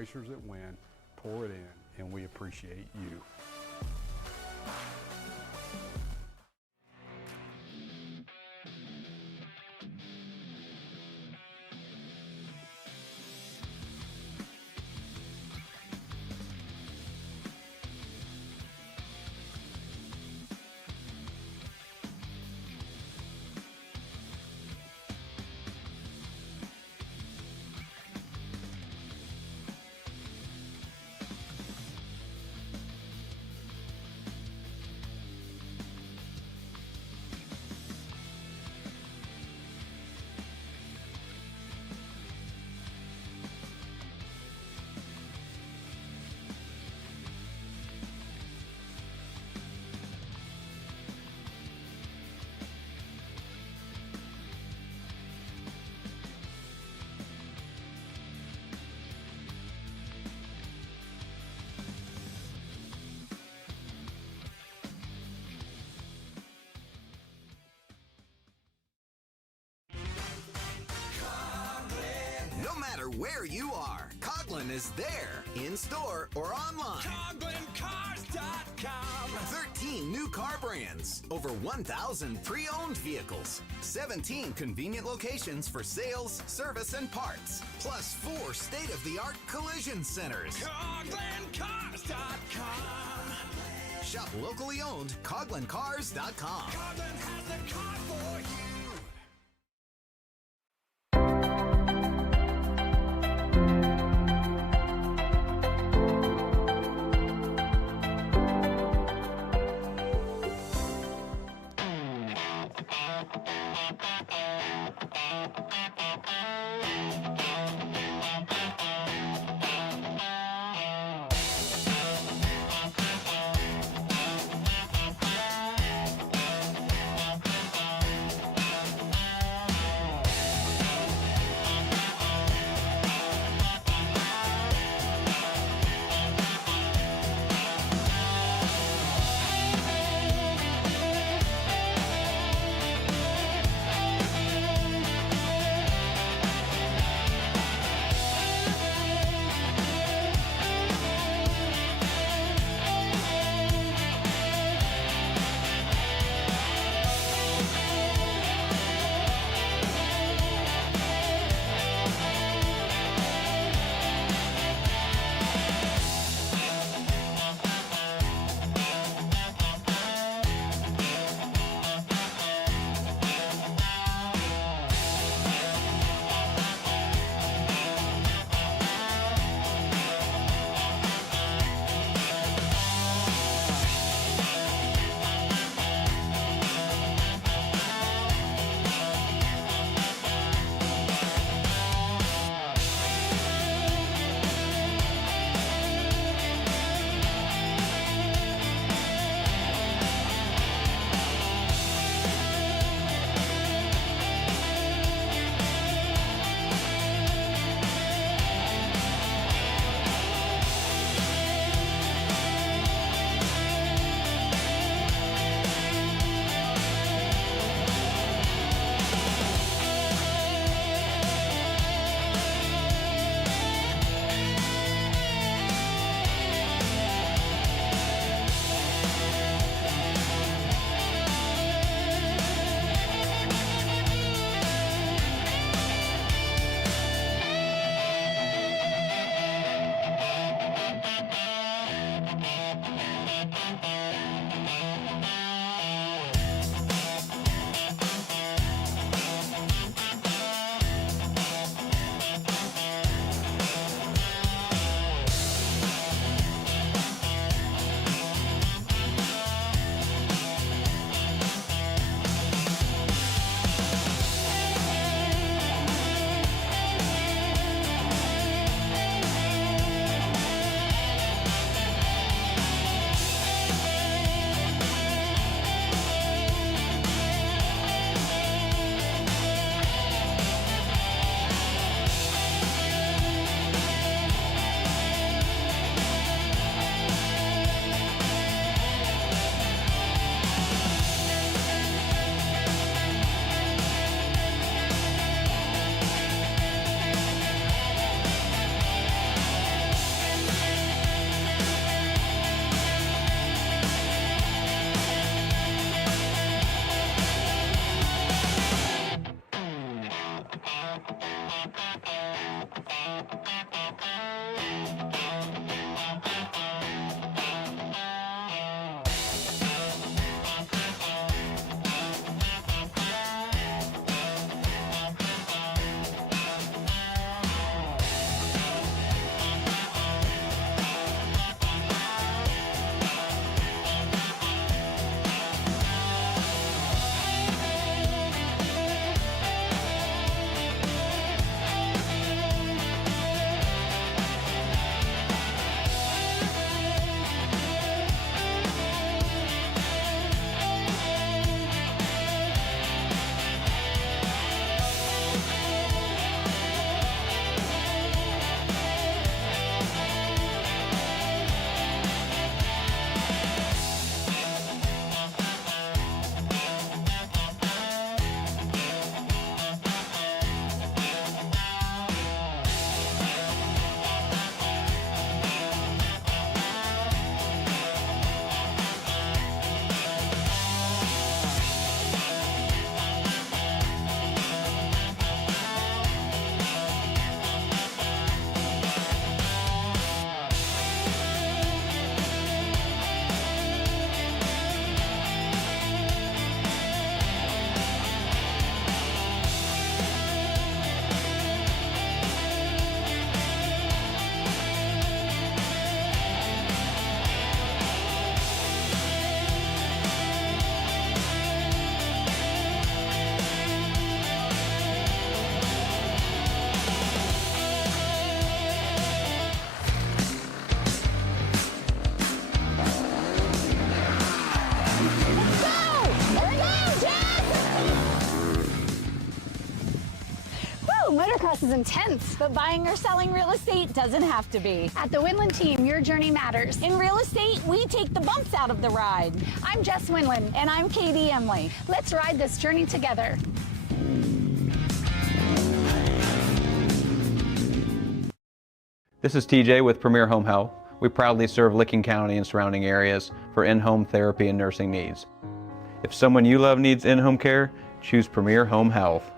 racers that win pour it in, and we appreciate you. No matter where you are, Coughlin is there, in-store or online. CoughlinCars.com. 13 new car brands, over 1,000 pre-owned vehicles, 17 convenient locations for sales, service, and parts, plus 4 state-of-the-art collision centers. CoughlinCars.com. Shop locally owned, CoughlinCars.com. Coughlin has the car for you. is intense. But buying or selling real estate doesn't have to be. At the Winland team, your journey matters. In real estate, we take the bumps out of the ride. I'm Jess Winland. And I'm Katie Emily. Let's ride this journey together. This is TJ with Premier Home Health. We proudly serve Licking County and surrounding areas for in-home therapy and nursing needs. If someone you love needs in-home care, choose Premier Home Health.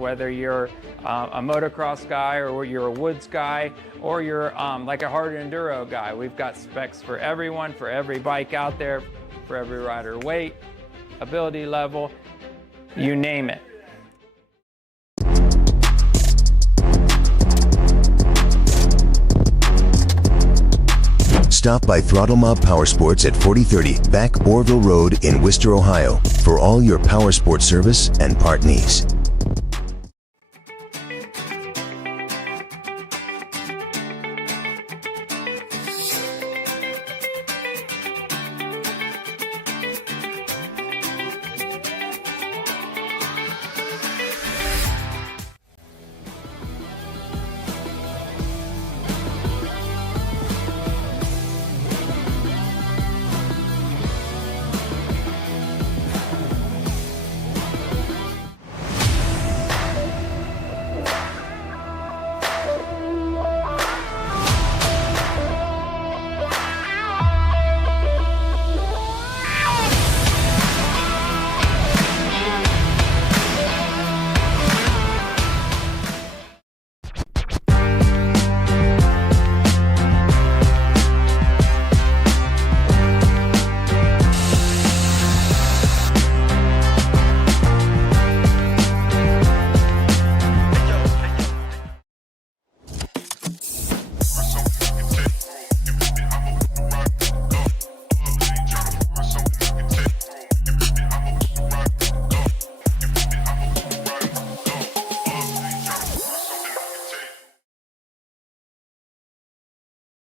whether you're a motocross guy or you're a woods guy or you're like a hard enduro guy. We've got specs for everyone, for every bike out there, for every rider weight, ability level, you name it. Stop by Throttle Mob Powersports at 4030 Back Orville Road in Worcester, Ohio for all your powersport service and part needs.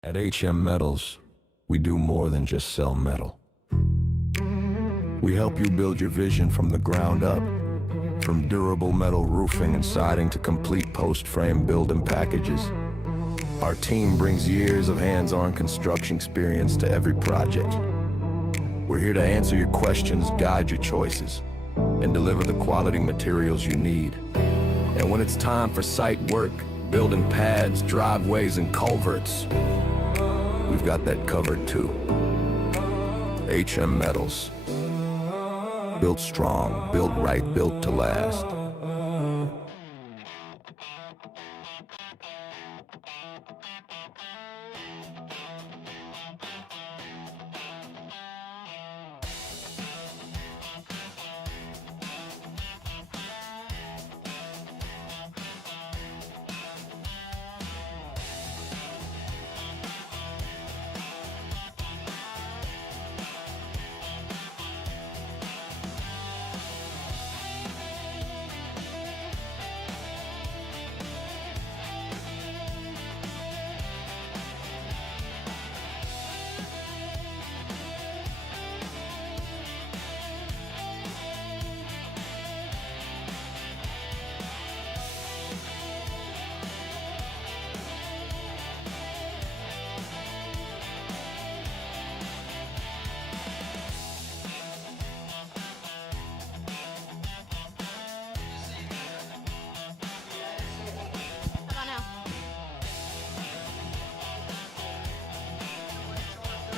At HM Metals, we do more than just sell metal. We help you build your vision from the ground up. From durable metal roofing and siding to complete post-frame building packages. Our team brings years of hands-on construction experience to every project. We're here to answer your questions, guide your choices, and deliver the quality materials you need. And when it's time for site work, building pads, driveways, and culverts, we've got that covered too. HM Metals. Built strong, built right, built to last.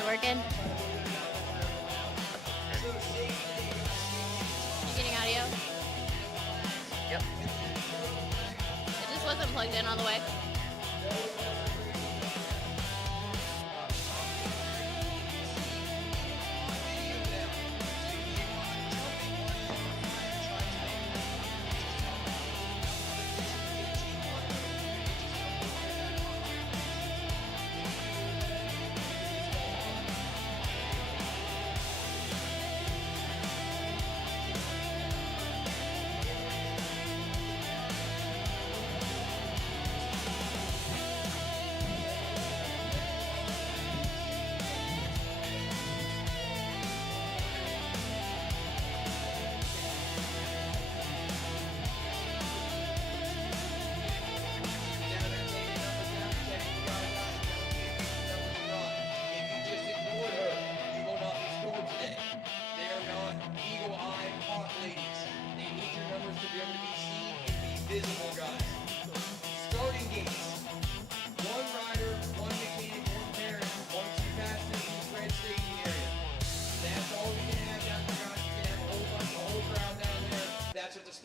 Working? You getting audio? Yep. It just wasn't plugged in all the way.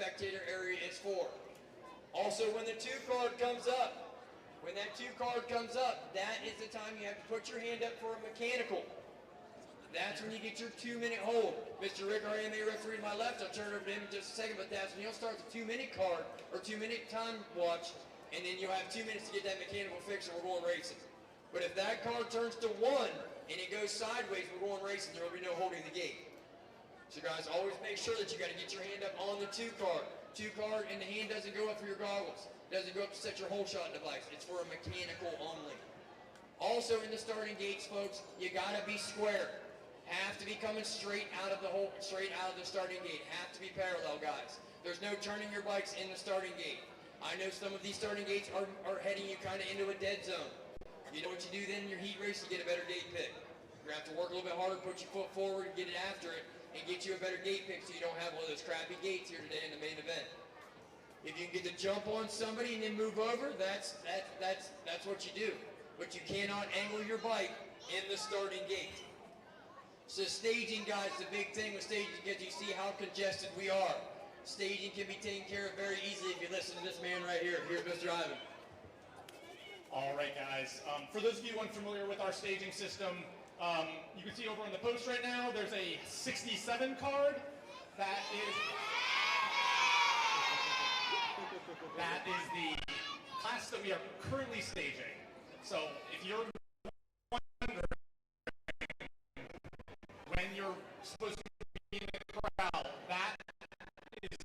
spectator area is for. Also, when the 2 card comes up, that is the time you have to put your hand up for a mechanical. That's when you get your 2-minute hold. Mr. Rick, our AMA referee to my left, I'll turn it over to him in just a second, but that's when he'll start the 2-minute card, or 2-minute time watch, and then you'll have 2 minutes to get that mechanical fixed and we're going racing. But if that card turns to 1 and it goes sideways, we're going racing, there will be no holding the gate. So guys, always make sure that you got to get your hand up on the 2 card. 2 card and the hand doesn't go up for your goggles. Doesn't go up to set your hole shot device. It's for a mechanical only. Also in the starting gates, folks, you got to be square. Have to be coming straight out of the hole, straight out of the starting gate. Have to be parallel, guys. There's no turning your bikes in the starting gate. I know some of these starting gates are heading you kind of into a dead zone. You know what you do then in your heat race? You get a better gate pick. You're going to have to work a little bit harder, put your foot forward, and get it after it, and get you a better gate pick so you don't have one of those crappy gates here today in the main event. If you can get the jump on somebody and then move over, that's what you do. But you cannot angle your bike in the starting gate. So staging, guys, the big thing with staging, because you see how congested we are. Staging can be taken care of very easily if you listen to this man right here. Here's Mr. Ivan. All right, guys. For those of you unfamiliar with our staging system, you can see over on the post right now, there's a 67 card. That is the class that we are currently staging. So if you're wondering when you're supposed to be in the crowd, that is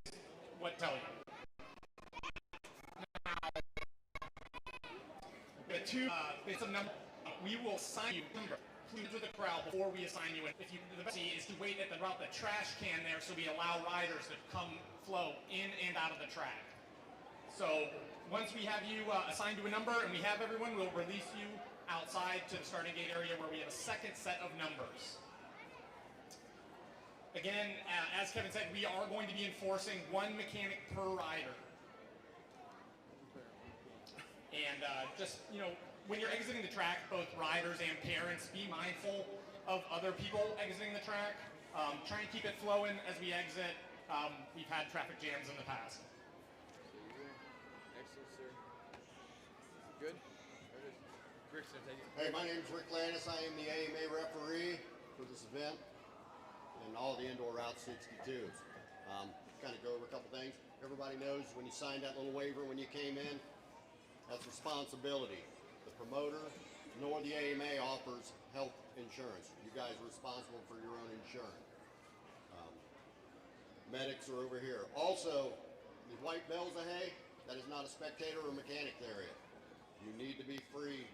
what tell you. Now, the 2 bits of number, we will assign you number. Please with the crowd before we assign you in. If you, the best is to wait at the trash can there so we allow riders to flow in and out of the track. So once we have you assigned to a number and we have everyone, we'll release you outside to the starting gate area where we have a second set of numbers. Again, as Kevin said, we are going to be enforcing 1 mechanic per rider. And just, you know, when you're exiting the track, both riders and parents, be mindful of other people exiting the track. Try and keep it flowing as we exit. We've had traffic jams in the past. Excellent, sir. Good? Rick's gonna take it. Hey, my name is Rick Landis. I am the AMA referee for this event and all the indoor Route 62s. Kind of go over a couple things. Everybody knows when you signed that little waiver when you came in, that's responsibility. The promoter nor the AMA offers health insurance. You guys are responsible for your own insurance. Medics are over here. Also, the white bales of hay, that is not a spectator or mechanics area. You need to be free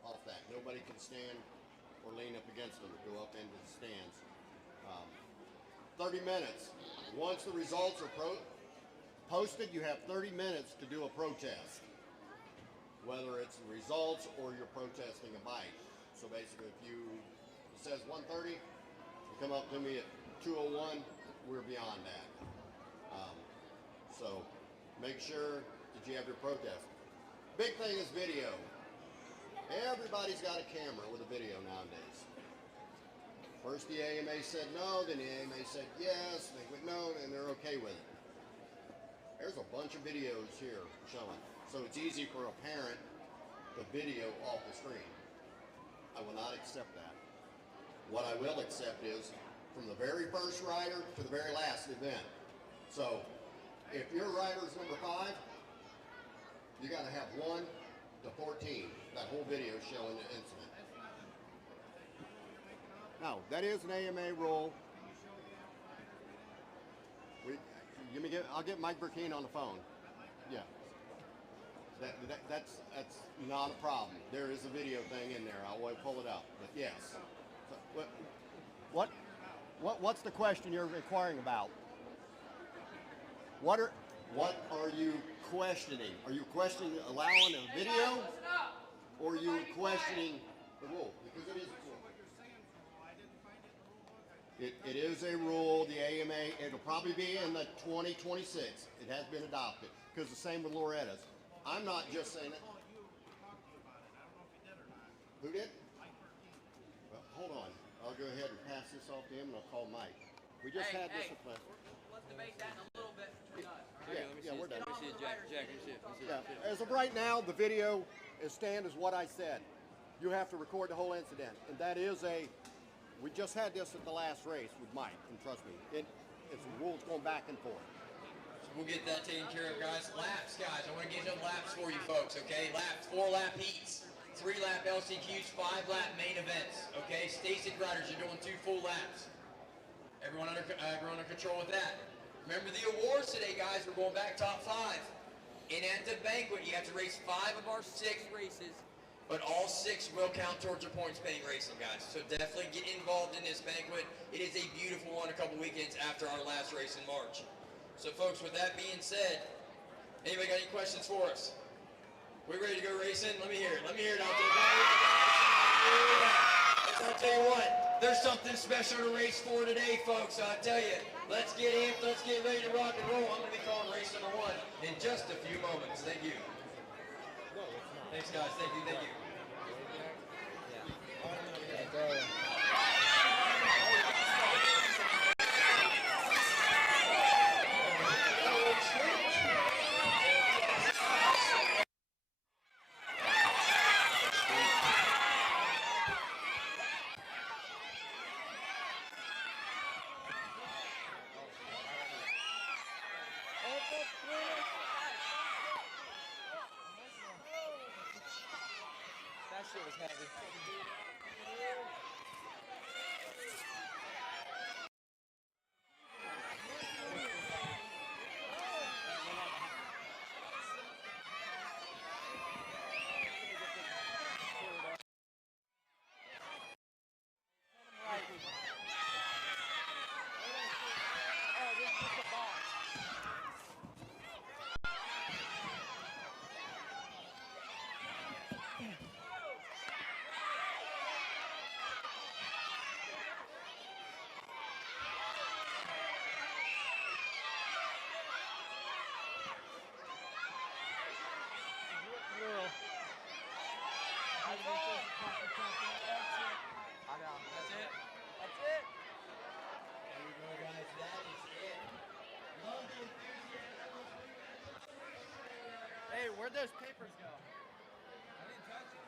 off that. Nobody can stand or lean up against them or go up into the stands. 30 minutes. Once the results are posted, you have 30 minutes to do a protest. Whether it's the results or you're protesting a bike. So basically, if it says 1:30, you come up to me at 2:01, we're beyond that. So make sure that you have your protest. Big thing is video. Everybody's got a camera with a video nowadays. First the AMA said no, then the AMA said yes, they went no, and they're okay with it. There's a bunch of videos here showing. So it's easy for a parent to video off the screen. I will not accept that. What I will accept is from the very first rider to the very last event. So if your rider is number 5, you got to have 1 to 14. That whole video showing the incident. Now, that is an AMA rule. I'll get Mike Burkeen on the phone. Yeah. That's not a problem. There is a video thing in there. I'll pull it up. But yes. So, what's the question you're inquiring about? What are you questioning? Are you questioning allowing a video, or are you questioning the rule? Because it is a rule. It is a rule. The AMA. It'll probably be in the 2026. It has been adopted. Because the same with Loretta's. I'm not just saying it. Who did? Well, hold on. I'll go ahead and pass this off to him, and I'll call Mike. We just had this. Let's debate that in a little bit between us. Exactly. Yeah. As of right now, the video is what I said. You have to record the whole incident, and that is we just had this at the last race with Mike, and trust me, it's rules going back and forth. So we'll get that taken care of, guys. Laps, guys. I want to get some laps for you folks, okay? Laps, 4-lap heats, 3-lap LCQs, 5-lap main events, okay? Static riders, you're doing 2 full laps. Everyone under control with that. Remember the awards today, guys. We're going back top 5. And at the banquet, you have to race 5 of our 6 races, but all 6 will count towards your points paying racing, guys. So definitely get involved in this banquet. It is a beautiful one a couple weekends after our last race in March. So folks, with that being said, anybody got any questions for us? We ready to go racing? Let me hear it. Let me hear it out there. I'll tell you what, there's something special to race for today, folks. I tell you, let's get amped, let's get ready to rock and roll. I'm going to be calling race number 1 in just a few moments. Thank you. Thanks, guys. Thank you. Thank you. That shit was heavy. Hey, where'd those papers go? I didn't touch it.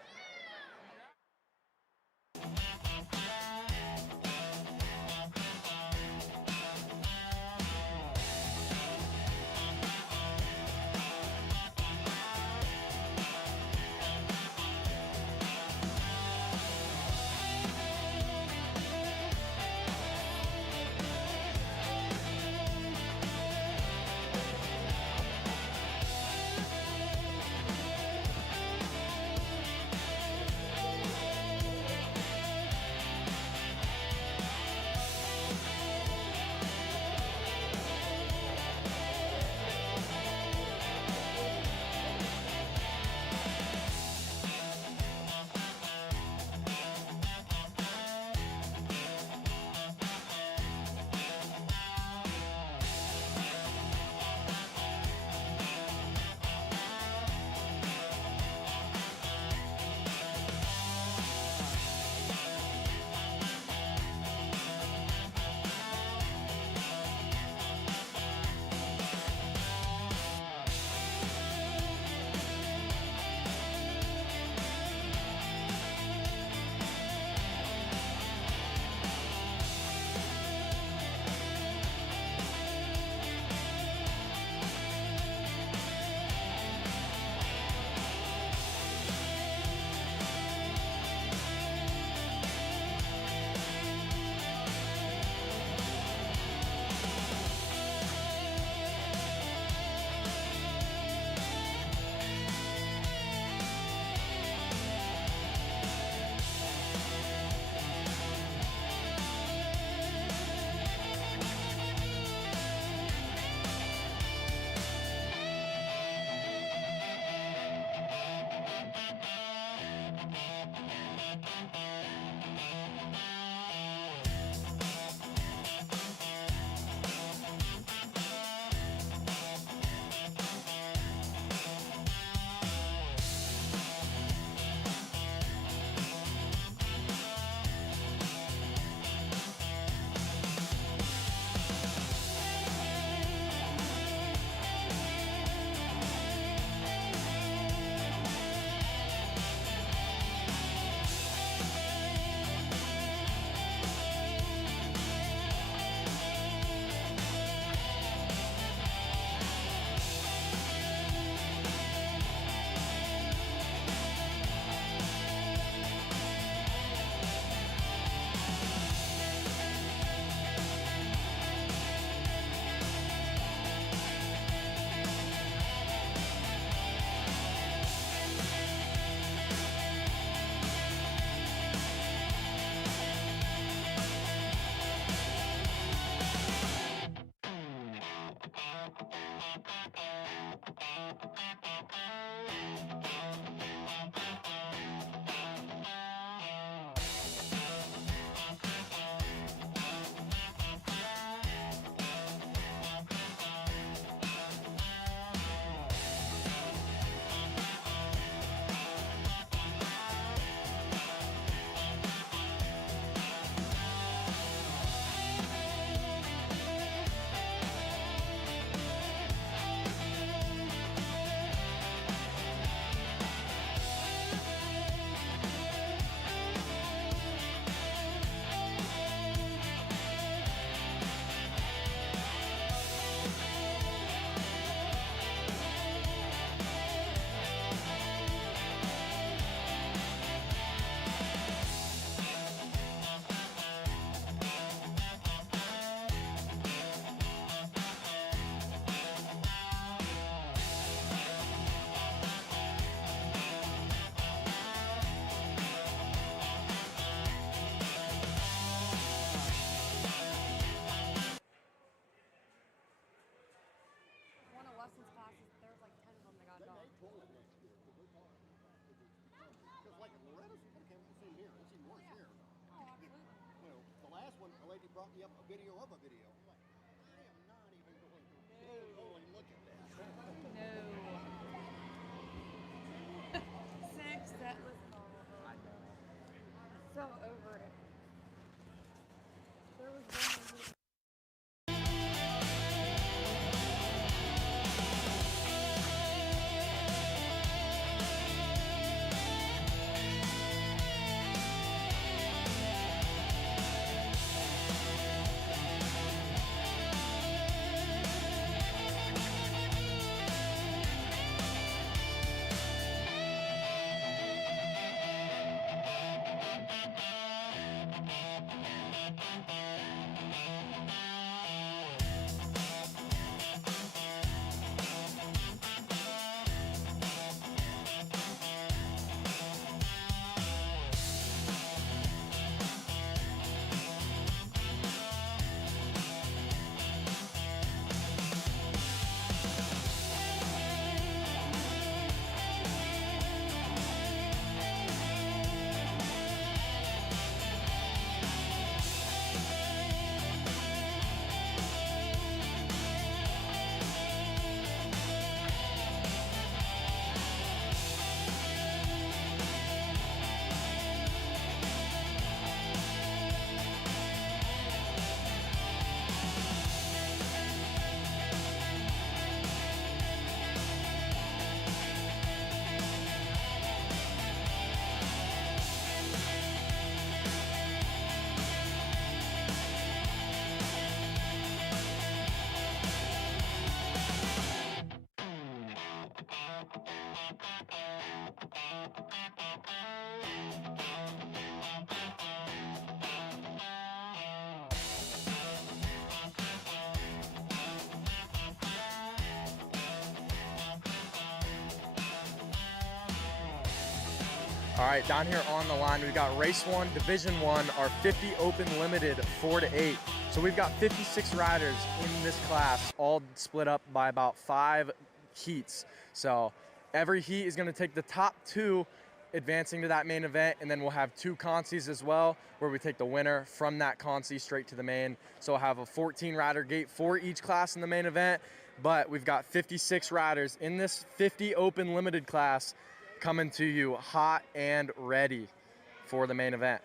One of Weston's classes, there was like 10 of them that got dogs. Because like Loretta's, okay, it's in here. It's even worse here. Oh, absolutely. You know, the last one, a lady brought me up a video of a video. I'm like, I am not even going to look at that. No. 6, that was horrible. I know. So over it. There was one. All right, down here on the line, we've got Race 1, Division 1, our 50 Open Limited 4-8. So we've got 56 riders in this class, all split up by about 5 heats. So every heat is gonna take the top 2 advancing to that main event, and then we'll have 2 consies as well, where we take the winner from that consi straight to the main. So we'll have a 14 rider gate for each class in the main event, but we've got 56 riders in this 50 Open Limited class coming to you hot and ready for the main event.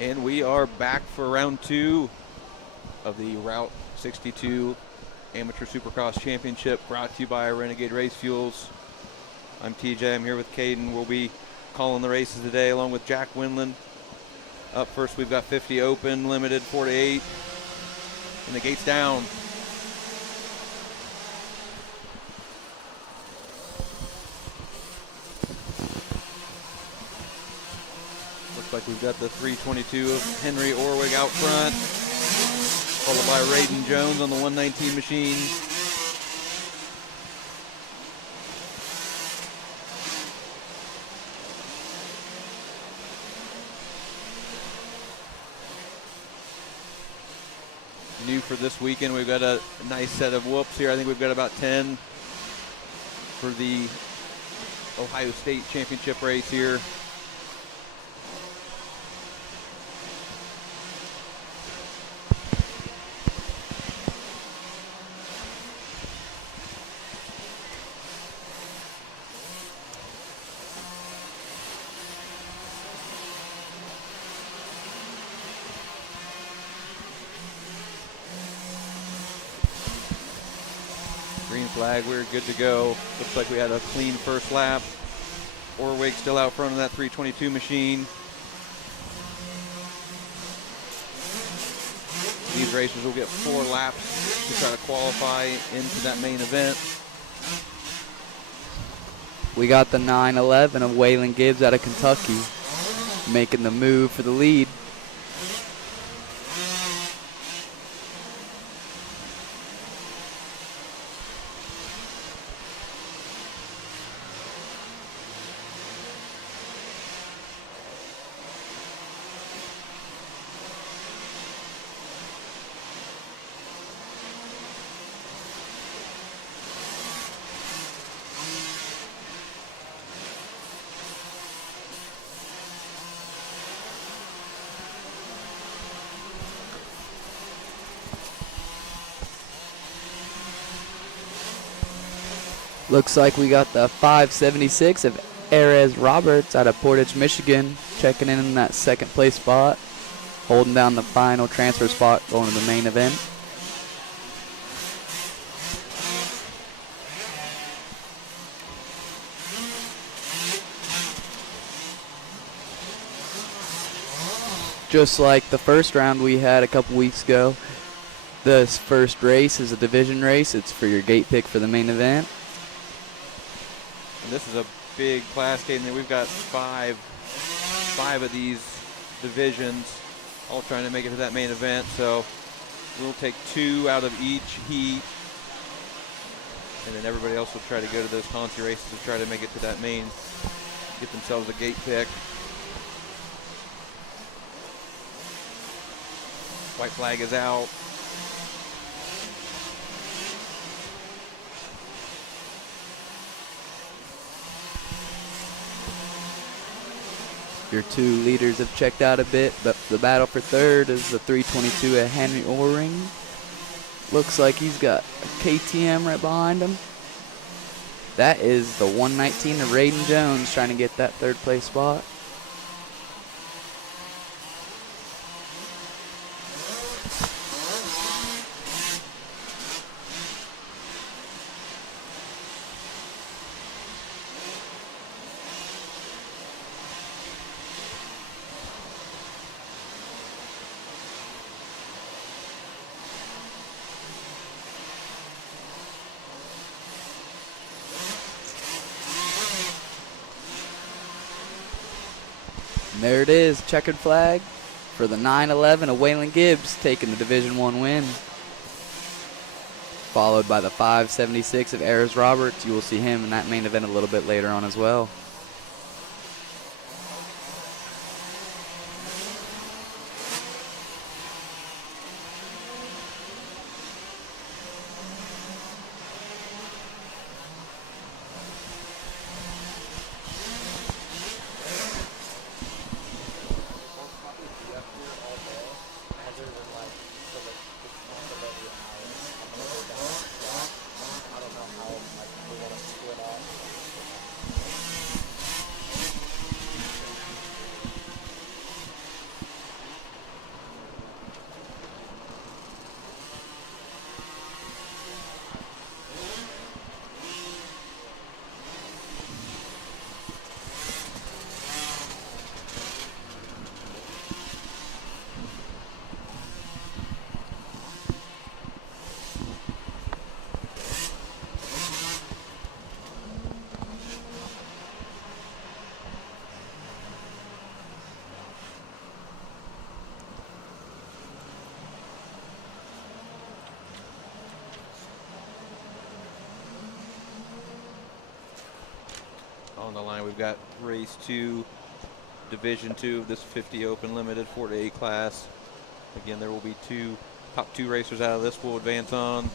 And we are back for round 2 of the Route 62 Amateur Supercross Championship, brought to you by Renegade Race Fuels. I'm TJ. I'm here with Caden. We'll be calling the races today along with Jack Winland. Up first, we've got 50 open, limited 4 to 8. And the gate's down. Looks like we've got the 322 of Henry Orwig out front, followed by Raiden Jones on the 119 machine. New for this weekend, we've got a nice set of whoops here. I think we've got about 10 for the Ohio State Championship race here. Green flag, we're good to go. Looks like we had a clean first lap. Orwig still out front of that 322 machine. These racers will get 4 laps to try to qualify into that main event. We got the 911 of Waylon Gibbs out of Kentucky making the move for the lead. Looks like we got the 576 of Erez Roberts out of Portage, Michigan, checking in that second place spot, holding down the final transfer spot going to the main event. Just like the first round we had a couple weeks ago, this first race is a division race. It's for your gate pick for the main event. And this is a big class, Caden. We've got five of these divisions all trying to make it to that main event. So we'll take 2 out of each heat. And then everybody else will try to go to those Conti races to try to make it to that main, get themselves a gate pick. White flag is out. Your 2 leaders have checked out a bit, but the battle for third is the 322 at Henry Orring. Looks like he's got a KTM right behind him. That is the 119 of Raiden Jones trying to get that third place spot. And there it is, checkered flag for the 911 of Waylon Gibbs taking the Division I win. Followed by the 576 of Erez Roberts. You will see him in that main event a little bit later on as well. on the line. We've got race 2, Division 2 of this 50 Open Limited 4-to-8 class. Again, there will be top two racers out of this will advance on.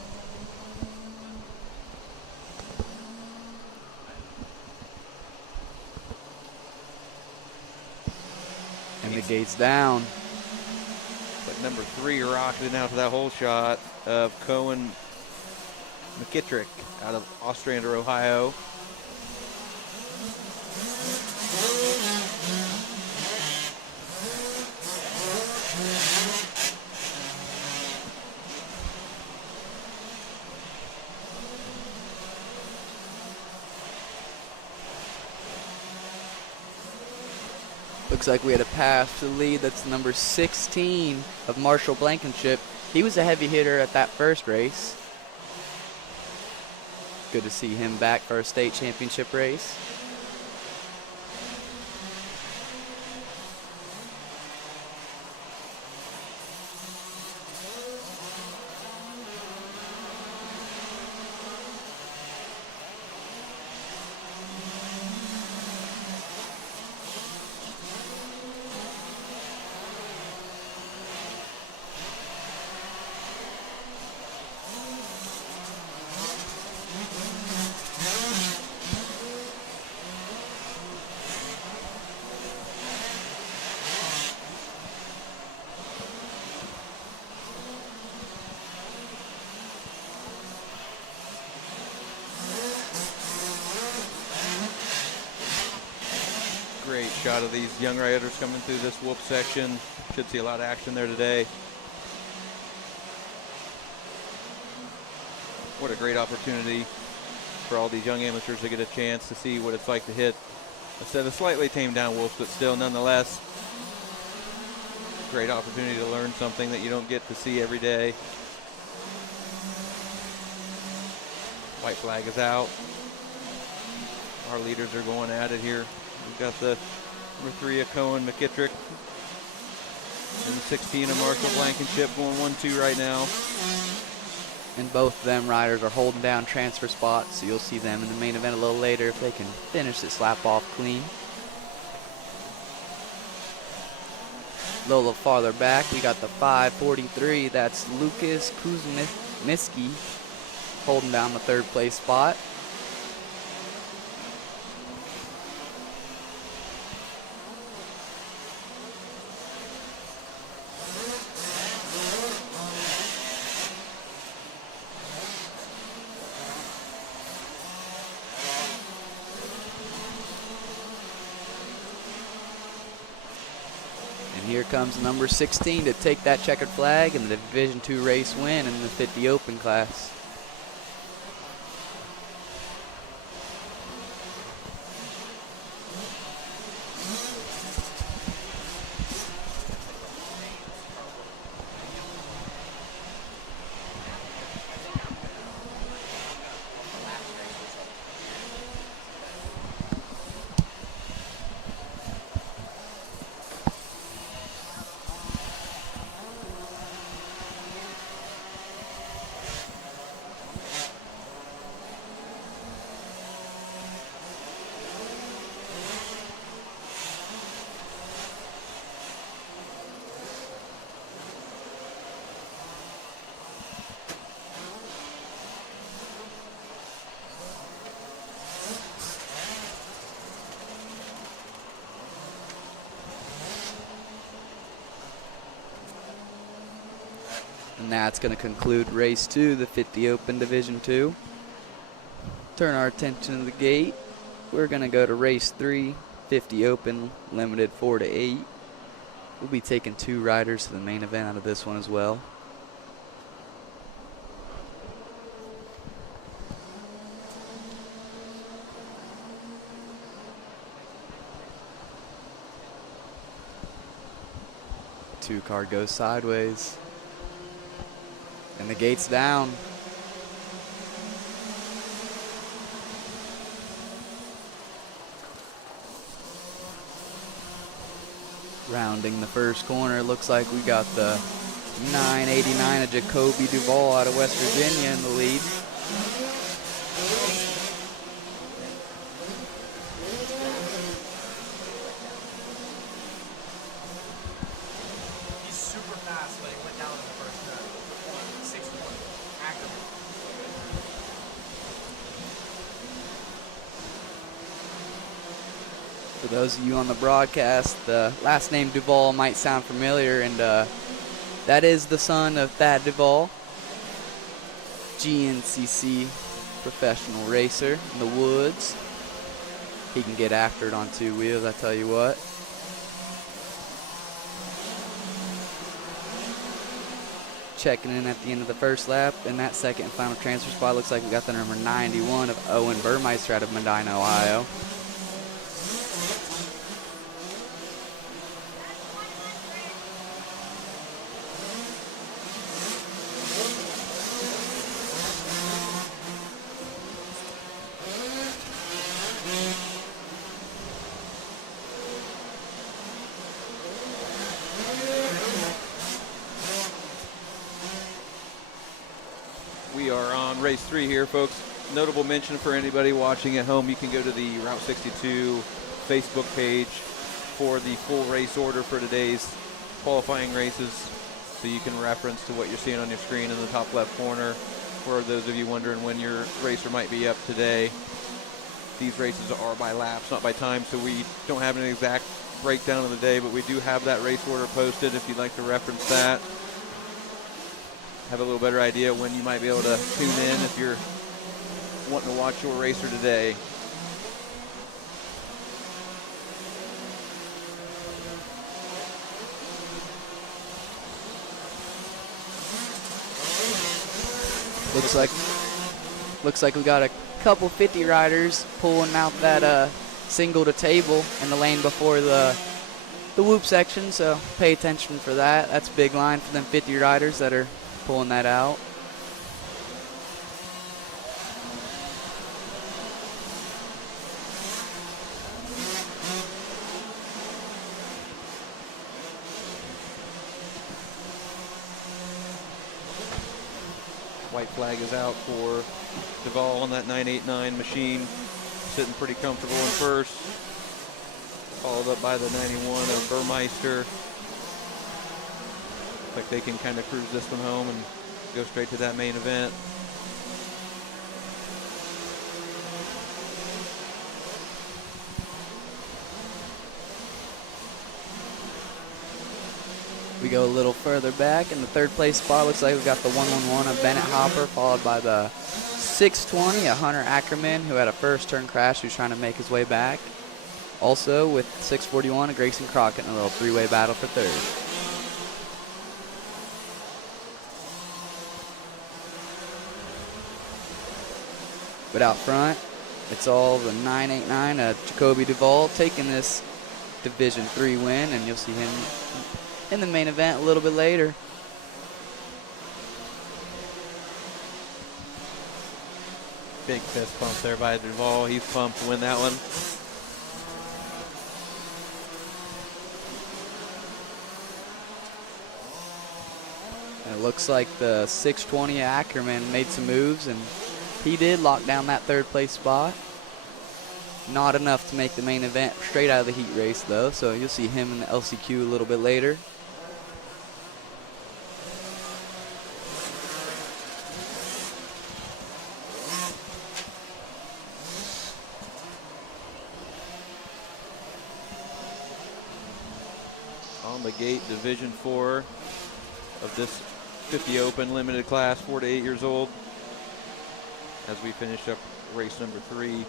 And the gate's down. But number 3 rocketing out to that hole shot of Cohen McKittrick out of Ostrander, Ohio. Looks like we had a pass to the lead. That's number 16 of Marshall Blankenship. He was a heavy hitter at that first race. Good to see him back for a state championship race. Great shot of these young riders coming through this whoop section. Should see a lot of action there today. What a great opportunity for all these young amateurs to get a chance to see what it's like to hit a set of slightly tamed down whoops, but still nonetheless great opportunity to learn something that you don't get to see every day. White flag is out. Our leaders are going at it here. We've got the number 3 of Cohen McKittrick and the 16 of Marshall Blankenship going 1-2 right now. And both of them riders are holding down transfer spots, so you'll see them in the main event a little later if they can finish this lap off clean. A little farther back, we got the 543. That's Lucas Kuzmiski holding down the 3rd place spot. Here comes number 16 to take that checkered flag and the Division II race win in the 50 Open class. And that's going to conclude race 2, the 50 Open Division 2. Turn our attention to the gate. We're going to go to race 3, 50 Open Limited 4-to-8. We'll be taking 2 riders to the main event out of this one as well. Two car goes sideways. And the gate's down. Rounding the first corner, looks like we got the 989 of Jacoby Duvall out of West Virginia in the lead. fast leg, went down in the first turn. 6-1, Ackerman. For those of you on the broadcast, the last name Duvall might sound familiar, and that is the son of Thad Duvall, GNCC professional racer in the woods. He can get after it on two wheels, I tell you what. Checking in at the end of the first lap. In that second and final transfer spot, looks like we got the number 91 of Owen Burmeister out of Medina, Ohio. We are on race 3 here, folks. Notable mention for anybody watching at home, you can go to the Route 62 Facebook page for the full race order for today's qualifying races, so you can reference to what you're seeing on your screen in the top left corner. For those of you wondering when your racer might be up today, these races are by laps, not by time, so we don't have an exact breakdown of the day, but we do have that race order posted if you'd like to reference that. Have a little better idea when you might be able to tune in if you're wanting to watch your racer today. Looks like we got a couple 50 riders pulling out that single to table in the lane before the whoop section, so pay attention for that. That's a big line for them 50 riders that are pulling that out. White flag is out for Duvall on that 989 machine, sitting pretty comfortable in first, followed up by the 91 of Burmeister. Looks like they can kind of cruise this one home and go straight to that main event. We go a little further back. In the third place spot, looks like we got the 111 of Bennett Hopper, followed by the 620 of Hunter Ackerman, who had a first turn crash, who's trying to make his way back. Also with 641 of Grayson Crockett in a little three-way battle for third. But out front, it's all the 989 of Jacoby Duvall taking this Division 3 win, and you'll see him in the main event a little bit later. Big fist bump there by Duvall. He's pumped to win that one. And it looks like the 620 Ackerman made some moves, and he did lock down that third place spot. Not enough to make the main event straight out of the heat race, though, so you'll see him in the LCQ a little bit later. On the gate, Division 4 of this 50 Open limited class, 4 to 8 years old, as we finish up race number 3.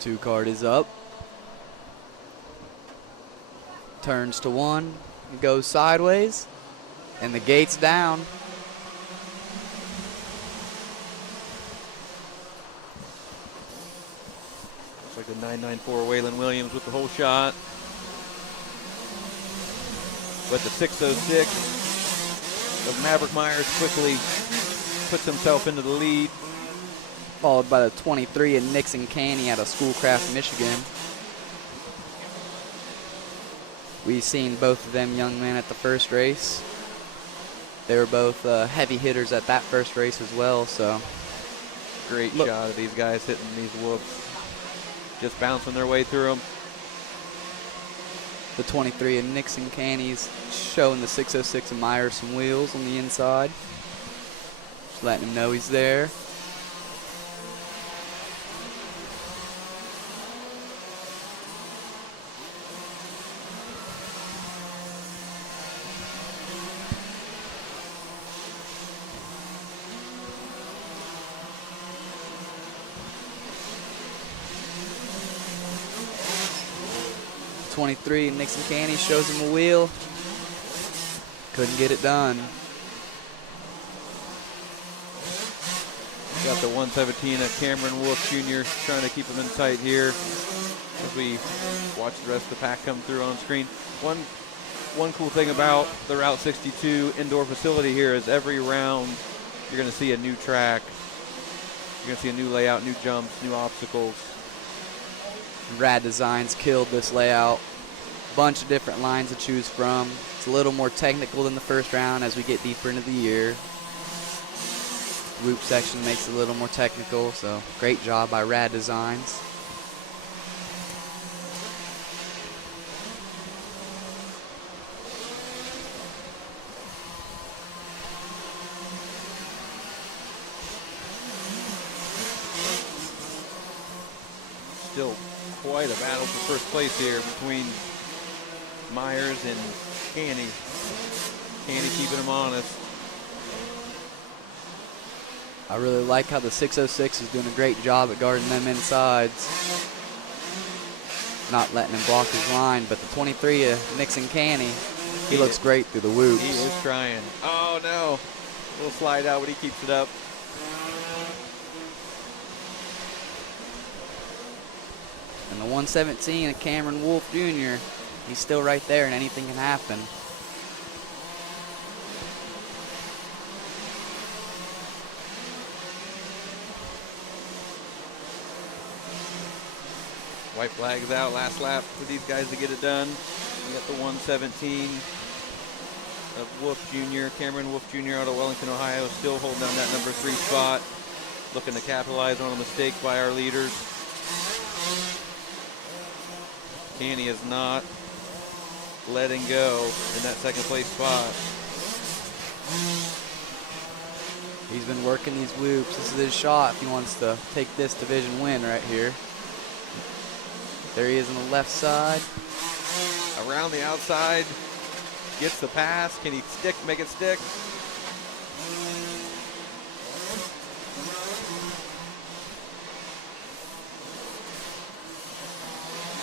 Two card is up. Turns to one, goes sideways, and the gate's down. Looks like the 994 Waylon Williams with the whole shot. But the 606 of Maverick Myers quickly puts himself into the lead. Followed by the 23 of Nixon Caney out of Schoolcraft, Michigan. We've seen both of them young men at the first race. They were both heavy hitters at that first race as well, so. Great shot of these guys hitting these whoops. Just bouncing their way through them. The 23 of Nixon Canny's showing the 606 of Myers some wheels on the inside. Just letting him know he's there. And Nixon Canny shows him a wheel. Couldn't get it done. Got the 117 of Cameron Wolf Jr. trying to keep him in sight here as we watch the rest of the pack come through on screen. One cool thing about the Route 62 indoor facility here is every round you're going to see a new track. You're going to see a new layout, new jumps, new obstacles. Rad Designs killed this layout. Bunch of different lines to choose from. It's a little more technical than the first round as we get deeper into the year. Loop section makes it a little more technical, so great job by Rad Designs. Still quite a battle for first place here between Myers and Canny. Canny keeping him honest. I really like how the 606 is doing a great job at guarding them insides. Not letting him block his line, but the 23 of Nixon Canny, he looks great through the whoops. He is trying. Oh no, a little slide out, but he keeps it up. And the 117 of Cameron Wolf Jr., he's still right there and anything can happen. White flags out, last lap for these guys to get it done. We got the 117 of Wolf Jr., Cameron Wolf Jr. out of Wellington, Ohio, still holding down that number 3 spot. Looking to capitalize on a mistake by our leaders. Canny is not letting go in that second place spot. He's been working these whoops. This is his shot if he wants to take this division win right here. There he is on the left side. Around the outside, gets the pass. Can he stick, make it stick?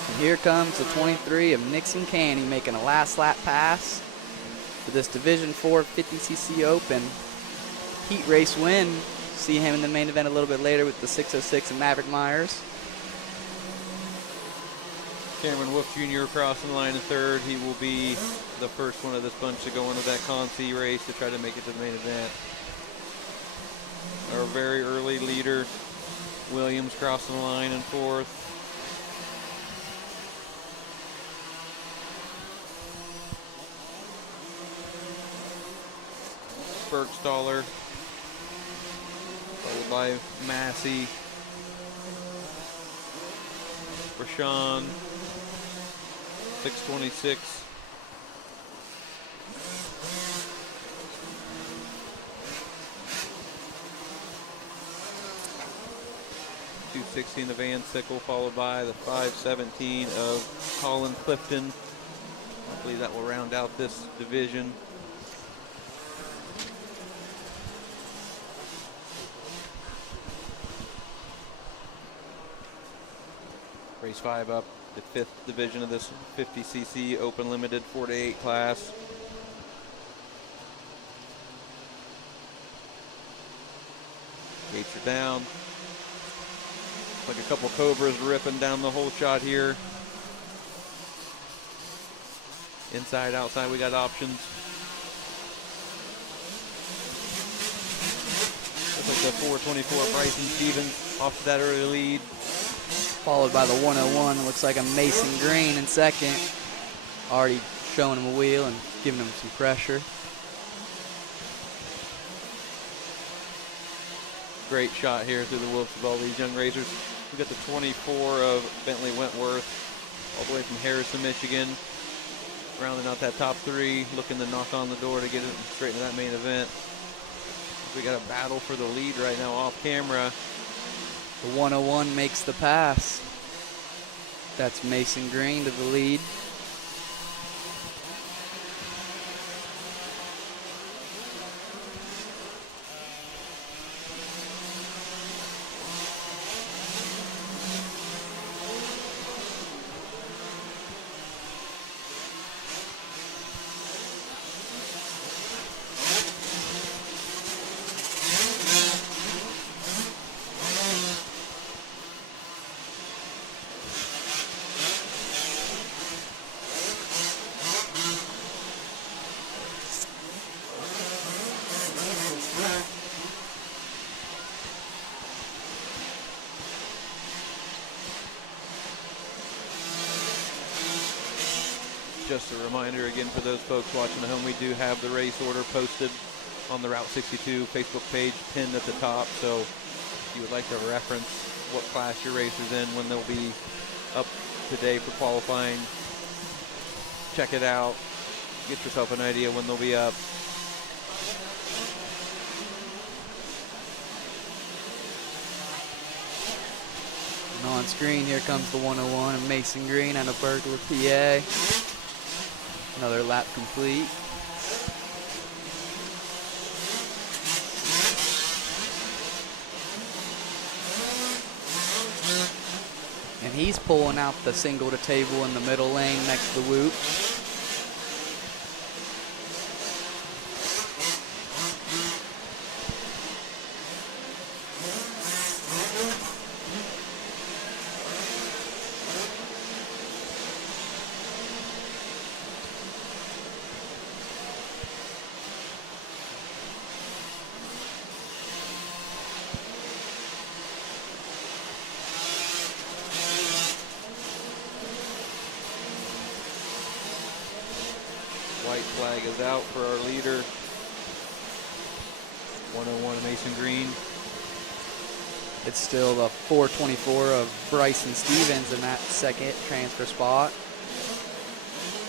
And here comes the 23 of Nixon Canny making a last lap pass for this Division 4 50cc Open heat race win. See him in the main event a little bit later with the 606 of Maverick Myers. Cameron Wolf Jr. crossing the line in third. He will be the first one of this bunch to go into that Con-C race to try to make it to the main event. Our very early leader, Williams, crossing the line in fourth. Bergstaller, followed by Massey, Rashawn, 626. .216 of Van Sickle, followed by the 517 of Colin Clifton. I believe that will round out this division. Race 5 up, the 5th division of this 50cc Open Limited 4-8 class. Gates are down. Like a couple Cobras ripping down the whole shot here. Inside, outside, we got options. Looks like the 424 Bryson Stevens off to that early lead. Followed by the 101. Looks like a Mason Green in second. Already showing him a wheel and giving him some pressure. Great shot here through the whoops of all these young racers. We've got the 24 of Bentley Wentworth, all the way from Harrison, Michigan, rounding out that top 3, looking to knock on the door to get it straight into that main event. We got a battle for the lead right now off camera. The 101 makes the pass. That's Mason Green to the lead. Just a reminder again for those folks watching at home, we do have the race order posted on the Route 62 Facebook page, pinned at the top. So if you would like to reference what class your racer's in when they'll be up today for qualifying, check it out. Get yourself an idea when they'll be up. And on screen, here comes the 101 of Mason Green out of Burglar, PA. Another lap complete. And he's pulling out the single to table in the middle lane next to the whoop. White flag is out for our leader, 101 Mason Green. It's still the 424 of Bryson Stevens in that second transfer spot,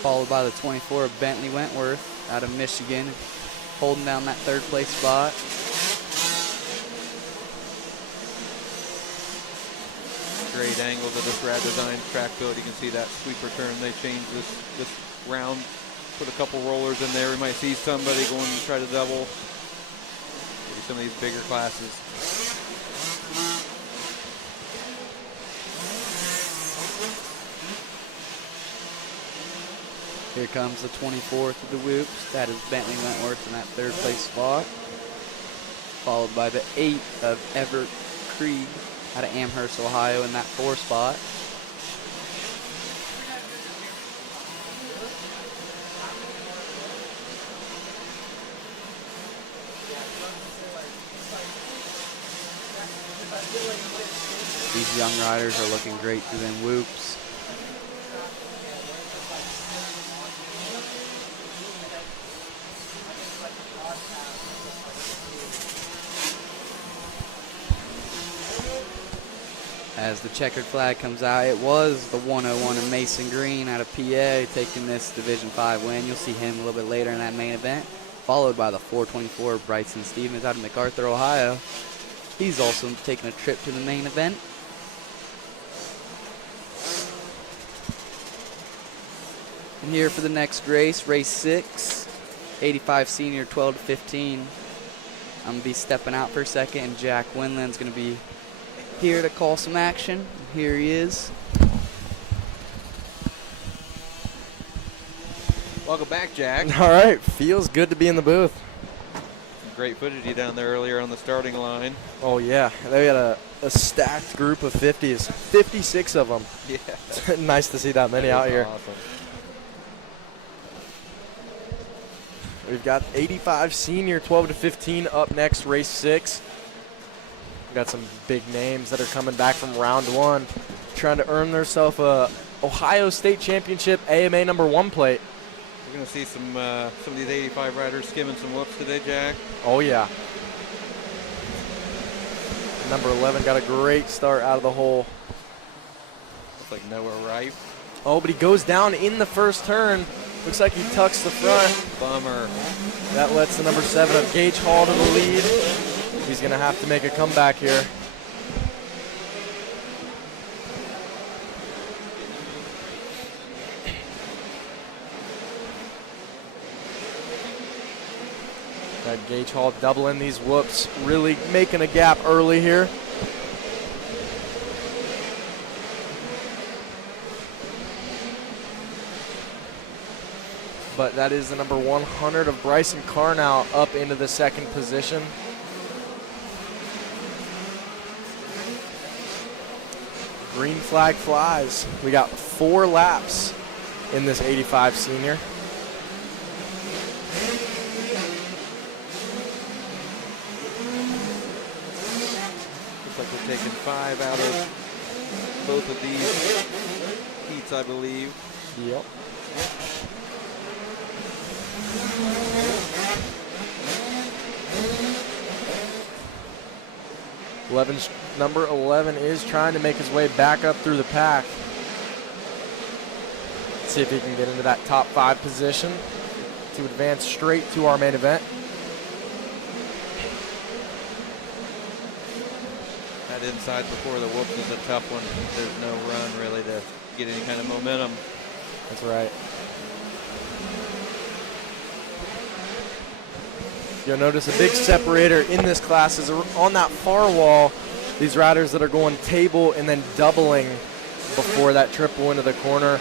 followed by the 24 of Bentley Wentworth out of Michigan, holding down that third place spot. Great angles of this Rad Designs track build. You can see that sweeper turn. They changed this round. Put a couple rollers in there. We might see somebody going to try to double. Maybe some of these bigger classes. Here comes the 24th of the whoops. That is Bentley Wentworth in that third place spot, followed by the 8 of Everett Krieg out of Amherst, Ohio in that 4 spot. These young riders are looking great through them whoops. As the checkered flag comes out, it was the 101 of Mason Green out of PA taking this Division 5 win. You'll see him a little bit later in that main event, followed by the 424 of Bryson Stevens out of MacArthur, Ohio. He's also taking a trip to the main event. And here for the next race, race 6, 85 senior, 12 to 15. I'm going to be stepping out for a second, and Jack Winland's going to be here to call some action. Here he is. Welcome back, Jack. All right, feels good to be in the booth. Great footage of you down there earlier on the starting line. Oh, yeah. They got a stacked group of 50s, 56 of them. Yeah. Nice to see that many out here. Awesome. We've got 85 senior, 12 to 15 up next, race 6. We've got some big names that are coming back from round 1, trying to earn themselves a Ohio State Championship AMA number 1 plate. We're going to see some of these 85 riders skimming some whoops today, Jack. Oh, yeah. Number 11 got a great start out of the hole. Looks like Noah Rife. Oh, but he goes down in the first turn. Looks like he tucks the front. Bummer. That lets the number 7 of Gage Hall to the lead. He's going to have to make a comeback here. Got Gage Hall doubling these whoops, really making a gap early here. But that is the number 100 of Bryson Carnow up into the second position. Green flag flies. We got 4 laps in this 85 senior. Looks like we're taking 5 out of both of these heats, I believe. Yep. Number 11 is trying to make his way back up through the pack. Let's see if he can get into that top 5 position to advance straight to our main event. That inside before the whoops is a tough one. There's no run really to get any kind of momentum. That's right. You'll notice a big separator in this class is on that far wall. These riders that are going table and then doubling before that triple into the corner.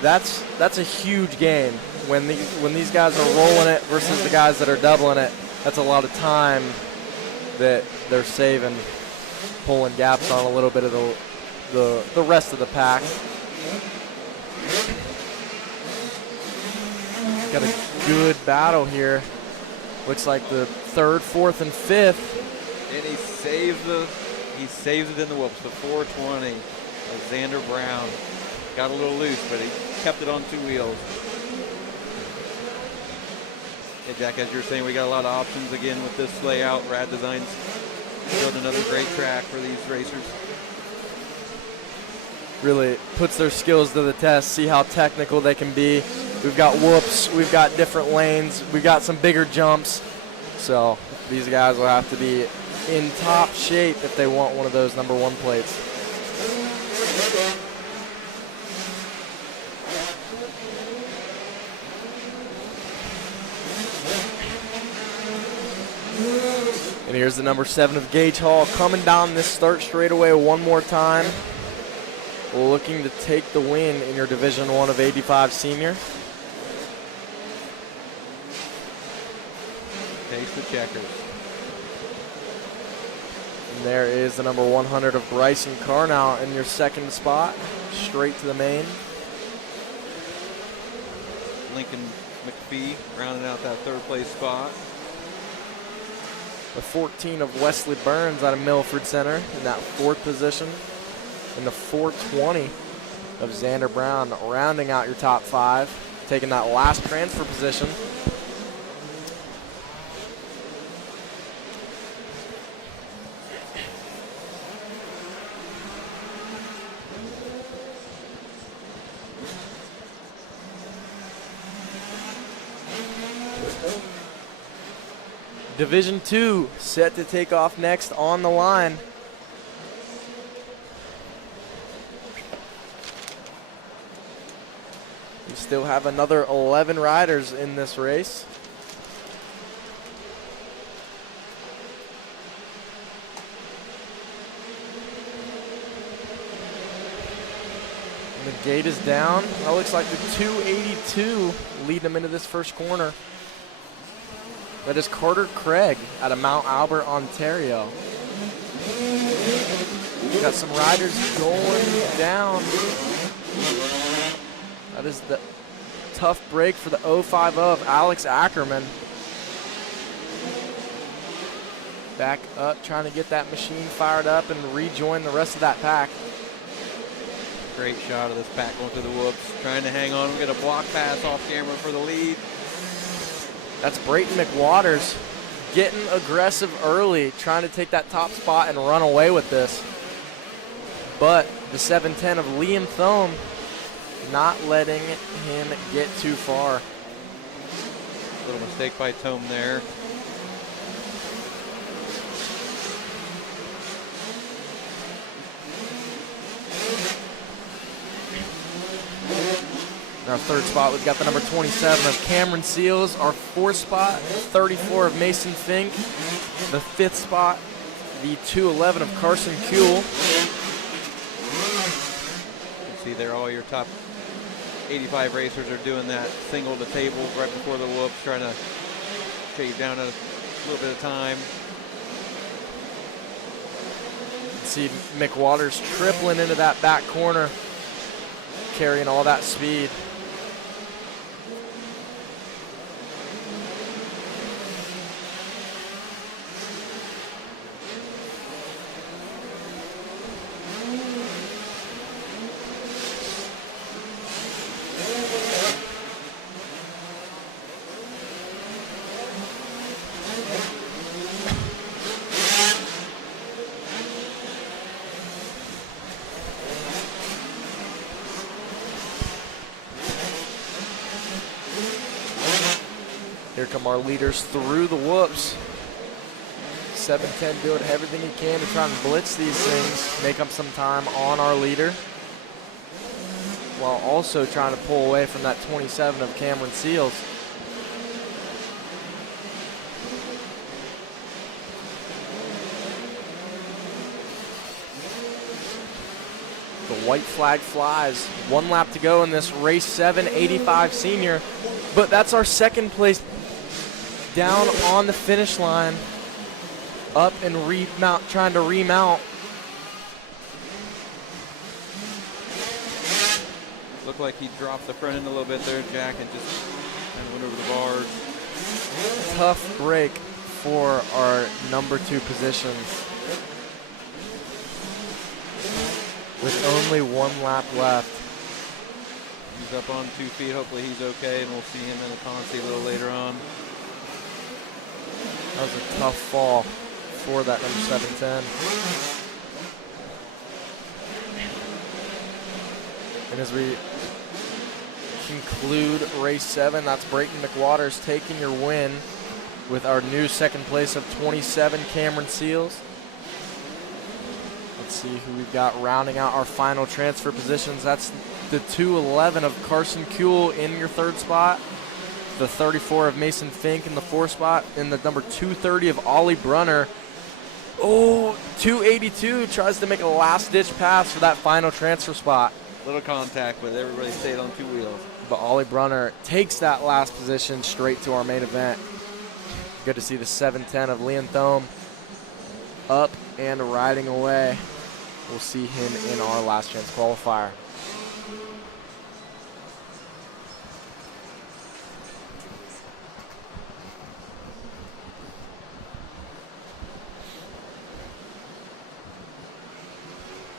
That's a huge gain. When these guys are rolling it versus the guys that are doubling it, that's a lot of time that they're saving, pulling gaps on a little bit of the rest of the pack. Got a good battle here. Looks like the 3rd, 4th, and 5th. And he saves it in the whoops. The 420 of Xander Brown. Got a little loose, but he kept it on 2 wheels. Hey, Jack, as you're saying, we got a lot of options again with this layout. Rad Designs building another great track for these racers. Really puts their skills to the test, see how technical they can be. We've got whoops, we've got different lanes, we've got some bigger jumps. So these guys will have to be in top shape if they want one of those number 1 plates. And here's the number 7 of Gage Hall coming down this start straightaway one more time. Looking to take the win in your Division 1 of 85 senior. Takes the checkers. And there is the number 100 of Bryson Carnow in your second spot, straight to the main. Lincoln McPhee rounding out that 3rd place spot. The 14 of Wesley Burns out of Milford Center in that 4th position. And the 420 of Xander Brown rounding out your top 5, taking that last transfer position. Division 2 set to take off next on the line. We still have another 11 riders in this race. And the gate is down. That looks like the 282 leading them into this first corner. That is Carter Craig out of Mount Albert, Ontario. We've got some riders going down. That is the tough break for the 05 of Alex Ackerman. Back up, trying to get that machine fired up and rejoin the rest of that pack. Great shot of this pack going through the whoops. Trying to hang on. We get a block pass off camera for the lead. That's Brayton McWaters getting aggressive early, trying to take that top spot and run away with this. But the 710 of Liam Thome not letting him get too far. Little mistake by Thome there. In our third spot, we've got the number 27 of Cameron Seals. Our fourth spot, 34 of Mason Fink. The fifth spot, the 211 of Carson Kuehl. You can see there all your top 85 racers are doing that single to table right before the whoops, trying to shave down a little bit of time. See Mick Waters tripling into that back corner, carrying all that speed. Here come our leaders through the whoops. 710 doing everything he can to try and blitz these things, make up some time on our leader, while also trying to pull away from that 27 of Cameron Seals. The white flag flies. 1 lap to go in this race 7, 85 senior. But that's our second place down on the finish line. Up and remount, trying to remount. Looked like he dropped the front end a little bit there, Jack, and just kind of went over the bars. Tough break for our number 2 position. With only 1 lap left. He's up on 2 feet. Hopefully he's okay, and we'll see him in the Ponce a little later on. That was a tough fall for that number 710. And as we conclude race 7, that's Brayton McWaters taking your win with our new second place of 27, Cameron Seals. Let's see who we've got rounding out our final transfer positions. That's the 211 of Carson Kuehl in your third spot, the 34 of Mason Fink in the 4th spot, and the number 230 of Ollie Brunner. Oh, 282 tries to make a last-ditch pass for that final transfer spot. Little contact, but everybody stayed on 2 wheels. But Ollie Brunner takes that last position straight to our main event. Good to see the 710 of Liam Thome up and riding away. We'll see him in our last chance qualifier.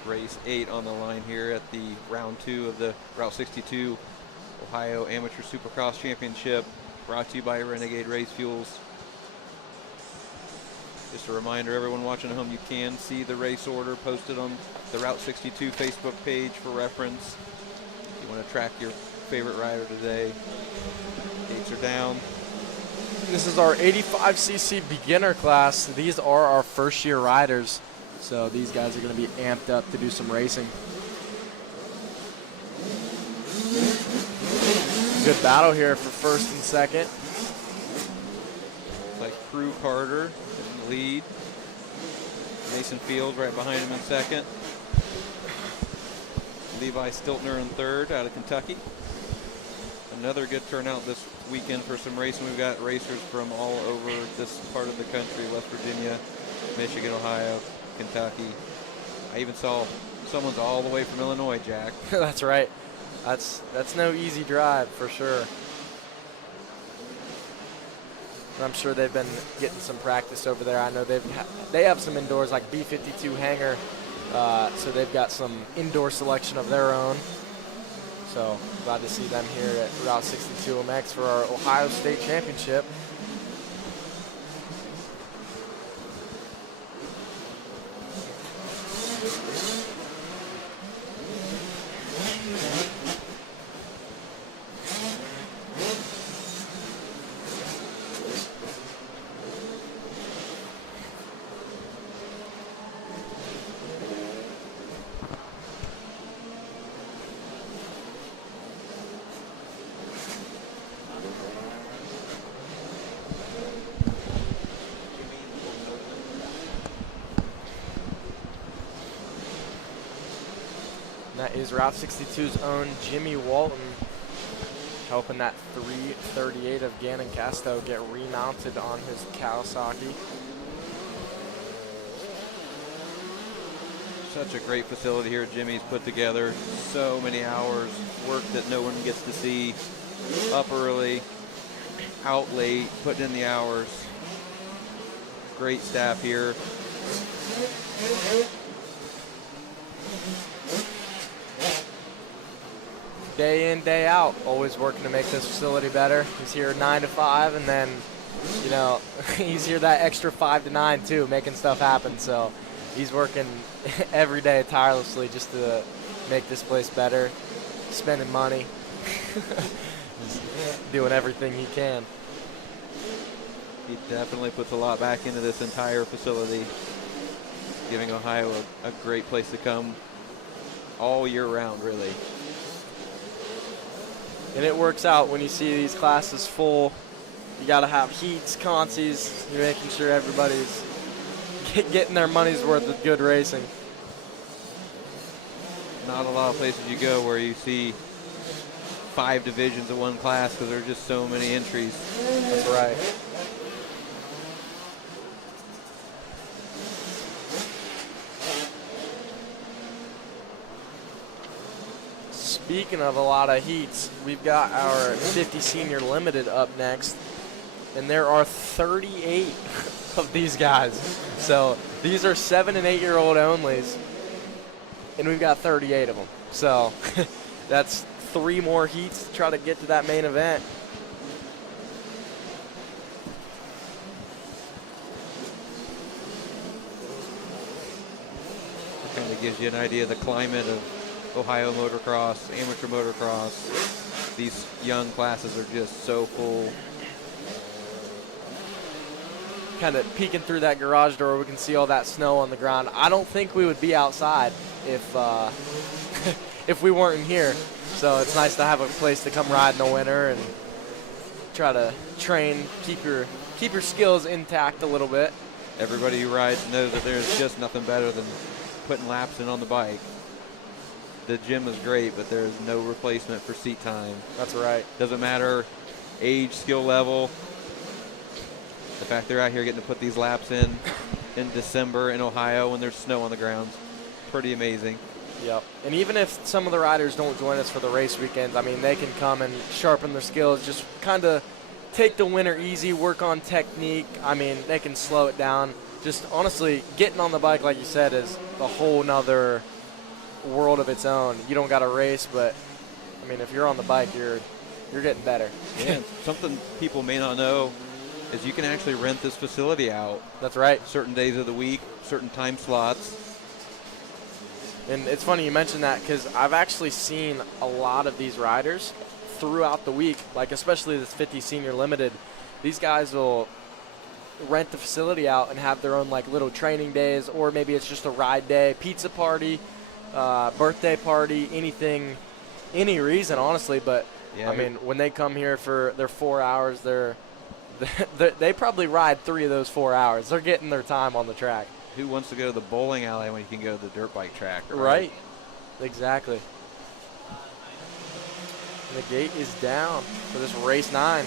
Race 8 on the line here at the round 2 of the Route 62 Ohio Amateur Supercross Championship, brought to you by Renegade Race Fuels. Just a reminder, everyone watching at home, you can see the race order posted on the Route 62 Facebook page for reference. If you want to track your favorite rider today, dates are down. This is our 85cc beginner class. These are our first-year riders. So these guys are going to be amped up to do some racing. Good battle here for first and second. Like Crew Carter in the lead. Mason Field right behind him in second. Levi Stiltner in third out of Kentucky. Another good turnout this weekend for some racing. We've got racers from all over this part of the country, West Virginia, Michigan, Ohio, Kentucky. I even saw someone's all the way from Illinois, Jack. That's right. That's no easy drive for sure. And I'm sure they've been getting some practice over there. I know they have some indoors like B52 hangar, so they've got some indoor selection of their own. So glad to see them here at Route 62 MX for our Ohio State Championship. is Route 62's own Jimmy Walton, helping that 338 of Gannon Casto get remounted on his Kawasaki. Such a great facility here Jimmy's put together. So many hours, work that no one gets to see. Up early, out late, putting in the hours. Great staff here. Day in, day out, always working to make this facility better. He's here 9 to 5, and then, you know, he's here that extra 5 to 9 too, making stuff happen. So he's working every day tirelessly just to make this place better, spending money, doing everything he can. He definitely puts a lot back into this entire facility, giving Ohio a great place to come all year round, really. And it works out when you see these classes full. You got to have heats, consies. You're making sure everybody's getting their money's worth of good racing. Not a lot of places you go where you see 5 divisions of one class because there are just so many entries. That's right. Speaking of a lot of heats, we've got our 50 Senior Limited up next, and there are 38 of these guys. So these are 7 and 8 year old onlys, and we've got 38 of them. So that's 3 more heats to try to get to that main event. It kind of gives you an idea of the climate of Ohio motocross, amateur motocross. These young classes are just so full. Kind of peeking through that garage door, we can see all that snow on the ground. I don't think we would be outside if if we weren't in here. So it's nice to have a place to come ride in the winter and try to train, keep your skills intact a little bit. Everybody who rides knows that there's just nothing better than putting laps in on the bike. The gym is great, but there's no replacement for seat time. That's right. Doesn't matter age, skill level. The fact they're out here getting to put these laps in December in Ohio when there's snow on the ground, pretty amazing. Yep. And even if some of the riders don't join us for the race weekends, I mean, they can come and sharpen their skills, just kind of take the winter easy, work on technique. I mean, they can slow it down. Just honestly, getting on the bike, like you said, is a whole nother world of its own. You don't got to race, but I mean, if you're on the bike, you're getting better. Yeah, something people may not know is you can actually rent this facility out. That's right. Certain days of the week, certain time slots. And it's funny you mentioned that because I've actually seen a lot of these riders throughout the week, like especially this 50 Senior Limited. These guys will rent the facility out and have their own like little training days, or maybe it's just a ride day, pizza party, birthday party, anything, any reason, honestly. But yeah, I mean, when they come here for their 4 hours, they probably ride 3 of those 4 hours. They're getting their time on the track. Who wants to go to the bowling alley when you can go to the dirt bike track? Right. Exactly. The gate is down for this race 9.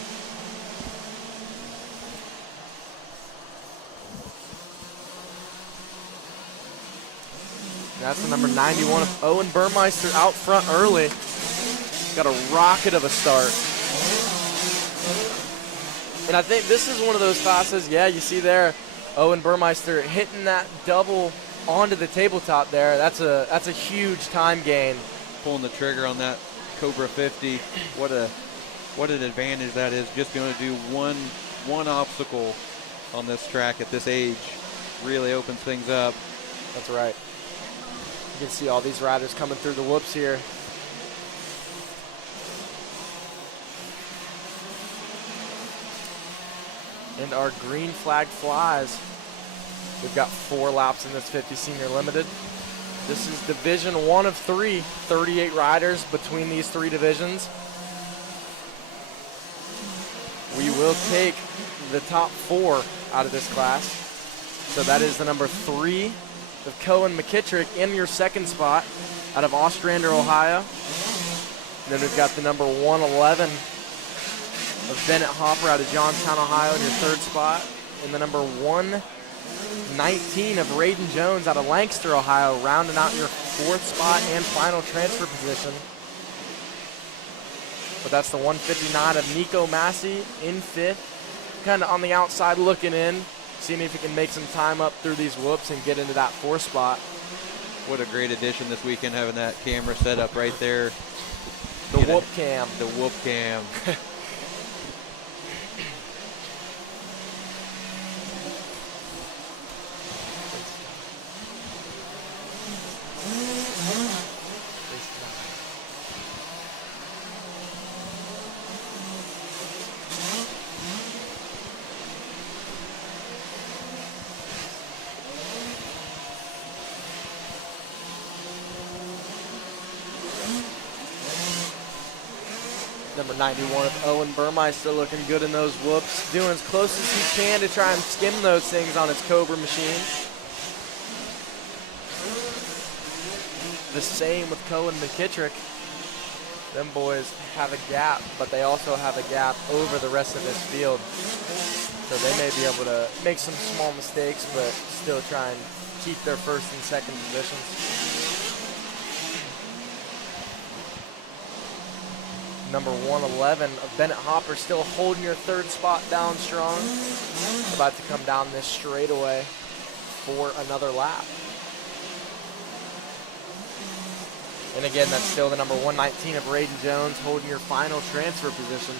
That's the number 91 of Owen Burmeister out front early. Got a rocket of a start. And I think this is one of those classes, yeah, you see there, Owen Burmeister hitting that double onto the tabletop there. That's a huge time gain. Pulling the trigger on that Cobra 50. What an advantage that is. Just going to do one obstacle on this track at this age. Really opens things up. That's right. You can see all these riders coming through the whoops here. And our green flag flies. We've got 4 laps in this 50 Senior Limited. This is Division 1 of 3, 38 riders between these 3 divisions. We will take the top 4 out of this class. So that is the number 3 of Cohen McKittrick in your second spot. out of Ostrander, Ohio. And then we've got the number 111 of Bennett Hopper out of Johnstown, Ohio in your third spot. And the number 119 of Raiden Jones out of Lancaster, Ohio, rounding out your fourth spot and final transfer position. But that's the 159 of Nico Massey in fifth, kind of on the outside looking in, seeing if he can make some time up through these whoops and get into that fourth spot. What a great addition this weekend, having that camera set up right there. The whoop cam. The whoop cam. Number 91 of Owen Burmeister looking good in those whoops, doing as close as he can to try and skim those things on his Cobra machine. The same with Cohen McKittrick. Them boys have a gap, but they also have a gap over the rest of this field. So they may be able to make some small mistakes, but still try and keep their first and second positions. Number 111 of Bennett Hopper still holding your third spot down strong. About to come down this straightaway for another lap. And again, that's still the number 119 of Raiden Jones holding your final transfer position.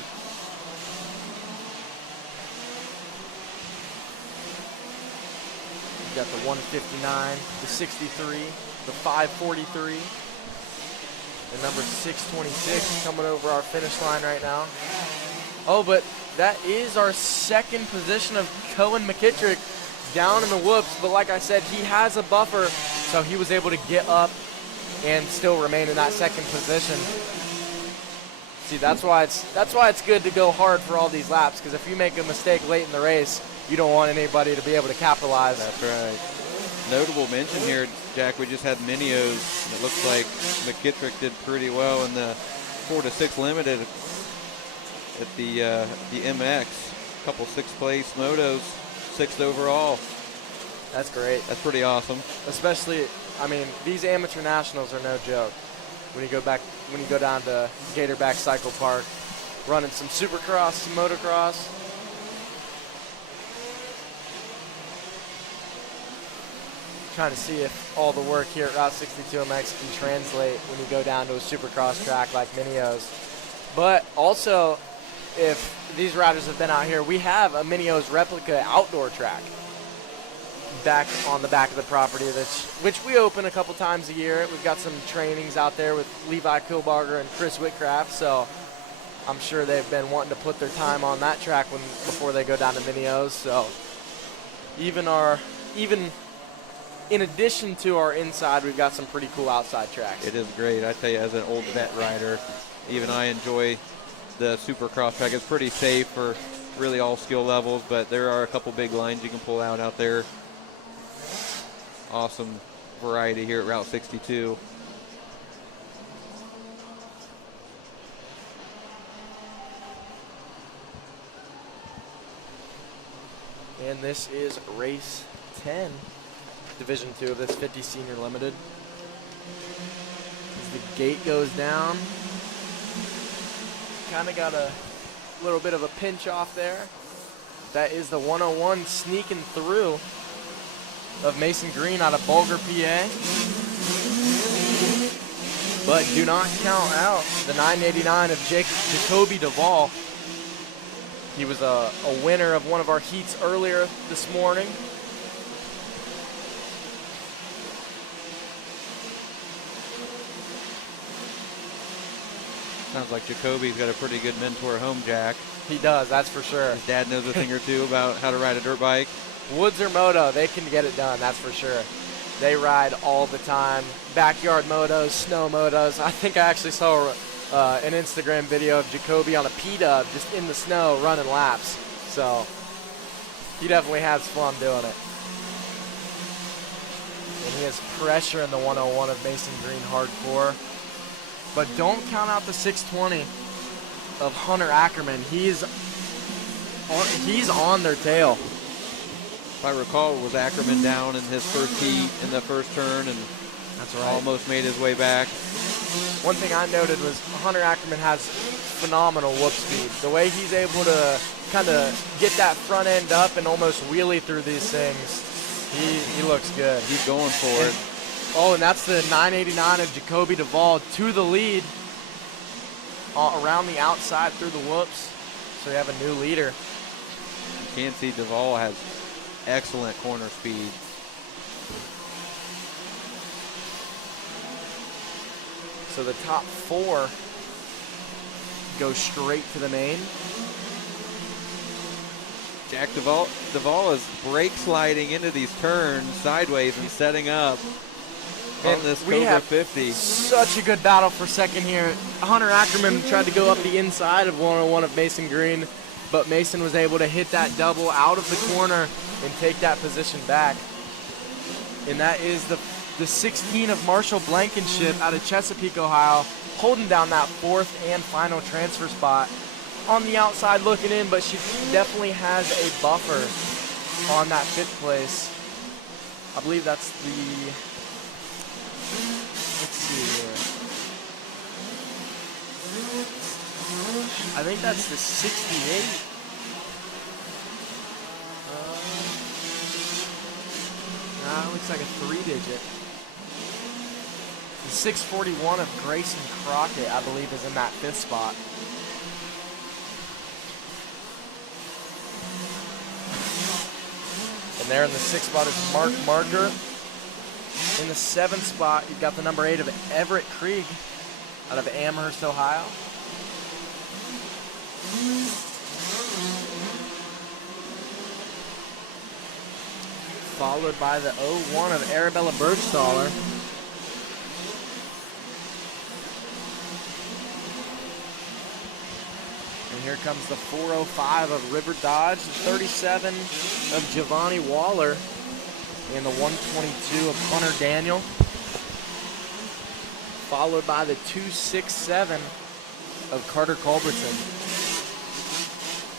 You've got the 159, the 63, the 543. And number 626 coming over our finish line right now. Oh, but that is our second position of Cohen McKittrick down in the whoops. But like I said, he has a buffer, so he was able to get up and still remain in that second position. See, that's why it's good to go hard for all these laps, because if you make a mistake late in the race, you don't want anybody to be able to capitalize. That's right. Notable mention here, Jack, we just had Minios. It looks like McKittrick did pretty well in the 4-6 limited at the MX. A couple sixth place motos, sixth overall. That's great. That's pretty awesome. Especially, I mean, these amateur nationals are no joke. When you go down to Gatorback Cycle Park, running some supercross, some motocross. Trying to see if all the work here at Route 62 MX can translate when you go down to a supercross track like Minios. But also, if these riders have been out here, we have a Minios replica outdoor track back on the back of the property, which we open a couple times a year. We've got some trainings out there with Levi Kilbarger and Chris Whitcraft, so I'm sure they've been wanting to put their time on that track before they go down to Minios. So even in addition to our inside, we've got some pretty cool outside tracks. It is great. I tell you, as an old vet rider, even I enjoy the Supercross track. It's pretty safe for really all skill levels, but there are a couple big lines you can pull out there. Awesome variety here at Route 62. And this is race 10. Division 2 of this 50 Senior Limited. As the gate goes down, kind of got a little bit of a pinch off there. That is the 101 sneaking through of Mason Green out of Bulger, PA. But do not count out the 989 of Jacoby Duvall. He was a winner of one of our heats earlier this morning. Sounds like Jacoby's got a pretty good mentor at home, Jack. He does, that's for sure. His dad knows a thing or two about how to ride a dirt bike. Woods or moto, they can get it done, that's for sure. They ride all the time. Backyard motos, snow motos. I think I actually saw an Instagram video of Jacoby on a P-dub just in the snow running laps. So he definitely has fun doing it. And he has pressure in the 101 of Mason Green hardcore. But don't count out the 620 of Hunter Ackerman. He's on their tail. If I recall, it was Ackerman down in his first heat in the first turn, and that's right. Almost made his way back. One thing I noted was Hunter Ackerman has phenomenal whoop speed. The way he's able to kind of get that front end up and almost wheelie through these things, he looks good. He's going for it. Oh, and that's the 989 of Jacoby Duvall to the lead around the outside through the whoops. So we have a new leader. You can see Duvall has excellent corner speed. So the top 4 go straight to the main. Jack Duvall is brake sliding into these turns sideways and setting up on this Cobra 50. Such a good battle for second here. Hunter Ackerman tried to go up the inside of 101 of Mason Green, but Mason was able to hit that double out of the corner and take that position back. And that is the 16 of Marshall Blankenship out of Chesapeake, Ohio, holding down that 4th and final transfer spot. On the outside looking in, but she definitely has a buffer on that 5th place. I believe that's the, let's see here. I think that's the 68. Nah, it looks like a 3-digit. The 641 of Grayson Crockett, I believe, is in that 5th spot. And there in the 6th spot is Mark Marker. In the 7th spot, you've got the number 8 of Everett Krieg out of Amherst, Ohio. Followed by the 01 of Arabella Bergstaller. And here comes the 405 of River Dodge, the 37 of Giovanni Waller, and the 122 of Hunter Daniel. Followed by the 267 of Carter Culbertson.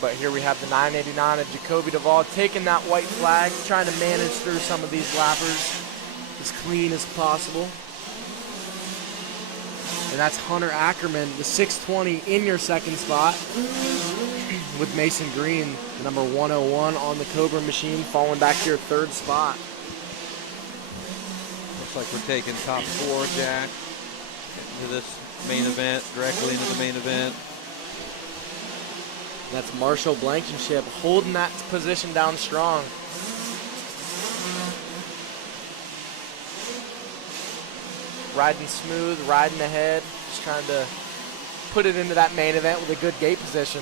But here we have the 989 of Jacoby Duvall taking that white flag, trying to manage through some of these lappers as clean as possible. And that's Hunter Ackerman, the 620 in your 2nd spot with Mason Green, the number 101 on the Cobra machine, falling back to your 3rd spot. Looks like we're taking top 4, Jack, into this main event, directly into the main event. That's Marshall Blankenship holding that position down strong. Riding smooth, riding ahead, just trying to put it into that main event with a good gate position.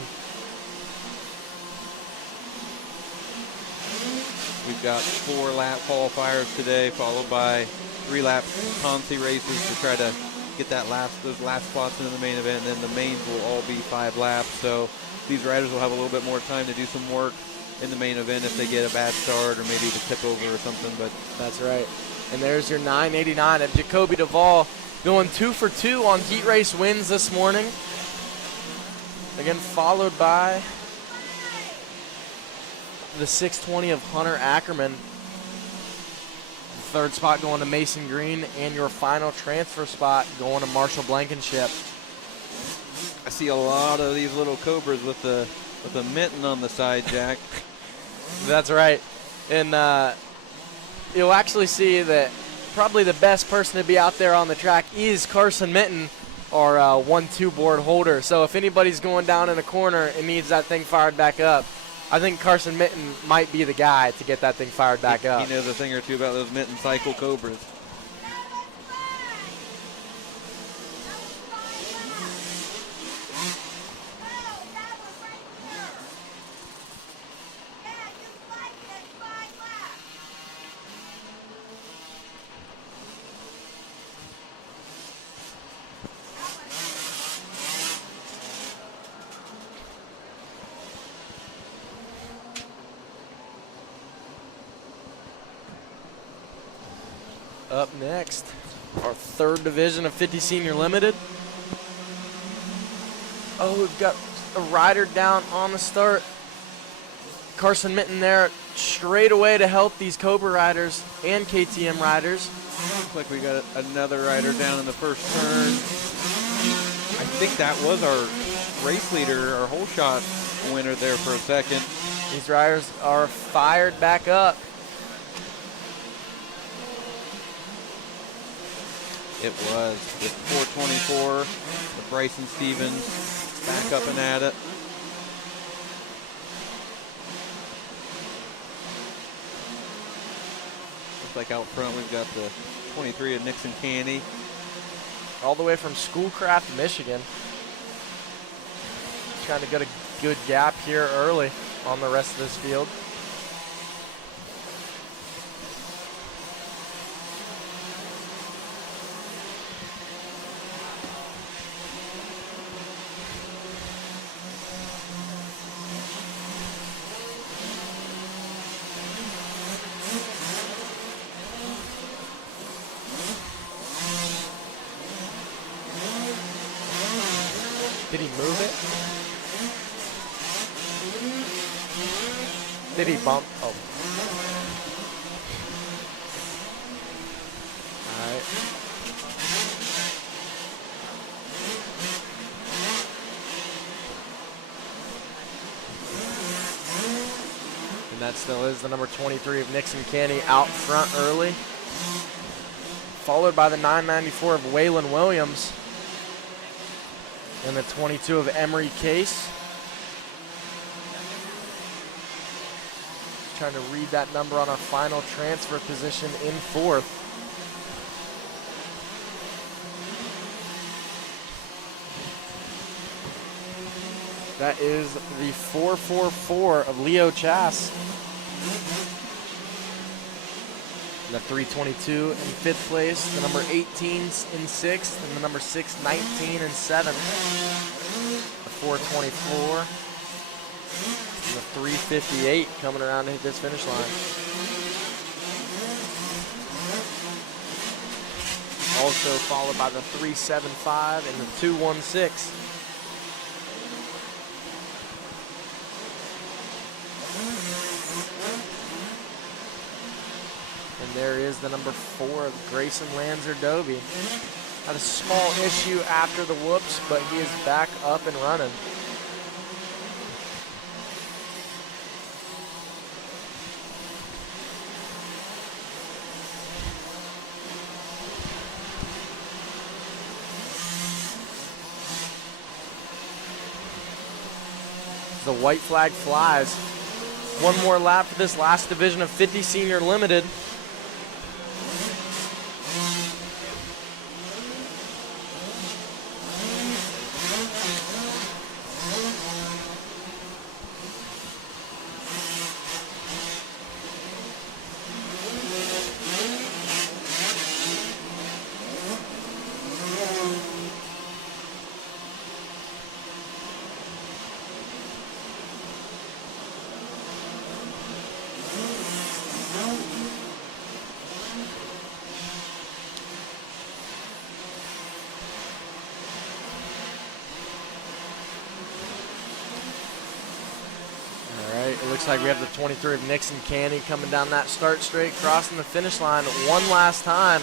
We've got 4-lap qualifiers today, followed by 3-lap Conti races to try to get those last spots into the main event, and then the mains will all be 5 laps. So these riders will have a little bit more time to do some work in the main event if they get a bad start or maybe the tip over or something. But that's right. And there's your 989 of Jacoby Duvall going 2 for 2 on heat race wins this morning. Again, followed by the 620 of Hunter Ackerman. The 3rd spot going to Mason Green, and your final transfer spot going to Marshall Blankenship. I see a lot of these little Cobras with the mitten on the side, Jack. That's right. And you'll actually see that probably the best person to be out there on the track is Carson Mitten, our 1-2 board holder. So if anybody's going down in a corner and needs that thing fired back up, I think Carson Mitten might be the guy to get that thing fired back up. He knows a thing or two about those Mitten cycle Cobras. Up next, our third division of 50 Senior Limited. Oh, we've got a rider down on the start. Carson Mitten there straight away to help these Cobra riders and KTM riders. Looks like we got another rider down in the first turn. I think that was our race leader, our whole shot winner there for a second. These riders are fired back up. It was with 424, with Bryson Stevens back up and at it. Looks like out front we've got the 23 of Nixon Canny. All the way from Schoolcraft, Michigan. Trying to get a good gap here early on the rest of this field. Did he move it? Did he bump? Oh. All right. And that still is the number 23 of Nixon Canny out front early. Followed by the 994 of Waylon Williams. And the 22 of Emery Case. Trying to read that number on our final transfer position in fourth. That is the 444 of Leo Chass. And the 322 in fifth place, the number 18 in sixth, and the number 619 in seventh. The 424. And the 358 coming around to hit this finish line. Also followed by the 375 and the 216. And there is the number 4 of Grayson Lanzer-Dobie. Had a small issue after the whoops, but he is back up and running. The white flag flies. One more lap for this last division of 50 Senior Limited. Looks like we have the 23 of Nixon Canny coming down that start straight, crossing the finish line one last time.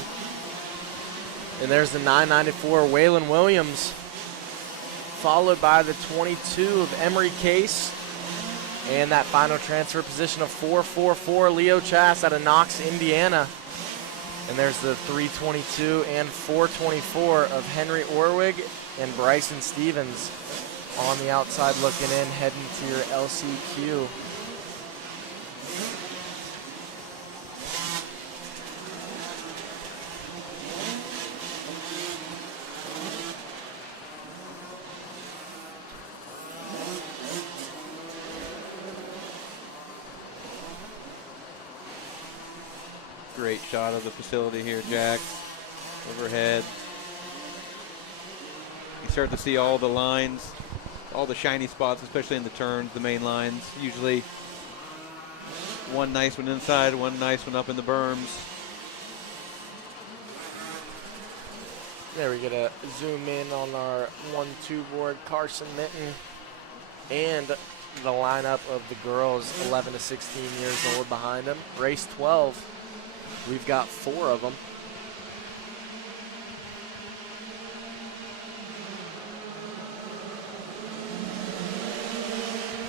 And there's the 994 Waylon Williams, followed by the 22 of Emery Case, and that final transfer position of 444 Leo Chass out of Knox, Indiana. And there's the 322 and 424 of Henry Orwig and Bryson Stevens on the outside looking in, heading to your LCQ. Great shot of the facility here, Jack. Overhead. You start to see all the lines, all the shiny spots, especially in the turns, the main lines. Usually one nice one inside, one nice one up in the berms. There we get a zoom in on our 1-2 board, Carson Minton, and the lineup of the girls 11 to 16 years old behind them. Race 12, we've got 4 of them.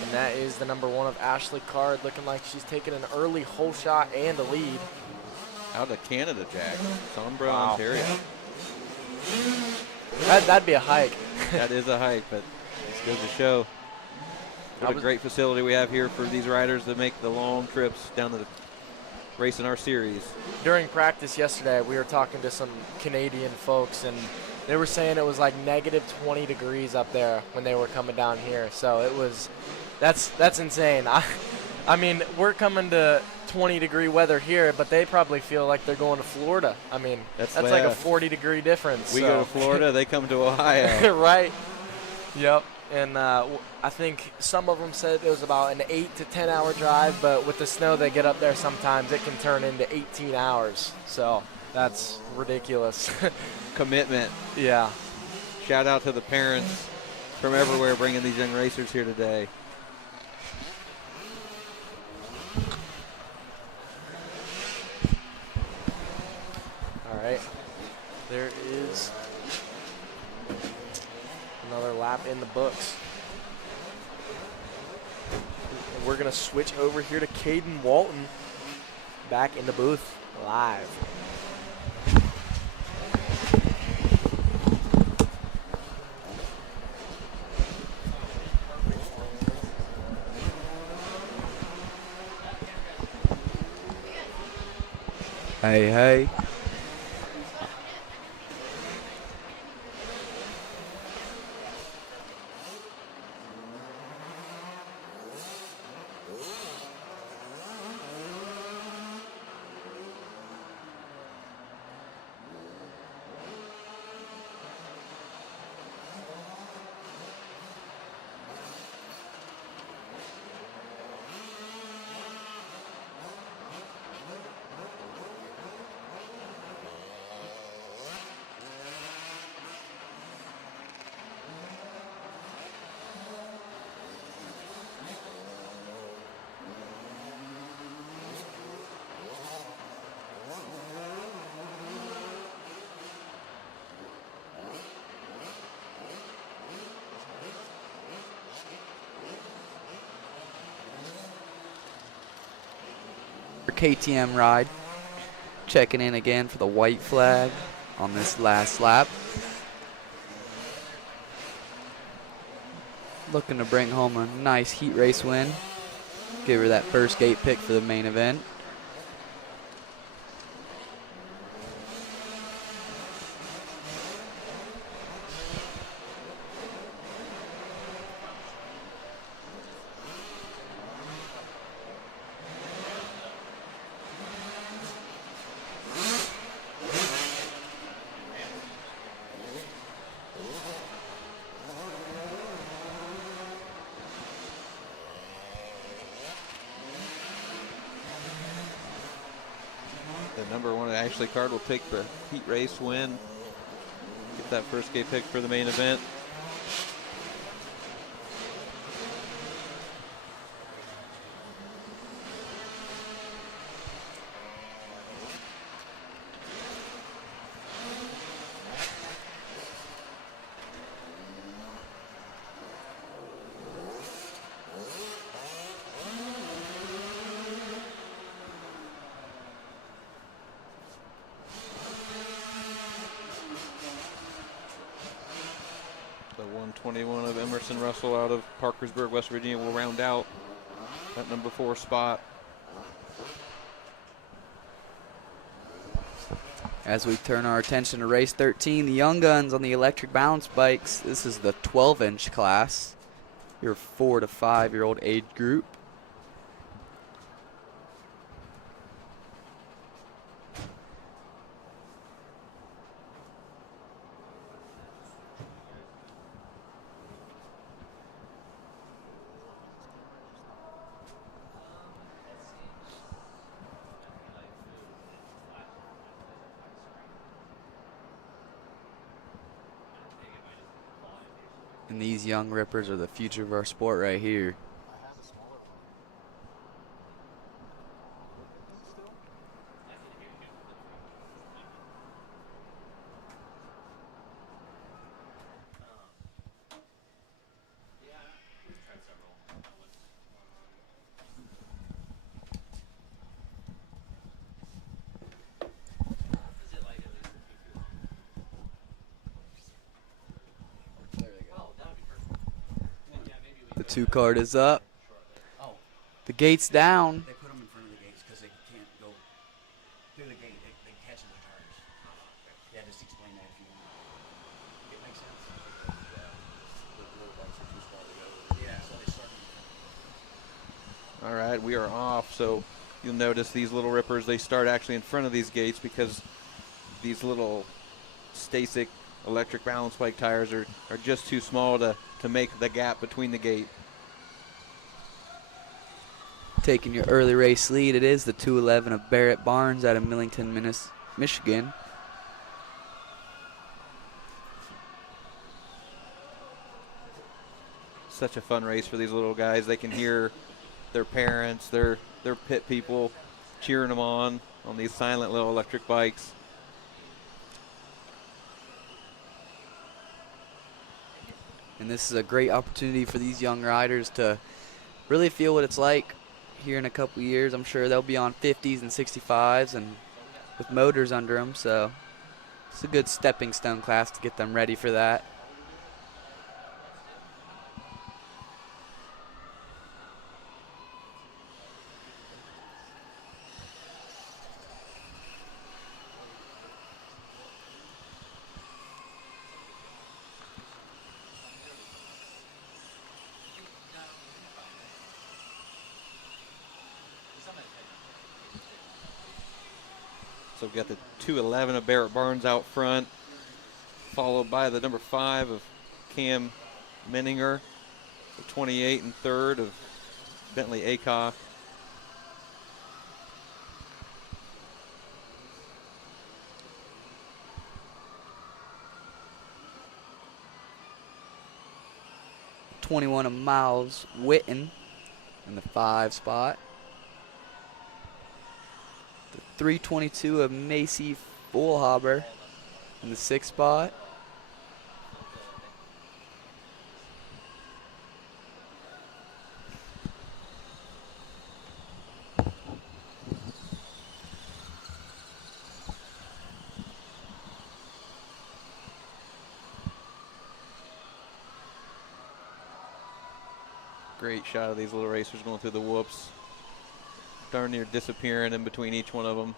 And that is the number 1 of Ashley Card, looking like she's taking an early hole shot and a lead. Out of Canada, Jack. Sombra, Wow. Ontario. That'd be a hike. That is a hike, but it's good to show. What a great facility we have here for these riders to make the long trips down to the race in our series. During practice yesterday, we were talking to some Canadian folks, and they were saying it was like negative 20 degrees up there when they were coming down here. So it was, that's insane. I mean, we're coming to 20-degree weather here, but they probably feel like they're going to Florida. I mean, that's like a 40-degree difference. We go to Florida, they come to Ohio. Right. Yep. And I think some of them said it was about an 8 to 10 hour drive, but with the snow they get up there sometimes, it can turn into 18 hours. So that's ridiculous. Commitment. Yeah. Shout out to the parents from everywhere bringing these young racers here today. All right. There is another lap in the books. And we're going to switch over here to Caden Walton back in the booth live. Hey, hey. KTM ride. Checking in again for the white flag on this last lap. Looking to bring home a nice heat race win. Give her that first gate pick for the main event. The number 1 Ashley Card will take the heat race win. Get that first gate pick for the main event. The 121 of Emerson Russell out of Parkersburg, West Virginia will round out that number 4 spot. As we turn our attention to race 13, the young guns on the electric balance bikes. This is the 12-inch class, your 4 to 5-year-old age group. And these young rippers are the future of our sport right here. The 2 card is up. The gate's down. They put them in front of the gates because they can't go through the gate. They catch in the tires. Yeah, just explain that if you want. It makes sense. Yeah, so they start in All right, we are off. So you'll notice these little rippers, they start actually in front of these gates because these little Stasic electric balance bike tires are just too small to make the gap between the gate. Taking your early race lead, it is the 211 of Barrett Barnes out of Millington, Michigan. Such a fun race for these little guys. They can hear their parents, their pit people cheering them on these silent little electric bikes. And this is a great opportunity for these young riders to really feel what it's like here in a couple years. I'm sure they'll be on 50s and 65s and with motors under them, so it's a good stepping stone class to get them ready for that. So we've got the 211 of Barrett Barnes out front, followed by the number 5 of Cam Menninger, the 28 and 3rd of Bentley Acock. '21 of Miles Witten in the 5 spot. The 322 of Macy Fullhaber in the 6th spot. Great shot of these little racers going through the whoops. Darn near disappearing in between each one of them.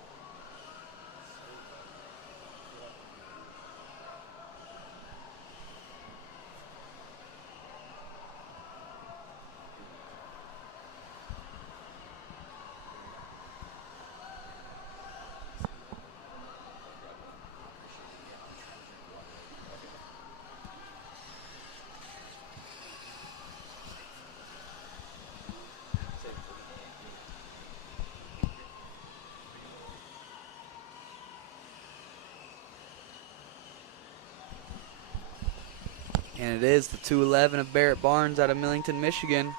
And it is the 211 of Barrett Barnes out of Millington, Michigan.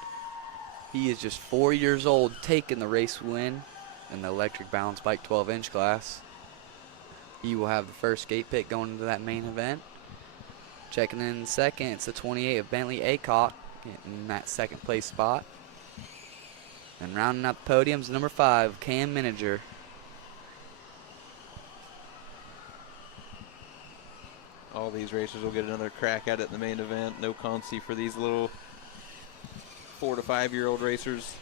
He is just 4 years old, taking the race win in the electric balance bike 12-inch class. He will have the first gate pick going into that main event. Checking in second, it's the 28 of Bentley Acock in that second place spot. And rounding out the podium is number 5, Cam Menninger. All these racers will get another crack at it in the main event. No consi for these little 4 to 5 year old racers.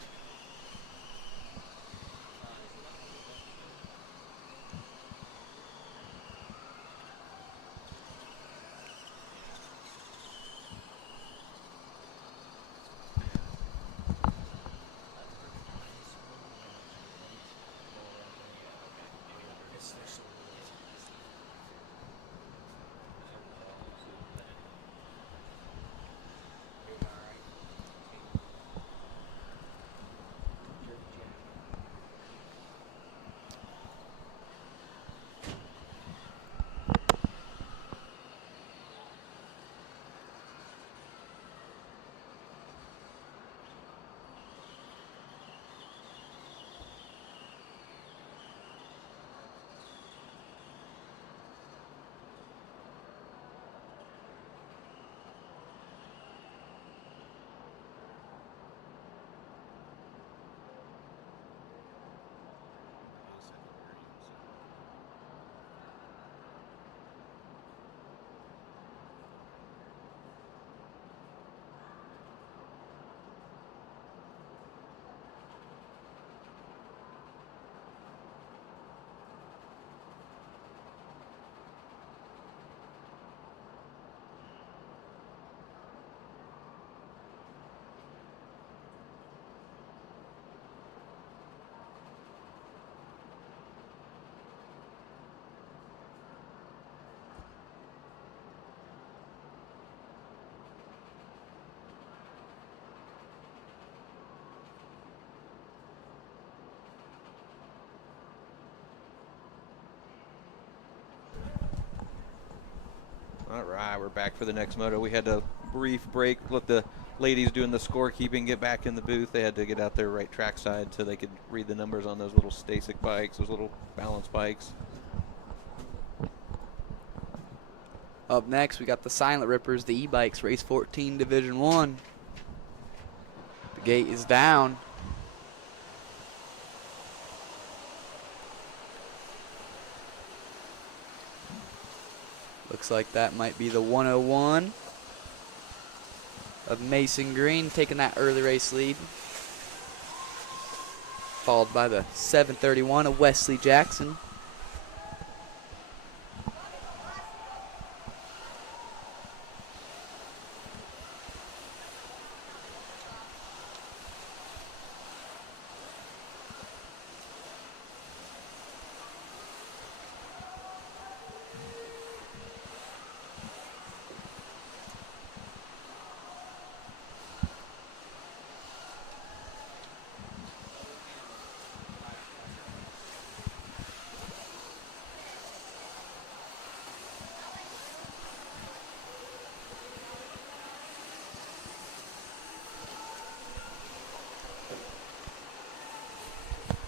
All right, we're back for the next moto. We had a brief break. Let the ladies doing the scorekeeping get back in the booth. They had to get out there right trackside so they could read the numbers on those little Stasic bikes, those little balance bikes. Up next, we got the Silent Rippers, the e-bikes, race 14, Division 1. The gate is down. Looks like that might be the 101 of Mason Green taking that early race lead. Followed by the 731 of Wesley Jackson.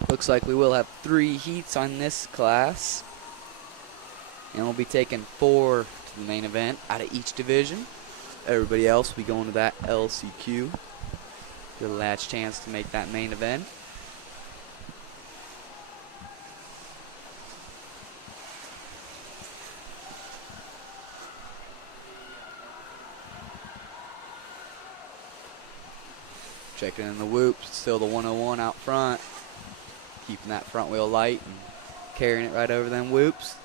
Looks like we will have 3 heats on this class. And we'll be taking 4 to the main event out of each division. Everybody else will be going to that LCQ. Your last chance to make that main event. Checking in the whoops, still the 101 out front. Keeping that front wheel light and carrying it right over them whoops.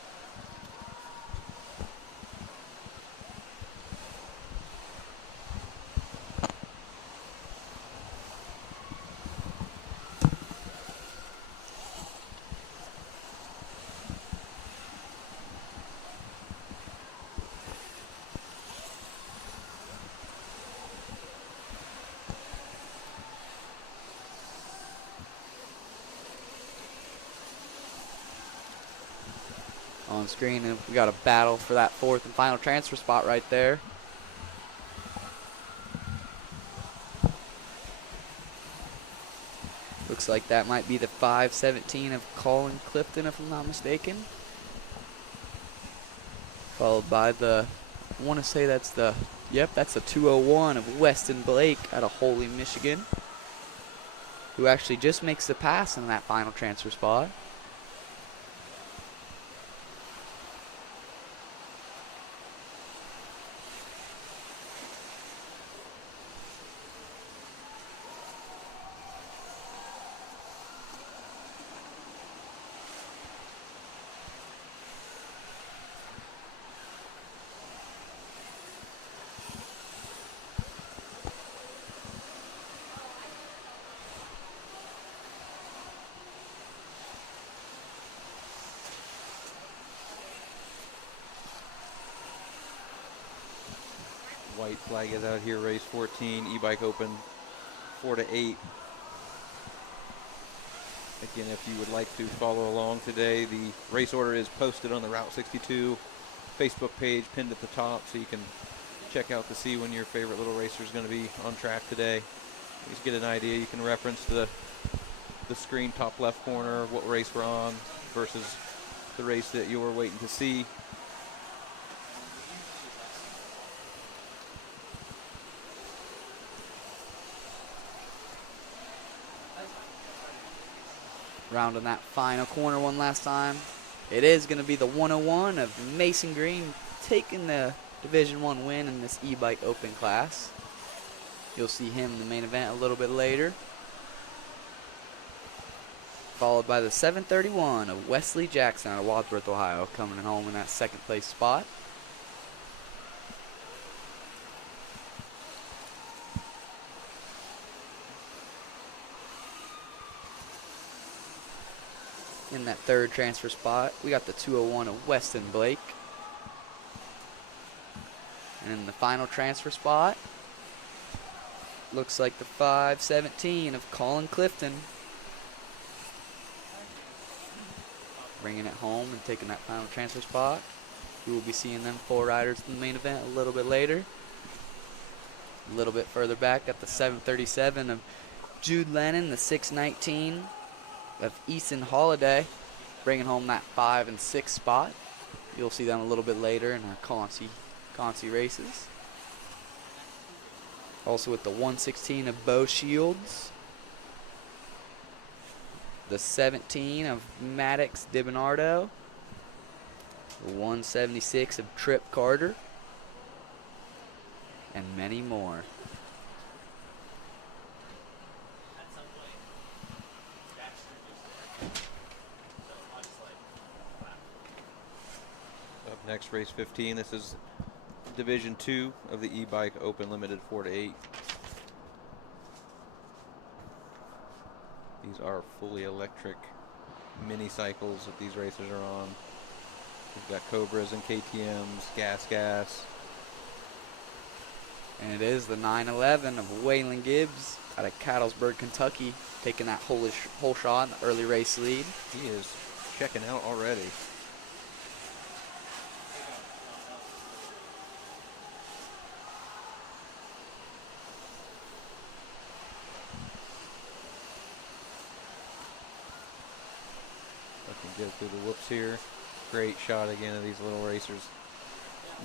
On screen, and we got a battle for that 4th and final transfer spot right there. Looks like that might be the 517 of Colin Clifton, if I'm not mistaken. Followed by the, I want to say that's the, yep, that's the 201 of Weston Blake out of Holy, Michigan, who actually just makes the pass in that final transfer spot. White flag is out here, race 14, e-bike open 4 to 8. Again, if you would like to follow along today, the race order is posted on the Route 62 Facebook page, pinned at the top, so you can check out to see when your favorite little racer is going to be on track today. Just get an idea. You can reference the screen top left corner, what race we're on versus the race that you were waiting to see. Rounding that final corner one last time. It is going to be the 101 of Mason Green taking the Division 1 win in this e-bike open class. You'll see him in the main event a little bit later. Followed by the 731 of Wesley Jackson out of Wadsworth, Ohio, coming home in that 2nd place spot. In that 3rd transfer spot, we got the 201 of Weston Blake. And in the final transfer spot, looks like the 517 of Colin Clifton. Bringing it home and taking that final transfer spot. We will be seeing them 4 riders in the main event a little bit later. A little bit further back, got the 737 of Jude Lennon, the 619 of Easton Holiday, bringing home that 5 and 6 spot. You'll see them a little bit later in our Concy races. Also with the 116 of Bo Shields, the 17 of Maddox DiBernardo, the 176 of Trip Carter, and many more. Up next, race 15. This is Division 2 of the e-bike open limited 4-8. These are fully electric mini cycles that these racers are on. We've got Cobras and KTMs, gas. And it is the 911 of Waylon Gibbs out of Cattlesburg, Kentucky, taking that whole shot in the early race lead. He is checking out already. Looking good through the whoops here. Great shot again of these little racers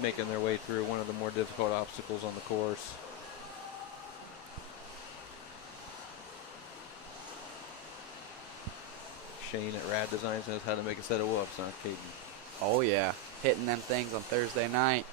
making their way through one of the more difficult obstacles on the course. Shane at Rad Designs knows how to make a set of whoops, huh, Caden? Oh yeah, hitting them things on Thursday night.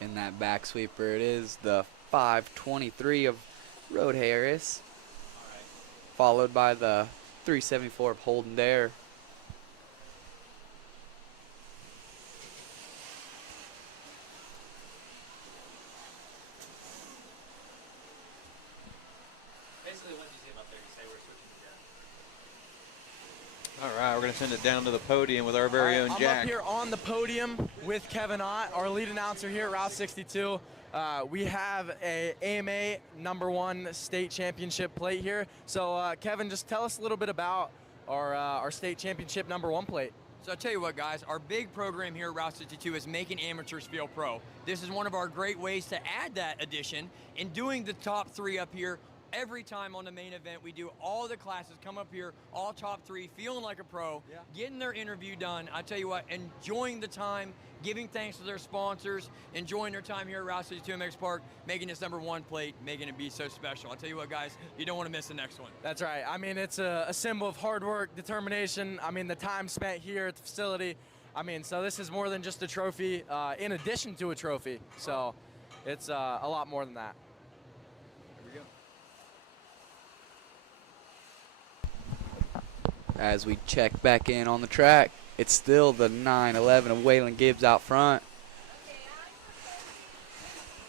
In that back sweeper, it is the 523 of Road Harris, followed by the 374 of Holden Dare. Basically, once you see about there, you say we're switching to All right, we're going to send it down to the podium with our very own I'm Jack. up here on the podium with Kevin Ott, our lead announcer here at Route 62. We have a AMA #1 state championship plate here. So Kevin, just tell us a little bit about our state championship #1 plate. So I'll tell you what, guys, our big program here at Route 62 is making amateurs feel pro. This is one of our great ways to add that addition in doing the top 3 up here. Every time on the main event, we do all the classes, come up here, all top 3, feeling like a pro, getting their interview done. I tell you what, enjoying the time, giving thanks to their sponsors, enjoying their time here at Route 62 MX Park, making this #1 plate, making it be so special. I'll tell you what, guys, you don't want to miss the next one. That's right. I mean, it's a symbol of hard work, determination. I mean, the time spent here at the facility. I mean, so this is more than just a trophy, in addition to a trophy. So it's a lot more than that. As we check back in on the track, it's still the 911 of Waylon Gibbs out front,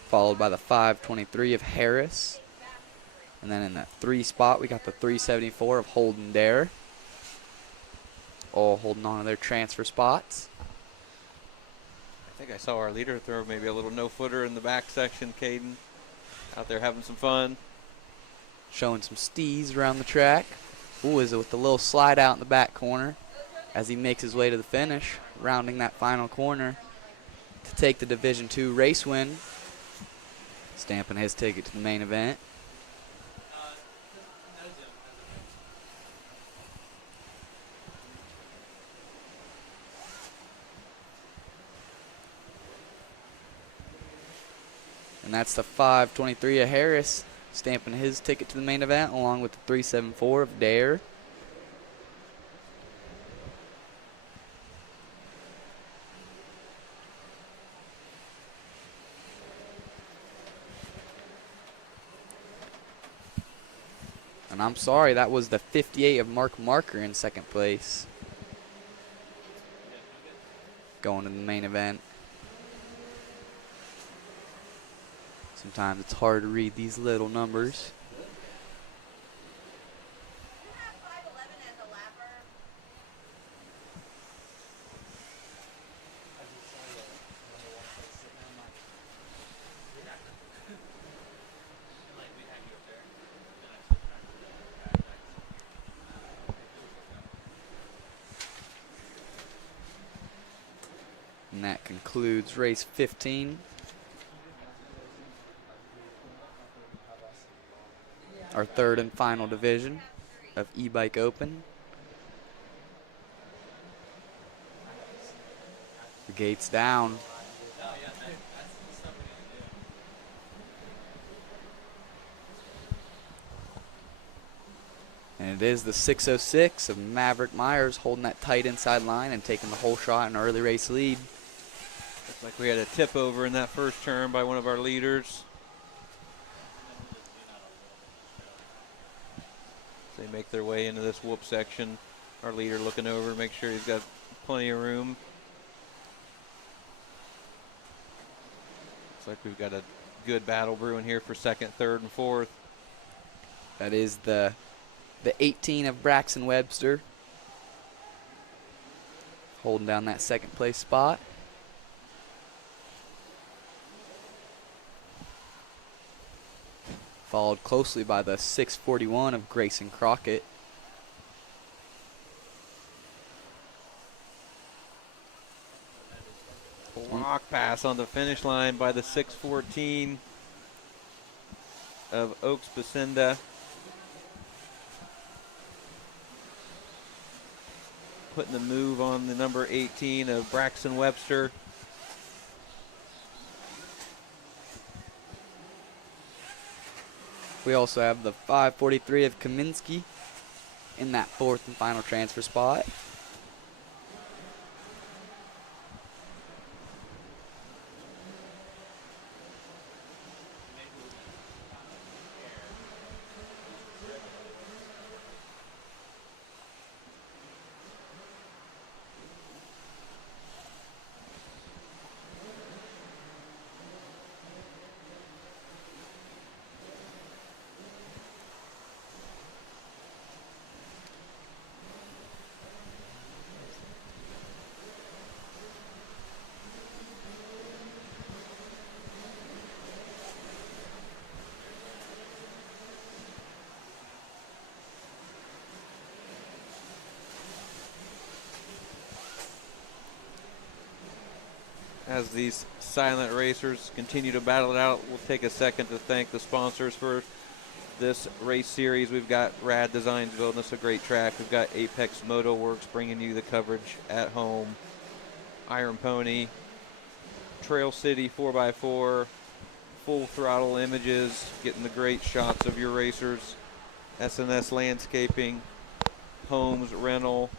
followed by the 523 of Harris. And then in that 3 spot, we got the 374 of Holden Dare, all holding on to their transfer spots. I think I saw our leader throw maybe a little no-footer in the back section, Caden. Out there having some fun. Showing some stees around the track. Ooh, is it with the little slide out in the back corner as he makes his way to the finish, rounding that final corner to take the Division II race win, stamping his ticket to the main event. And that's the 523 of Harris, stamping his ticket to the main event along with the 374 of Dare. And I'm sorry, that was the 58 of Mark Marker in second place. Going to the main event. Sometimes it's hard to read these little numbers. And that concludes race 15. Our third and final division of E-Bike Open. The gate's down. And it is the 606 of Maverick Myers holding that tight inside line and taking the whole shot in an early race lead. Looks like we had a tip over in that first turn by one of our leaders. They make their way into this whoop section. Our leader looking over, make sure he's got plenty of room. Looks like we've got a good battle brewing here for second, third, and fourth. That is the 18 of Braxton Webster holding down that second place spot. Followed closely by the 641 of Grayson Crockett. Block pass on the finish line by the 614 of Oaks Bacinda. Putting the move on the number 18 of Braxton Webster. We also have the 543 of Kaminsky in that fourth and final transfer spot. As these silent racers continue to battle it out, we'll take a second to thank the sponsors for this race series. We've got Rad Designs building us a great track. We've got Apex Moto Works bringing you the coverage at home. Iron Pony, Trail City 4x4, Full Throttle Images, getting the great shots of your racers. SNS Landscaping, Homes Rental,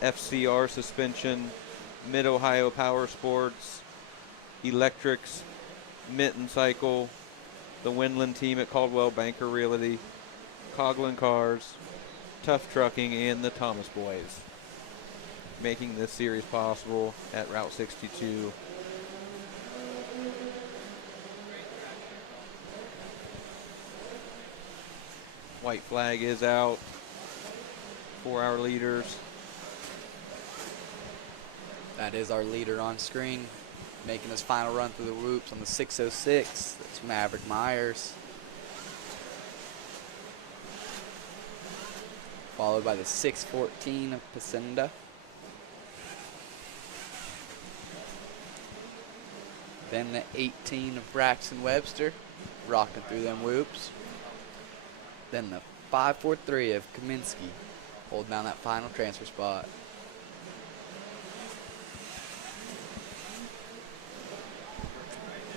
FCR Suspension, Mid-Ohio Powersports, Electrics, Mitten Cycle, the Windland team at Caldwell Banker Realty, Coughlin Cars, Tough Trucking, and the Thomas Boys, making this series possible at Route 62. White flag is out for our leaders. That is our leader on screen, making his final run through the whoops on the 606. That's Maverick Myers. Followed by the 614 of Pacinda. Then the 18 of Braxton Webster, rocking through them whoops. Then the 543 of Kaminsky, holding down that final transfer spot.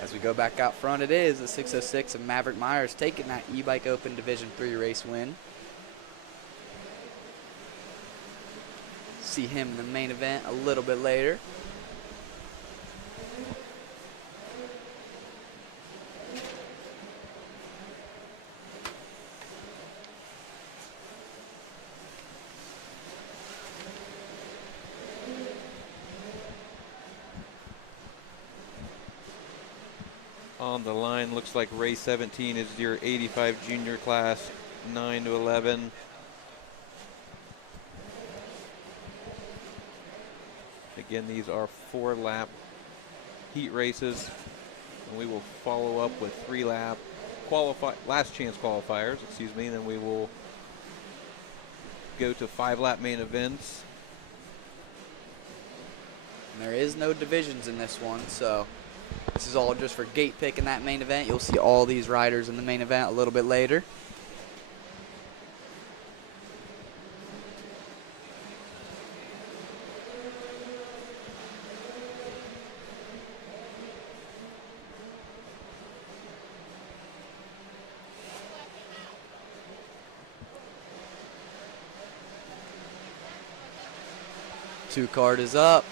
As As we go back out front, it is the 606 of Maverick Myers taking that E-Bike Open Division III race win. See him in the main event a little bit later. On the line, looks like race 17 is your 85 junior class, 9 to 11. Again, these are 4-lap heat races, and we will follow up with 3-lap last chance qualifiers, excuse me, and then we will go to 5-lap main events. And there is no divisions in this one, so this is all just for gate pick in that main event. You'll see all these riders in the main event a little bit later. Two card is up.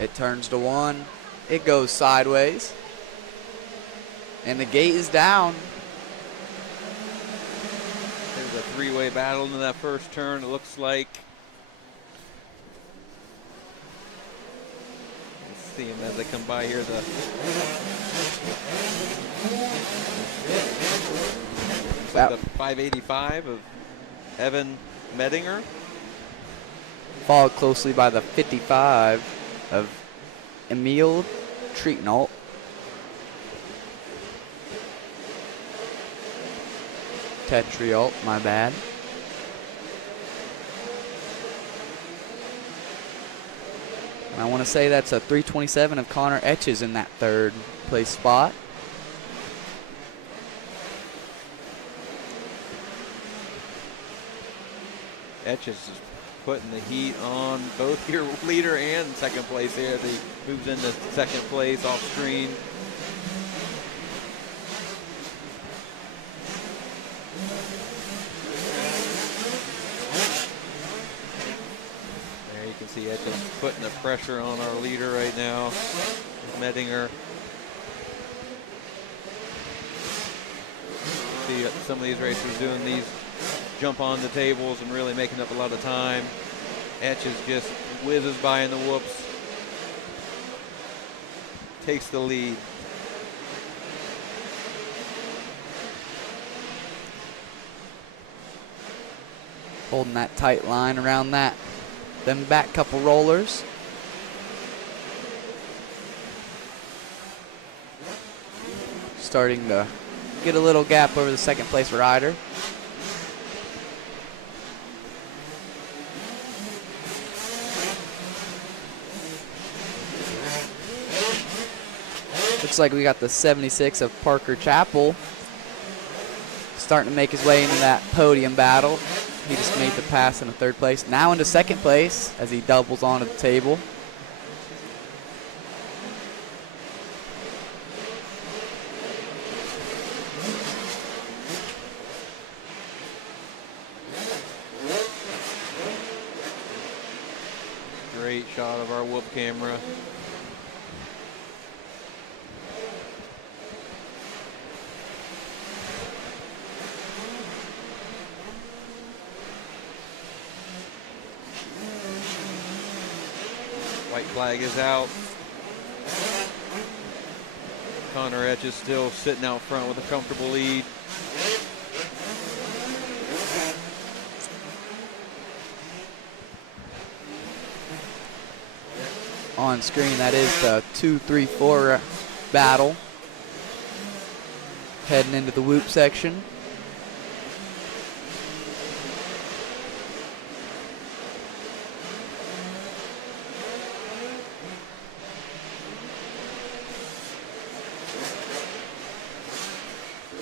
It turns to 1. It goes sideways. And the gate is down. There's a 3-way battle into that first turn, it looks like. Let's see them as they come by here. The 585 of Evan Medinger. Followed closely by the 55 of Emil Treatnault. Tetrialt, my bad. And I want to say that's a 327 of Connor Etches in that third place spot. Etches is putting the heat on both your leader and second place here. He moves into second place off screen. There you can see Etches putting the pressure on our leader right now, Medinger. See some of these racers doing these jump on the tables and really making up a lot of time. Etches just whizzes by in the whoops. Takes the lead. Holding that tight line around that. Them back couple rollers. Starting to get a little gap over the second place rider. Looks like we got the 76 of Parker Chappell starting to make his way into that podium battle. He just made the pass in the third place. Now into second place as he doubles onto the table. Great shot of our whoop camera. White flag is out. Connor Etch is still sitting out front with a comfortable lead. On screen, that is the 2-3-4 battle. Heading into the whoop section.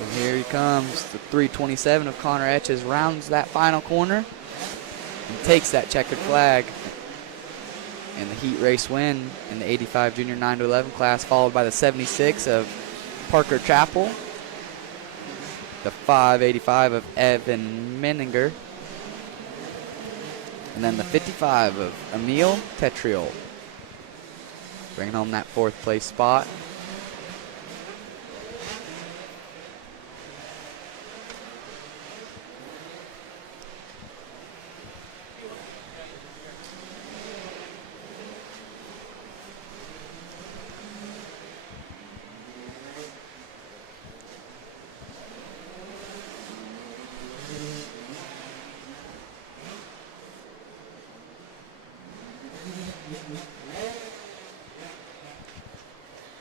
And here he comes. The 327 of Connor Etches rounds that final corner and takes that checkered flag. and the heat race win in the 85 Junior 9 to 11 class, followed by the 76 of Parker Chappell, the 585 of Evan Menninger, and then the 55 of Emil Tetriol, bringing home that 4th place spot.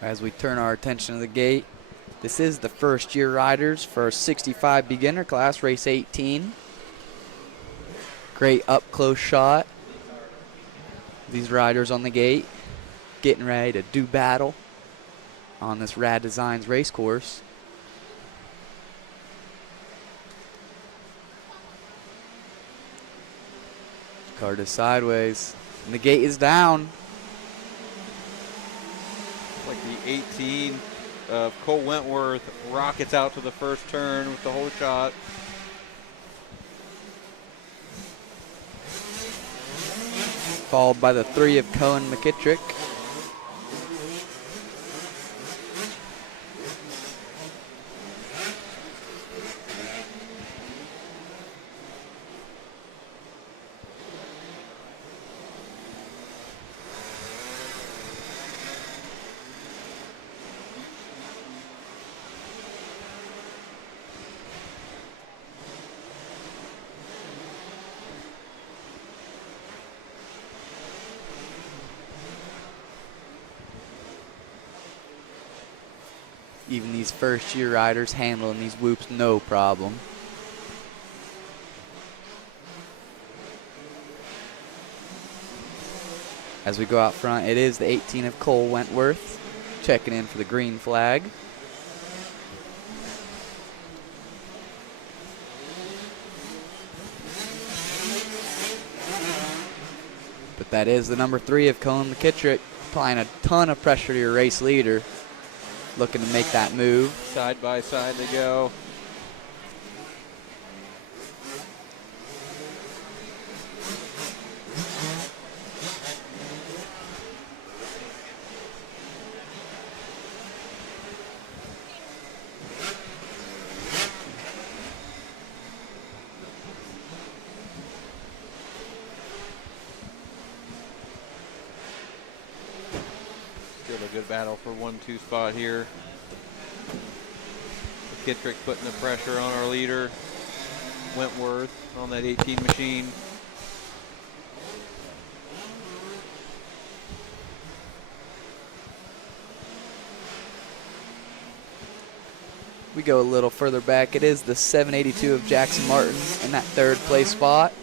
As we turn our attention to the gate, this is the first-year riders for 65 beginner class, race 18. Great up-close shot. These riders on the gate getting ready to do battle on this Rad Designs race course. Card is sideways, and the gate is down. Like the 18 of Cole Wentworth rockets out to the first turn with the whole shot. Followed by the 3 of Cohen McKittrick. Even these first-year riders handling these whoops no problem. As we go out front, it is the 18 of Cole Wentworth checking in for the green flag. But that is the number 3 of Cohen McKittrick, applying a ton of pressure to your race leader, looking to make that move. Side by side they go. Still a good battle for 1-2 spot here. Kittrick putting the pressure on our leader, Wentworth, on that 18 machine. We go a little further back. It is the 782 of Jackson Martin in that 3rd place spot.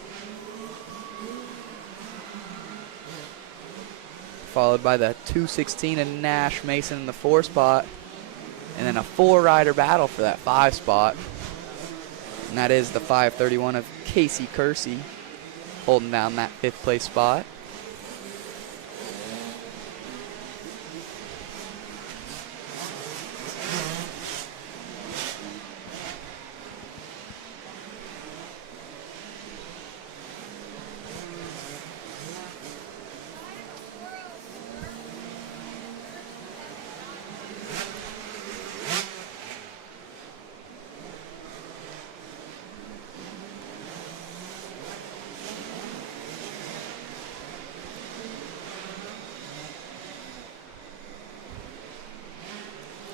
Followed by the 216 of Nash Mason in the 4 spot. And then a 4-rider battle for that 5 spot. And that is the 531 of Casey Kersey holding down that 5th place spot.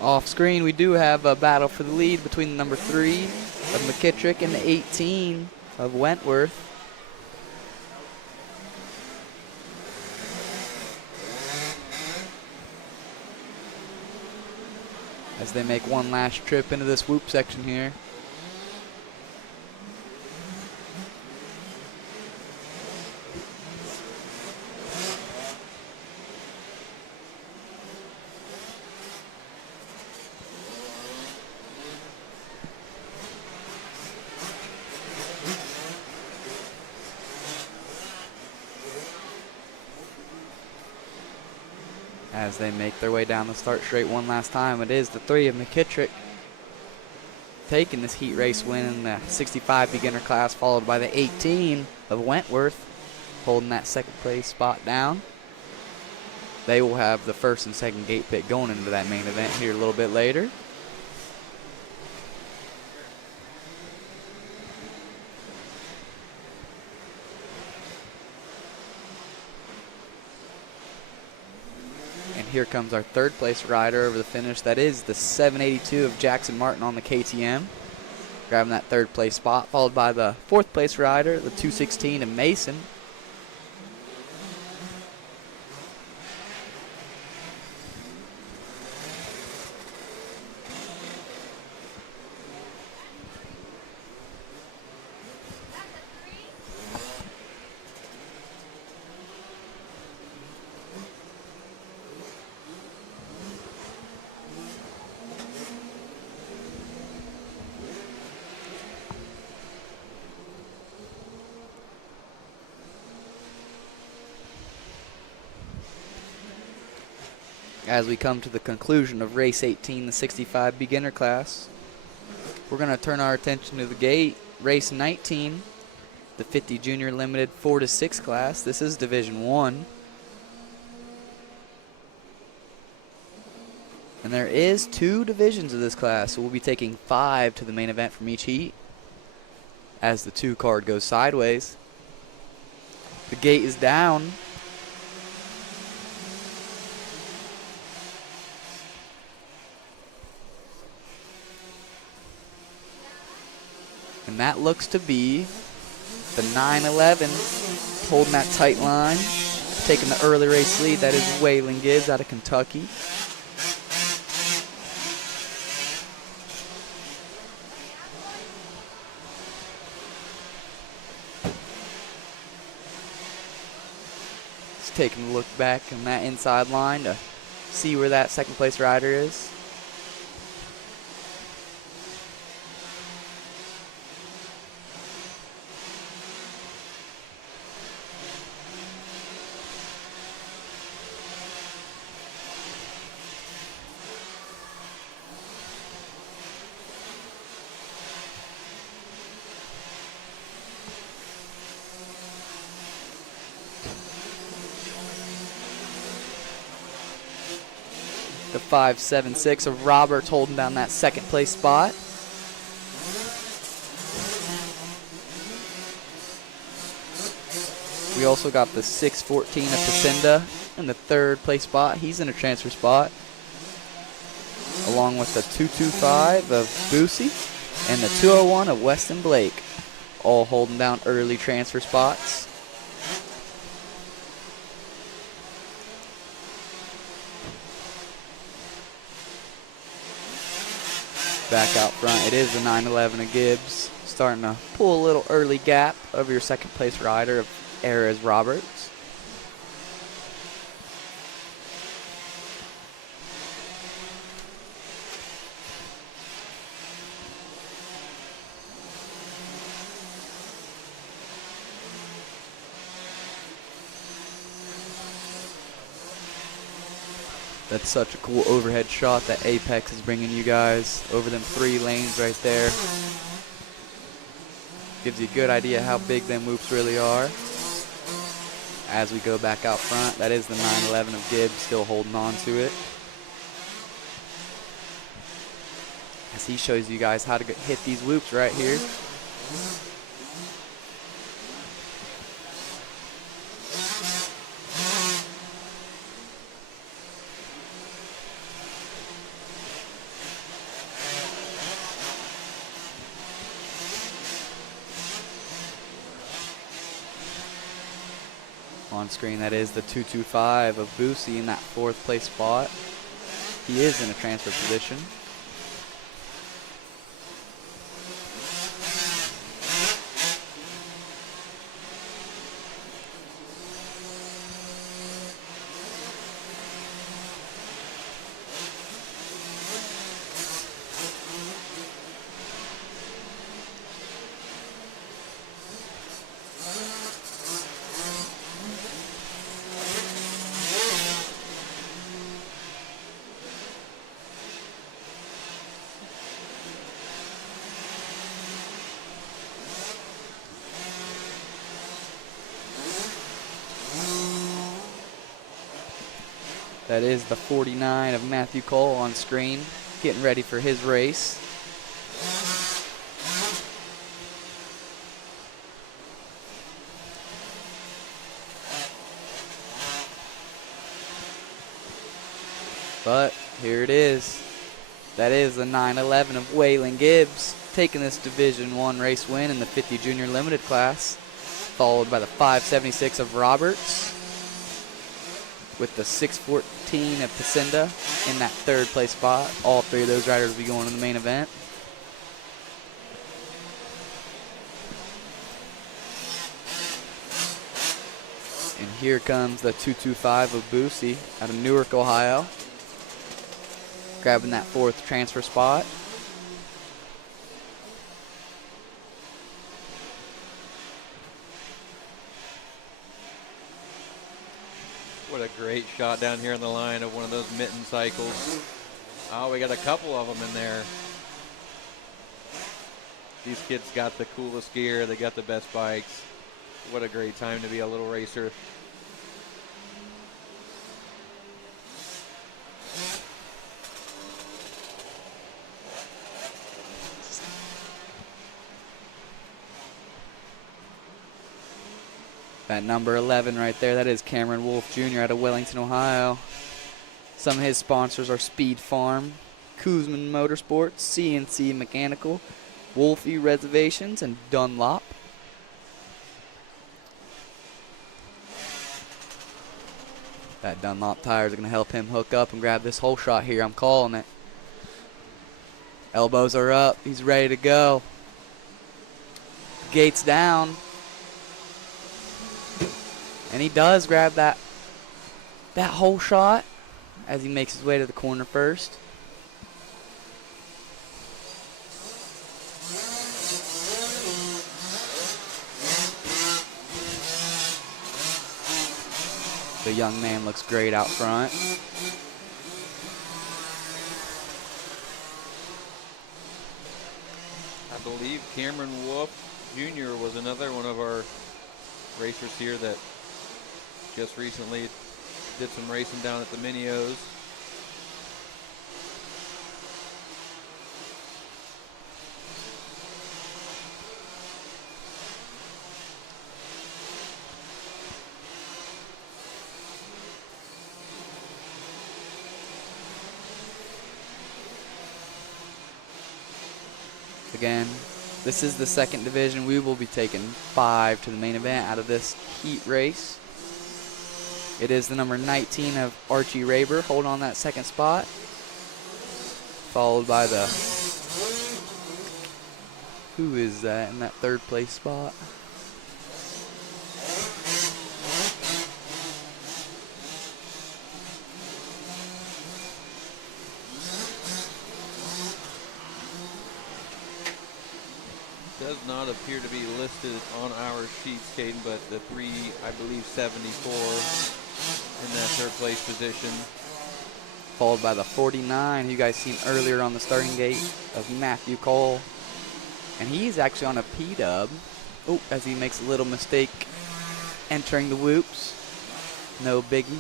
Off screen, we do have a battle for the lead between the number 3 of McKittrick and the 18 of Wentworth. As they make one last trip into this whoop section here. as they make their way down the start straight one last time. It is the 3 of McKittrick taking this heat race win in the 65 beginner class, followed by the 18 of Wentworth holding that second place spot down. They will have the first and second gate pit going into that main event here a little bit later. And here comes our third place rider over the finish. That is the 782 of Jackson Martin on the KTM, grabbing that third place spot, followed by the fourth place rider, the 216 of Mason. As we come to the conclusion of race 18, the 65 beginner class, we're going to turn our attention to the gate. Race 19, the 50 junior limited 4 to 6 class. This is Division 1. And there is 2 divisions of this class, so we'll be taking 5 to the main event from each heat as the 2 card goes sideways. The gate is down. And that looks to be the 911 holding that tight line, taking the early race lead. That is Waylon Gibbs out of Kentucky. Just taking a look back on that inside line to see where that second place rider is. The 576 of Roberts holding down that second place spot. We also got the 614 of Pacinda in the third place spot. He's in a transfer spot, along with the 225 of Boosie and the 201 of Weston Blake, all holding down early transfer spots. Back out front, it is the 911 of Gibbs, starting to pull a little early gap over your second place rider of Erez Roberts. That's such a cool overhead shot that Apex is bringing you guys over them 3 lanes right there. Gives you a good idea how big them whoops really are. As we go back out front, that is the 911 of Gibbs still holding on to it, as he shows you guys how to hit these whoops right here. On screen, that is the 225 of Boosie in that fourth place spot. He is in a transfer position. That is the 49 of Matthew Cole on screen, getting ready for his race. But here it is. That is the 911 of Waylon Gibbs, taking this Division I race win in the 50 Junior Limited class, followed by the 576 of Roberts, with the 614 of Pacinda in that third place spot. All three of those riders will be going to the main event. And here comes the 225 of Boosie out of Newark, Ohio, grabbing that fourth transfer spot. What a great shot down here on the line of one of those mitten cycles. Oh, we got a couple of them in there. These kids got the coolest gear. They got the best bikes. What a great time to be a little racer. That number 11 right there, that is Cameron Wolf Jr. out of Wellington, Ohio. Some of his sponsors are Speed Farm, Kuzman Motorsports, CNC Mechanical, Wolfie Reservations, and Dunlop. That Dunlop tires are going to help him hook up and grab this whole shot here. I'm calling it. Elbows are up. He's ready to go. Gates down. And he does grab that whole shot as he makes his way to the corner first. The young man looks great out front. I believe Cameron Wolf Jr. was another one of our racers here that just recently did some racing down at the Mini-O's. Again, this is the second division. We will be taking 5 to the main event out of this heat race. It is the number 19 of Archie Raber holding on that second spot, followed by the, who is that in that third place spot? Does not appear to be listed on our sheets, Caden, but the 3, I believe, 74 in that third place position. Followed by the 49, who you guys seen earlier on the starting gate, of Matthew Cole. And he's actually on a P-dub. Oh, as he makes a little mistake entering the whoops. No biggie.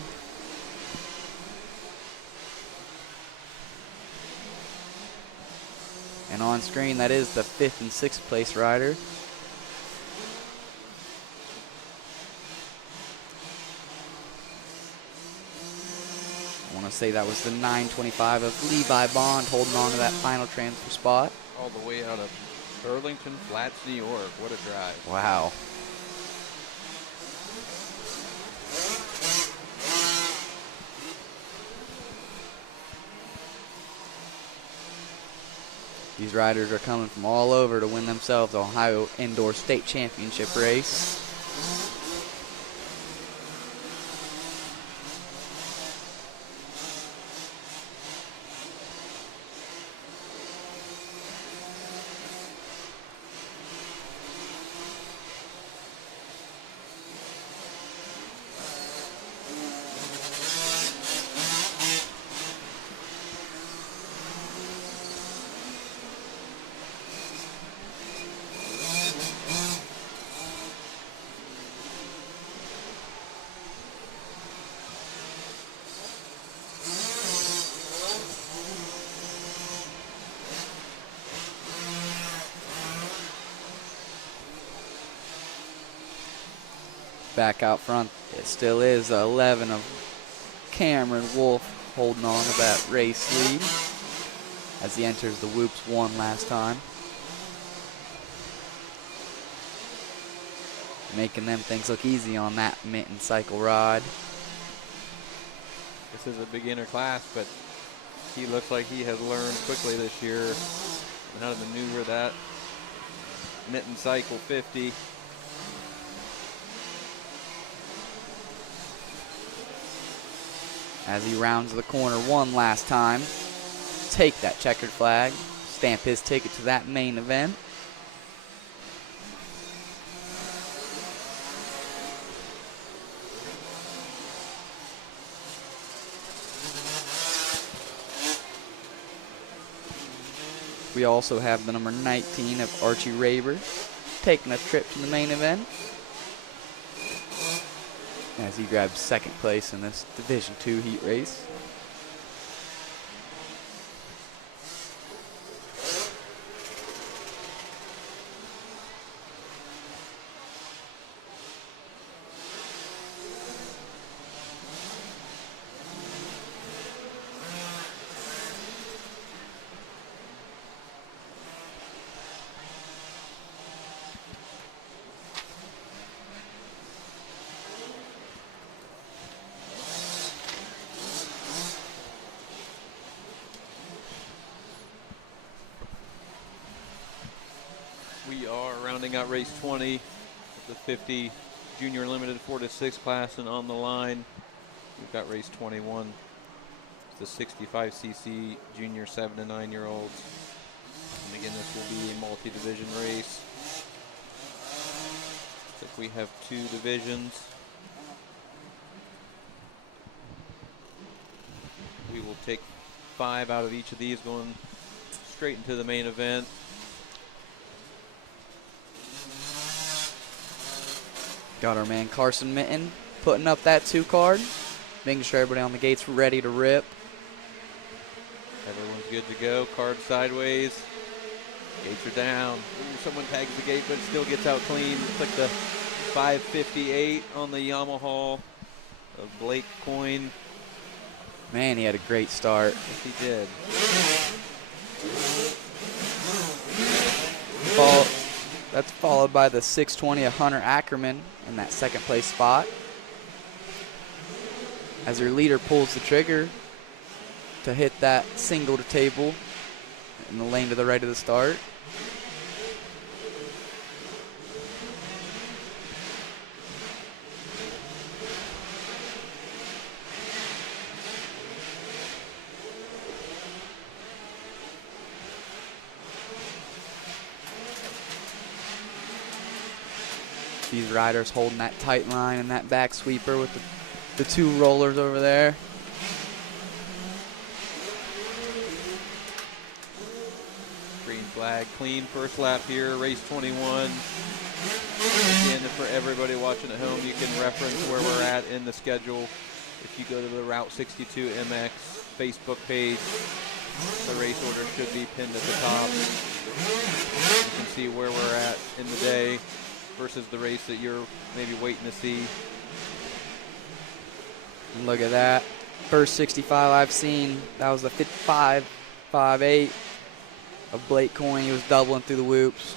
And on screen, that is the 5th and 6th place rider. I want to say that was the 925 of Levi Bond holding on to that final transfer spot. All the way out of Burlington Flats, New York. What a drive. Wow. These riders are coming from all over to win themselves the Ohio Indoor State Championship race. Back out front, it still is 11 of Cameron Wolf holding on to that race lead as he enters the whoops one last time. Making them things look easy on that mitten cycle ride. This is a beginner class, but he looks like he has learned quickly this year how to maneuver that mitten cycle 50. As he rounds the corner one last time, take that checkered flag, stamp his ticket to that main event. We also have the number 19 of Archie Raber taking a trip to the main event as he grabs second place in this Division II heat race. We are rounding out race 20, the 50 junior limited 4 to 6 class, and on the line we've got race 21, the 65cc junior 7 to 9 year olds. And again, this will be a multi-division race. I think we have 2 divisions. We will take 5 out of each of these going straight into the main event. Got our man Carson Mitten putting up that 2 card, making sure everybody on the gate's ready to rip. Everyone's good to go. Card sideways. Gates are down. Ooh, someone tags the gate, but it still gets out clean. It's like the 558 on the Yamaha of Blake Coyne. Man, he had a great start. Yes, he did. That's followed by the 620 of Hunter Ackerman in that second place spot. As your leader pulls the trigger to hit that single to table in the lane to the right of the start. These riders holding that tight line and that back sweeper with the 2 rollers over there. Green flag, clean first lap here, race 21. Again, for everybody watching at home, you can reference where we're at in the schedule. If you go to the Route 62 MX Facebook page, the race order should be pinned at the top. You can see where we're at in the day versus the race that you're maybe waiting to see. And look at that. First 65 I've seen, that was the 55.58 of Blake Coyne. He was doubling through the whoops.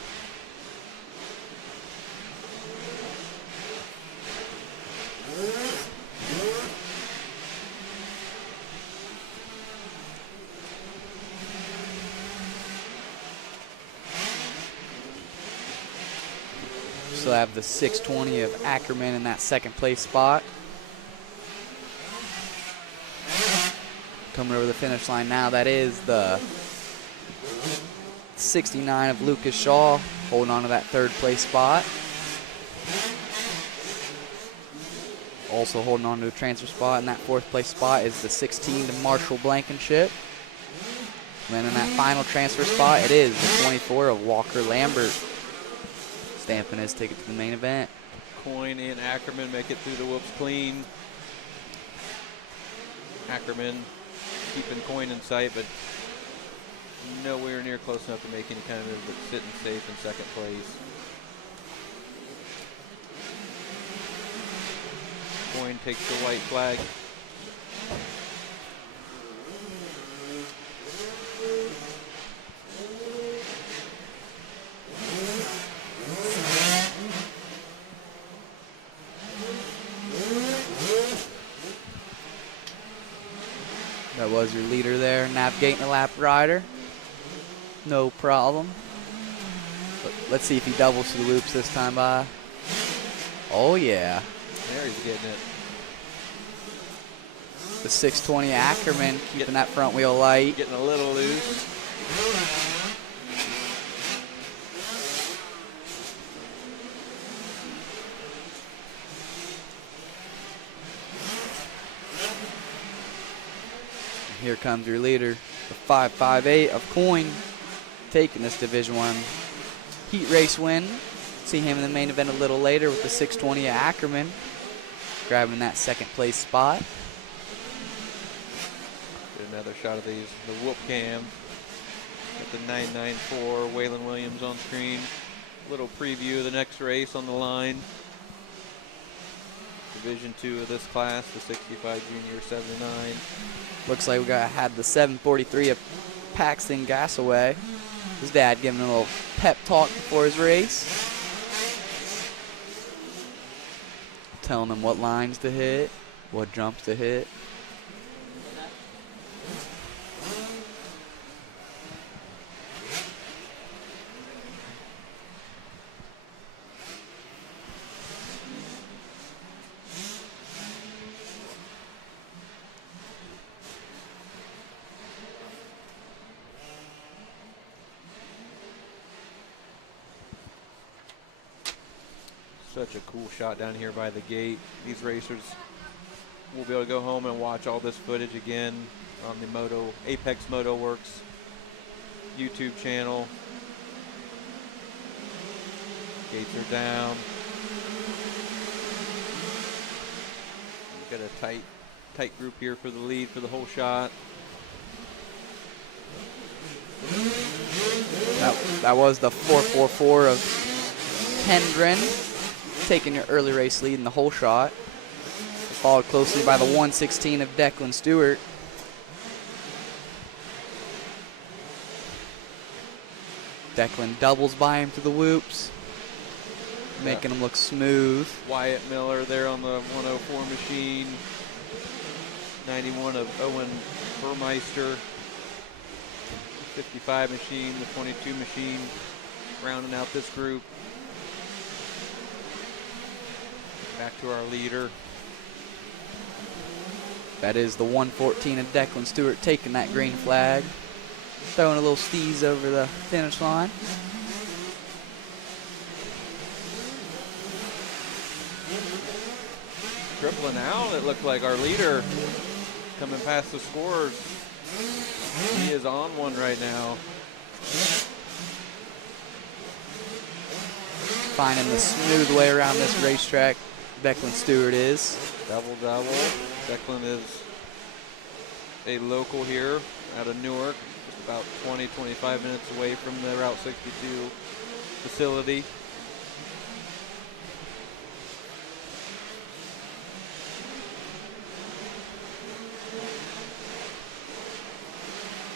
Still have the 620 of Ackerman in that second place spot. Coming over the finish line now, that is the 69 of Lucas Shaw holding on to that third place spot. Also holding on to a transfer spot in that fourth place spot is the 16 to Marshall Blankenship. And then in that final transfer spot, it is the 24 of Walker Lambert, stamping his ticket to the main event. Coyne and Ackerman make it through the whoops clean. Ackerman keeping Coyne in sight, but nowhere near close enough to make any kind of move, but sitting safe in second place. Coin takes the white flag. That was your leader there, navigating the lap rider. No problem. Let's see if he doubles to the loops this time by. Oh, yeah. There he's getting it. The 620 Ackerman keeping that front wheel light. Getting a little loose. Here comes your leader, the 558 of Coin, taking this Division I heat race win. See him in the main event a little later with the 620 Ackerman, grabbing that second place spot. Get another shot of these, the whoop cam. Got the 994 Waylon Williams on screen. Little preview of the next race on the line. Division II of this class, the 65 Junior 79. Looks like we had the 743 of Paxton Gassaway. His dad giving him a little pep talk before his race. Telling him what lines to hit, what jumps to hit. Such a cool shot down here by the gate. These racers will be able to go home and watch all this footage again on the Apex Moto Works YouTube channel. Gates are down. Got a tight group here for the lead for the whole shot. That was the 444 of Hendren, taking your early race lead in the whole shot. Followed closely by the 116 of Declan Stewart. Declan doubles by him to the whoops, making him look smooth. Wyatt Miller there on the 104 machine. 91 of Owen Burmeister. 55 machine, the 22 machine, rounding out this group. Back to our leader. That is the 114 of Declan Stewart taking that green flag. Throwing a little steez over the finish line. Tripling out, it looked like our leader coming past the scores. He is on one right now. Finding the smooth way around this racetrack, Declan Stewart is. Double. Declan is a local here out of Newark, just about 20-25 minutes away from the Route 62 facility.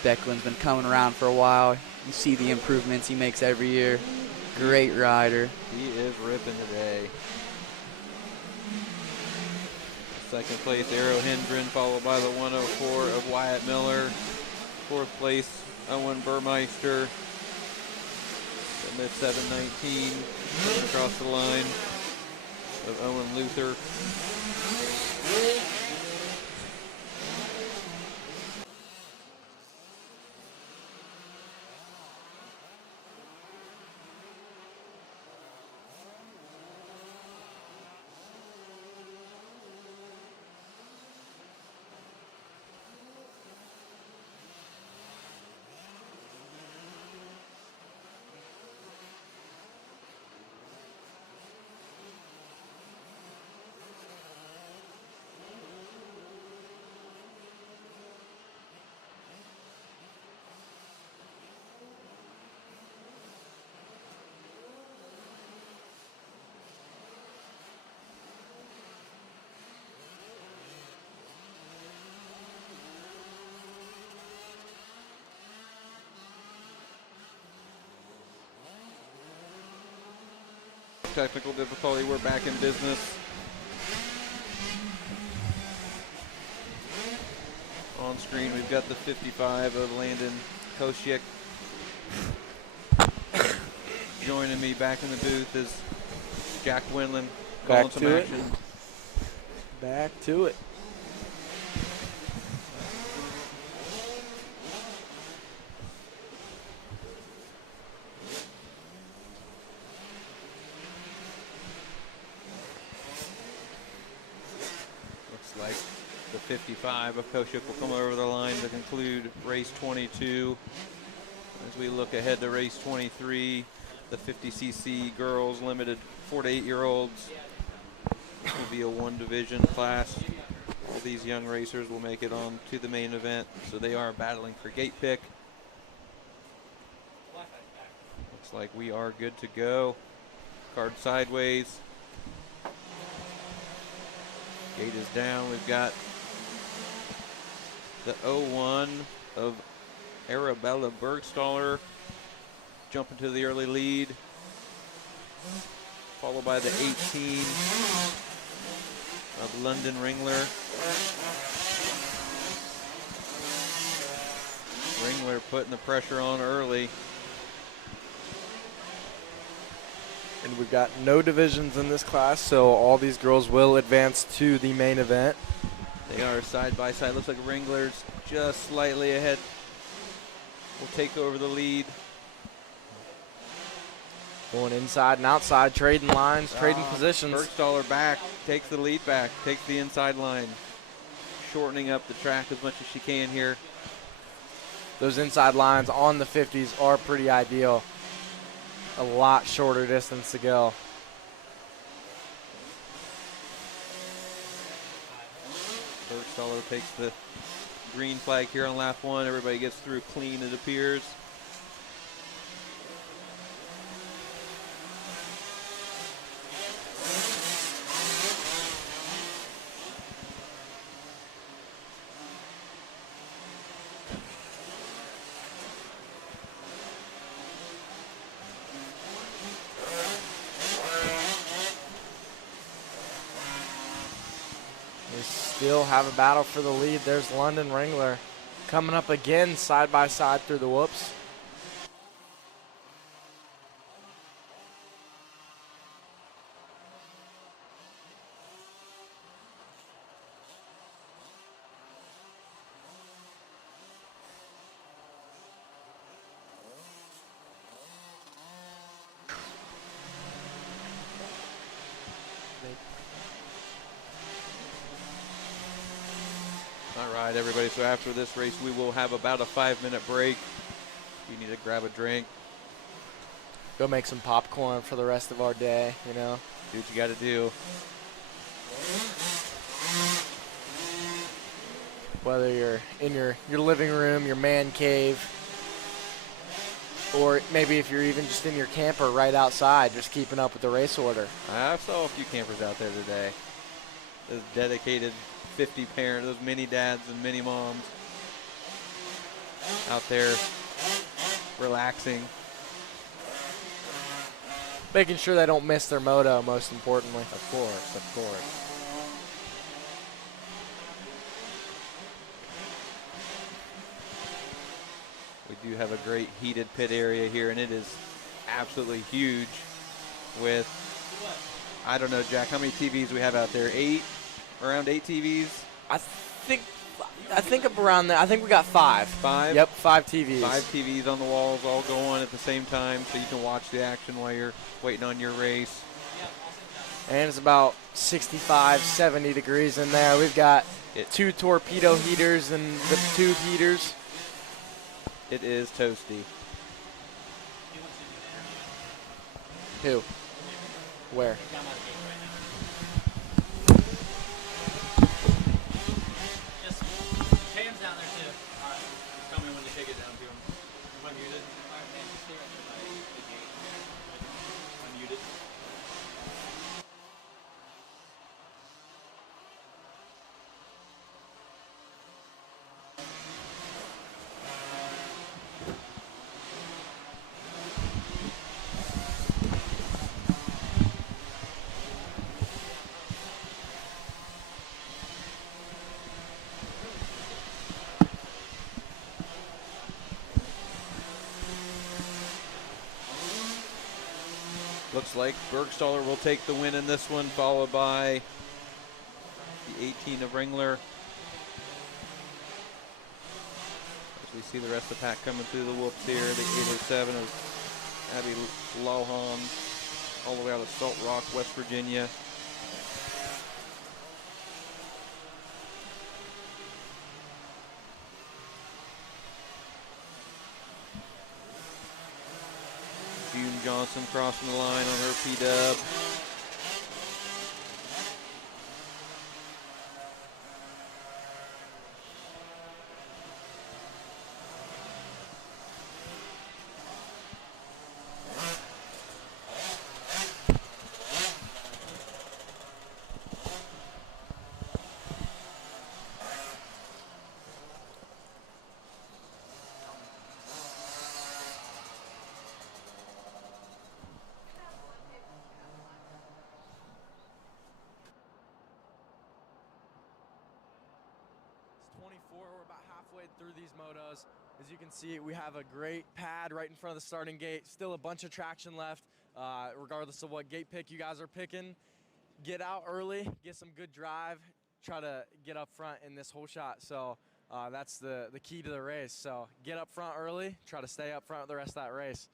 Declan's been coming around for a while. You see the improvements he makes every year. Great rider. He is ripping today. Second place, Arrow Hendren, followed by the 104 of Wyatt Miller. Fourth place, Owen Burmeister. And the 719 coming across the line of Owen Luther. technical difficulty. We're back in business. On screen, we've got the 55 of Landon Koshik. Joining me back in the booth is Jack Winland calling some action. Back to it. Looks like the 55 of Koshik will come over the line to conclude race 22. As we look ahead to race 23, the 50cc girls limited 4 to 8-year-olds will be a one division class. All these young racers will make it on to the main event, so they are battling for gate pick. Looks like we are good to go. Card sideways. Gate is down. We've got the 01 of Arabella Bergstaller jumping to the early lead, followed by the 18 of London Ringler. Ringler putting the pressure on early. And we've got no divisions in this class, so all these girls will advance to the main event. They are side by side. Looks like Ringler's just slightly ahead. Will take over the lead. Going inside and outside, trading lines, trading positions. Bergstaller back, takes the lead back, takes the inside line. Shortening up the track as much as she can here. Those inside lines on the 50s are pretty ideal. A lot shorter distance to go. Bergstaller takes the green flag here on lap 1. Everybody gets through clean, it appears. Still have a battle for the lead. There's London Ringler coming up again side by side through the whoops. All right, everybody, so after this race, we will have about a 5-minute break. You need to grab a drink. Go make some popcorn for the rest of our day, you know. Do what you got to do. Whether you're in your living room, your man cave, or maybe if you're even just in your camper right outside, just keeping up with the race order. I saw a few campers out there today. Those dedicated 50 parents, those mini dads and mini moms out there relaxing. Making sure they don't miss their moto, most importantly. Of course, of course. We do have a great heated pit area here, and it is absolutely huge with, I don't know, Jack, how many TVs we have out there? 8? Around 8 TVs? I think up around there. I think we got 5. 5? Yep, 5 TVs. 5 TVs on the walls, all going at the same time, so you can watch the action while you're waiting on your race. And it's about 65, 70 degrees in there. We've got 2 torpedo heaters and the tube heaters. It is toasty. Who? Where? Looks like Bergstaller will take the win in this one, followed by the 18 of Ringler. As we see the rest of the pack coming through the whoops here, the 807 of Abby Lawhon, all the way out of Salt Rock, West Virginia. June Johnson crossing the line on her P-dub. We're about halfway through these motos. As you can see, we have a great pad right in front of the starting gate. Still a bunch of traction left, regardless of what gate pick you guys are picking. Get out early, get some good drive, try to get up front in this whole shot. So that's the key to the race. So get up front early, try to stay up front the rest of that race.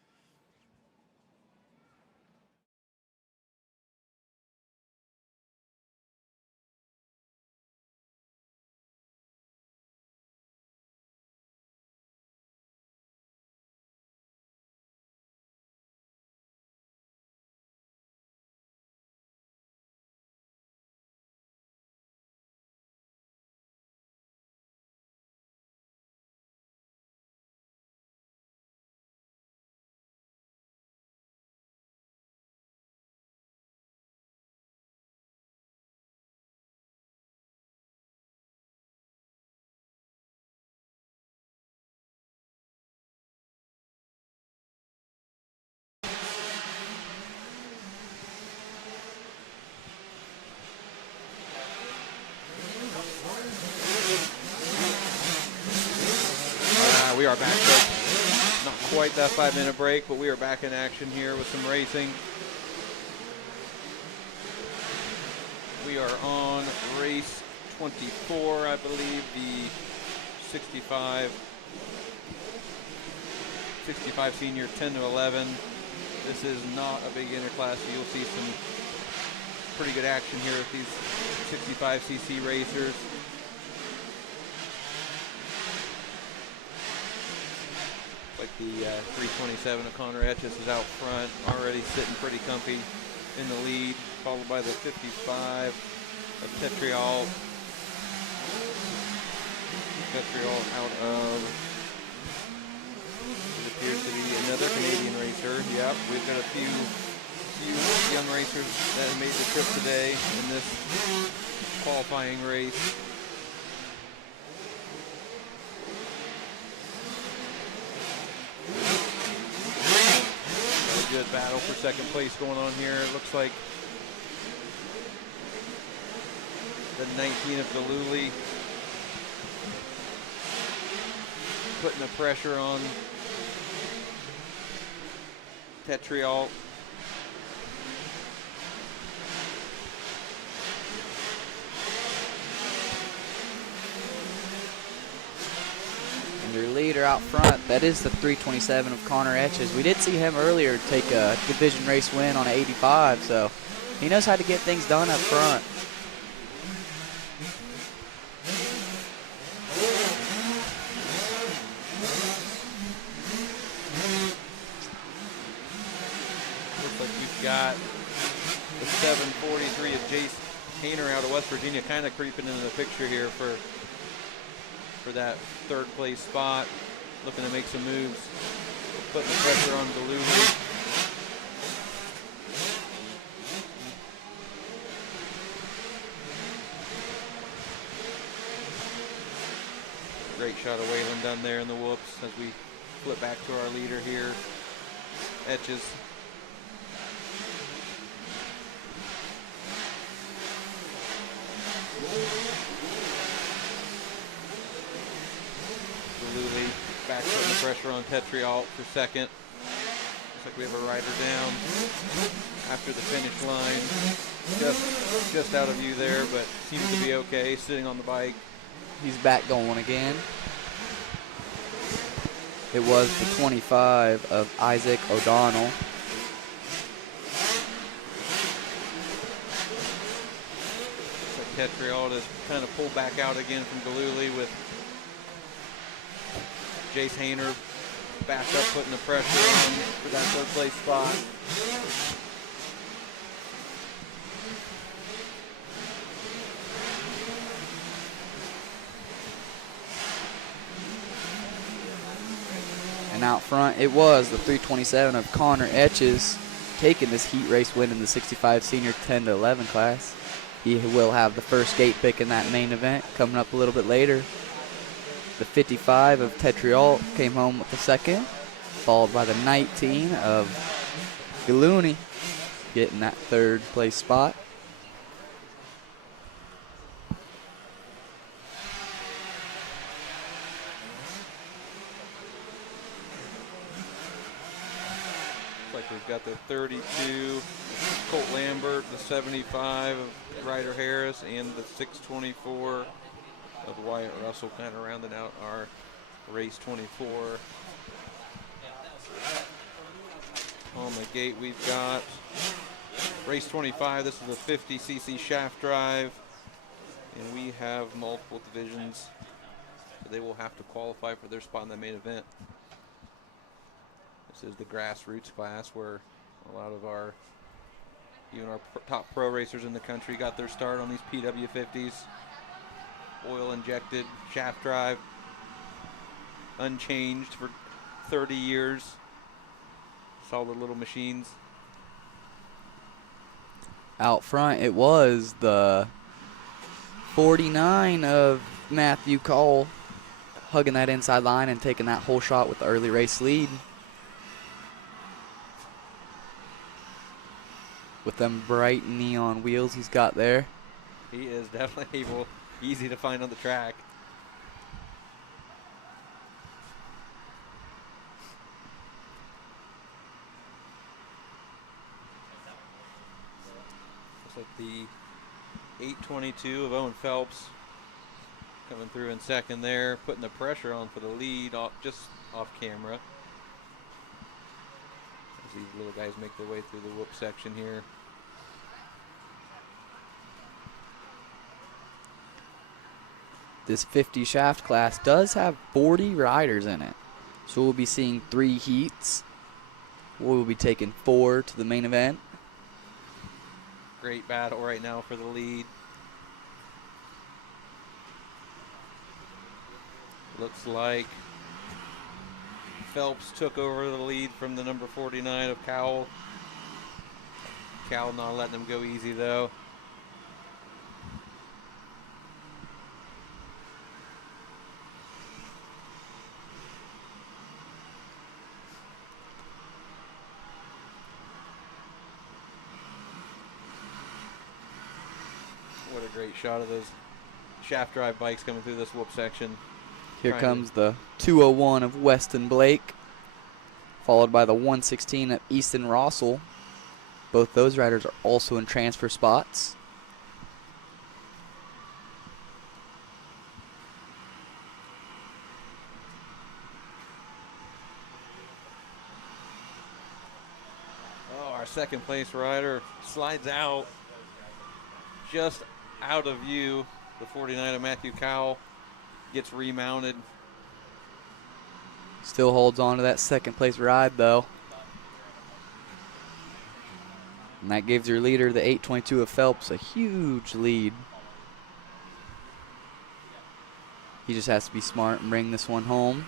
We are back, folks. Not quite that 5-minute break, but we are back in action here with some racing. We are on race 24, I believe, the 65 senior 10 to 11. This is not a big interclass, so you'll see some pretty good action here with these 65cc racers. Like the 327 of Connor Etches is out front, already sitting pretty comfy in the lead, followed by the 55 of Tetriol. Tetriol out of, it appears to be another Canadian racer. Yep, we've got a few young racers that have made the trip today in this qualifying race. Good battle for second place going on here. It looks like the 19 of Galuli putting the pressure on Tetriol. Your leader out front, that is the 327 of Connor Etches. We did see him earlier take a division race win on an 85, so he knows how to get things done up front. Looks like we've got the 743 of Jace Hayner out of West Virginia kind of creeping into the picture here for that third place spot, looking to make some moves, putting the pressure on Galuli. Great shot of Waylon done there in the whoops as we flip back to our leader here, Etches. Back putting the pressure on Tetriol for second. Looks like we have a rider down. after the finish line. Just out of view there, but seems to be okay, sitting on the bike. He's back going again. It was the 25 of Isaac O'Donnell. Tetriol to kind of pull back out again from Galooly with Jace Hayner back up, putting the pressure on for that third place spot. And out front, it was the 327 of Connor Etches taking this heat race win in the 65 senior 10 to 11 class. He will have the first gate pick in that main event coming up a little bit later. The 55 of Tetriol came home with the second, followed by the 19 of Galooly getting that third place spot. Like we've got the 32 Colt Lambert, the 75 of Ryder Harris, and the 624 of Wyatt Russell, kind of rounding out our race 24. On the gate we've got race 25. This is the 50cc shaft drive, and we have multiple divisions, so they will have to qualify for their spot in the main event. This is the grassroots class where a lot of our, even our top pro racers in the country got their start on these PW50s. Oil injected, shaft drive, unchanged for 30 years. Solid little machines. Out front, it was the 49 of Matthew Cole hugging that inside line and taking that whole shot with the early race lead. With them bright neon wheels he's got there. He is definitely easy to find on the track. Looks like the 822 of Owen Phelps coming through in second there, putting the pressure on for the lead just off camera. As these little guys make their way through the whoop section here. This 50 shaft class does have 40 riders in it. So we'll be seeing 3 heats. We'll be taking 4 to the main event. Great battle right now for the lead. Looks like Phelps took over the lead from the number 49 of Cowell. Cowell not letting him go easy though. What a great shot of those shaft drive bikes coming through this whoop section. Here comes the 201 of Weston Blake, followed by the 116 of Easton Rossell. Both those riders are also in transfer spots. Oh, our second place rider slides out just out of view. The 49 of Matthew Cowell gets remounted. Still holds on to that second place ride though. And that gives your leader, the 822 of Phelps, a huge lead. He just has to be smart and bring this one home.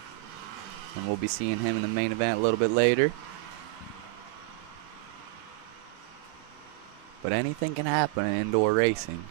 And we'll be seeing him in the main event a little bit later. But anything can happen in indoor racing.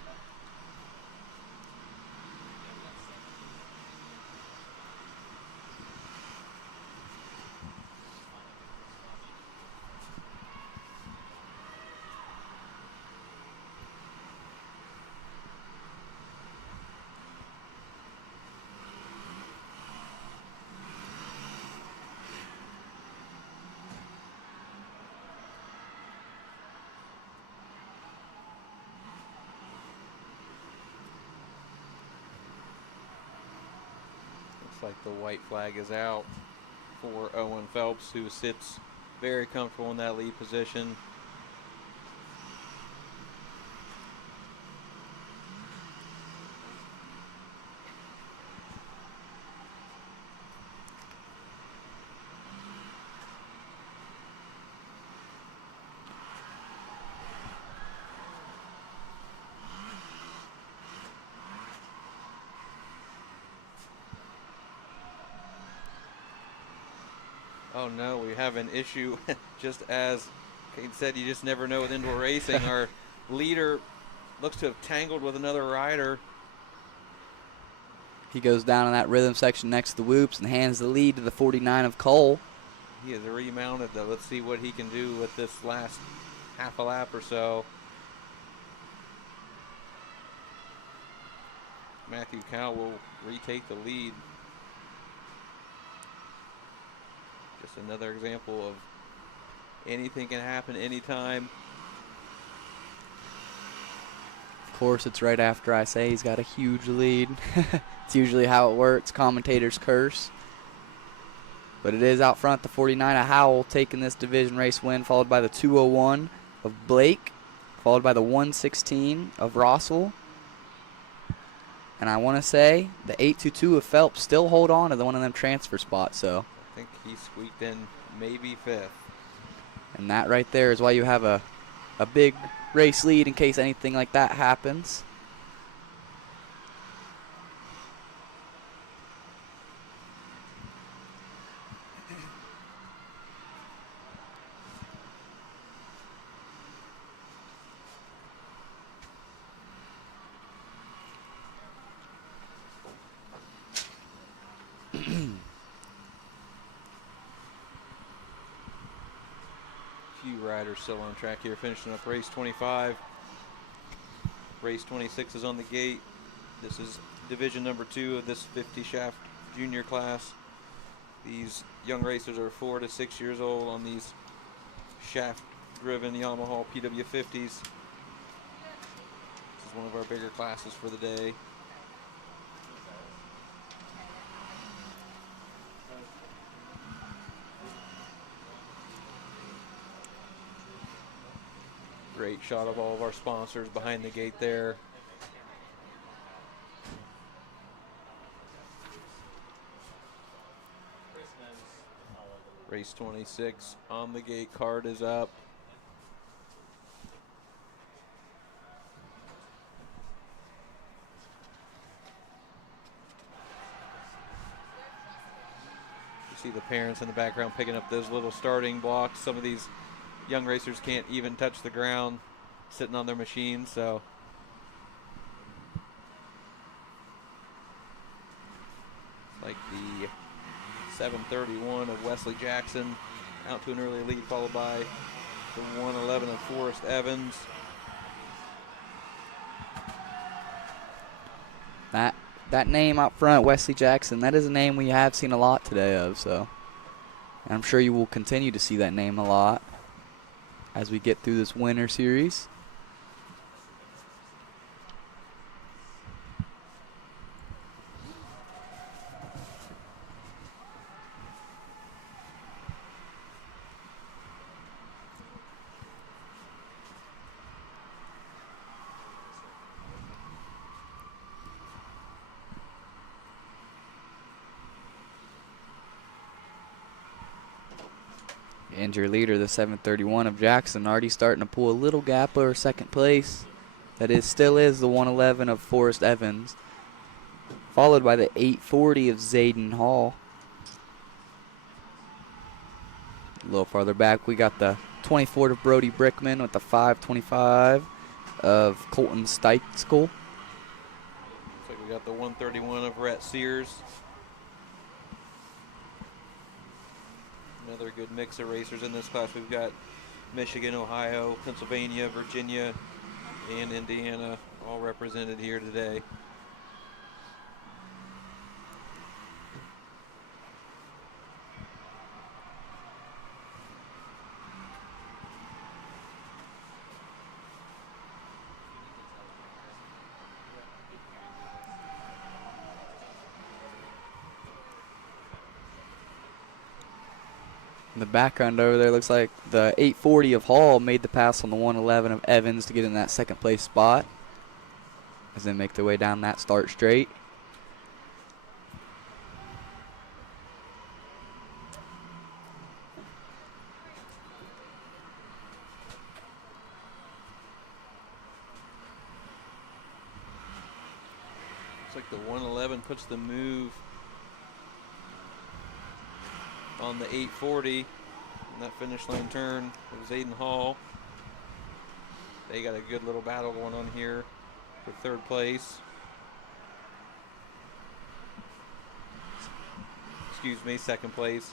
Looks like the white flag is out for Owen Phelps, who sits very comfortable in that lead position. Oh no, we have an issue. Just as Kate said, you just never know with indoor racing. Our leader looks to have tangled with another rider. He goes down in that rhythm section next to the whoops and hands the lead to the 49 of Cole. He is remounted though. Let's see what he can do with this last half a lap or so. Matthew Cowell will retake the lead. Just another example of anything can happen anytime. Of course, it's right after I say he's got a huge lead. It's usually how it works. Commentators curse. But it is out front, the 49 of Howell taking this division race win, followed by the 201 of Blake, followed by the 116 of Rossell. And I want to say the 822 of Phelps still hold on to one of them transfer spots. So I think he squeaked in maybe 5th. And that right there is why you have a big race lead in case anything like that happens. Few riders still on track here, finishing up race 25. Race 26 is on the gate. This is division number 2 of this 50 shaft junior class. These young racers are 4 to 6 years old on these shaft driven Yamaha PW50s. This is one of our bigger classes for the day. Great shot of all of our sponsors behind the gate there. Race 26 on the gate, card is up. You see the parents in the background picking up those little starting blocks. Some of these young racers can't even touch the ground sitting on their machines, so like the 731 of Wesley Jackson out to an early lead, followed by the 111 of Forrest Evans. That name out front, Wesley Jackson, that is a name we have seen a lot today of, so and I'm sure you will continue to see that name a lot as we get through this winter series. And your leader, the 731 of Jackson, already starting to pull a little gap over second place. That still is the 111 of Forrest Evans, followed by the 840 of Zayden Hall. A little farther back, we got the 24 of Brody Brickman with the 525 of Colton Steitzkel. Looks like we got the 131 of Rhett Sears. Another good mix of racers in this class. We've got Michigan, Ohio, Pennsylvania, Virginia, and Indiana all represented here today. In the background over there looks like the 840 of Hall made the pass on the 111 of Evans to get in that second place spot as they make their way down that start straight. Looks like the 111 puts the move on the 840 in that finish line turn. It was Aiden Hall. They got a good little battle going on here for third place. Excuse me, second place.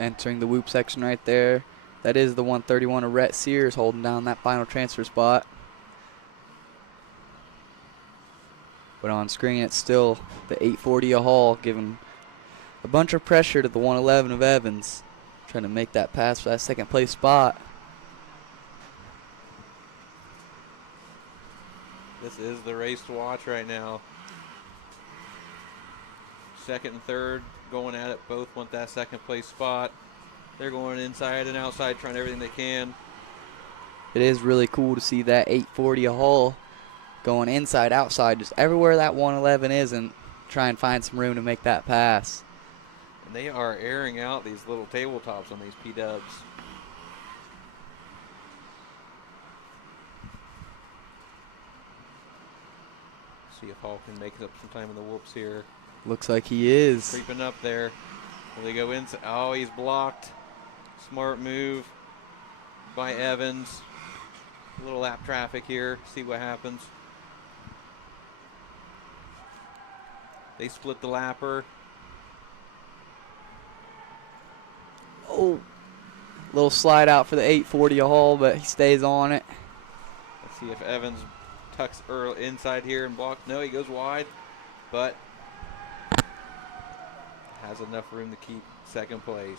Entering the whoop section right there. That is the 131 of Rhett Sears holding down that final transfer spot. But on screen, it's still the 840 of Hall giving a bunch of pressure to the 111 of Evans, trying to make that pass for that second place spot. This is the race to watch right now. Second and third going at it. Both want that second place spot. They're going inside and outside, trying everything they can. It is really cool to see that 840 of Hall going inside, outside, just everywhere that 111 is, and try and find some room to make that pass. And they are airing out these little tabletops on these P-dubs. See if Hall can make up some time in the whoops here. Looks like he is. Creeping up there. Will they go inside? Oh, he's blocked. Smart move by Evans. A little lap traffic here. See what happens. They split the lapper. Oh, little slide out for the 840 of Hall, but he stays on it. Let's see if Evans tucks early inside here and blocks. No, he goes wide, but has enough room to keep second place.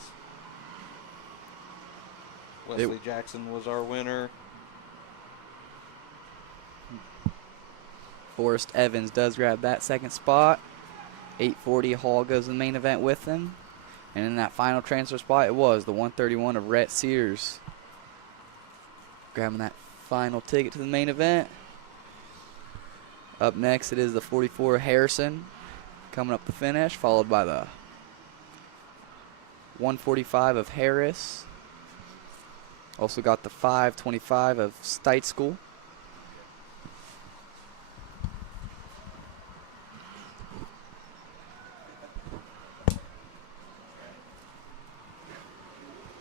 Wesley Jackson was our winner. Forrest Evans does grab that second spot. 840 Hall goes to the main event with him. And in that final transfer spot, it was the 131 of Rhett Sears grabbing that final ticket to the main event. Up next, it is the 44 Harrison coming up the finish, followed by the 145 of Harris. Also got the 525 of Steitschel.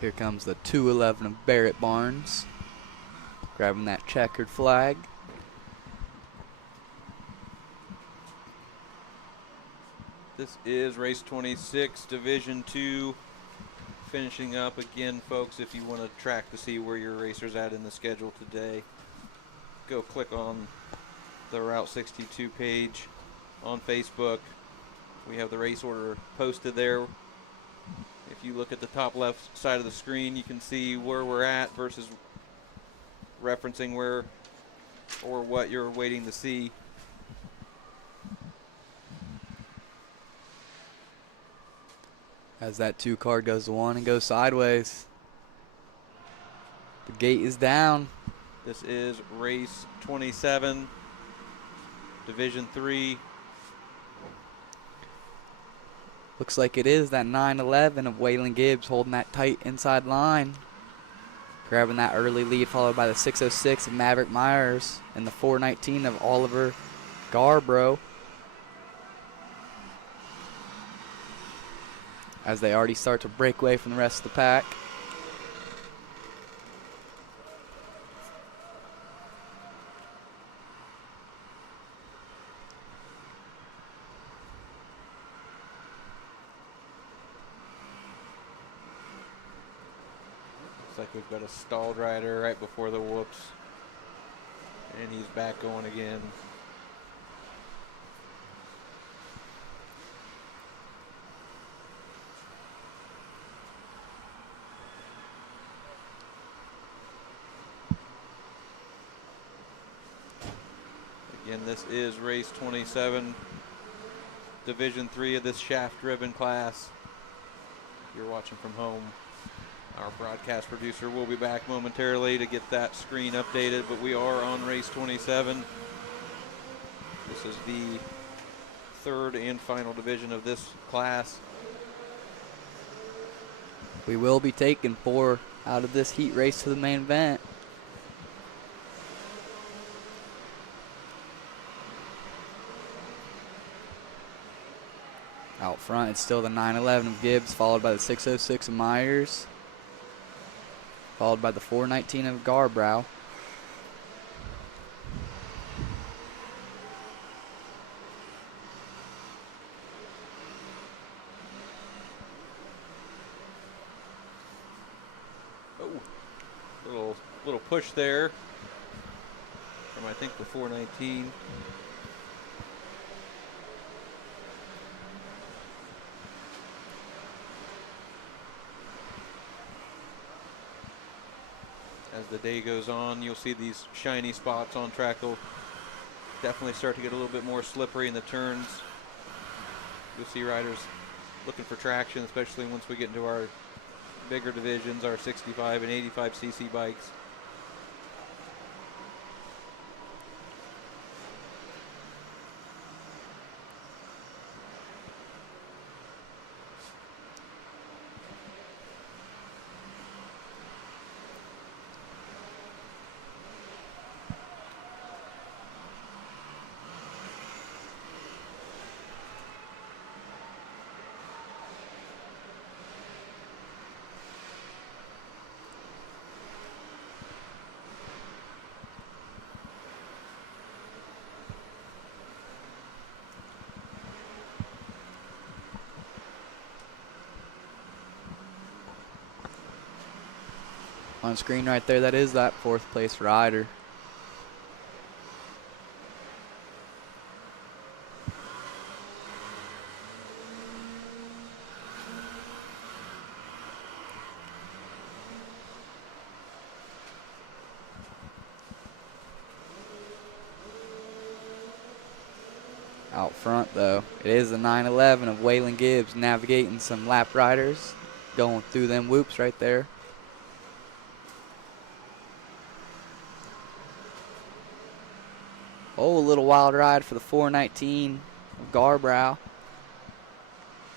Here comes the 211 of Barrett Barnes, grabbing that checkered flag. This is race 26, Division 2. Finishing up again, folks. If you want to track to see where your racer's at in the schedule today, go click on the Route 62 page on Facebook. We have the race order posted there. If you look at the top left side of the screen, you can see where we're at versus referencing where or what you're waiting to see. As that 2 card goes to 1 and goes sideways. The gate is down. This is race 27, Division 3. Looks like it is that 911 of Waylon Gibbs holding that tight inside line. Grabbing that early lead, followed by the 606 of Maverick Myers and the 419 of Oliver Garbrough. As they already start to break away from the rest of the pack. Looks like we've got a stalled rider right before the whoops. And he's back going again. Again, this is race 27, Division 3 of this shaft-driven class. If you're watching from home, our broadcast producer will be back momentarily to get that screen updated, but we are on race 27. This is the third and final division of this class. We will be taking 4 out of this heat race to the main event. Out front, it's still the 911 of Gibbs, followed by the 606 of Myers, followed by the 419 of Garbrow. Oh, little push there from, I think, the 419. As the day goes on, you'll see these shiny spots on track will definitely start to get a little bit more slippery in the turns. You'll see riders looking for traction, especially once we get into our bigger divisions, our 65 and 85 cc bikes. On screen right there, that is that 4th place rider. Out front, though, it is the 911 of Waylon Gibbs navigating some lap riders, going through them whoops right there. Oh, a little wild ride for the 419 of Garbrow.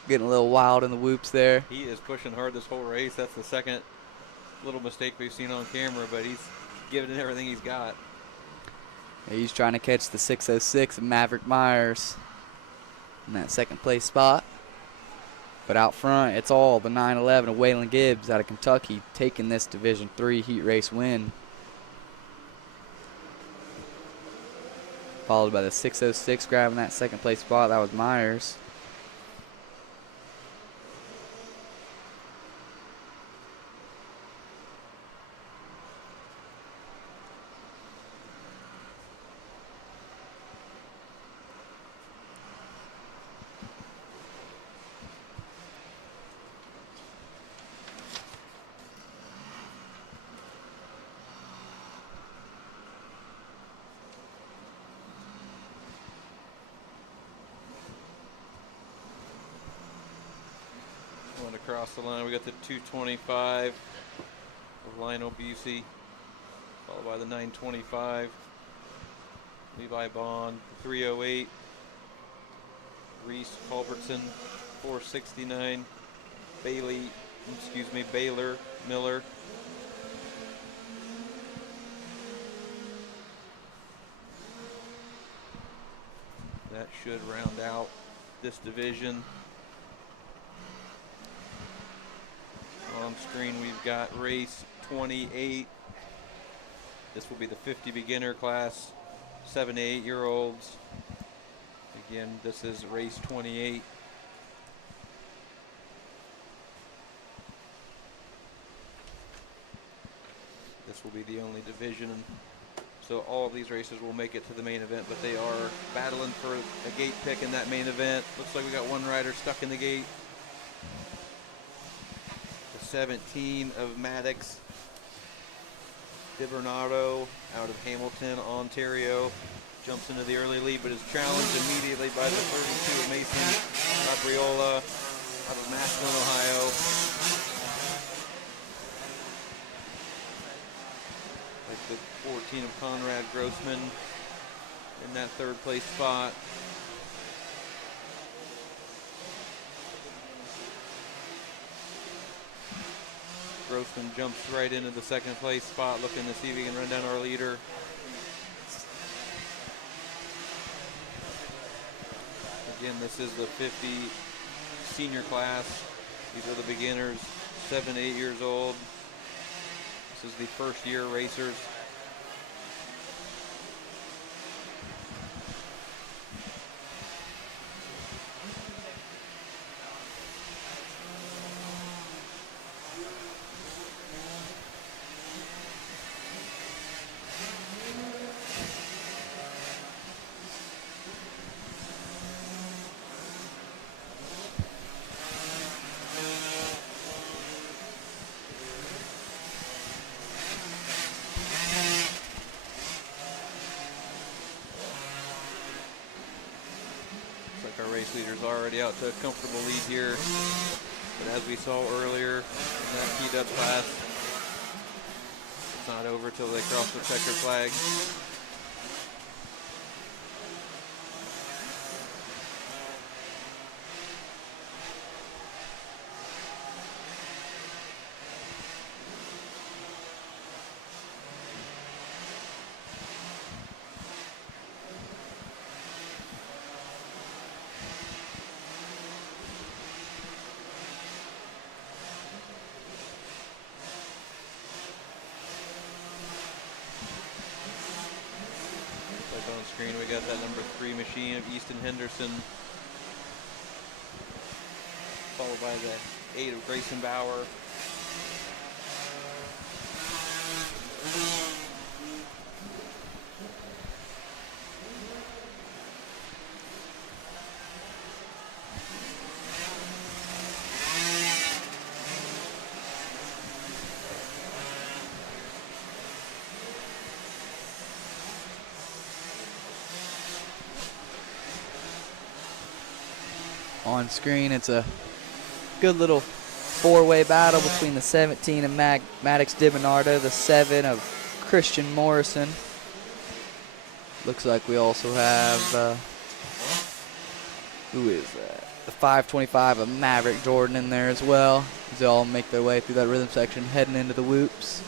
Getting a little wild in the whoops there. He is pushing hard this whole race. That's the second little mistake we've seen on camera, but he's giving it everything he's got. He's trying to catch the 606 of Maverick Myers in that 2nd place spot. But out front, it's all the 911 of Waylon Gibbs out of Kentucky taking this Division 3 heat race win. Followed by the 606 grabbing that 2nd place spot. That was Myers. Across the line, we got the 225 of Lionel Busey, followed by the 925 Levi Bond, 308 Reese Culbertson, 469 Baylor Miller. That should round out this division. On screen, we've got race 28. This will be the 50 beginner class, 7 to 8 year olds. Again, this is race 28. This will be the only division. So all of these races will make it to the main event, but they are battling for a gate pick in that main event. Looks like we got one rider stuck in the gate. 17 of Maddox DiBernardo out of Hamilton, Ontario, jumps into the early lead, but is challenged immediately by the 32 of Mason Labriola out of Massillon, Ohio. Like the 14 of Conrad Grossman in that third place spot. Grossman jumps right into the second place spot, looking to see if he can run down our leader. Again, this is the 50 senior class. These are the beginners, 7 to 8 years old. This is the first year racers. Our race leader's already out to a comfortable lead here. But as we saw earlier in that P-Dub class, it's not over till they cross the checkered flag. On screen, we got that number 3 machine of Easton Henderson, followed by the 8 of Grayson Bauer. On screen, it's a good little four-way battle between the 17 of Maddox DiBernardo, the 7 of Christian Morrison. Looks like we also have, who is that? The 525 of Maverick Jordan in there as well, as they all make their way through that rhythm section heading into the whoops.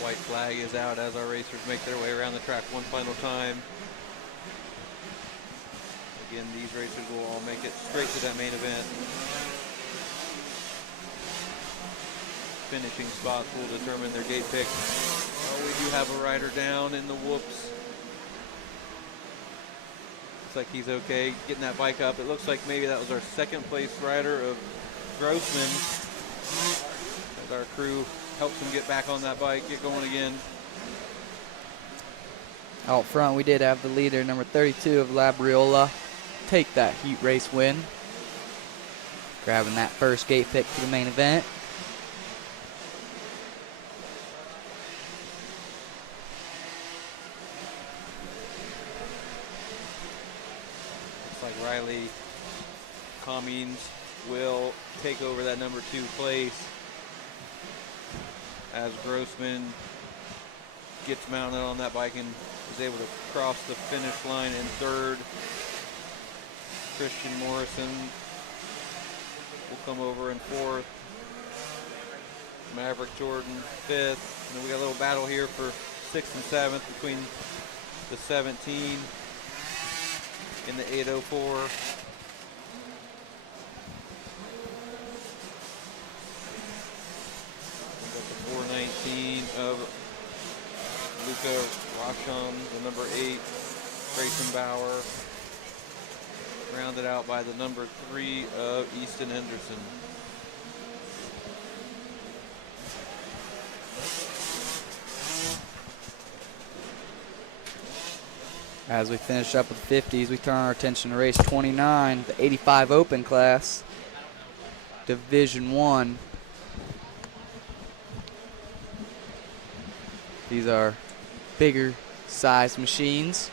White flag is out as our racers make their way around the track one final time. Again, these racers will all make it straight to that main event. Finishing spots will determine their gate pick. Oh, we do have a rider down in the whoops. Looks like he's okay getting that bike up. It looks like maybe that was our second place rider of Grossman. As our crew helps him get back on that bike, get going again. Out front, we did have the leader, number 32 of Labriola, take that heat race win. Grabbing that first gate pick for the main event. Looks like Riley Cummings will take over that number 2 place as Grossman gets mounted on that bike and is able to cross the finish line in third. Christian Morrison will come over in fourth. Maverick Jordan fifth. And then we got a little battle here for 6th and 7th between the 17 and the 804. We've got the 419 of Luca Rochon, the number 8, Grayson Bauer, rounded out by the number 3 of Easton Henderson. As we finish up with 50s, we turn our attention to race 29, the 85 Open class, Division 1. These are bigger size machines.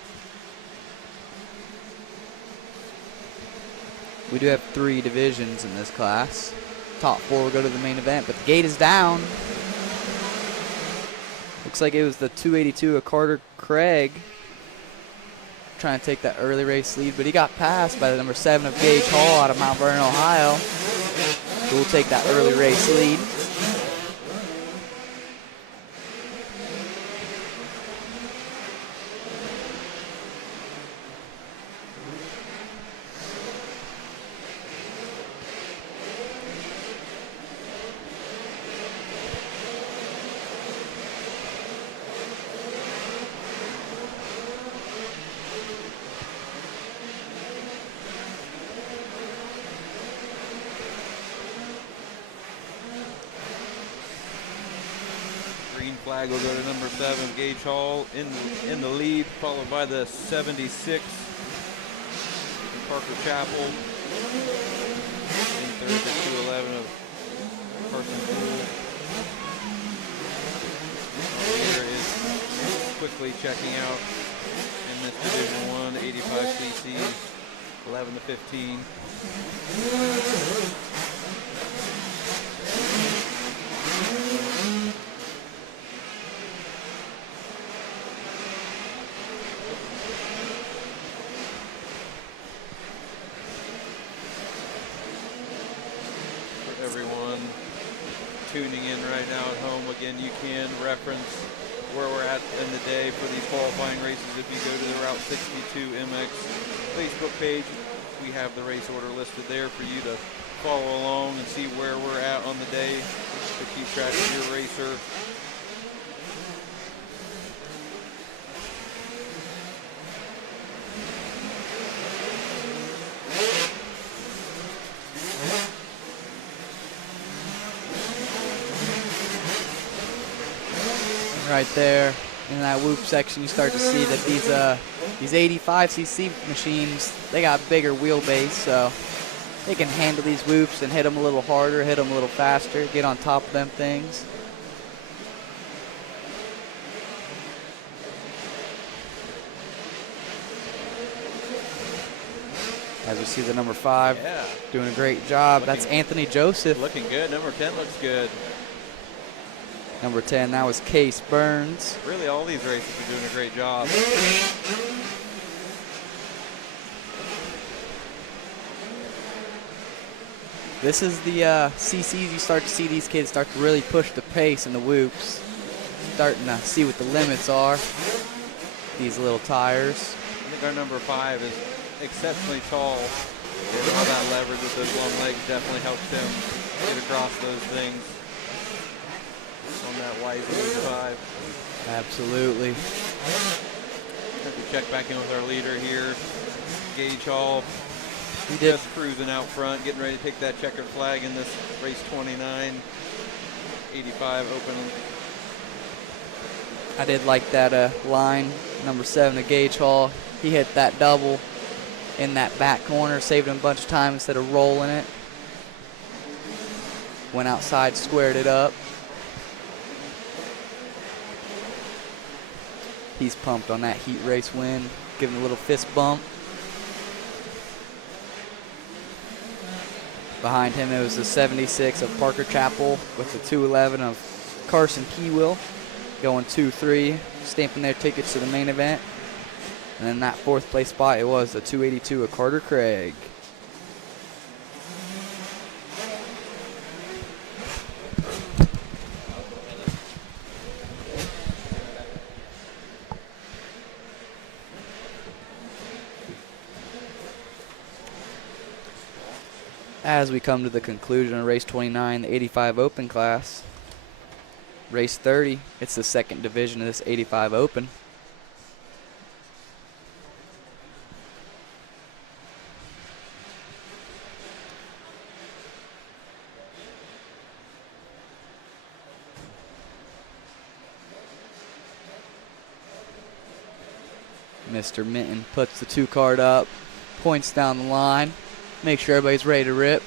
We do have 3 divisions in this class. Top 4 will go to the main event, but the gate is down. Looks like it was the 282 of Carter Craig trying to take that early race lead, but he got passed by the number 7 of Gage Hall out of Mount Vernon, Ohio, who will take that early race lead. Flag will go to number 7, Gage Hall in the lead, followed by the 76, Parker Chapel. In third, the 211 of Carson Poole. Here is quickly checking out in this Division 1, 85cc, 11 to 15. Everyone tuning in right now at home, again, you can reference where we're at in the day for these qualifying races. If you go to the Route 62 MX Facebook page, we have the race order listed there for you to follow along and see where we're at on the day to keep track of your racer. Right there in that whoop section, you start to see that these 85cc machines, they got bigger wheelbase, so they can handle these whoops and hit them a little harder, hit them a little faster, get on top of them things. As we see the number 5 doing a great job. That's Anthony Joseph. Looking good. Number 10 looks good. Number 10, that was Case Burns. Really, all these races are doing a great job. This is the CCs. You start to see these kids start to really push the pace in the whoops. Starting to see what the limits are. These little tires. I think our number 5 is exceptionally tall. And all that leverage with those long legs definitely helps him get across those things on that YZ5. Absolutely. Have to check back in with our leader here, Gage Hall. He did. Just cruising out front, getting ready to take that checkered flag in this race 29, 85 Open. I did like that line, number 7 to Gage Hall. He hit that double in that back corner, saved him a bunch of time instead of rolling it. Went outside, squared it up. He's pumped on that heat race win, giving a little fist bump. Behind him, it was the 76 of Parker Chapel with the 211 of Carson Keywill, going 2-3, stamping their tickets to the main event. And then that 4th place spot, it was the 282 of Carter Craig. As we come to the conclusion of race 29, the 85 Open class, race 30, it's the second division of this 85 Open. Mr. Minton puts the 2 card up, points down the line, make sure everybody's ready to rip.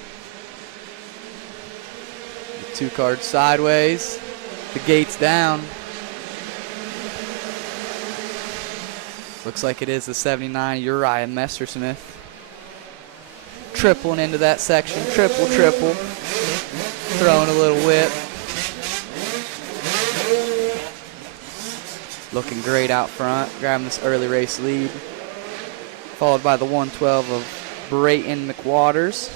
The 2 card sideways, the gate's down. Looks like it is the 79 Uriah Messersmith. Tripling into that section, triple, throwing a little whip. Looking great out front, grabbing this early race lead. Followed by the 112 of Brayton McWaters.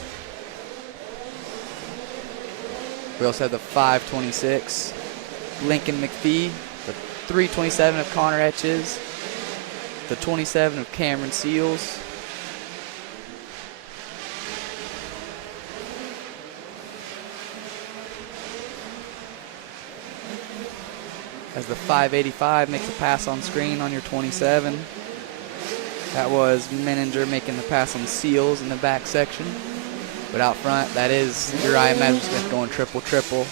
We also have the 526 Lincoln McPhee, the 327 of Connor Etches, the 27 of Cameron Seals, as the 585 makes a pass on screen on your 27. That was Menninger making the pass on Seals in the back section. But out front, that is Uriah Messersmith going triple.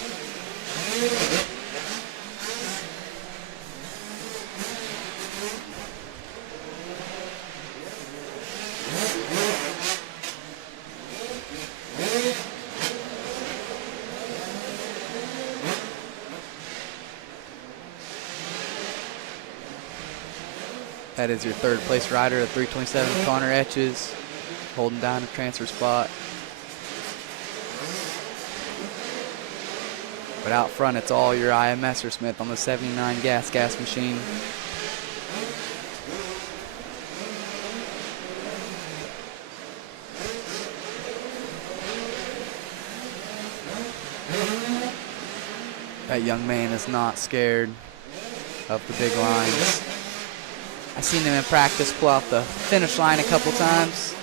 That is your third place rider at 327, Connor Etches, holding down a transfer spot. But out front, it's all Uriah Messersmith on the 79 gas machine. That young man is not scared of the big lines. I've seen him in practice pull out the finish line a couple times.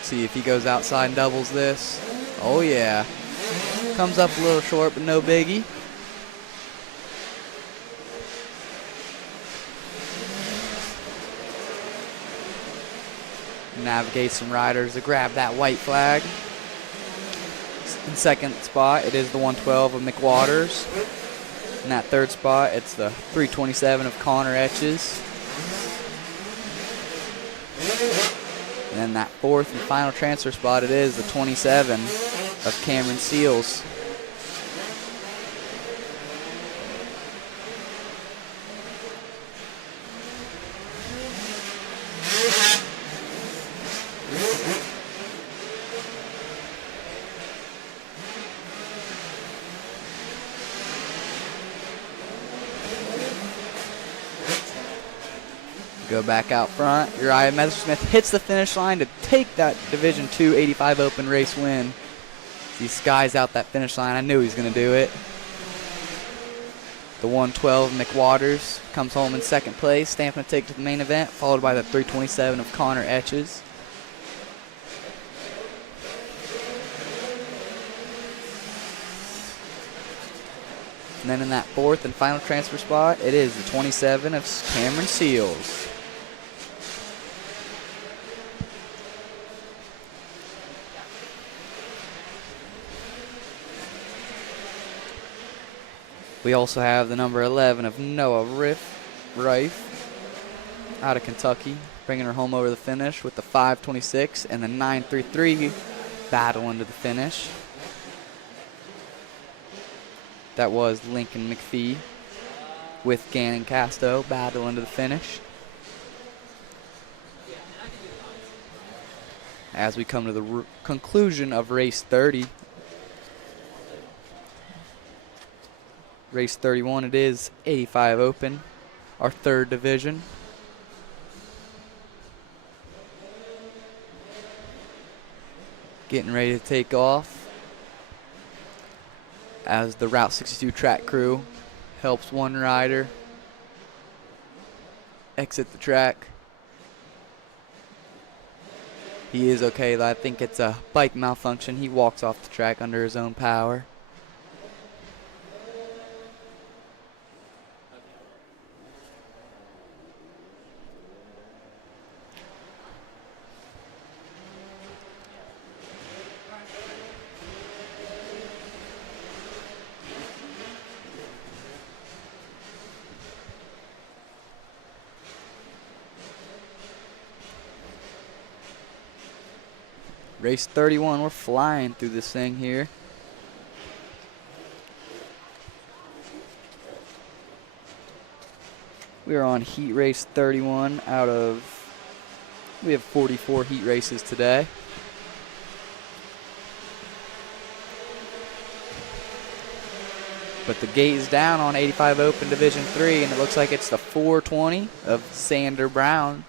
See if he goes outside and doubles this. Oh yeah. Comes up a little short, but no biggie. Navigate some riders to grab that white flag. In second spot, it is the 112 of McWaters. In that third spot, it's the 327 of Connor Etches. And then that fourth and final transfer spot, it is the 27 of Cameron Seals. Go back out front. Uriah Messersmith hits the finish line to take that Division II 85 Open race win. He skies out that finish line. I knew he was going to do it. The 112 McWaters comes home in second place, stamping a ticket to the main event, followed by the 327 of Connor Etches. And then in that fourth and final transfer spot, it is the 27 of Cameron Seals. We also have the number 11 of Noah Rife out of Kentucky, bringing her home over the finish with the 526 and the 933 battle into the finish. That was Lincoln McPhee with Gannon Casto battle into the finish. As we come to the conclusion of race 30, race 31, it is 85 Open, our third division. Getting ready to take off. as the Route 62 track crew helps one rider exit the track. He is okay, though. I think it's a bike malfunction. He walks off the track under his own power. Race 31, we're flying through this thing here. We are on heat race 31 out of, we have 44 heat races today. But the gate is down on 85 Open Division 3, and it looks like it's the 420 of Xander Brown.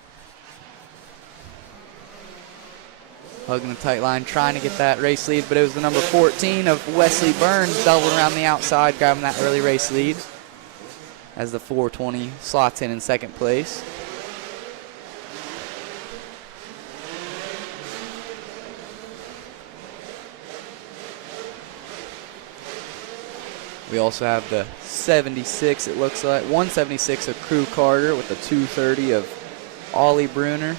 Hugging the tight line, trying to get that race lead, but it was the number 14 of Wesley Burns doubling around the outside, grabbing that early race lead as the 420 slots in second place. We also have the 76, it looks like, 176 of Crew Carter with the 230 of Ollie Bruner.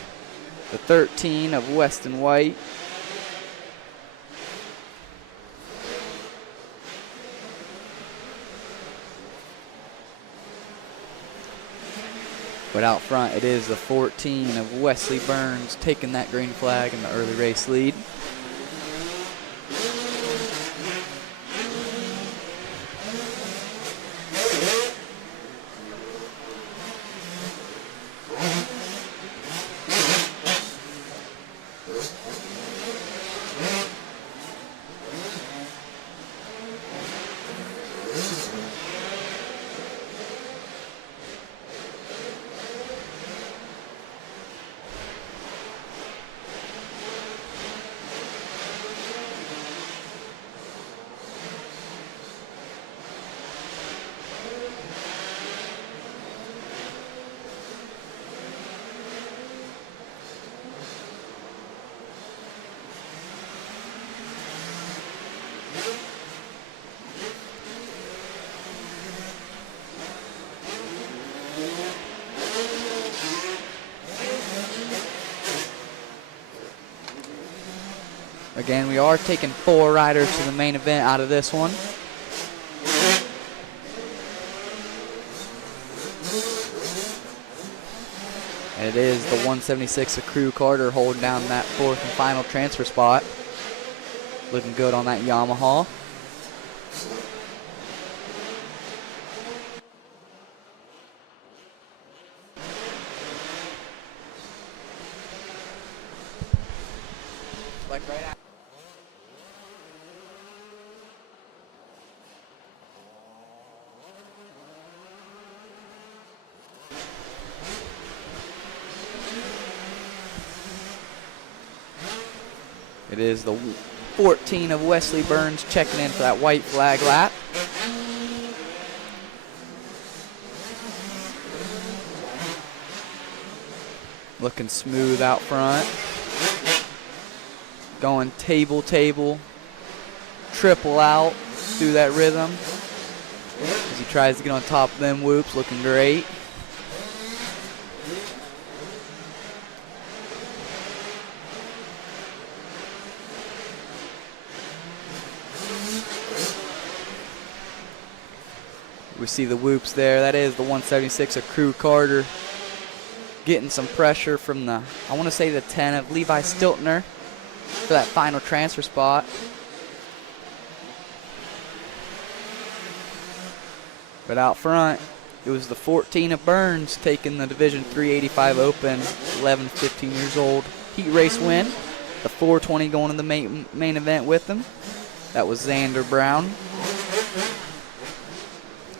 The 13 of Weston White. But out front, it is the 14 of Wesley Burns taking that green flag in the early race lead. Again, we are taking 4 riders to the main event out of this one. And it is the 176 of Crew Carter holding down that 4th and final transfer spot. Looking good on that Yamaha. Like right out. It is the 14 of Wesley Burns checking in for that white flag lap. Looking smooth out front. Going table, triple out through that rhythm as he tries to get on top of them whoops, looking great. We see the whoops there. That is the 176 of Crew Carter getting some pressure from the, I want to say the 10 of Levi Stiltner for that final transfer spot. But out front, it was the 14 of Burns taking the Division 385 Open, 11, 15 years old heat race win. The 420 going to the main event with them. That was Xander Brown.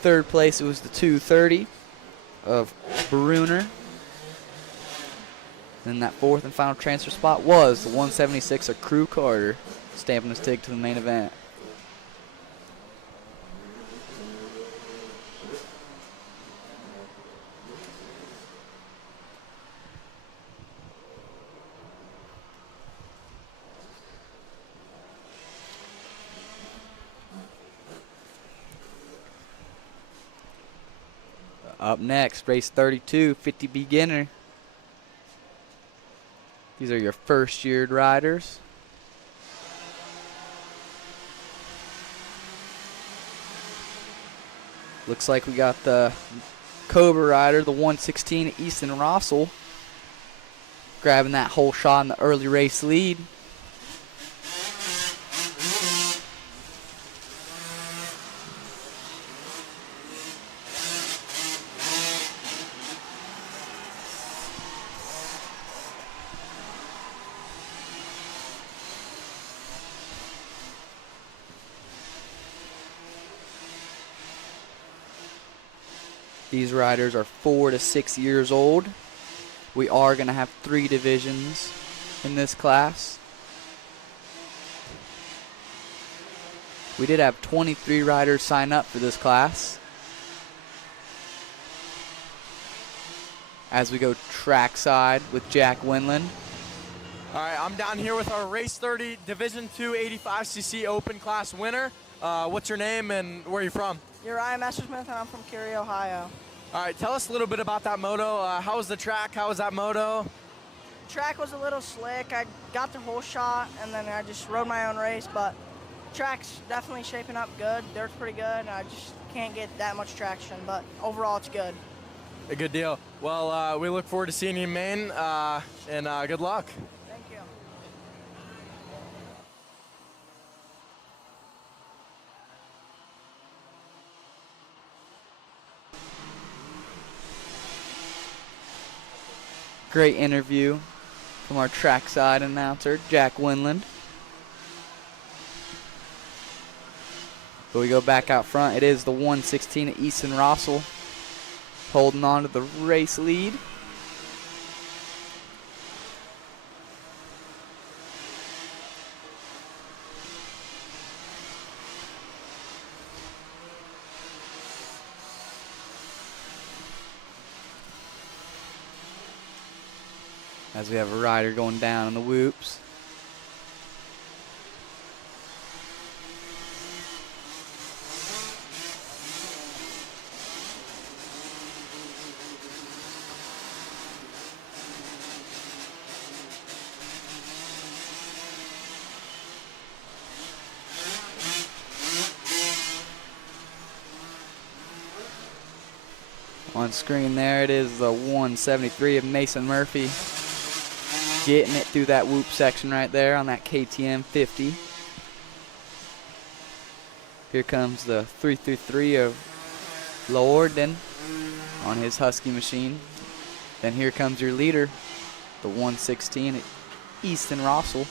Third place, it was the 230 of Bruner. And that 4th and final transfer spot was the 176 of Crew Carter, stamping his ticket to the main event. Up next, race 32, 50 beginner. These are your first-year riders. Looks like we got the Cobra rider, the 116, Easton Rossell, grabbing that whole shot in the early race lead. These riders are 4 to 6 years old. We are going to have 3 divisions in this class. We did have 23 riders sign up for this class. As we go trackside with Jack Winland. All right, I'm down here with our Race 30 Division 2 85cc Open Class winner. What's your name and where are you from? Uriah Messersmith, and I'm from Curie, Ohio. All right, tell us a little bit about that moto. How was the track? How was that moto? Track was a little slick. I got the whole shot, and then I just rode my own race, but track's definitely shaping up good. Dirt's pretty good. I just can't get that much traction, but overall it's good. A good deal. Well, we look forward to seeing you in Maine, and good luck. Thank you. Great interview from our trackside announcer, Jack Winland. But we go back out front. It is the 116 at Easton Rossell holding on to the race lead. As we have a rider going down in the whoops. On screen there, it is the 173 of Mason Murphy. Getting it through that whoop section right there on that KTM 50. Here comes the 333 of Lorden on his Husky machine. Then here comes your leader, the 116 at Easton Rossell.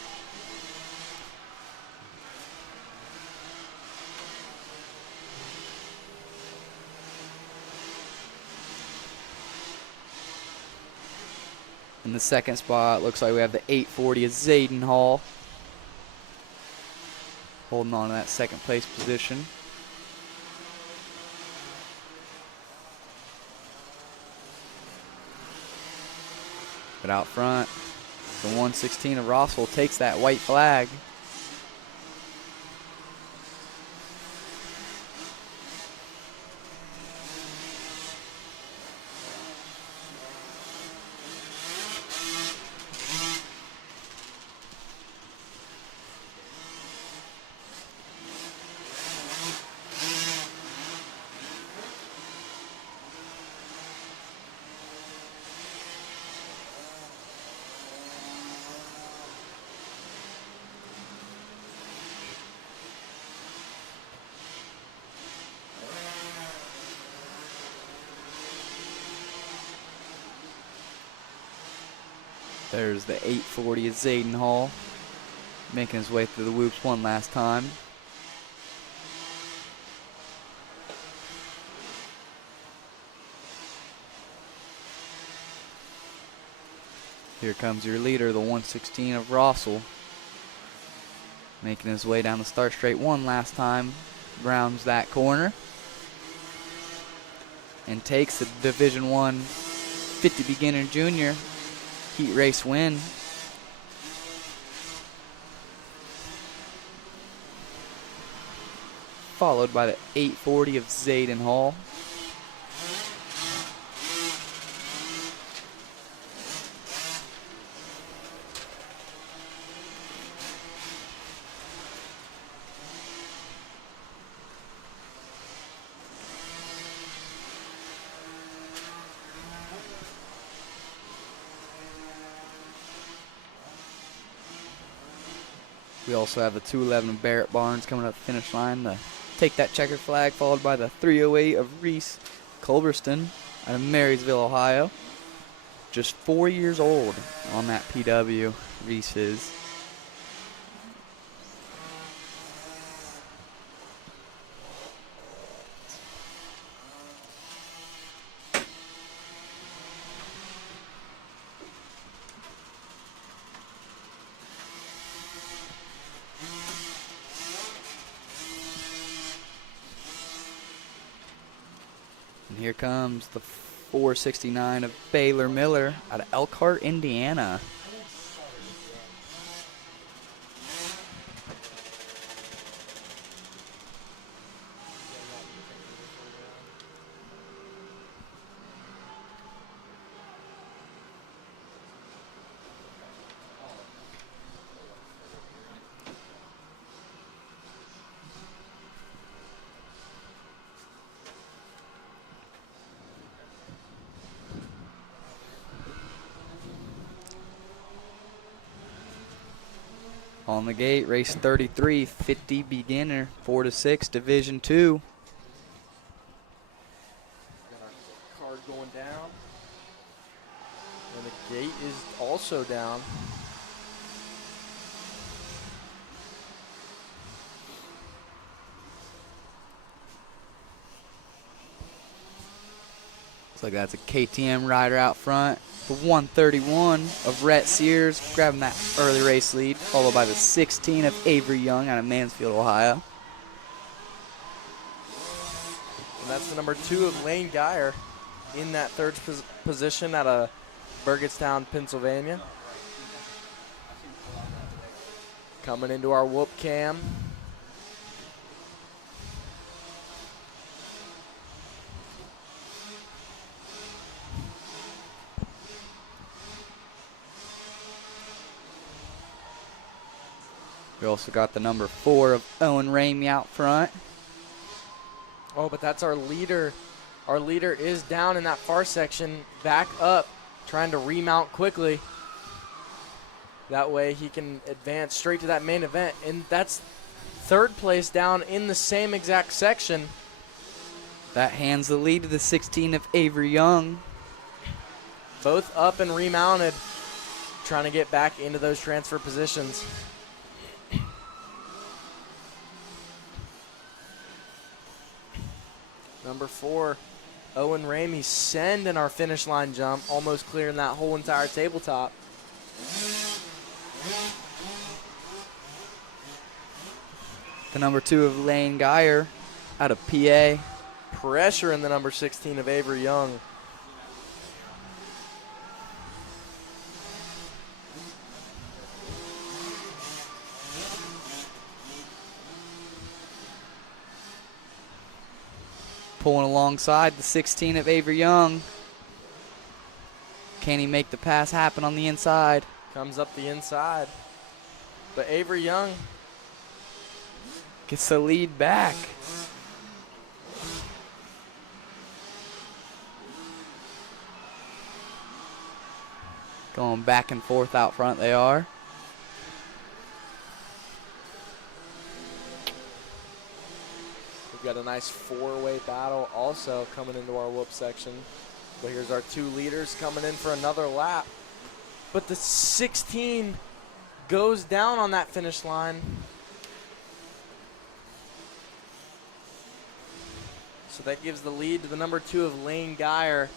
In the second spot, looks like we have the 840 of Zayden Hall holding on to that second place position. But out front, the 116 of Rossville takes that white flag. There's the 840 of Zayden Hall, making his way through the whoops one last time. Here comes your leader, the 116 of Rossell, making his way down the start straight one last time, rounds that corner, and takes the Division 1 50 Beginner Junior heat race win. Followed by the 840 of Zayden Hall. We also have the 211 of Barrett Barnes coming up the finish line to take that checkered flag, followed by the 308 of Reese Culverston out of Marysville, Ohio. Just 4 years old on that PW, Reese is. And here comes the 469 of Baylor Miller out of Elkhart, Indiana. On the gate, race 33, 50 beginner, 4 to 6, Division 2. Got our card going down. And the gate is also down. Looks like that's a KTM rider out front. The 131 of Rhett Sears grabbing that early race lead, followed by the 16 of Avery Young out of Mansfield, Ohio. And that's the number 2 of Lane Geyer in that third position out of Burgettstown, Pennsylvania. Coming into our whoop cam. We also got the number 4 of Owen Ramey out front. Oh, but that's our leader. Our leader is down in that far section, back up, trying to remount quickly. That way he can advance straight to that main event. And that's third place down in the same exact section. That hands the lead to the 16 of Avery Young. Both up and remounted, trying to get back into those transfer positions. Number 4, Owen Ramey sending our finish line jump, almost clearing that whole entire tabletop. The number 2 of Lane Geyer out of PA. Pressure in the number 16 of Avery Young. Pulling alongside the 16 of Avery Young. Can he make the pass happen on the inside? Comes up the inside. But Avery Young gets the lead back. Going back and forth out front they are. We've got a nice 4-way battle also coming into our whoop section. But here's our 2 leaders coming in for another lap. But the 16 goes down on that finish line. So that gives the lead to the number 2 of Lane Geyer.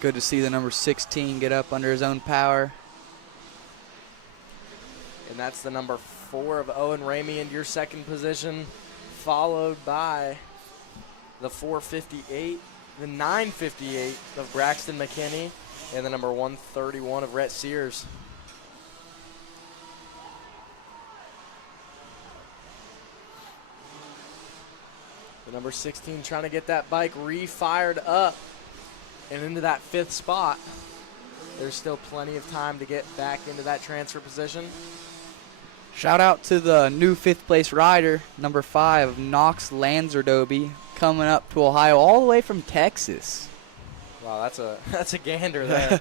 Good to see the number 16 get up under his own power. And that's the number 4 of Owen Ramey in your second position, followed by the 458, the 958 of Braxton McKinney, and the number 131 of Rhett Sears. The number 16 trying to get that bike re-fired up and into that 5th spot. There's still plenty of time to get back into that transfer position. Shout out to the new 5th place rider, number 5 of Knox Lanzerdoby, coming up to Ohio all the way from Texas. Wow, that's a gander there.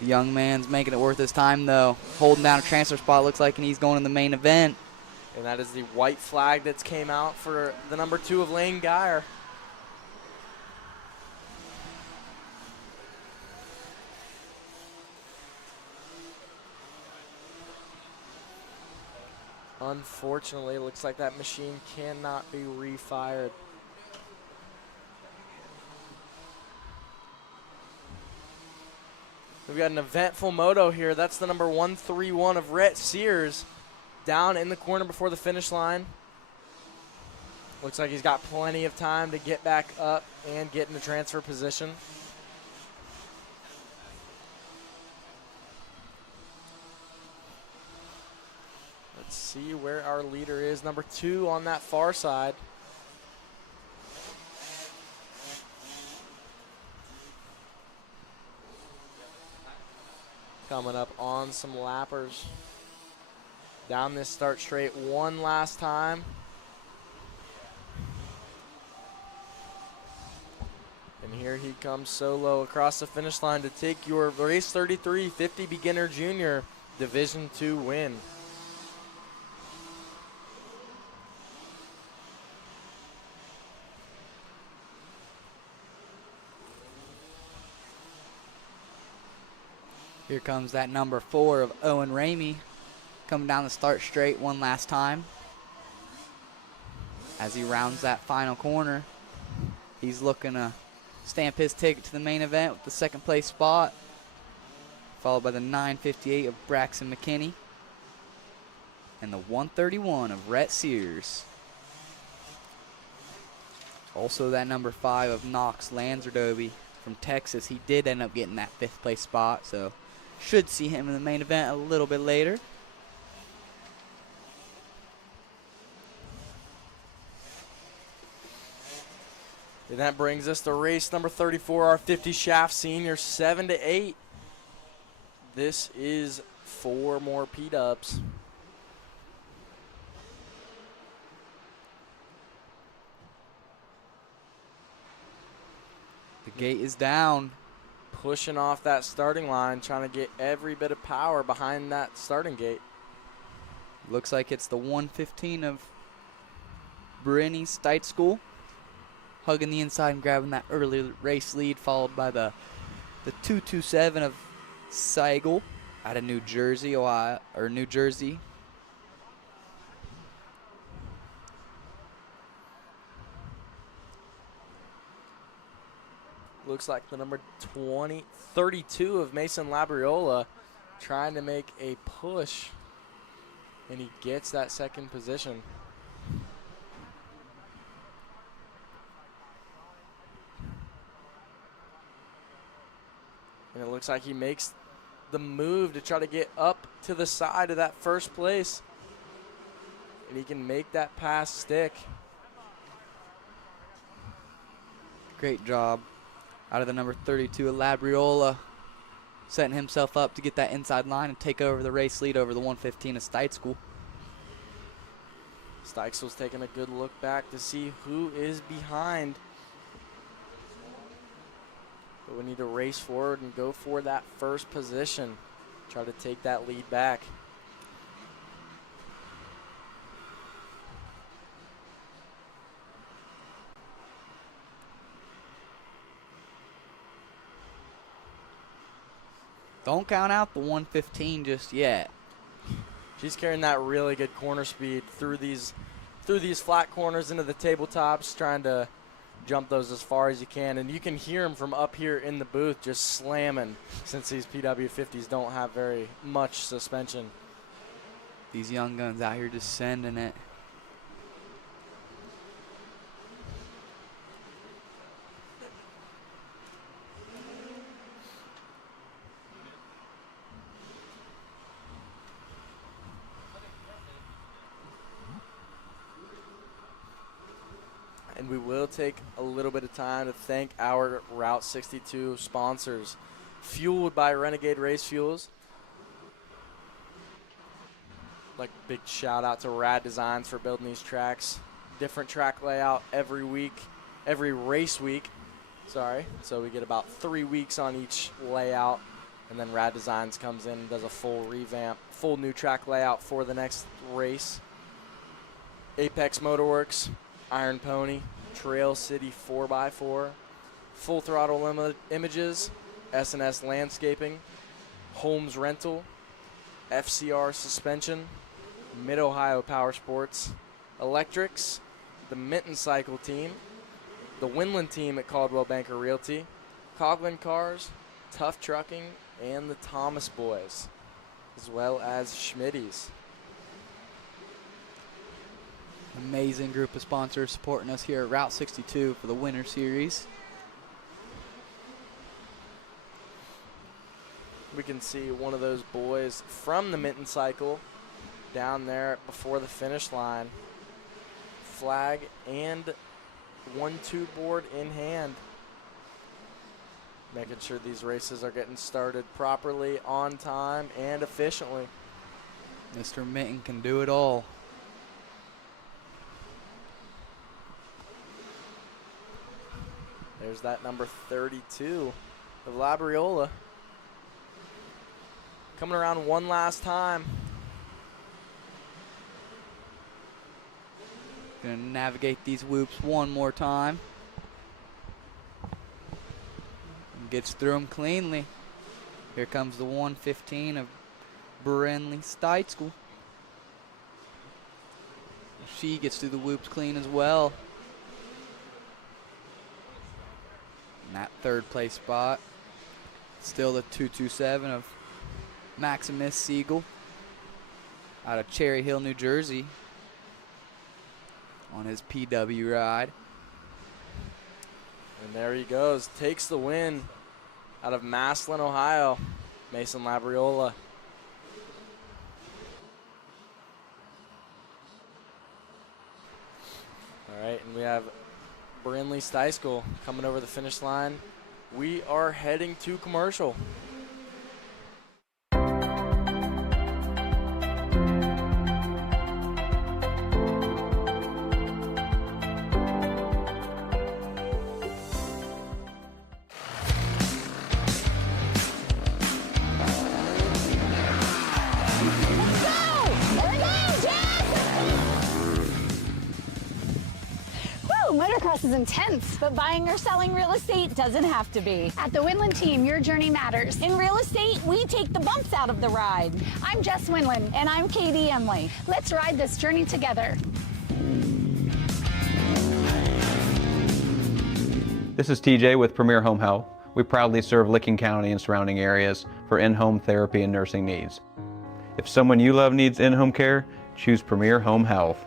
The young man's making it worth his time, though. Holding down a transfer spot, looks like, and he's going in the main event. And that is the white flag that's came out for the number 2 of Lane Geyer. Unfortunately, it looks like that machine cannot be refired. We've got an eventful moto here. That's the number 131 of Rhett Sears down in the corner before the finish line. Looks like he's got plenty of time to get back up and get into transfer position. Let's see where our leader is. Number 2 on that far side. Coming up on some lappers. Down this start straight one last time. And here he comes solo across the finish line to take your Race 33 50 Beginner Junior Division II win. Here comes that number 4 of Owen Ramey, coming down the start straight one last time. As he rounds that final corner, he's looking to stamp his ticket to the main event with the second place spot, followed by the 958 of Braxton McKinney and the 131 of Rhett Sears. Also that number 5 of Knox Lanzardobe from Texas. He did end up getting that 5th place spot, so should see him in the main event a little bit later. And that brings us to race number 34, our 50 shaft senior, 7 to 8. This is 4 more P-dubs. The gate is down. Pushing off that starting line, trying to get every bit of power behind that starting gate. Looks like it's the 115 of Brittany Stite School, hugging the inside and grabbing that early race lead, followed by the 227 of Seigel out of New Jersey, Ohio, or New Jersey. Looks like the number 32 of Mason Labriola trying to make a push, and he gets that second position. And it looks like he makes the move to try to get up to the side of that first place, and he can make that pass stick. Great job out of the number 32 of Labriola, setting himself up to get that inside line and take over the race lead over the 115 of Steitzkel. Steichsel's taking a good look back to see who is behind. But we need to race forward and go for that first position. Try to take that lead back. Don't count out the 115 just yet. She's carrying that really good corner speed through these flat corners into the tabletops, trying to jump those as far as you can. And you can hear him from up here in the booth just slamming, since these PW50s don't have very much suspension. These young guns out here just sending it. And we will take a little bit of time to thank our Route 62 sponsors. Fueled by Renegade Race Fuels. I'd like big shout out to Rad Designs for building these tracks. Different track layout every week, every race week. Sorry. So we get about 3 weeks on each layout, and then Rad Designs comes in and does a full revamp, full new track layout for the next race. Apex Motorworks, Iron Pony, Trail City 4x4, Full Throttle Images, S&S Landscaping, Holmes Rental, FCR Suspension, Mid-Ohio Powersports, Electrics, the Minton Cycle Team, the Winland Team at Caldwell Banker Realty, Coughlin Cars, Tough Trucking, and the Thomas Boys, as well as Schmitty's. Amazing group of sponsors supporting us here at Route 62 for the Winter Series. We can see one of those boys from the Minton Cycle down there before the finish line. Flag and 1-2 board in hand. Making sure these races are getting started properly, on time, and efficiently. Mr. Minton can do it all. There's that number 32 of Labriola. Coming around one last time. Gonna navigate these whoops one more time. And gets through them cleanly. Here comes the 115 of Brenly Steitzel. She gets through the whoops clean as well. In that third place spot, still the 227 of Maximus Siegel out of Cherry Hill, New Jersey, on his PW ride. And there he goes, takes the win out of Massillon, Ohio, Mason Labriola. All right, and we have Brinley Steiskel coming over the finish line. We are heading to commercial. Motocross is intense. But buying or selling real estate doesn't have to be. At the Winland Team, your journey matters. In real estate, we take the bumps out of the ride. I'm Jess Winland. And I'm Katie Emley. Let's ride this journey together. This is TJ with Premier Home Health. We proudly serve Licking County and surrounding areas for in-home therapy and nursing needs. If someone you love needs in-home care, choose Premier Home Health.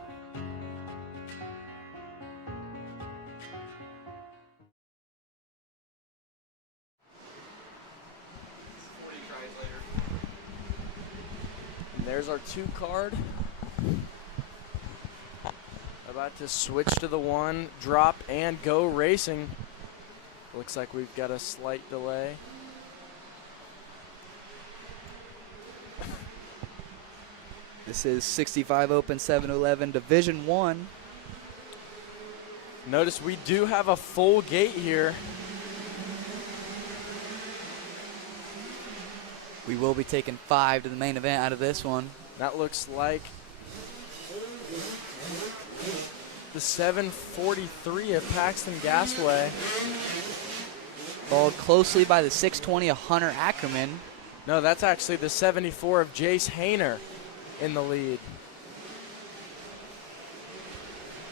There's our 2 card. About to switch to the 1, drop and go racing. Looks like we've got a slight delay. This is 65 Open 711 Division 1. Notice we do have a full gate here. We will be taking 5 to the main event out of this one. That looks like the 743 of Paxton Gasway. Followed closely by the 620 of Hunter Ackerman. No, that's actually the 74 of Jace Hayner in the lead.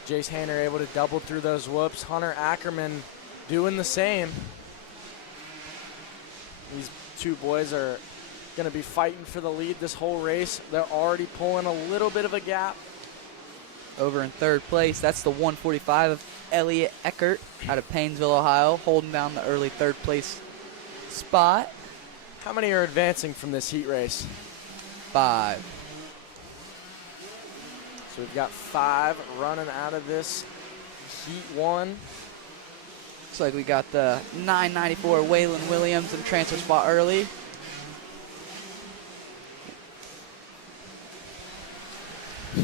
Jace Hayner able to double through those whoops. Hunter Ackerman doing the same. These 2 boys are going to be fighting for the lead this whole race. They're already pulling a little bit of a gap. Over in third place, that's the 145 of Elliot Eckert out of Paynesville, Ohio, holding down the early third place spot. How many are advancing from this heat race? 5. So we've got 5 running out of this heat 1. Looks like we got the 994 Waylon Williams in transfer spot early.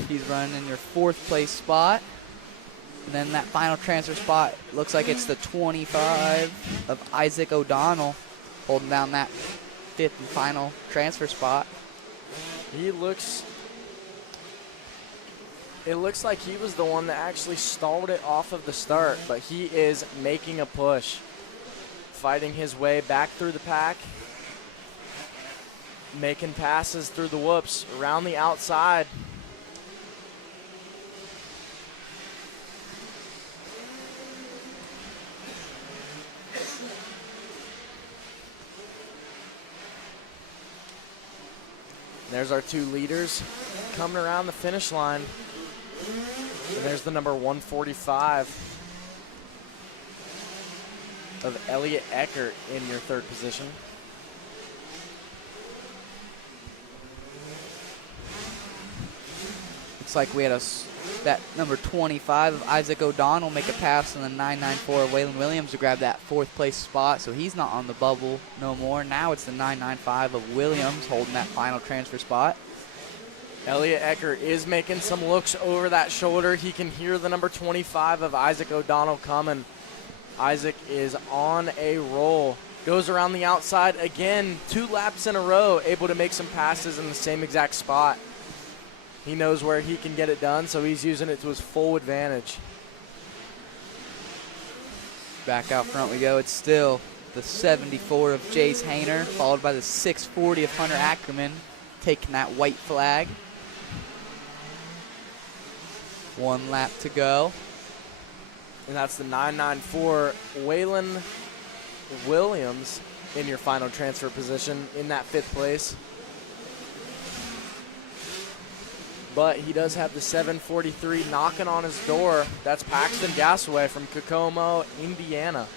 He's running in your 4th place spot. And then that final transfer spot, looks like it's the 25 of Isaac O'Donnell holding down that 5th and final transfer spot. It looks like he was the one that actually stalled it off of the start, but he is making a push, fighting his way back through the pack, making passes through the whoops around the outside. There's our 2 leaders coming around the finish line. And there's the number 145 of Elliot Eckert in your 3rd position. Looks like we had that number 25 of Isaac O'Donnell make a pass on the 994 of Waylon Williams to grab that 4th place spot, so he's not on the bubble no more. Now it's the 995 of Williams holding that final transfer spot. Elliot Eckert is making some looks over that shoulder. He can hear the number 25 of Isaac O'Donnell coming. Isaac is on a roll. Goes around the outside again, 2 laps in a row, able to make some passes in the same exact spot. He knows where he can get it done, so he's using it to his full advantage. Back out front we go. It's still the 74 of Jace Hayner, followed by the 640 of Hunter Ackerman, taking that white flag. 1 lap to go. And that's the 994 Waylon Williams in your final transfer position in that 5th place. But he does have the 743 knocking on his door. That's Paxton Gasaway from Kokomo, Indiana.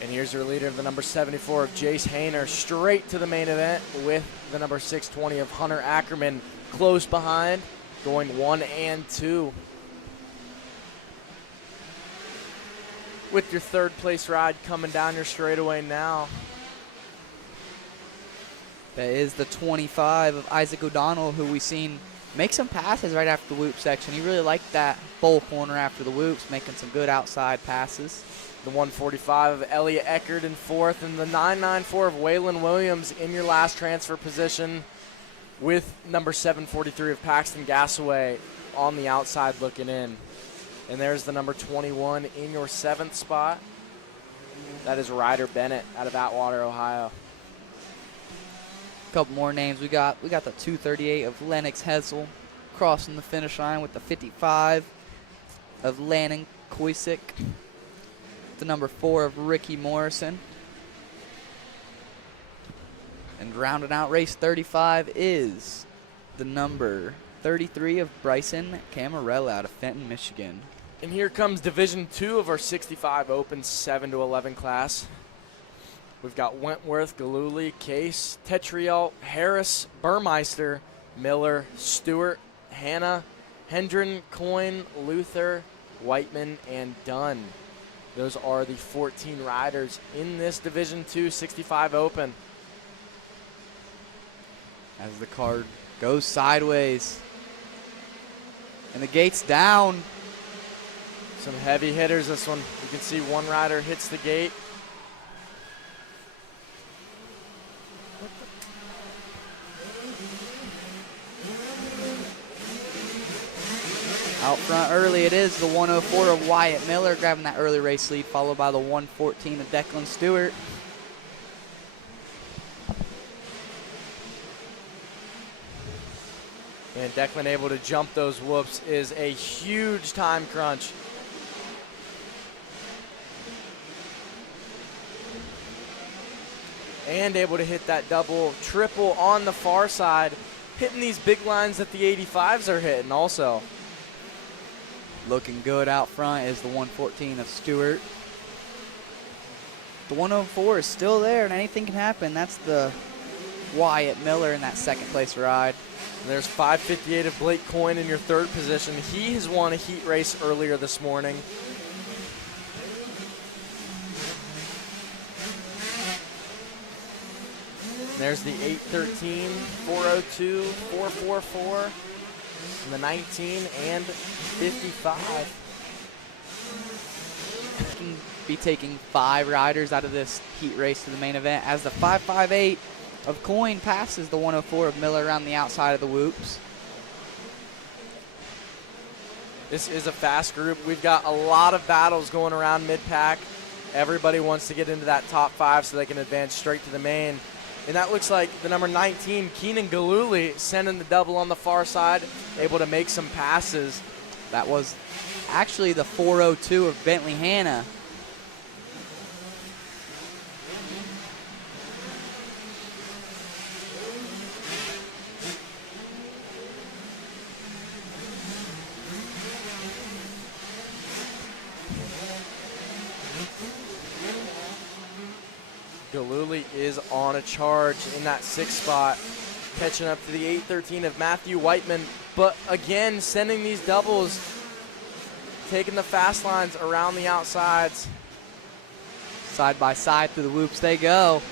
And here's your leader, the number 74 of Jace Hayner, straight to the main event with the number 620 of Hunter Ackerman close behind, going 1 and 2. With your 3rd place ride coming down your straightaway now. That is the 25 of Isaac O'Donnell, who we've seen make some passes right after the whoop section. He really liked that bowl corner after the whoops, making some good outside passes. The 145 of Elliot Eckert in 4th, and the 994 of Waylon Williams in your last transfer position, with number 743 of Paxton Gasaway on the outside looking in. And there's the number 21 in your 7th spot. That is Ryder Bennett out of Atwater, Ohio. A couple more names. We got the 238 of Lennox Hessel crossing the finish line with the 55 of Lannon Koisick. The number 4 of Ricky Morrison. And rounding out race 35 is the number 33 of Bryson Camarella out of Fenton, Michigan. And here comes Division 2 of our 65 Open 7 to 11 class. We've got Wentworth, Galooly, Case, Tetriel, Harris, Burmeister, Miller, Stewart, Hanna, Hendren, Coyne, Luther, Whiteman, and Dunn. Those are the 14 riders in this Division 2 65 Open. As the card goes sideways. And the gate's down. Some heavy hitters this one. You can see one rider hits the gate. Out front early, it is the 104 of Wyatt Miller grabbing that early race lead, followed by the 114 of Declan Stewart. And Declan able to jump those whoops is a huge time crunch. And able to hit that double, triple on the far side, hitting these big lines that the 85s are hitting also. Looking good out front is the 114 of Stewart. The 104 is still there, and anything can happen. That's the Wyatt Miller in that second place ride. And there's 558 of Blake Coyne in your third position. He has won a heat race earlier this morning. There's the 813, 402, 444, and the 19 and 55. Be taking 5 riders out of this heat race to the main event as the 558 of Coin passes the 104 of Miller around the outside of the whoops. This is a fast group. We've got a lot of battles going around mid-pack. Everybody wants to get into that top 5 so they can advance straight to the main. And that looks like the number 19, Keenan Galuli, sending the double on the far side, able to make some passes. That was actually the 402 of Bentley Hanna. Galuli is on a charge in that 6th spot, catching up to the 813 of Matthew Whiteman. But again, sending these doubles, taking the fast lines around the outsides. Side by side through the whoops they go.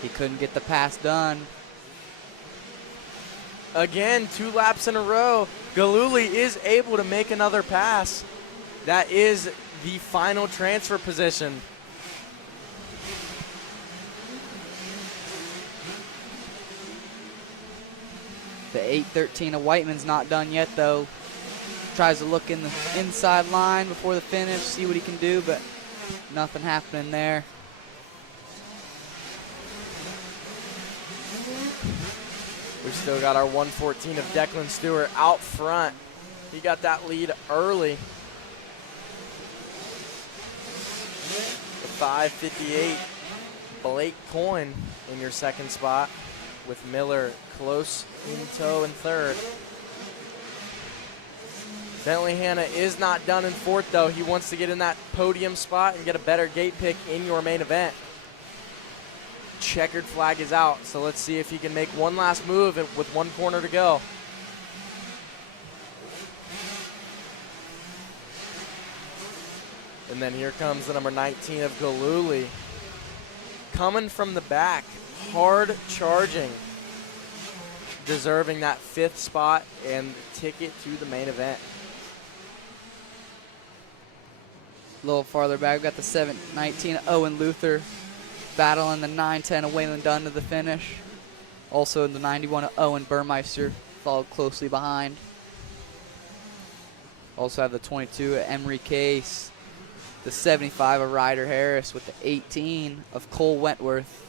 He couldn't get the pass done. Again, 2 laps in a row. Galuli is able to make another pass. That is the final transfer position. The 813 of Whiteman's not done yet, though. Tries to look in the inside line before the finish, see what he can do, but nothing happening there. We've still got our 114 of Declan Stewart out front. He got that lead early. The 558, Blake Coyne in your 2nd spot, with Miller close in tow in 3rd. Bentley Hanna is not done in 4th, though. He wants to get in that podium spot and get a better gate pick in your main event. Checkered flag is out, so let's see if he can make one last move with 1 corner to go. And then here comes the number 19 of Galuli. Coming from the back, hard charging, deserving that 5th spot and ticket to the main event. A little farther back, we've got the 719 Owen Luther battling the 910 of Waylon Dunn to the finish. Also the 91 of Owen Burmeister followed closely behind. Also have the 22 of Emery Case. The 75 of Ryder Harris with the 18 of Cole Wentworth.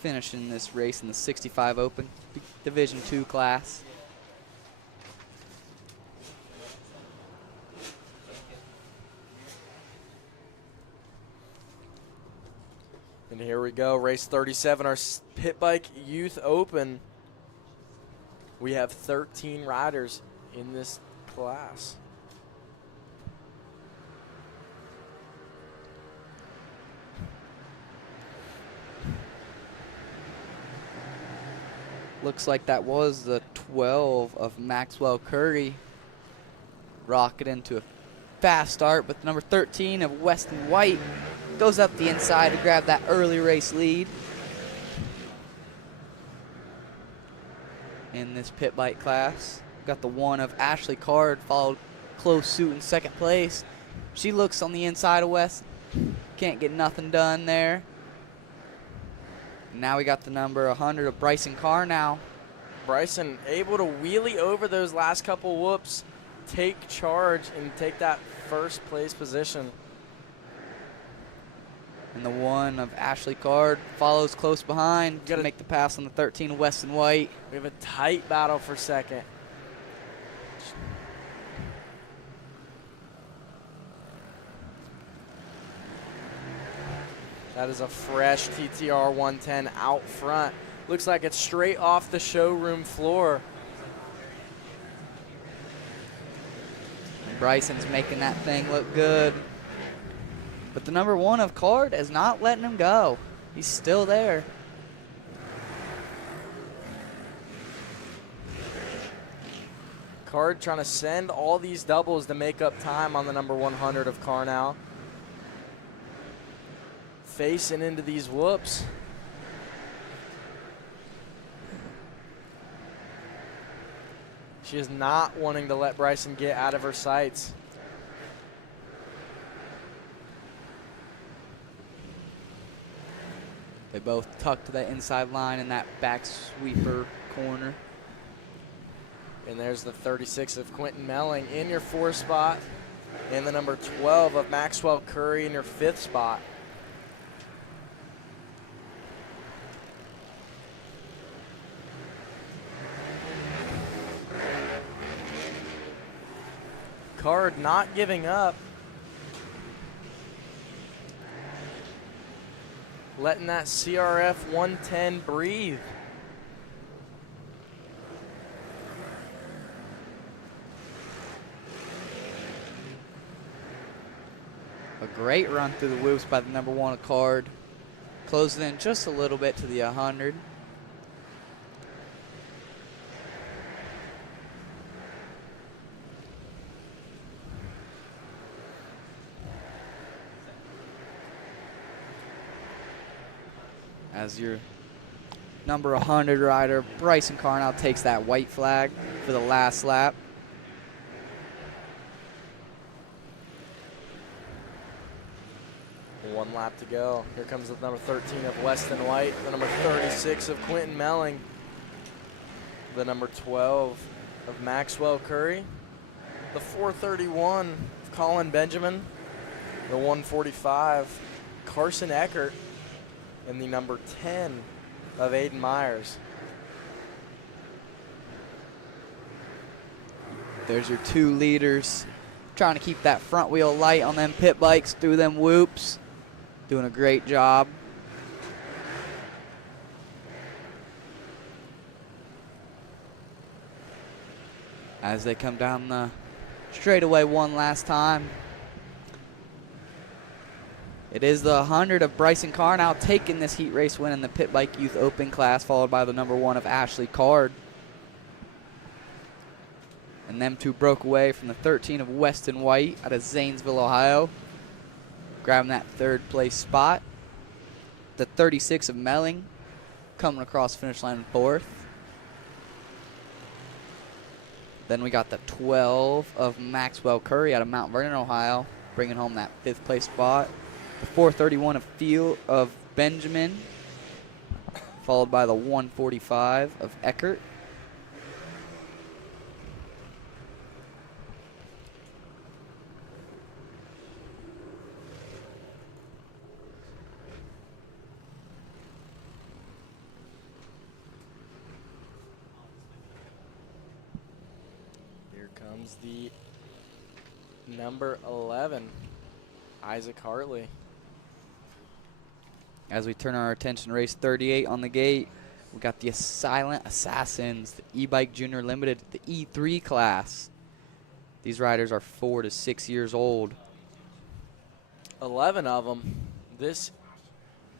Finishing this race in the 65 Open Division II class. And here we go, race 37, our Pit Bike Youth Open. We have 13 riders in this class. Looks like that was the 12 of Maxwell Curry. Rocket into a fast start, but the number 13 of Weston White goes up the inside to grab that early race lead. In this pit bike class, got the 1 of Ashley Card followed close suit in 2nd place. She looks on the inside of West. Can't get nothing done there. Now we got the number 100 of Bryson Carr now. Bryson able to wheelie over those last couple whoops, take charge, and take that 1st place position. And the 1 of Ashley Card follows close behind to make the pass on the 13 of Weston White. We have a tight battle for 2nd. That is a fresh TTR 110 out front. Looks like it's straight off the showroom floor. Bryson's making that thing look good. But the number 1 of Card is not letting him go. He's still there. Card trying to send all these doubles to make up time on the number 100 of Carr now. facing into these whoops. She is not wanting to let Bryson get out of her sights. They both tuck to that inside line in that back sweeper corner. And there's the 36 of Quentin Melling in your 4th spot, and the number 12 of Maxwell Curry in your 5th spot. Card not giving up. Letting that CRF 110 breathe. A great run through the whoops by the number 1 card. Closing in just a little bit to the 100. As your number 100 rider, Bryson Carnell, takes that white flag for the last lap. One lap to go. Here comes the number 13 of Weston White, the number 36 of Quentin Melling, the number 12 of Maxwell Curry, the 431 of Colin Benjamin, the 145 Carson Eckert, and the number 10 of Aiden Myers. There's your 2 leaders trying to keep that front wheel light on them pit bikes through them whoops. Doing a great job. As they come down the straightaway one last time. It is the 100 of Bryson Carnell taking this heat race win in the Pit Bike Youth Open class, followed by the number 1 of Ashley Card. And them 2 broke away from the 13 of Weston White out of Zanesville, Ohio, grabbing that 3rd place spot. The 36 of Melling coming across the finish line in 4th. Then we got the 12 of Maxwell Curry out of Mount Vernon, Ohio, bringing home that 5th place spot. The 431 of Benjamin, followed by the 145 of Eckert. Here comes the number 11, Isaac Hartley. As we turn our attention to race 38 on the gate, we got the Silent Assassins, the E-Bike Junior Limited, the E3 class. These riders are 4 to 6 years old. 11 of them. This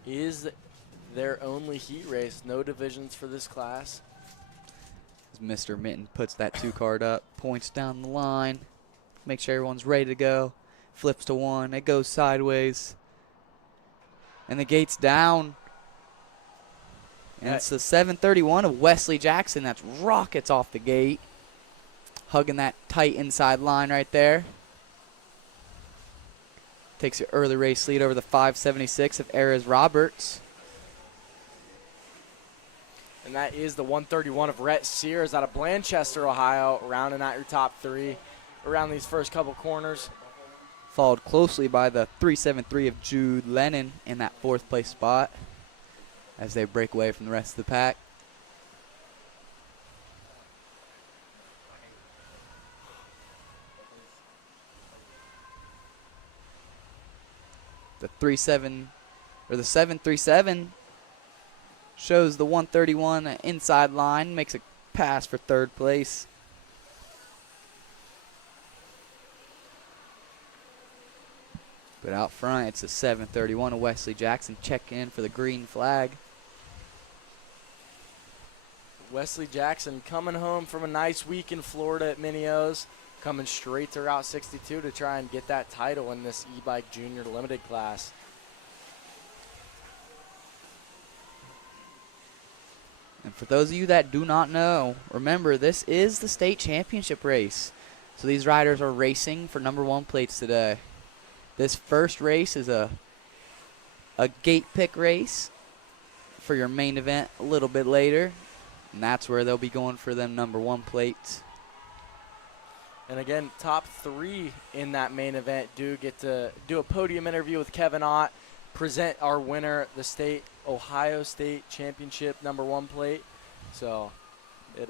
is their only heat race. No divisions for this class. As Mr. Minton puts that 2 card up, points down the line, make sure everyone's ready to go, flips to 1, it goes sideways. And the gate's down. And it's the 731 of Wesley Jackson that's rockets off the gate. Hugging that tight inside line right there. Takes your early race lead over the 576 of Erez Roberts. And that is the 131 of Rhett Sears out of Blanchester, Ohio, rounding out your top 3 around these first couple corners. Followed closely by the 373 of Jude Lennon in that 4th place spot as they break away from the rest of the pack. The 737 shows the 131 inside line, makes a pass for 3rd place. But out front, it's the 731 of Wesley Jackson checking in for the green flag. Wesley Jackson coming home from a nice week in Florida at Mini-O's, coming straight to Route 62 to try and get that title in this E-Bike Junior Limited class. And for those of you that do not know, remember this is the state championship race. So these riders are racing for number 1 plates today. This first race is a gate pick race for your main event a little bit later. And that's where they'll be going for them number 1 plates. And again, top 3 in that main event do get to do a podium interview with Kevin Ott, present our winner, the Ohio State Championship number 1 plate. So it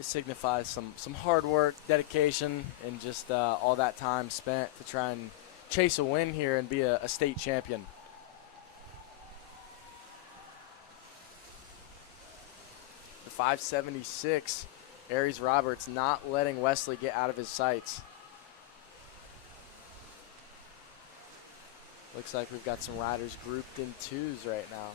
signifies some hard work, dedication, and just all that time spent to try and chase a win here and be a state champion. The 576, Aries Roberts not letting Wesley get out of his sights. Looks like we've got some riders grouped in 2s right now.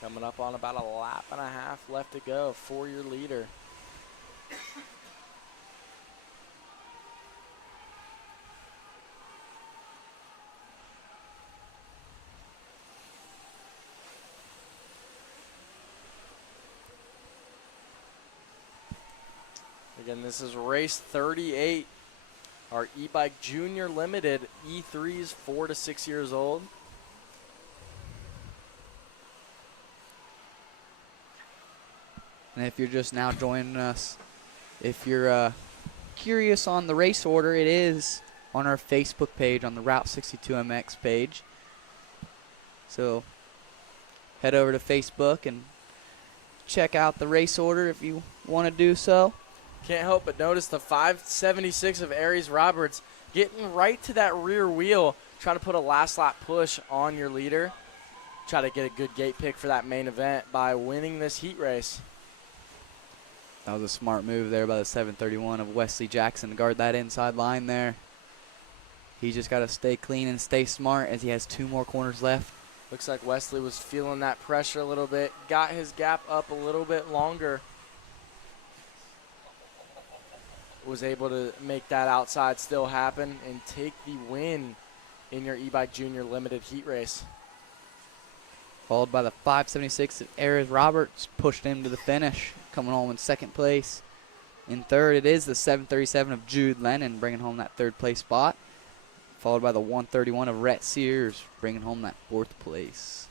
Coming up on about a lap and a half left to go for your leader. Again, this is race 38. Our e-bike junior limited E3s 4 to 6 years old. And if you're just now joining us, if you're curious on the race order, it is on our Facebook page, on the Route 62 MX page. So head over to Facebook and check out the race order if you want to do so. Can't help but notice the 576 of Aries Roberts getting right to that rear wheel, try to put a last lap push on your leader, try to get a good gate pick for that main event by winning this heat race. That was a smart move there by the 731 of Wesley Jackson to guard that inside line there. He just got to stay clean and stay smart as he has 2 more corners left. Looks like Wesley was feeling that pressure a little bit, got his gap up a little bit longer. Was able to make that outside still happen and take the win in your e-bike junior limited heat race. Followed by the 576 of Aries Roberts, pushed him to the finish, coming home in 2nd place. In 3rd, it is the 737 of Jude Lennon, bringing home that 3rd place spot. Followed by the 131 of Rhett Sears, bringing home that 4th place.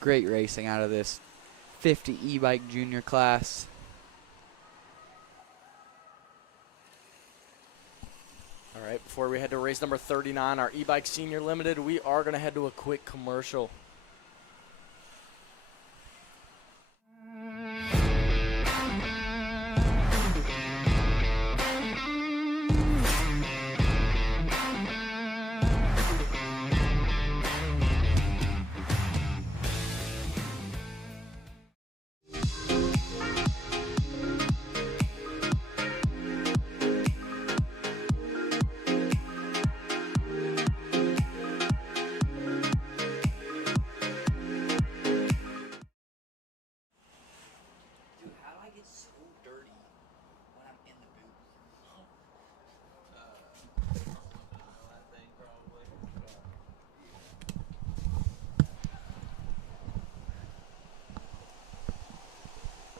Great racing out of this 50 e-bike junior class. All right, before we head to race number 39, our e-bike senior limited, we are going to head to a quick commercial.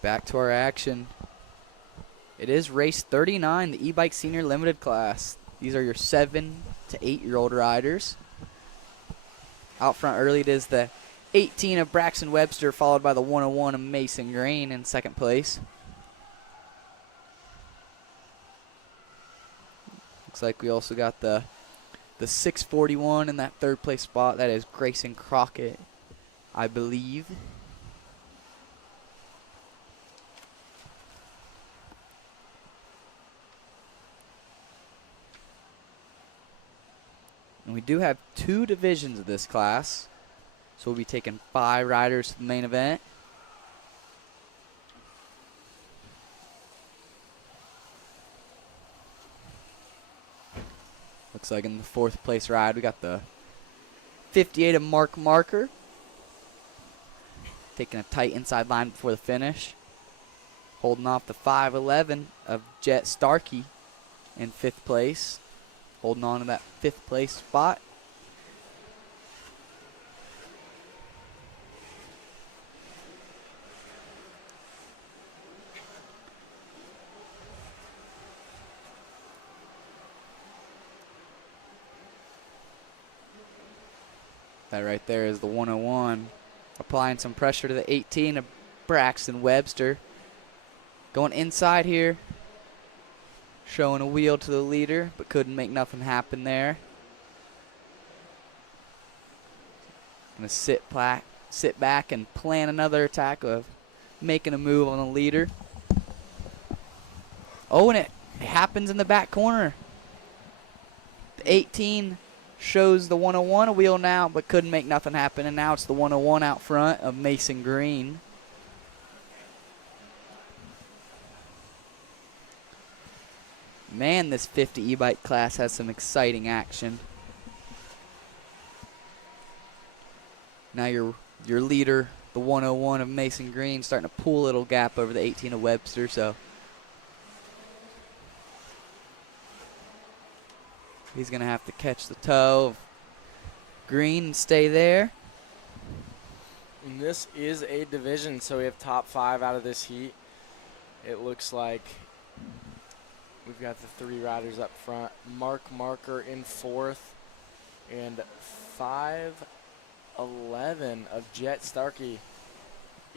Back to our action. It is race 39, the e-bike senior limited class. These are your 7 to 8-year-old riders. Out front early, it is the 18 of Braxton Webster, followed by the 101 of Mason Green in 2nd place. Looks like we also got the 641 in that 3rd place spot. That is Grayson Crockett, I believe. And we do have 2 divisions of this class. So we'll be taking 5 riders to the main event. Looks like in the 4th place ride, we got the 58 of Mark Marker. Taking a tight inside line before the finish. Holding off the 511 of Jet Starkey in 5th place. Holding on to that 5th place spot. That right there is the 101. Applying some pressure to the 18 of Braxton Webster. Going inside here. Showing a wheel to the leader, but couldn't make nothing happen there. Gonna sit back and plan another attack of making a move on the leader. Oh, and it happens in the back corner. The 18 shows the 101 a wheel now, but couldn't make nothing happen, and now it's the 101 out front of Mason Green. Man, this 50 e-bike class has some exciting action. Now your leader, the 101 of Mason Green, starting to pull a little gap over the 18 of Webster, so he's going to have to catch the toe of Green and stay there. And this is a division, so we have top 5 out of this heat. It looks like we've got the 3 riders up front. Mark Marker in 4th, and 511 of Jet Starkey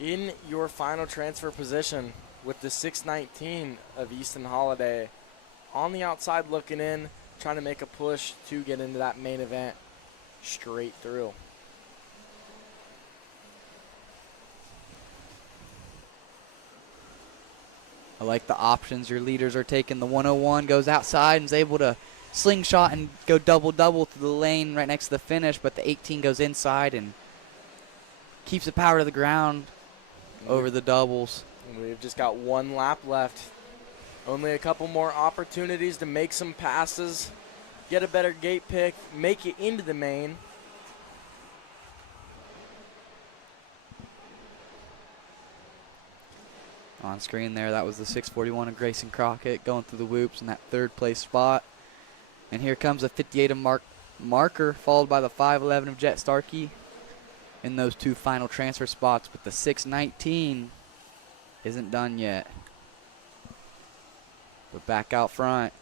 in your final transfer position with the 619 of Easton Holiday on the outside looking in, trying to make a push to get into that main event straight through. I like the options your leaders are taking. The 101 goes outside and is able to slingshot and go double-double through the lane right next to the finish, but the 18 goes inside and keeps the power to the ground over the doubles. And we've just got 1 lap left. Only a couple more opportunities to make some passes, get a better gate pick, make it into the main. On screen there, that was the 641 of Grayson Crockett going through the whoops in that 3rd place spot. And here comes a 58 of Marker, followed by the 511 of Jet Starkey in those 2 final transfer spots. But the 619 isn't done yet. But back out front,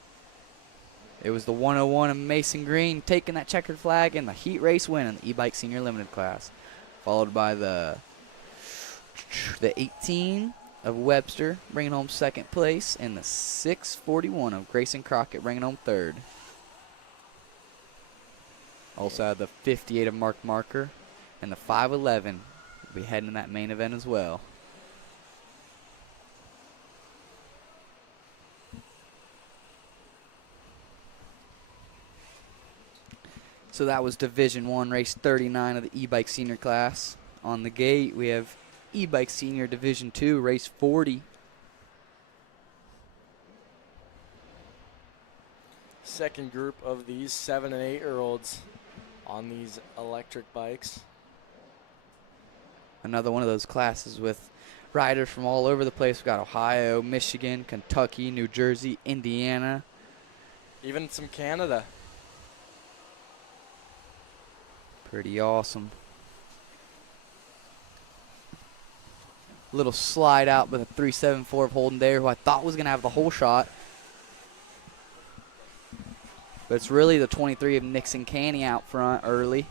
it was the 101 of Mason Green taking that checkered flag in the heat race win in the e-bike senior limited class. Followed by the 18 of Webster bringing home 2nd place, and the 641 of Grayson Crockett bringing home 3rd. Also had the 58 of Mark Marker, and the 511 will be heading to that main event as well. So that was Division 1, race 39 of the e-bike senior class. On the gate, we have e-bike senior Division 2, race 40. Second group of these 7 and 8-year-olds on these electric bikes. Another one of those classes with riders from all over the place. We've got Ohio, Michigan, Kentucky, New Jersey, Indiana. Even some Canada. Pretty awesome. Little slide out with a 374 of Holden Dare, who I thought was going to have the whole shot. But it's really the 23 of Nixon Canny out front early.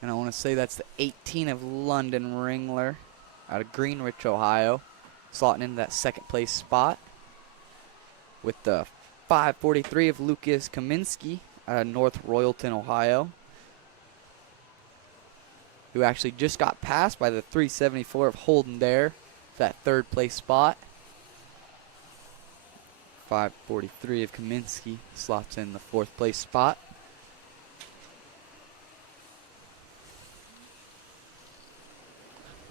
And I want to say that's the 18 of London Ringler out of Greenwich, Ohio, slotting into that 2nd place spot. With the 543 of Lucas Kaminsky out of North Royalton, Ohio. who actually just got passed by the 374 of Holden Dare for that third place spot. 543 of Kaminsky slots in the fourth place spot.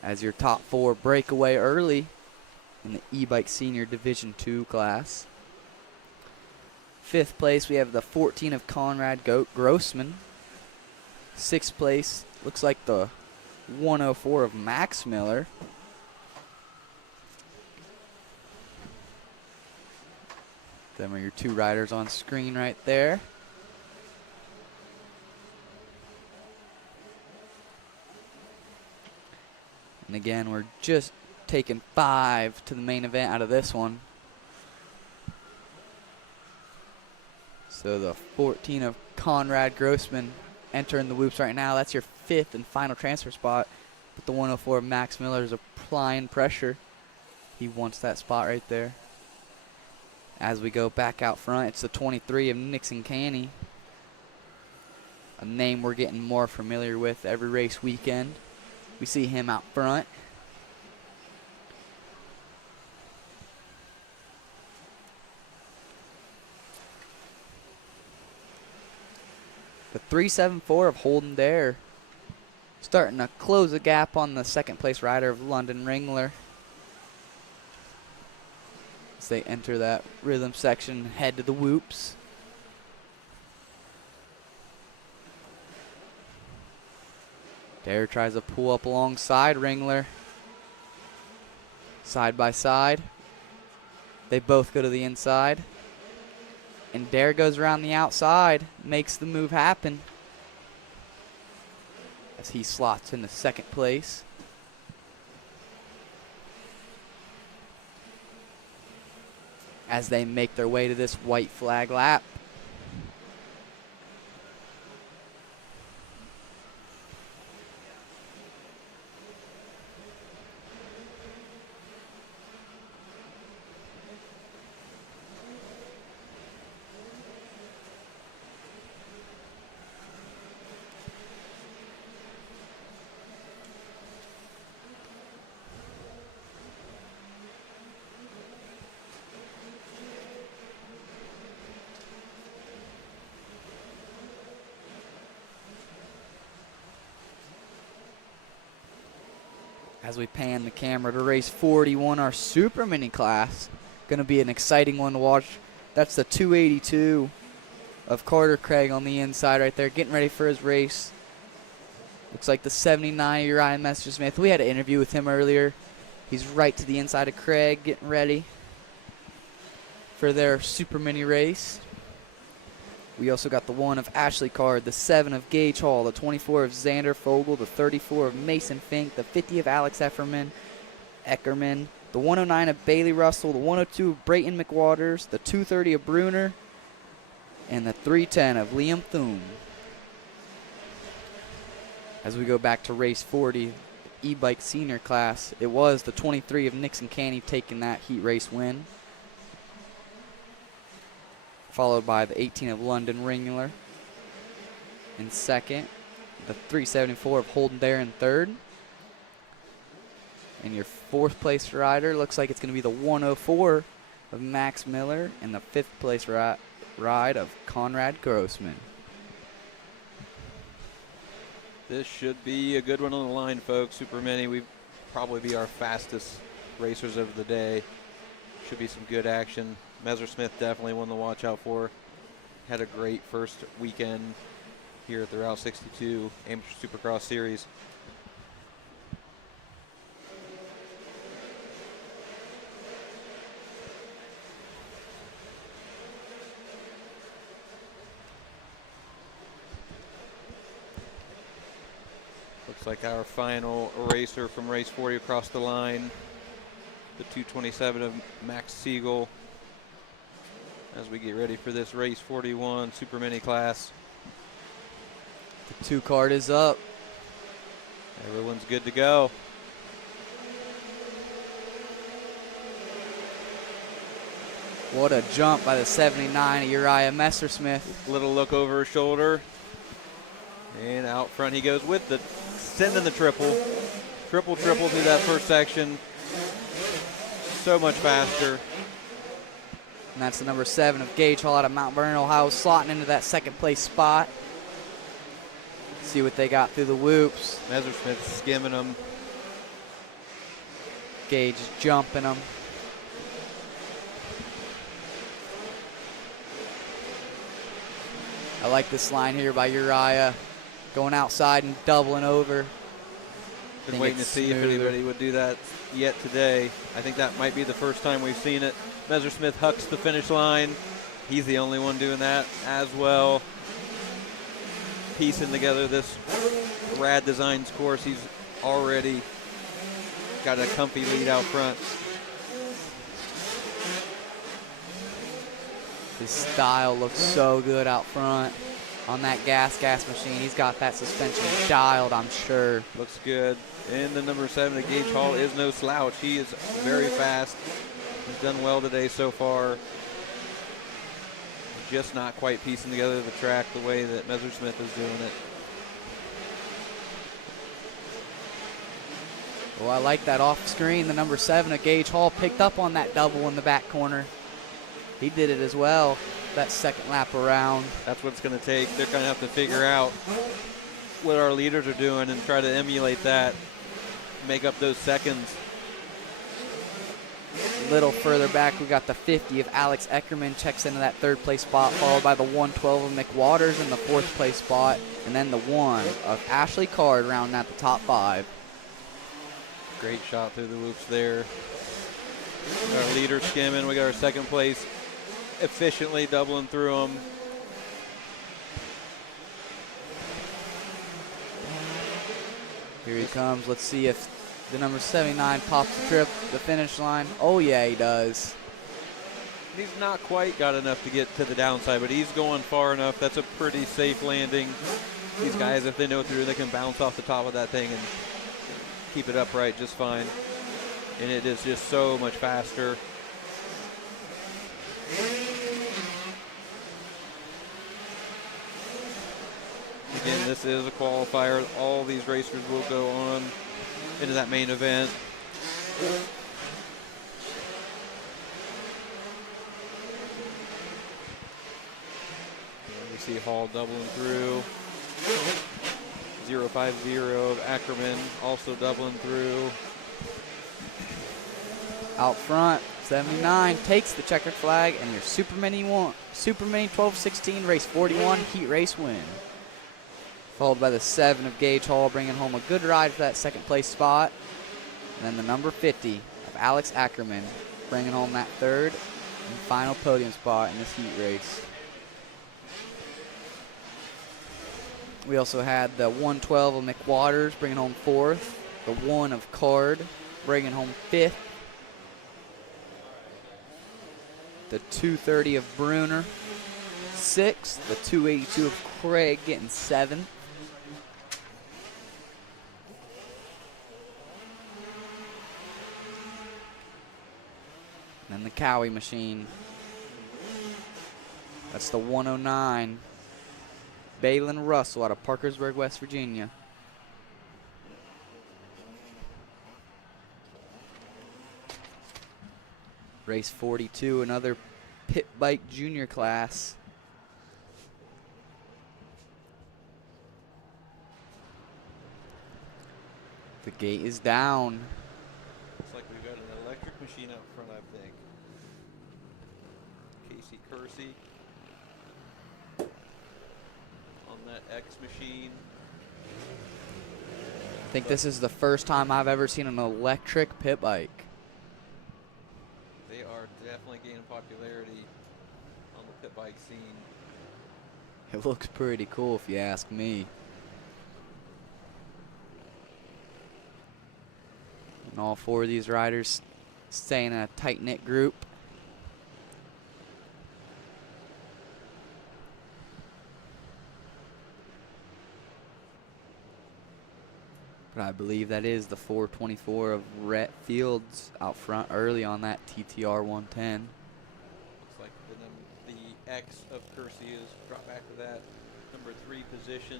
As your top four break away early in the e-bike senior division 2 class. Fifth place, we have the 14 of Conrad Grossman. Sixth place, looks like the 104 of Max Miller. Them are your two riders on screen right there. And again, we're just taking 5 to the main event out of this one. So the 14 of Conrad Grossman entering the whoops right now. That's your fifth and final transfer spot. But the 104 of Max Miller is applying pressure. He wants that spot right there. As we go back out front, it's the 23 of Nixon Canny. A name we're getting more familiar with every race weekend. We see him out front. The 374 of Holden Dare starting to close the gap on the second place rider of London Ringler. As they enter that rhythm section, head to the whoops. Dare tries to pull up alongside Ringler. Side by side. They both go to the inside. And Dare goes around the outside, makes the move happen. As he slots into second place. As they make their way to this white flag lap. As we pan the camera to race 41, our super mini class. Going to be an exciting one to watch. That's the 282 of Carter Craig on the inside right there, getting ready for his race. Looks like the 79 Uriah Messersmith. We had an interview with him earlier. He's right to the inside of Craig, getting ready for their super mini race. We also got the 1 of Ashley Card, the 7 of Gage Hall, the 24 of Xander Fogel, the 34 of Mason Fink, the 50 of Alex Eckerman, the 109 of Bailey Russell, the 102 of Brayton McWaters, the 230 of Bruner, and the 310 of Liam Thune. As we go back to race 40, e-bike senior class, it was the 23 of Nixon Canny taking that heat race win. Followed by the 18 of London Ringler in second, the 374 of Holden Dare in third. And your fourth place rider looks like it's going to be the 104 of Max Miller and the fifth place ride of Conrad Grossman. This should be a good one on the line, folks. Super Mini, we probably be our fastest racers of the day. Should be some good action. Messersmith definitely one to watch out for. Had a great first weekend here at the Route 62 Amateur Supercross Series. Looks like our final racer from race 40 across the line, the 227 of Max Siegel. As we get ready for this race 41 super mini class. The 2 card is up. Everyone's good to go. What a jump by the 79 Uriah Messersmith. Little look over his shoulder. And out front he goes with the sending the triple. Triple through that first section. So much faster. And that's the number 7 of Gage Hall out of Mount Vernon, Ohio, slotting into that second place spot. See what they got through the whoops. Messersmith skimming them. Gage is jumping them. I like this line here by Uriah, going outside and doubling over. Been waiting to see if anybody would do that yet today. I think that might be the first time we've seen it. Messersmith hucks the finish line. He's the only one doing that as well. Piecing together this Rad Designs course. He's already got a comfy lead out front. His style looks so good out front on that gas machine. He's got that suspension dialed, I'm sure. Looks good. And the number 7 at Gage Hall is no slouch. He is very fast. He's done well today so far. Just not quite piecing together the track the way that Messersmith is doing it. Well, I like that off screen. The number 7 at Gage Hall picked up on that double in the back corner. He did it as well, that second lap around. That's what it's going to take. They're going to have to figure out what our leaders are doing and try to emulate that, make up those seconds. A little further back, we got the 50 of Alex Eckerman, checks into that third place spot, followed by the 112 of McWaters in the fourth place spot, and then the 1 of Ashley Card rounding out the top 5. Great shot through the whoops there. Our leader skimming. We got our second place efficiently doubling through them. Here he comes. Let's see if the number 79 pops the finish line. Oh, yeah, he does. He's not quite got enough to get to the downside, but he's going far enough. That's a pretty safe landing. These guys, if they know through, they can bounce off the top of that thing and keep it upright just fine. And it is just so much faster. Again, this is a qualifier. All these racers will go on into that main event. And we see Hall doubling through. 050 of Ackerman also doubling through. Out front, 79 takes the checkered flag, and your Super Mini 1216 race 41 heat race win. Followed by the 7 of Gage Hall, bringing home a good ride for that second place spot. And then the number 50 of Alex Ackerman, bringing home that third and final podium spot in this heat race. We also had the 112 of McWaters, bringing home 4th. The 1 of Card, bringing home 5th. The 230 of Bruner, 6th. The 282 of Craig getting 7th. And then the Cowie machine. That's the 109. Balin Russell out of Parkersburg, West Virginia. Race 42, another pit bike junior class. The gate is down. Looks like we've got an electric machine out front, I think. Casey Kersey on that X machine. I think this is the first time I've ever seen an electric pit bike. They are definitely gaining popularity on the pit bike scene. It looks pretty cool if you ask me. And all 4 of these riders stay in a tight-knit group. But I believe that is the 424 of Rhett Fields out front early on that TTR 110. Looks like the X of Kersey is dropped back to that number 3 position.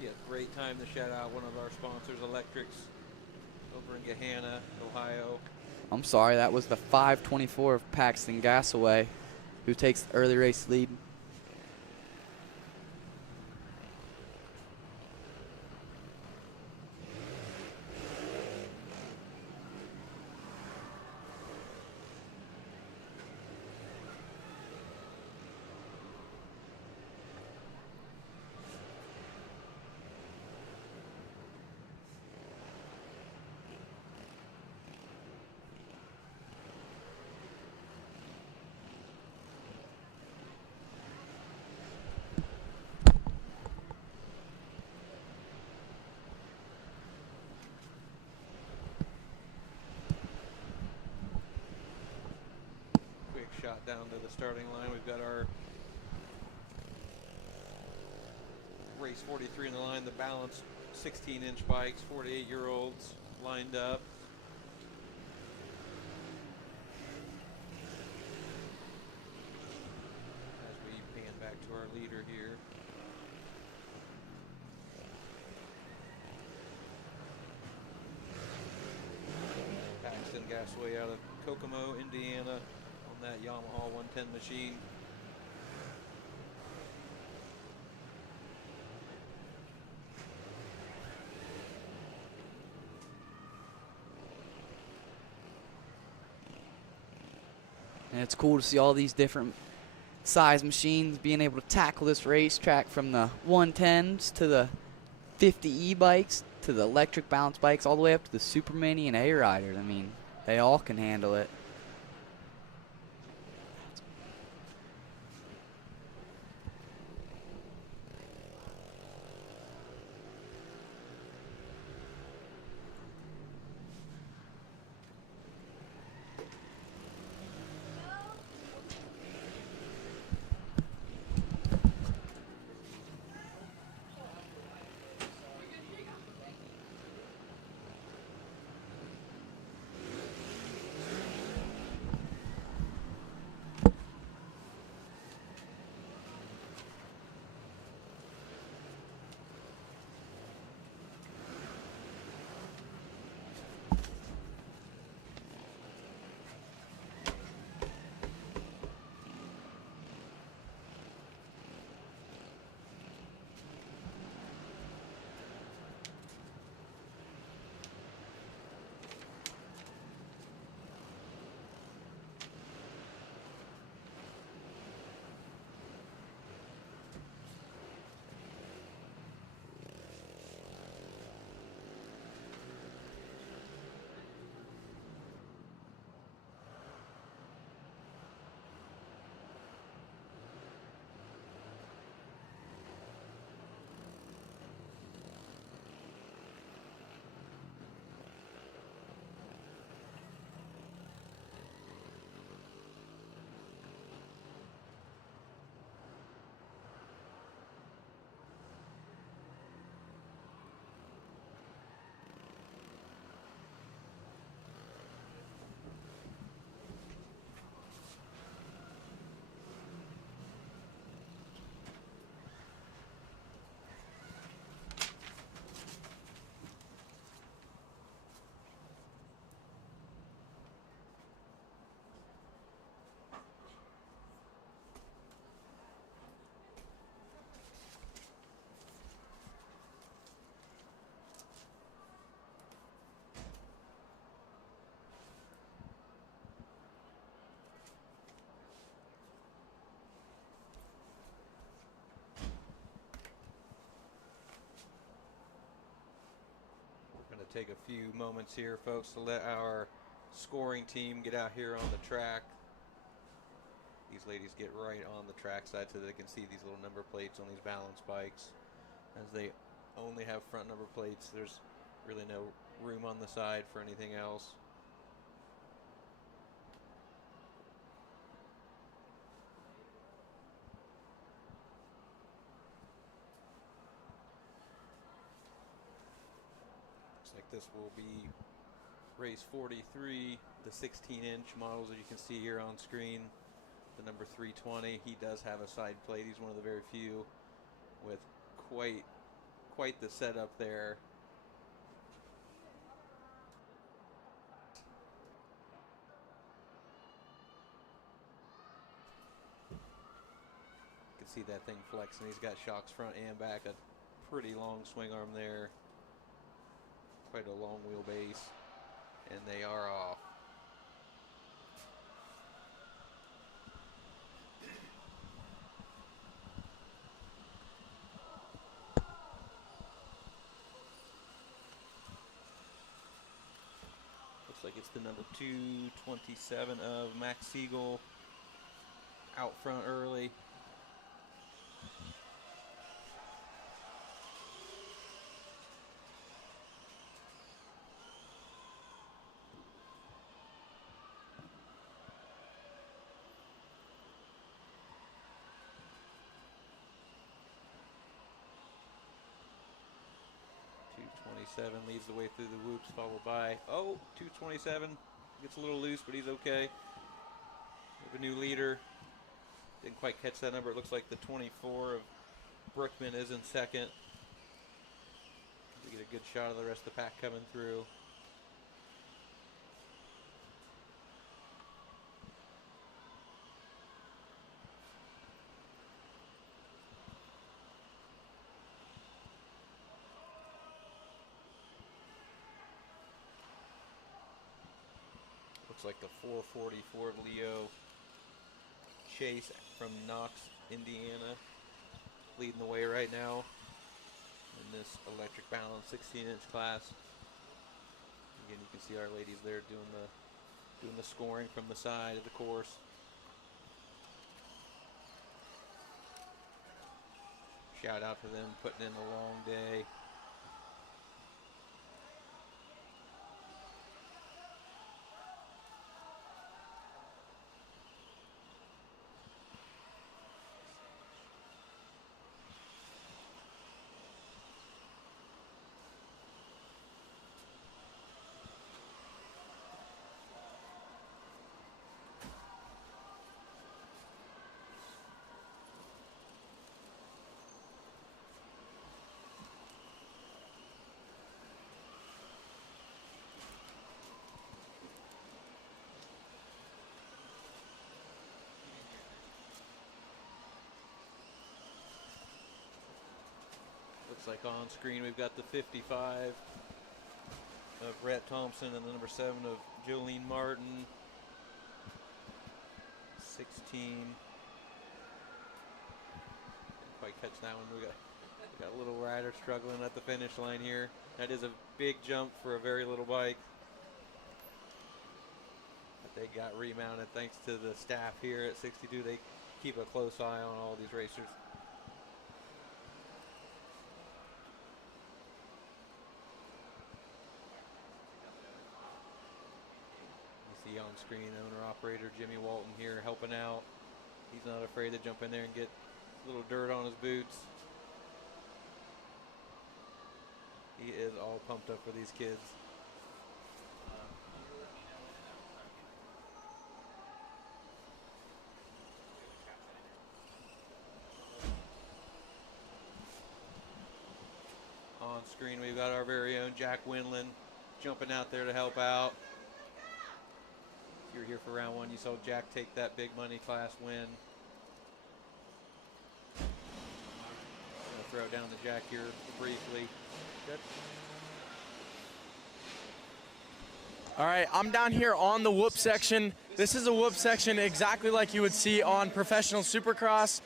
Yeah, great time to shout out one of our sponsors, Electrics, over in Gahanna, Ohio. I'm sorry, that was the 524 of Paxton Gasaway, who takes the early race lead. Quick shot down to the starting line. We've got our race 43 in the line, the balanced 16-inch bikes, 48-year-olds lined up. As we pan back to our leader here. Paxton Gasaway out of Kokomo, Indiana, on that Yamaha 110 machine. And it's cool to see all these different size machines being able to tackle this racetrack, from the 110s to the 50 e-bikes to the electric balance bikes, all the way up to the Super Mini and A-Riders. I mean, they all can handle it. Take a few moments here, folks, to let our scoring team get out here on the track. These ladies get right on the track side so they can see these little number plates on these balance bikes. As they only have front number plates, there's really no room on the side for anything else. Like this will be race 43, the 16-inch models that you can see here on screen. The number 320, he does have a side plate. He's one of the very few with quite the setup there. You can see that thing flexing. He's got shocks front and back, a pretty long swing arm there. Quite a long wheelbase, and they are off. Looks like it's the number 227 of Max Siegel out front early. .227 leads the way through the whoops, followed by, oh, 227 gets a little loose, but he's okay. We have a new leader. Didn't quite catch that number. It looks like the 24 of Brookman is in second. We get a good shot of the rest of the pack coming through. Looks like the 440 Ford Leo Chase from Knox, Indiana, leading the way right now in this electric balance 16-inch class. Again, you can see our ladies there doing the scoring from the side of the course. Shout out to them putting in a long day. Looks like on screen we've got the 55 of Rhett Thompson and the number 7 of Jolene Martin. 16. Didn't quite catch that one. We got a little rider struggling at the finish line here. That is a big jump for a very little bike. But they got remounted thanks to the staff here at 62. They keep a close eye on all these racers. See on screen, owner-operator Jimmy Walton here helping out. He's not afraid to jump in there and get a little dirt on his boots. He is all pumped up for these kids. On screen, we've got our very own Jack Winland jumping out there to help out. If you're here for round one, you saw Jack take that big money class win. I'm going to throw it down to Jack here briefly. Good. All right, I'm down here on the whoop section. This is a whoop section exactly like you would see on professional supercross.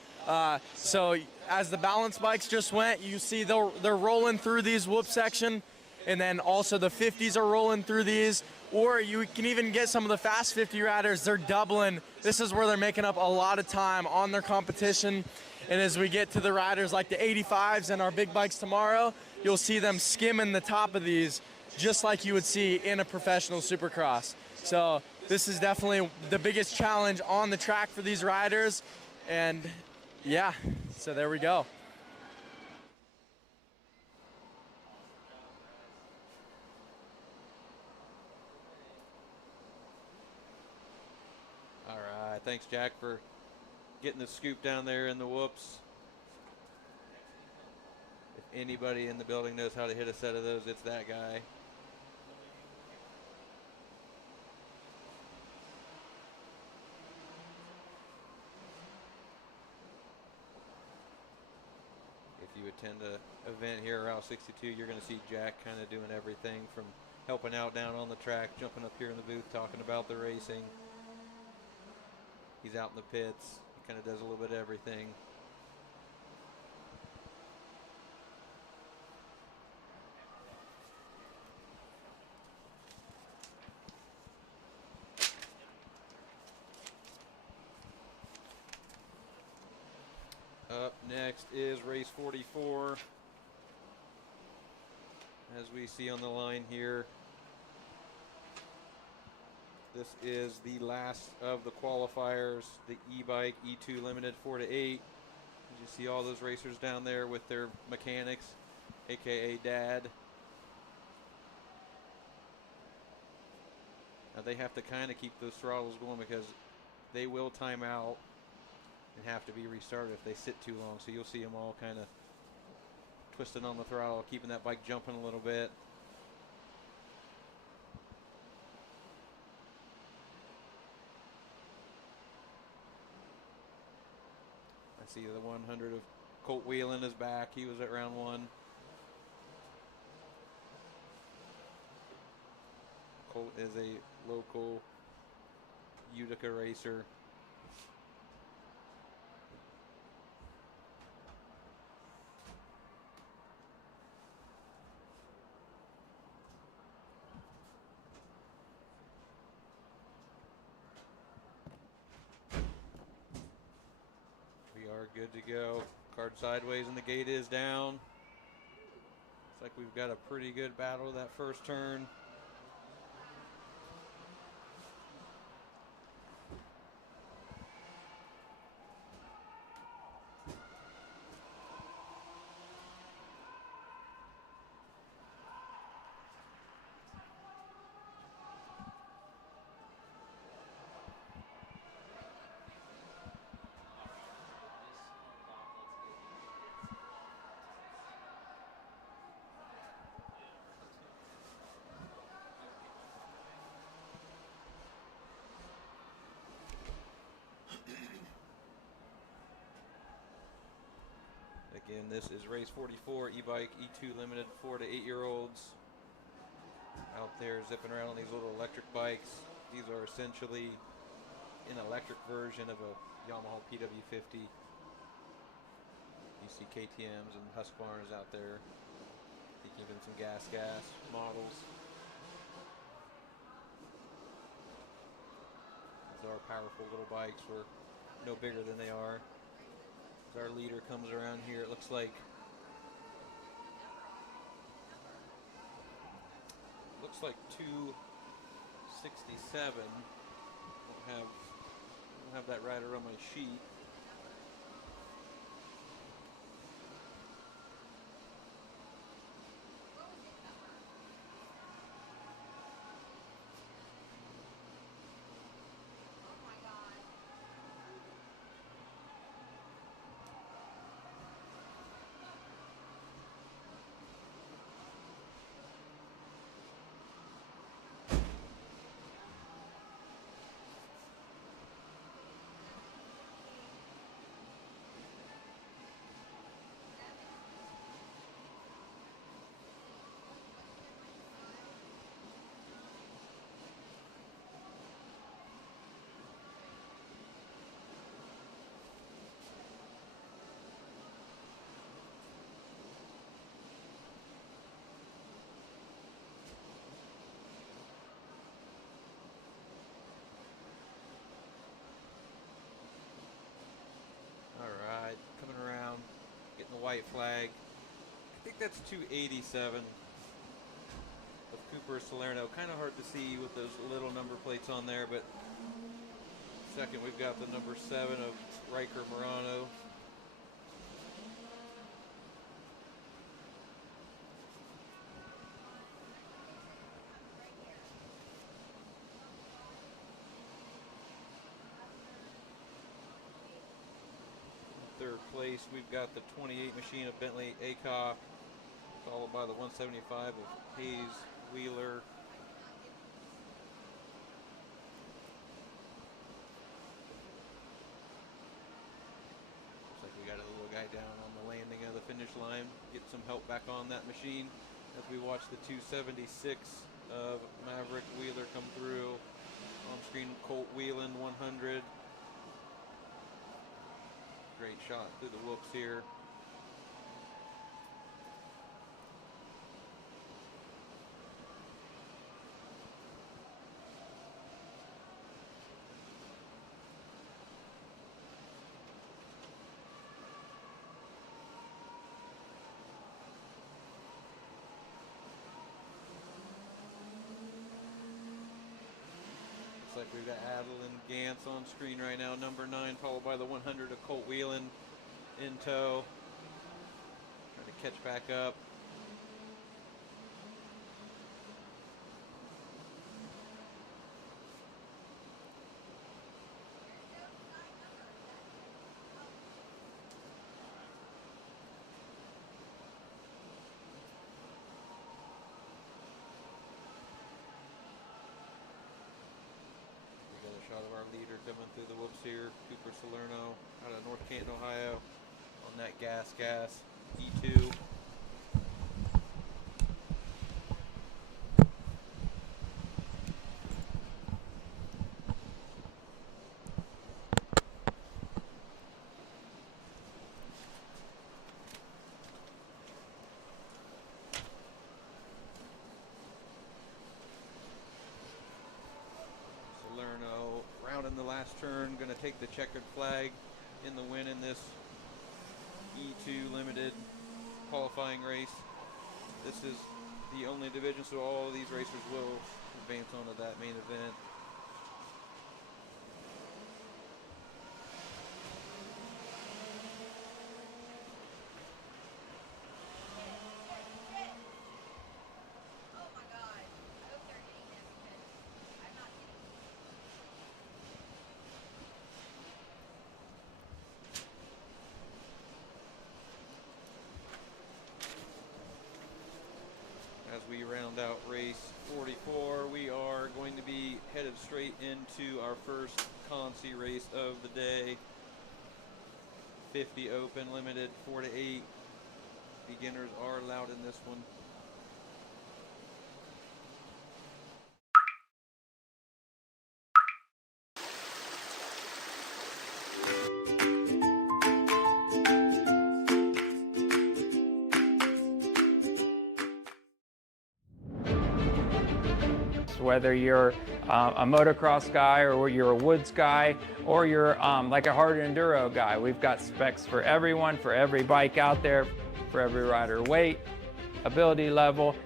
So as the balance bikes just went, you see they're rolling through these whoop section, and then also the 50s are rolling through these. Or you can even get some of the fast 50 riders, they're doubling. This is where they're making up a lot of time on their competition. And as we get to the riders like the 85s and our big bikes tomorrow, you'll see them skimming the top of these just like you would see in a professional supercross. So this is definitely the biggest challenge on the track for these riders. And yeah, so there we go. All right, thanks Jack for getting the scoop down there in the whoops. If anybody in the building knows how to hit a set of those, it's that guy. If you attend an event here around 62, you're going to see Jack kind of doing everything from helping out down on the track, jumping up here in the booth, talking about the racing. He's out in the pits. He kind of does a little bit of everything. Up next is race 44. As we see on the line here, this is the last of the qualifiers, the e-bike E2 limited 4 to 8. You see all those racers down there with their mechanics, aka Dad. Now they have to kind of keep those throttles going because they will time out and have to be restarted if they sit too long. So you'll see them all kind of twisting on the throttle, keeping that bike jumping a little bit. I see the 100 of Colt Whelan is back. He was at round 1. Colt is a local Utica racer. We are good to go. Card sideways and the gate is down. Looks like we've got a pretty good battle that first turn. Again, this is race 44, e-bike E2 limited 4 to 8-year-olds. Out there zipping around on these little electric bikes. These are essentially an electric version of a Yamaha PW50. You see KTMs and Husqvarnas out there. Even some gas models. These are powerful little bikes. We're no bigger than they are. As our leader comes around here, it looks like 267. Don't have that rider on my sheet. Alright, coming around, getting the white flag. I think that's 287 of Cooper Salerno. Kind of hard to see with those little number plates on there, but second we've got the number 7 of Riker Morano. Third place, we've got the 28 machine of Bentley Acock. followed by the 175 of Hayes Wheeler. Looks like we got a little guy down on the landing of the finish line. Get some help back on that machine as we watch the 276 of Maverick Wheeler come through. On screen, Colt Wheelan 100. Great shot through the whoops here. Like we've got Adeline Gantz on screen right now, number 9, followed by the 100 of Colt Wheelan in tow. Trying to catch back up. Shot of our leader coming through the whoops here, Cooper Salerno out of North Canton, Ohio, on that gas E2. Salerno rounding the last turn, going to take the checkered flag in the win in this E2 limited qualifying race. This is the only division, so all of these racers will advance onto that main event. As we round out race 44, we are going to be headed straight into our first Consi race of the day. 50 open, limited 4 to 8. Beginners are allowed in this one. Whether you're a motocross guy or you're a woods guy or you're like a hard enduro guy, we've got specs for everyone, for every bike out there, for every rider weight, ability level,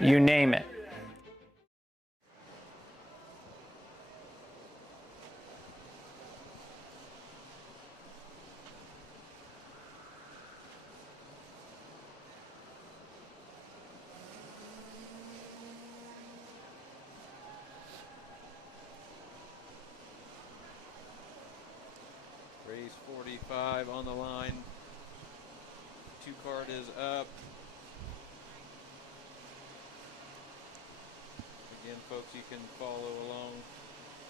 you name it. Race 45 on the line. 2 card is up. Again, folks, you can follow along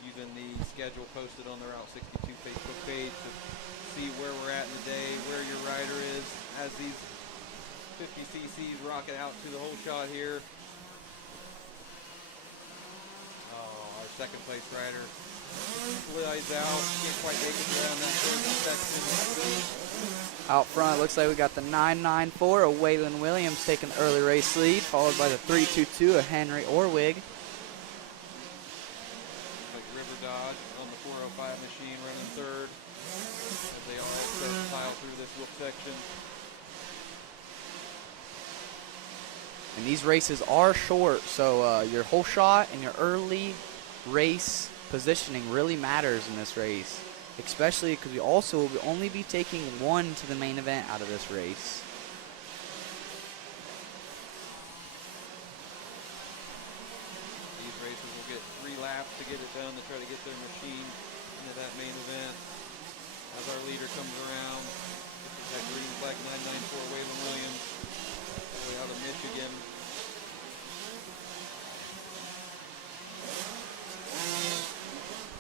using the schedule posted on the Route 62 Facebook page to see where we're at in the day, where your rider is as these 50 cc's rocket out to the whole shot here. Oh, our second place rider slides out, can't quite make it around that third section. Out front, looks like we got the 994 of Waylon Williams taking the early race lead, followed by the 322 of Henry Orwig. Like River Dodge on the 405 machine running third as they all start to pile through this whoop section. And these races are short, so your whole shot and your early race positioning really matters in this race, especially because we also will only be taking one to the main event out of this race. These racers will get 3 laps to get it done to try to get their machine into that main event. As our leader comes around, this is that green flag 994 Waylon Williams. All the way out of Michigan.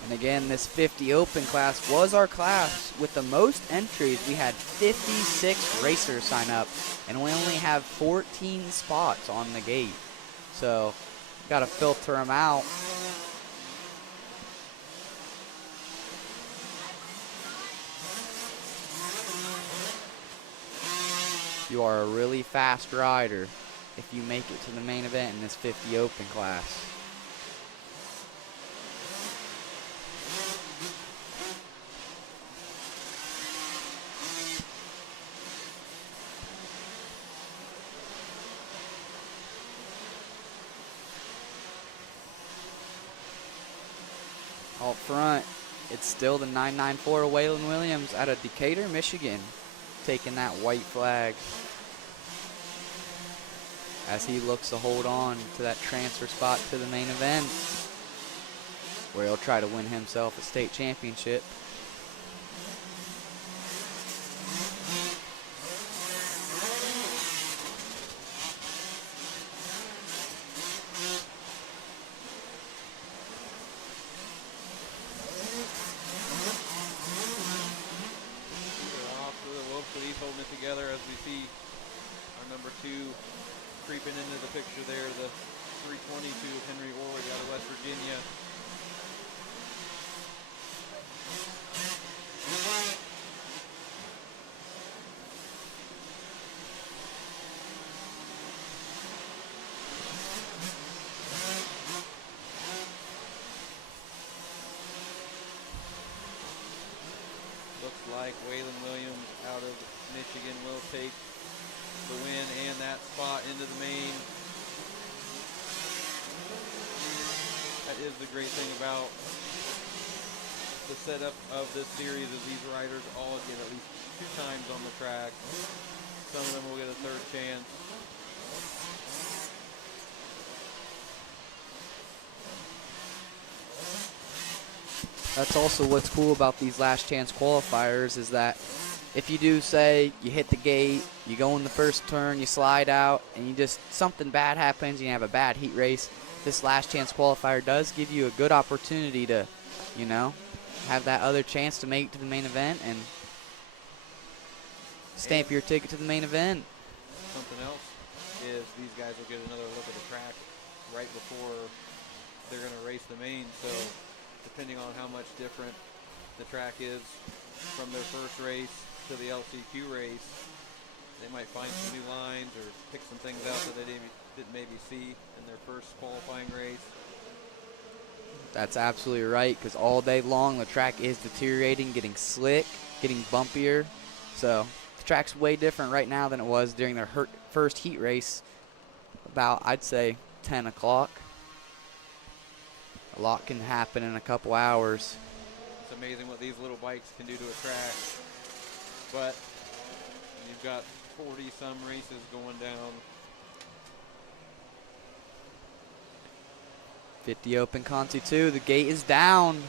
And again, this 50 Open class was our class with the most entries. We had 56 racers sign up, and we only have 14 spots on the gate. So, got to filter them out. You are a really fast rider if you make it to the main event in this 50 Open class. Out front, it's still the 994 Waylon Williams out of Decatur, Michigan, taking that white flag as he looks to hold on to that transfer spot to the main event, where he'll try to win himself a state championship. Holding it together as we see our number 2 creeping into the picture there, the 322 Henry Orwig out of West Virginia. Looks like Waylon Williams out of Michigan will take the win and that spot into the main. That is the great thing about the setup of this series, is these riders all get at least 2 times on the track. Some of them will get a 3rd chance. That's also what's cool about these last chance qualifiers, is that if you do, say, you hit the gate, you go in the first turn, you slide out, and something bad happens, and you have a bad heat race, this last chance qualifier does give you a good opportunity to, have that other chance to make it to the main event and stamp your ticket to the main event. Something else is these guys will get another look at the track right before they're going to race the main, so depending on how much different the track is from their first race to the LCQ race, they might find some new lines or pick some things out that they didn't maybe see in their first qualifying race. That's absolutely right, because all day long the track is deteriorating, getting slick, getting bumpier. So the track's way different right now than it was during their first heat race about, I'd say, 10 o'clock. A lot can happen in a couple hours. It's amazing what these little bikes can do to a track. But you've got 40-some races going down. 50 Open Conti 2, the gate is down.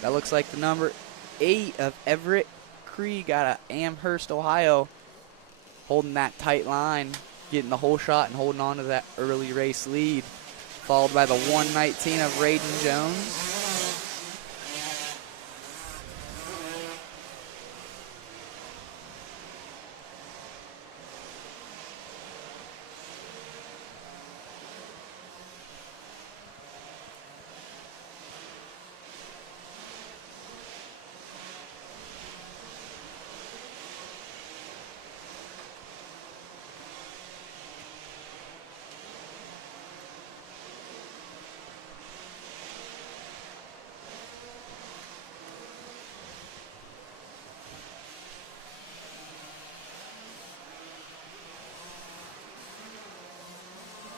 That looks like the number 8 of Everett Krieg out of Amherst, Ohio, holding that tight line, getting the whole shot and holding on to that early race lead, followed by the 119 of Raiden Jones.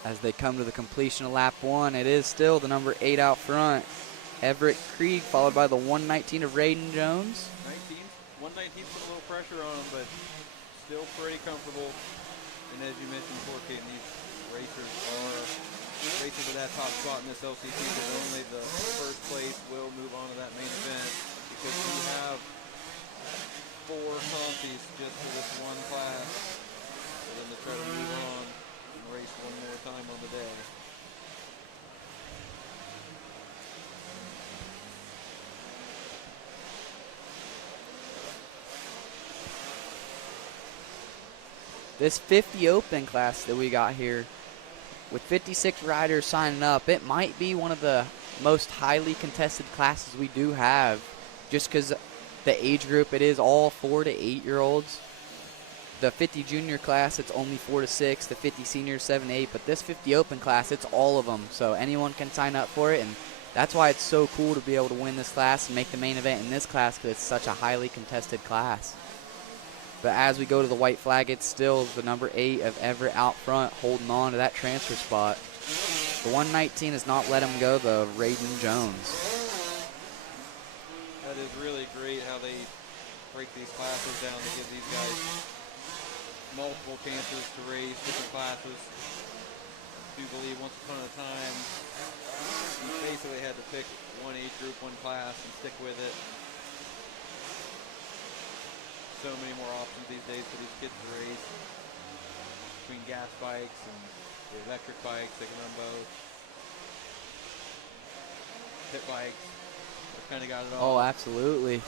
As they come to the completion of lap 1, it is still the number 8 out front, Everett Krieg, followed by the 119 of Raiden Jones. 119's put a little pressure on him, but still pretty comfortable. And as you mentioned before, Kate, these racers are racing for that top spot in this LCC, but only the first place will move on to that main event, because we have 4 Contis just for this one class. So them to try to move on and race one more time on the day. This 50 Open class that we got here, with 56 riders signing up, it might be one of the most highly contested classes we do have, just because the age group, it is all 4 to 8-year-olds. The 50 junior class, it's only 4 to 6. The 50 seniors, 7 to 8. But this 50 Open class, it's all of them. So anyone can sign up for it, and that's why it's so cool to be able to win this class and make the main event in this class, because it's such a highly contested class. But as we go to the white flag, it's still the number 8 of Everett out front, holding on to that transfer spot. The 119 has not let him go, though, Raiden Jones. That is really great how they break these classes down to give these guys multiple chances to race different classes. I do believe once upon a time, you basically had to pick one age group, one class, and stick with it. So many more options these days for these kids to race. Between gas bikes and the electric bikes, they can run both. Pit bikes, they've kind of got it all. Oh, absolutely.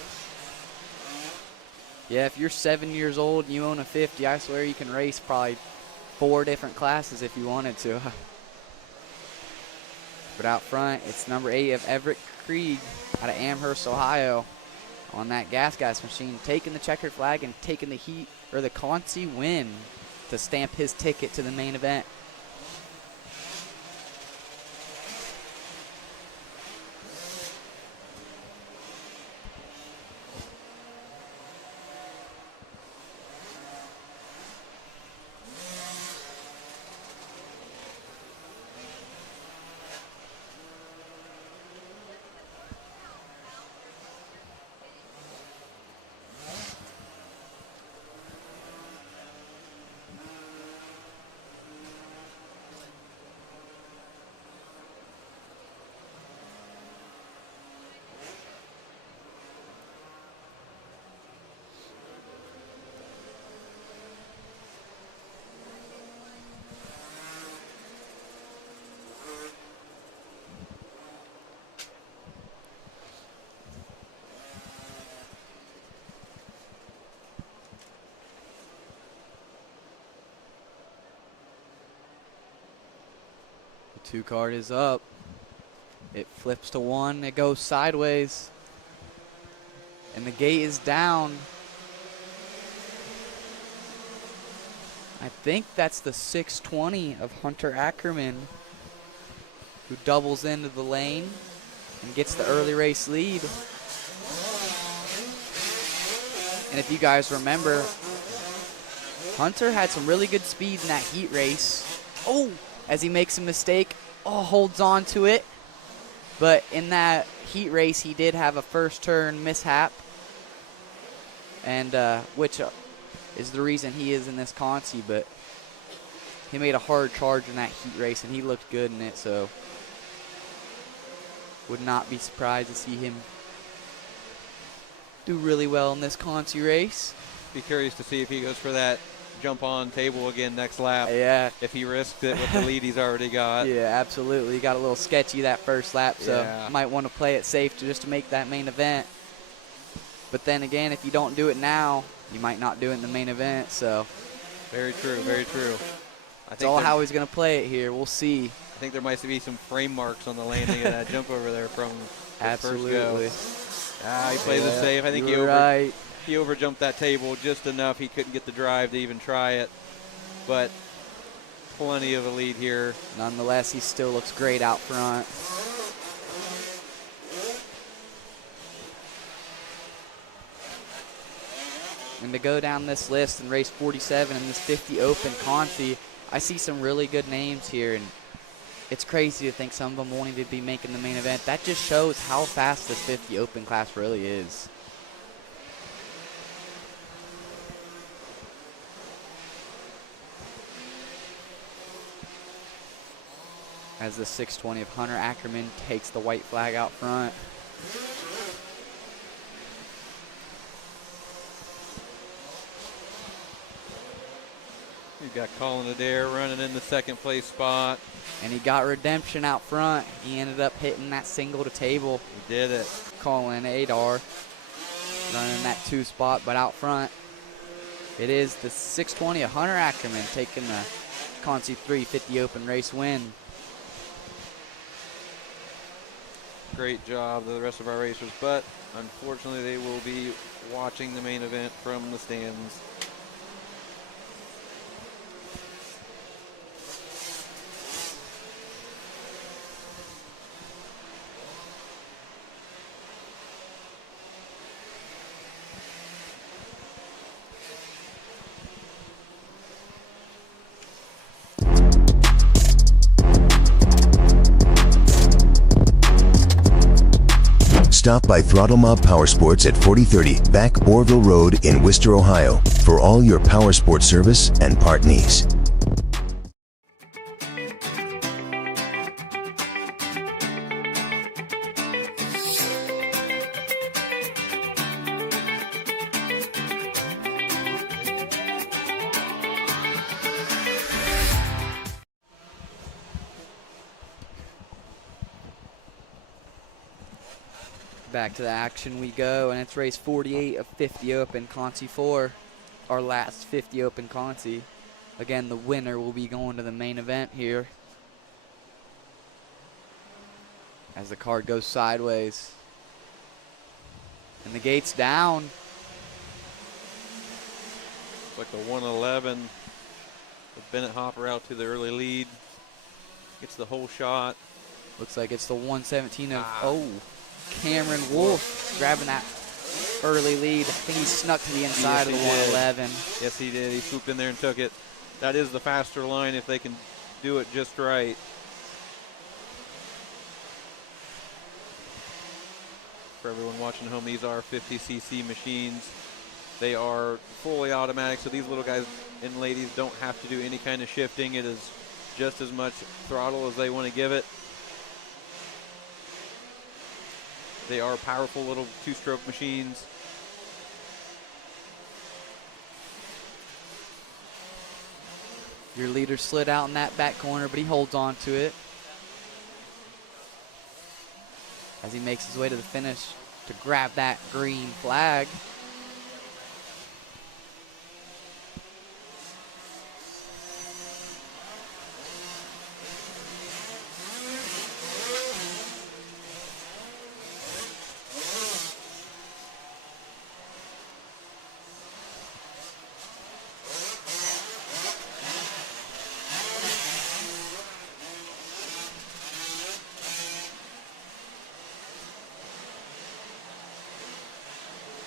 Yeah, if you're 7 years old and you own a 50, I swear you can race probably 4 different classes if you wanted to. But out front, it's number 8 of Everett Krieg out of Amherst, Ohio, on that gas machine, taking the checkered flag and taking the heat or the Conci win to stamp his ticket to the main event. The 2 card is up. It flips to 1. It goes sideways. And the gate is down. I think that's the 620 of Hunter Ackerman, who doubles into the lane and gets the early race lead. And if you guys remember, Hunter had some really good speed in that heat race. Oh, as he makes a mistake, holds on to it. But in that heat race, he did have a first turn mishap, and which is the reason he is in this Conci. But he made a hard charge in that heat race, and he looked good in it, so would not be surprised to see him do really well in this Conci race. Be curious to see if he goes for that jump on table again next lap. Yeah. If he risks it with the lead he's already got. Yeah, absolutely. He got a little sketchy that first lap, so might want to play it safe just to make that main event. But then again, if you don't do it now, you might not do it in the main event, so. Very true, very true. That's all how he's going to play it here. We'll see. I think there might be some frame marks on the landing of that jump over there from the first go. He plays it safe. I think he overjumped that table just enough. He couldn't get the drive to even try it, but plenty of a lead here. Nonetheless, he still looks great out front. And to go down this list and race 47 in this 50 Open Conci, I see some really good names here, and it's crazy to think some of them won't even be making the main event. That just shows how fast this 50 Open class really is. As the 620 of Hunter Ackerman takes the white flag out front. got Colin Adair running in the second place spot. And he got redemption out front. He ended up hitting that single to table. He did it. Colin Adair running that 2 spot, but out front it is the 620 of Hunter Ackerman taking the Conci 350 Open race win. Great job to the rest of our racers, but unfortunately they will be watching the main event from the stands. Stop by Throttle Mob Powersports at 4030 Back Orville Road in Worcester, Ohio for all your power sports service and part needs. Back to the action we go, and it's race 48 of 50 Open, Conci 4, our last 50 Open Conci. Again, the winner will be going to the main event here. As the card goes sideways. And the gate's down. It's like the 111 with Bennett Hopper out to the early lead. Gets the whole shot. Looks like it's the 117 of, Cameron Wolf grabbing that early lead. I think he snuck to the inside of the 111. Yes, he did. He swooped in there and took it. That is the faster line if they can do it just right. For everyone watching at home, these are 50cc machines. They are fully automatic, so these little guys and ladies don't have to do any kind of shifting. It is just as much throttle as they want to give it. They are powerful little 2-stroke machines. Your leader slid out in that back corner, but he holds on to it as he makes his way to the finish to grab that green flag.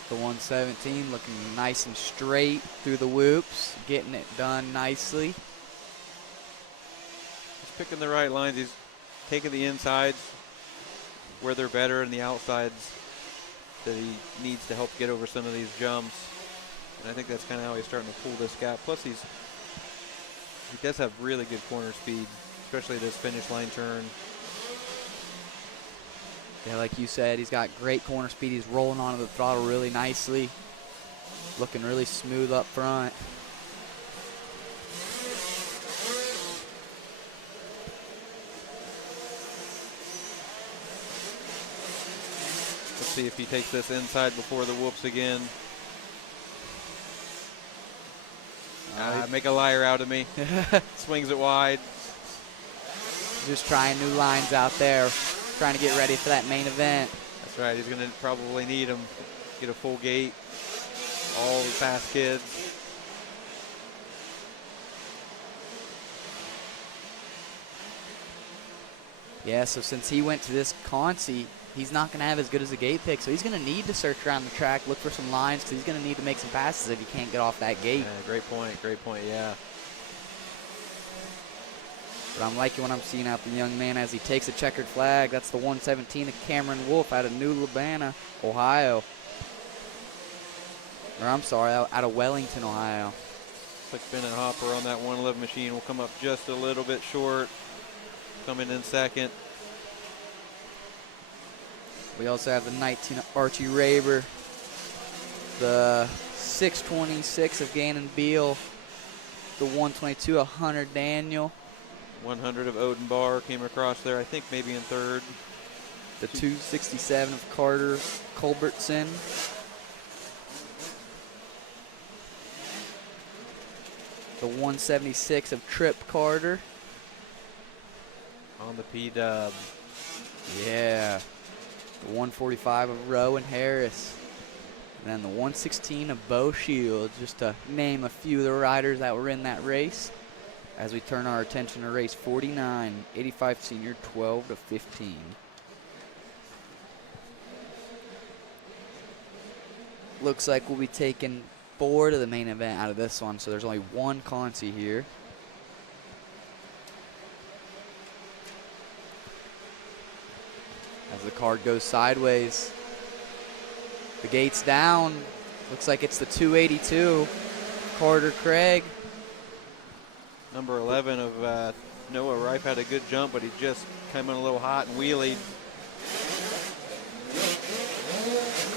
The 117 looking nice and straight through the whoops, getting it done nicely. He's picking the right lines. He's taking the insides where they're better and the outsides that he needs to help get over some of these jumps. And I think that's kind of how he's starting to pull this gap. Plus he does have really good corner speed, especially this finish line turn. Yeah, like you said, he's got great corner speed. He's rolling onto the throttle really nicely. Looking really smooth up front. Let's see if he takes this inside before the whoops again. Make a liar out of me. Swings it wide. Just trying new lines out there. Trying to get ready for that main event. That's right. He's going to probably need him. Get a full gate. All the fast kids. Yeah, so since he went to this Conci, he's not going to have as good as a gate pick, so he's going to need to search around the track, look for some lines, because he's going to need to make some passes if he can't get off that gate. Yeah, great point, yeah. But I'm liking what I'm seeing out the young man as he takes a checkered flag. That's the 117 of Cameron Wolf out of New Lubana, Ohio. Or I'm sorry, out of Wellington, Ohio. Looks like Bennett Hopper on that 111 machine will come up just a little bit short. Coming in second. We also have the 19 of Archie Raber. The 626 of Gannon Beal. The 122 of Hunter Daniel. 100 of Odin Barr came across there, I think maybe in third. The 267 of Carter Culbertson. The 176 of Trip Carter. On the P-Dub. Yeah. The 145 of Rowan Harris. And then the 116 of Bo Shields, just to name a few of the riders that were in that race. As we turn our attention to race 49, 85 senior, 12 to 15. Looks like we'll be taking 4 to the main event out of this one, so there's only one Consi here. As the card goes sideways, the gate's down. Looks like it's the 282, Carter Craig. Number 11 of Noah Rife had a good jump, but he just came in a little hot and wheelied.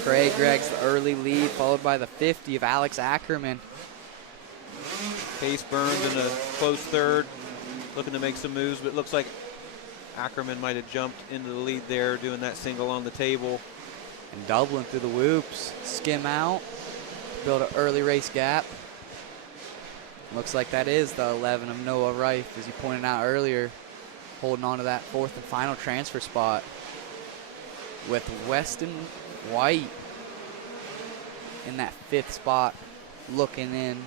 Craig drags the early lead, followed by the 50 of Alex Ackerman. Case Burns in a close third, looking to make some moves, but it looks like Ackerman might have jumped into the lead there, doing that single on the table. And doubling through the whoops, skim out, build an early race gap. Looks like that is the 11 of Noah Rife, as you pointed out earlier, holding on to that 4th and final transfer spot. With Weston White in that 5th spot, looking in.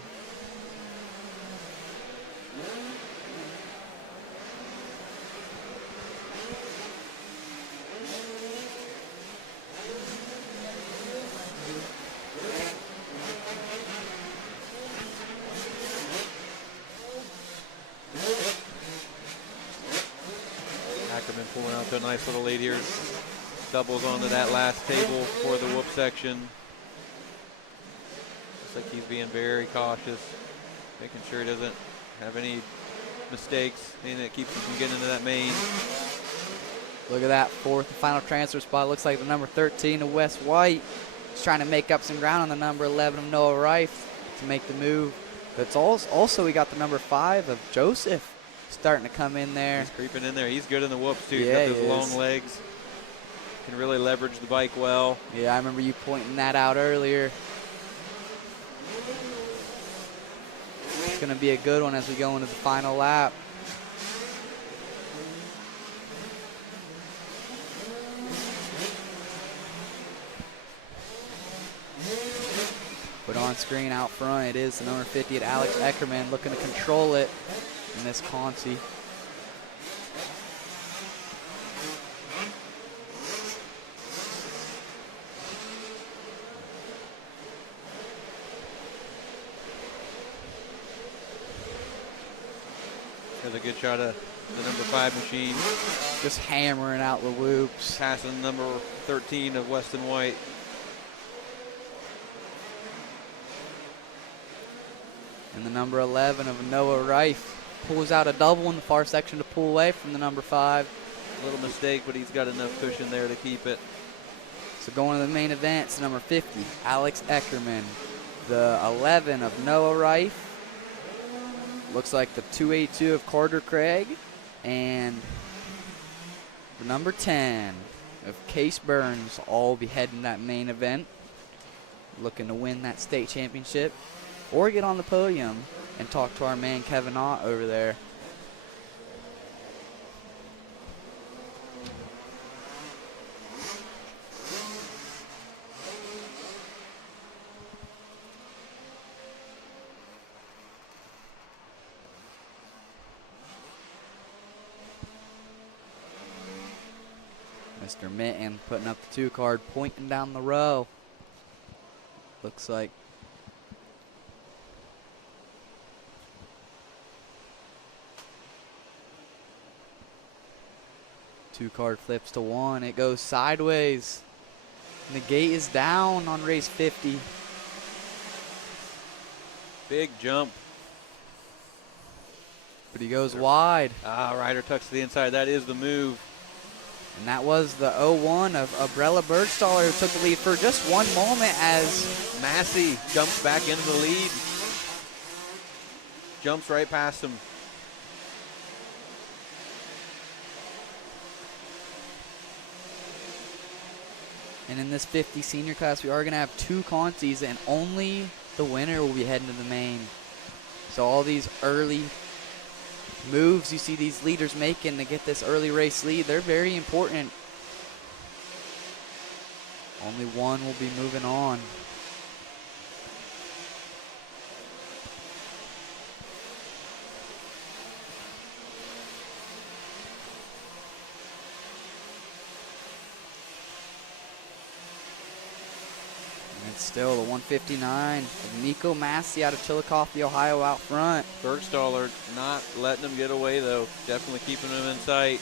Ackerman pulling out to a nice little lead here. Doubles onto that last table for the whoop section. Looks like he's being very cautious, making sure he doesn't have any mistakes, anything that keeps him from getting into that main. Look at that 4th and final transfer spot. Looks like the number 13 of Wes White is trying to make up some ground on the number 11 of Noah Rife to make the move. But it's also we got the number 5 of Joseph starting to come in there. He's creeping in there. He's good in the whoops too. Yeah, He's got he those is. long legs. Can really leverage the bike well. Yeah, I remember you pointing that out earlier. It's going to be a good one as we go into the final lap. Put on screen out front, it is the number 50 at Alex Eckerman, looking to control it in this Consi. There's a good shot of the number 5 machine. Just hammering out the whoops. Passing number 13 of Weston White. And the number 11 of Noah Rife pulls out a double in the far section to pull away from the number 5. A little mistake, but he's got enough cushion there to keep it. So going to the main event, it's number 50, Alex Eckerman. The 11 of Noah Rife. Looks like the 282 of Carter Craig. And the number 10 of Case Burns all be heading that main event, looking to win that state championship or get on the podium and talk to our man Kevin Ott over there. Mr. Mitten putting up the 2 card, pointing down the row. Looks like two card flips to 1. It goes sideways. And the gate is down on race 50. Big jump. But he goes wide. Ryder tucks to the inside. That is the move. And that was the 01 of Abrella Bergstaller, who took the lead for just one moment as Massey jumps back into the lead. jumps right past him. And in this 50 senior class, we are going to have 2 consies, and only the winner will be heading to the main. So all these early moves you see these leaders making to get this early race lead, they're very important. Only one will be moving on. Still the 159 of Nico Massey out of Chillicothe, Ohio out front. Bergstaller not letting them get away though. Definitely keeping them in sight.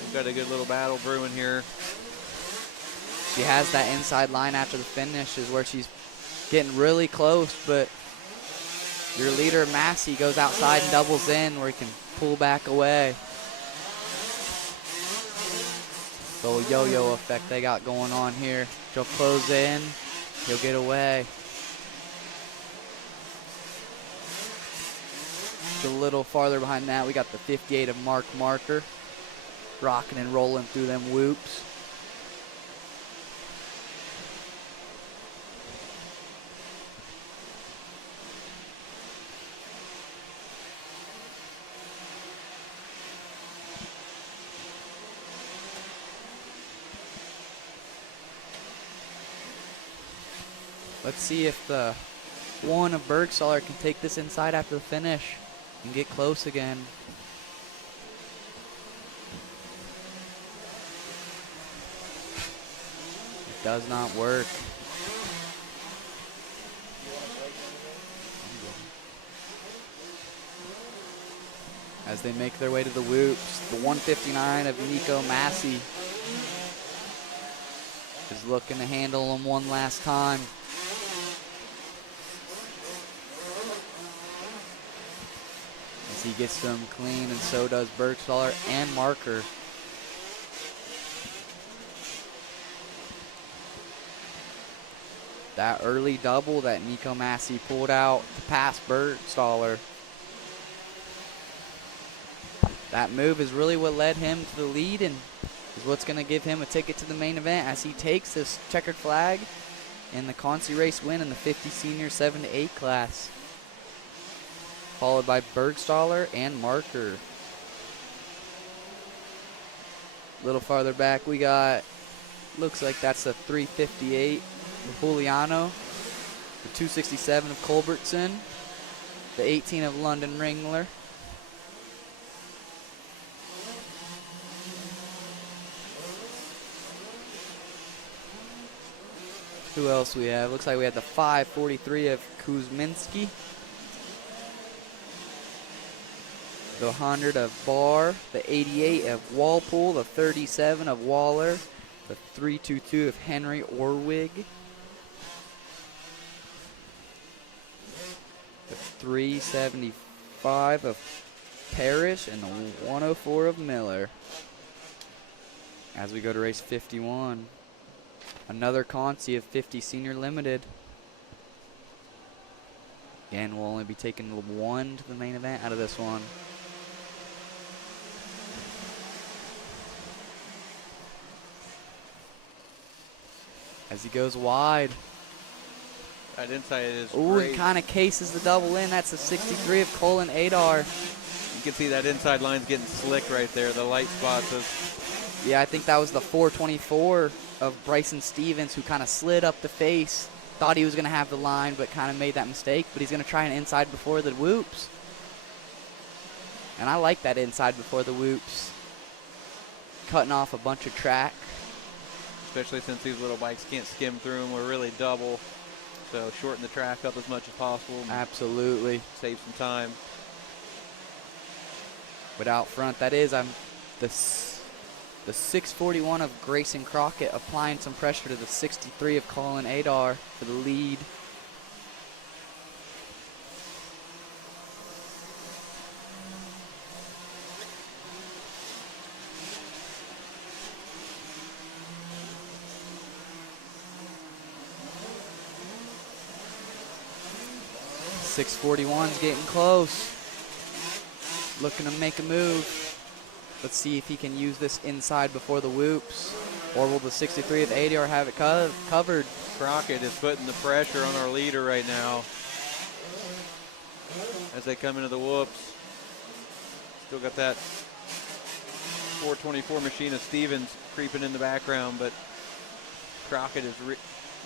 We've got a good little battle brewing here. She has that inside line after the finish is where she's getting really close, but your leader Massey goes outside and doubles in where he can pull back away. Little yo-yo effect they got going on here. She'll close in, he'll get away. A little farther behind that, we got the 58 of Mark Marker, rocking and rolling through them whoops. Let's see if the one of Bergstaller can take this inside after the finish and get close again. It does not work. As they make their way to the whoops, the 159 of Nico Massey is looking to handle them one last time. As he gets them clean, and so does Bergstaller and Marker. That early double that Nico Massey pulled out to pass Bergstaller. That move is really what led him to the lead and is what's going to give him a ticket to the main event as he takes this checkered flag in the Consi race win in the 50 senior 7 to 8 class. Followed by Bergstaller and Marker. A little farther back we got, looks like that's the 358 of Juliano, the 267 of Culbertson, the 18 of London Ringler. Who else we have? Looks like we had the 543 of Kuzminski, the 100 of Barr, the 88 of Walpole, the 37 of Waller, the 322 of Henry Orwig, the 375 of Parrish, and the 104 of Miller. As we go to race 51. Another Consi of 50 Senior Limited. Again, we'll only be taking the one to the main event out of this one. As he goes wide. That inside is Ooh, great. and kind of cases the double in. That's the 63 of Colin Adar. You can see that inside line's getting slick right there, the light spots. Yeah, I think that was the 424 of Bryson Stevens, who kind of slid up the face. Thought he was going to have the line, but kind of made that mistake. But he's going to try an inside before the whoops. And I like that inside before the whoops. Cutting off a bunch of track. Especially since these little bikes can't skim through them or really double. So shorten the track up as much as possible. Absolutely. Save some time. But out front, that is the 641 of Grayson Crockett applying some pressure to the 63 of Colin Adar for the lead. 641's getting close. Looking to make a move. Let's see if he can use this inside before the whoops. Or will the 63 of ADR have it covered? Crockett is putting the pressure on our leader right now as they come into the whoops. Still got that 424 machine of Stevens creeping in the background, but Crockett is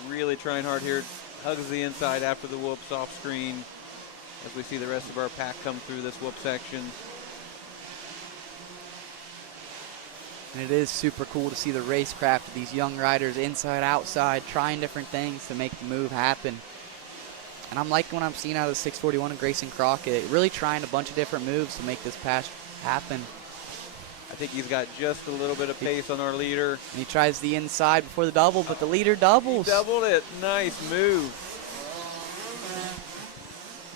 really trying hard here. Hugs the inside after the whoops off screen as we see the rest of our pack come through this whoop section. And it is super cool to see the racecraft of these young riders inside, outside, trying different things to make the move happen. And I'm liking what I'm seeing out of the 641 of Grayson Crockett, really trying a bunch of different moves to make this pass happen. I think he's got just a little bit of pace on our leader. And he tries the inside before the double, but the leader doubles. He doubled it. Nice move.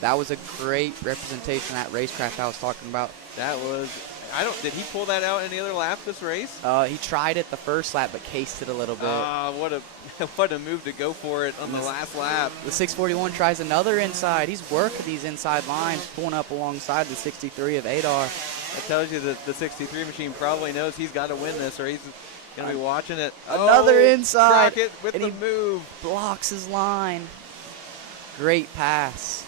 That was a great representation of that racecraft I was talking about. That was... did he pull that out any other lap this race? He tried it the first lap, but cased it a little bit. What a move to go for it on the last lap. The 641 tries another inside. He's working these inside lines, pulling up alongside the 63 of Adar. That tells you that the 63 machine probably knows he's got to win this, or he's going to be watching it. Another inside. Crockett with the move. Blocks his line. Great pass.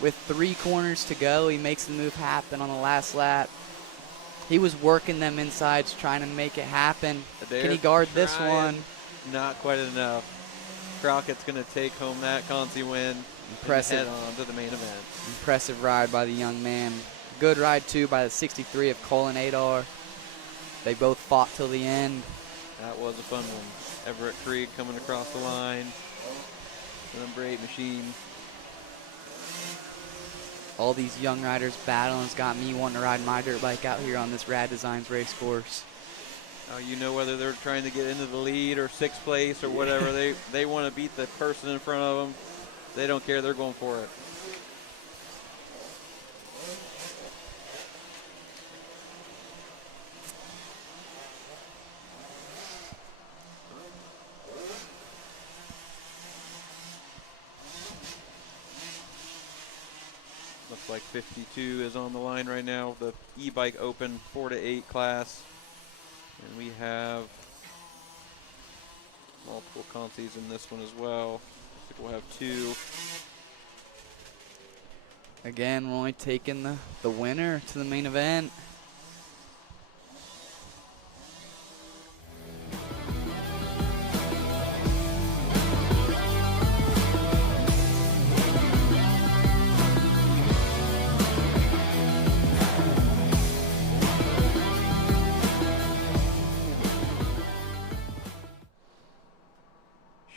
With 3 corners to go, he makes the move happen on the last lap. He was working them insides, trying to make it happen. Can he guard this one? Not quite enough. Crockett's going to take home that Consi win. Impressive. And head on to the main event. Impressive ride by the young man. Good ride, too, by the 63 of Colin Adar. They both fought till the end. That was a fun one. Everett Krieg coming across the line. The number 8 machine. All these young riders battling has got me wanting to ride my dirt bike out here on this Rad Designs race course. You know, whether they're trying to get into the lead or 6th place or whatever, they want to beat the person in front of them. They don't care. They're going for it. Looks like 52 is on the line right now. The e-bike open 4 to 8 class. And we have multiple consies in this one as well. I think we'll have 2. Again, we're only taking the winner to the main event.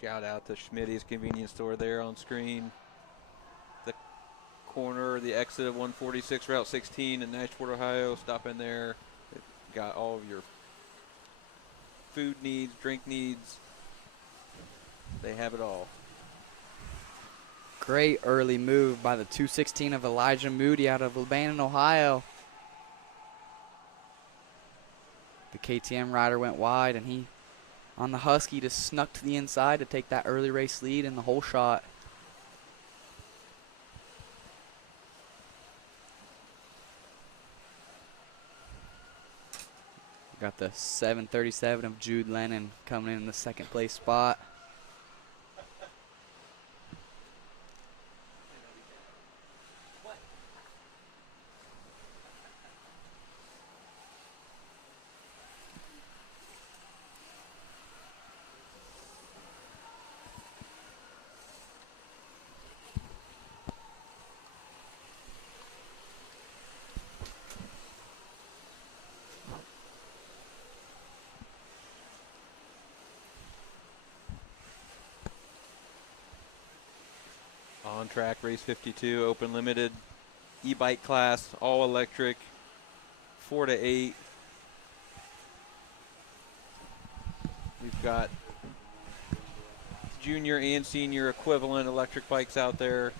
Shout out to Schmitty's convenience store there on screen. The corner, the exit of 146 Route 16 in Nashville, Ohio. Stop in there. They've got all of your food needs, drink needs. They have it all. Great early move by the 216 of Elijah Moody out of Lebanon, Ohio. The KTM rider went wide, and he, on the Husky, just snuck to the inside to take that early race lead in the whole shot. Got the 737 of Jude Lennon coming in the 2nd place spot. On track race 52, open limited, e-bike class, all electric, 4 to 8. We've got junior and senior equivalent electric bikes out there.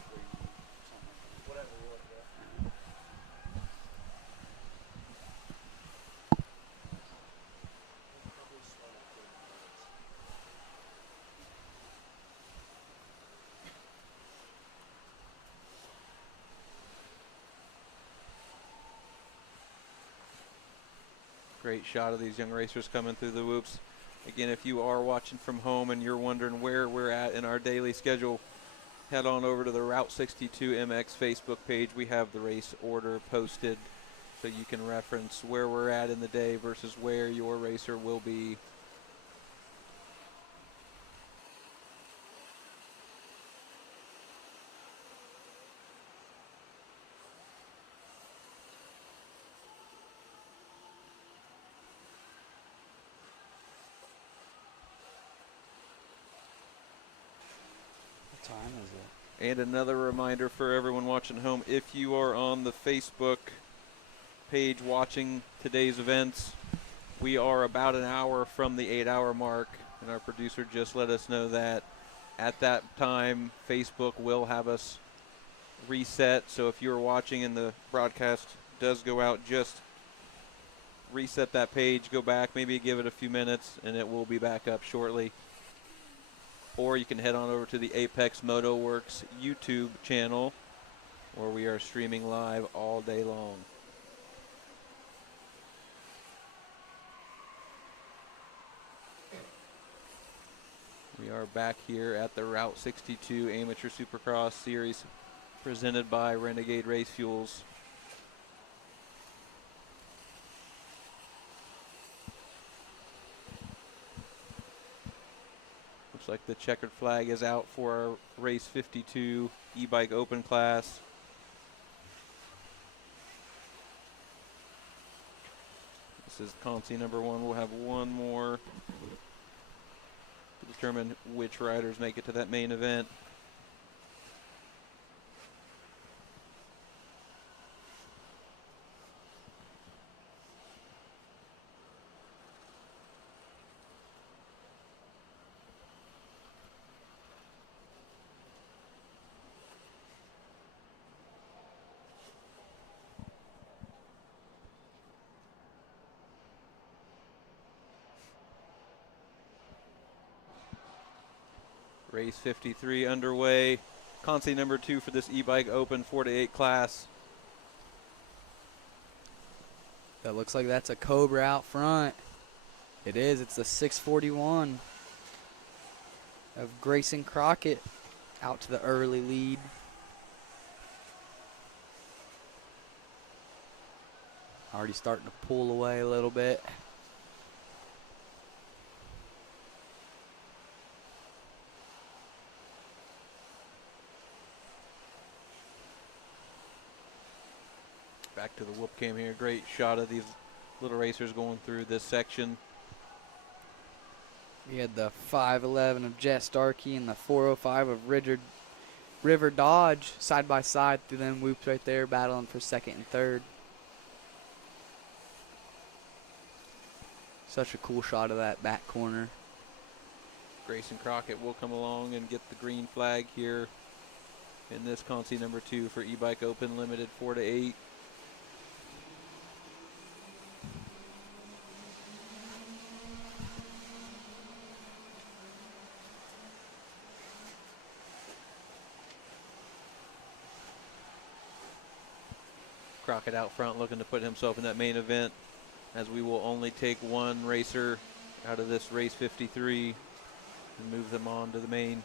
Great shot of these young racers coming through the whoops. Again, if you are watching from home and you're wondering where we're at in our daily schedule, head on over to the Route 62 MX Facebook page. We have the race order posted so you can reference where we're at in the day versus where your racer will be. What time is it? And another reminder for everyone watching at home, if you are on the Facebook page watching today's events, we are about an hour from the 8-hour mark, and our producer just let us know that at that time Facebook will have us reset. So if you're watching and the broadcast does go out, just reset that page, go back, maybe give it a few minutes, and it will be back up shortly. Or you can head on over to the Apex Moto Works YouTube channel, where we are streaming live all day long. We are back here at the Route 62 Amateur Supercross Series presented by Renegade Race Fuels. Looks like the checkered flag is out for our Race 52 e-bike open class. This is Conti number 1. We'll have one more to determine which riders make it to that main event. Race 53 underway. Conti number 2 for this e-bike open 4-8 class. That looks like that's a Cobra out front. It is. It's the 641 of Grayson Crockett out to the early lead. Already starting to pull away a little bit. Back to the whoop cam here. Great shot of these little racers going through this section. We had the 511 of Jet Starkey and the 405 of River Dodge side by side through them whoops right there, battling for second and third. Such a cool shot of that back corner. Grayson Crockett will come along and get the green flag here in this Conti number 2 for e-bike open limited 4-8. Crockett out front looking to put himself in that main event, as we will only take one racer out of this race 53 and move them on to the main.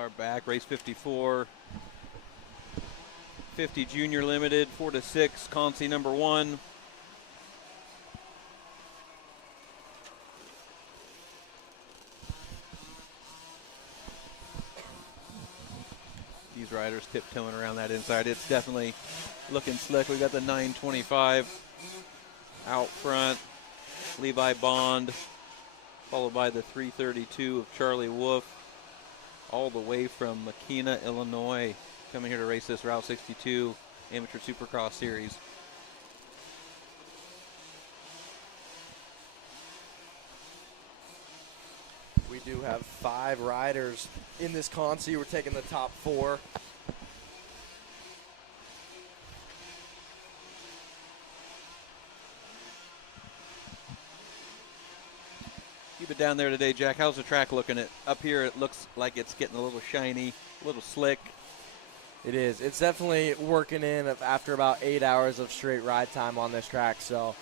are back. Race 54. 50 Junior Limited, 4-6, Consi number 1. These riders tiptoeing around that inside. It's definitely looking slick. We got the 925 out front. Levi Bond, followed by the 332 of Charlie Wolf, all the way from Makina, Illinois, coming here to race this Route 62 Amateur Supercross Series. We do have 5 riders in this Consi. We're taking the top 4. Keep it down there today, Jack. How's the track looking? Up here, it looks like it's getting a little shiny, a little slick. It is. It's definitely working in after about 8 hours of straight ride time on this track. So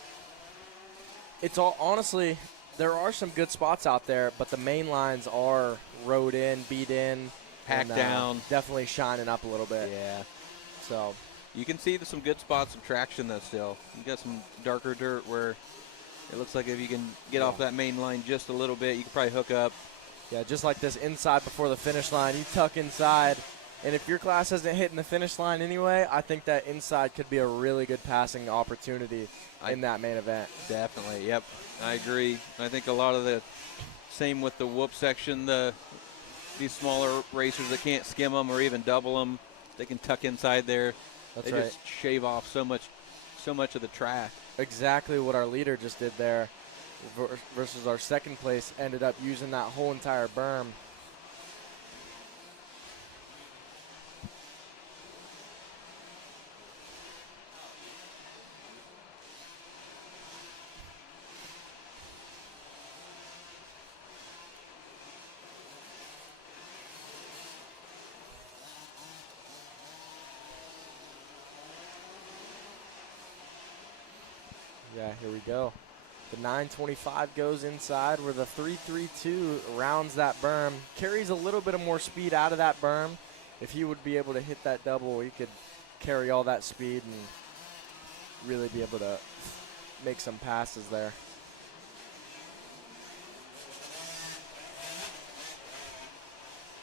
it's all, honestly, there are some good spots out there, but the main lines are rode in, beat in, Packed down. Definitely shining up a little bit. Yeah. So you can see some good spots of traction though still. You got some darker dirt where it looks like if you can get off that main line just a little bit, you can probably hook up. Yeah, just like this inside before the finish line, you tuck inside, and if your class isn't hitting the finish line anyway, I think that inside could be a really good passing opportunity in that main event. Definitely, yep, I agree. I think a lot of the same with the whoop section, these smaller racers that can't skim them or even double them, they can tuck inside there. That's they right. just shave off so much of the track. Exactly what our leader just did there versus our second place ended up using that whole entire berm. Yeah, here we go. The 925 goes inside where the 332 rounds that berm. Carries a little bit of more speed out of that berm. If he would be able to hit that double, he could carry all that speed and really be able to make some passes there.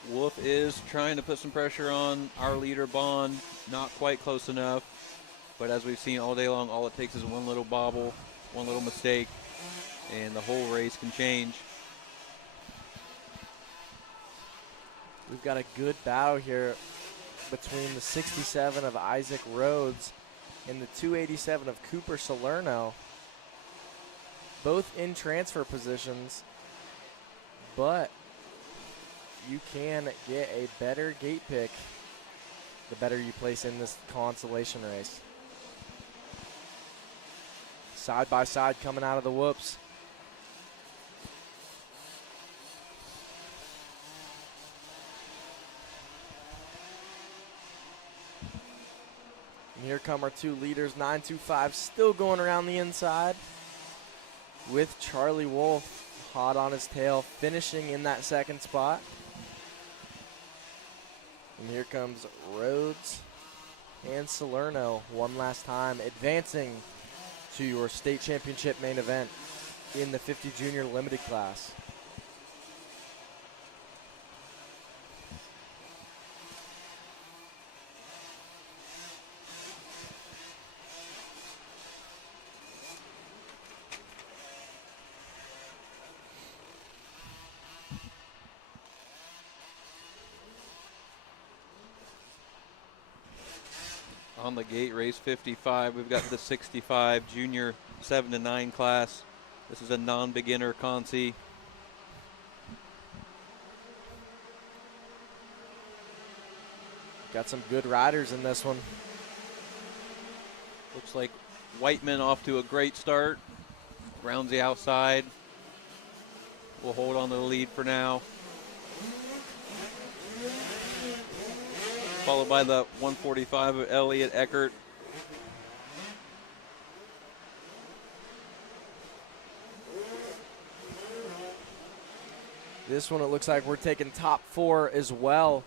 Wolf is trying to put some pressure on our leader, Bond. Not quite close enough. But as we've seen all day long, all it takes is one little bobble, one little mistake, and the whole race can change. We've got a good battle here between the 67 of Isaac Rhodes and the 287 of Cooper Salerno. Both in transfer positions, but you can get a better gate pick the better you place in this consolation race. Side by side coming out of the whoops. And here come our 2 leaders, 925 still going around the inside with Charlie Wolf hot on his tail, finishing in that second spot. And here comes Rhodes and Salerno one last time, advancing to your state championship main event in the 50 Junior Limited class. On the gate, race 55, we've got the 65 Junior 7 to 9 class. This is a non-beginner consi. Got some good riders in this one. Looks like Whiteman off to a great start. Rounds the outside. We'll hold on to the lead for now. Followed by the 145 of Elliott Eckert. This one, it looks like we're taking top 4 as well.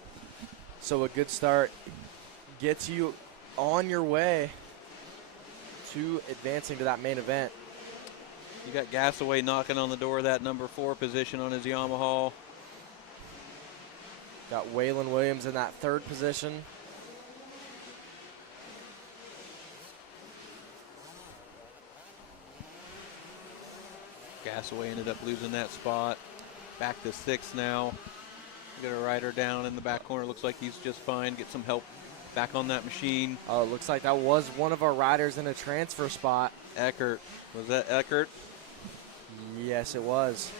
So a good start gets you on your way to advancing to that main event. You got Gasaway knocking on the door of that number 4 position on his Yamaha. Got Waylon Williams in that 3rd position. Gasaway ended up losing that spot. Back to 6th now. We got a rider down in the back corner. Looks like he's just fine. Get some help back on that machine. Oh, it looks like that was one of our riders in a transfer spot. Eckert. Was that Eckert? Yes, it was.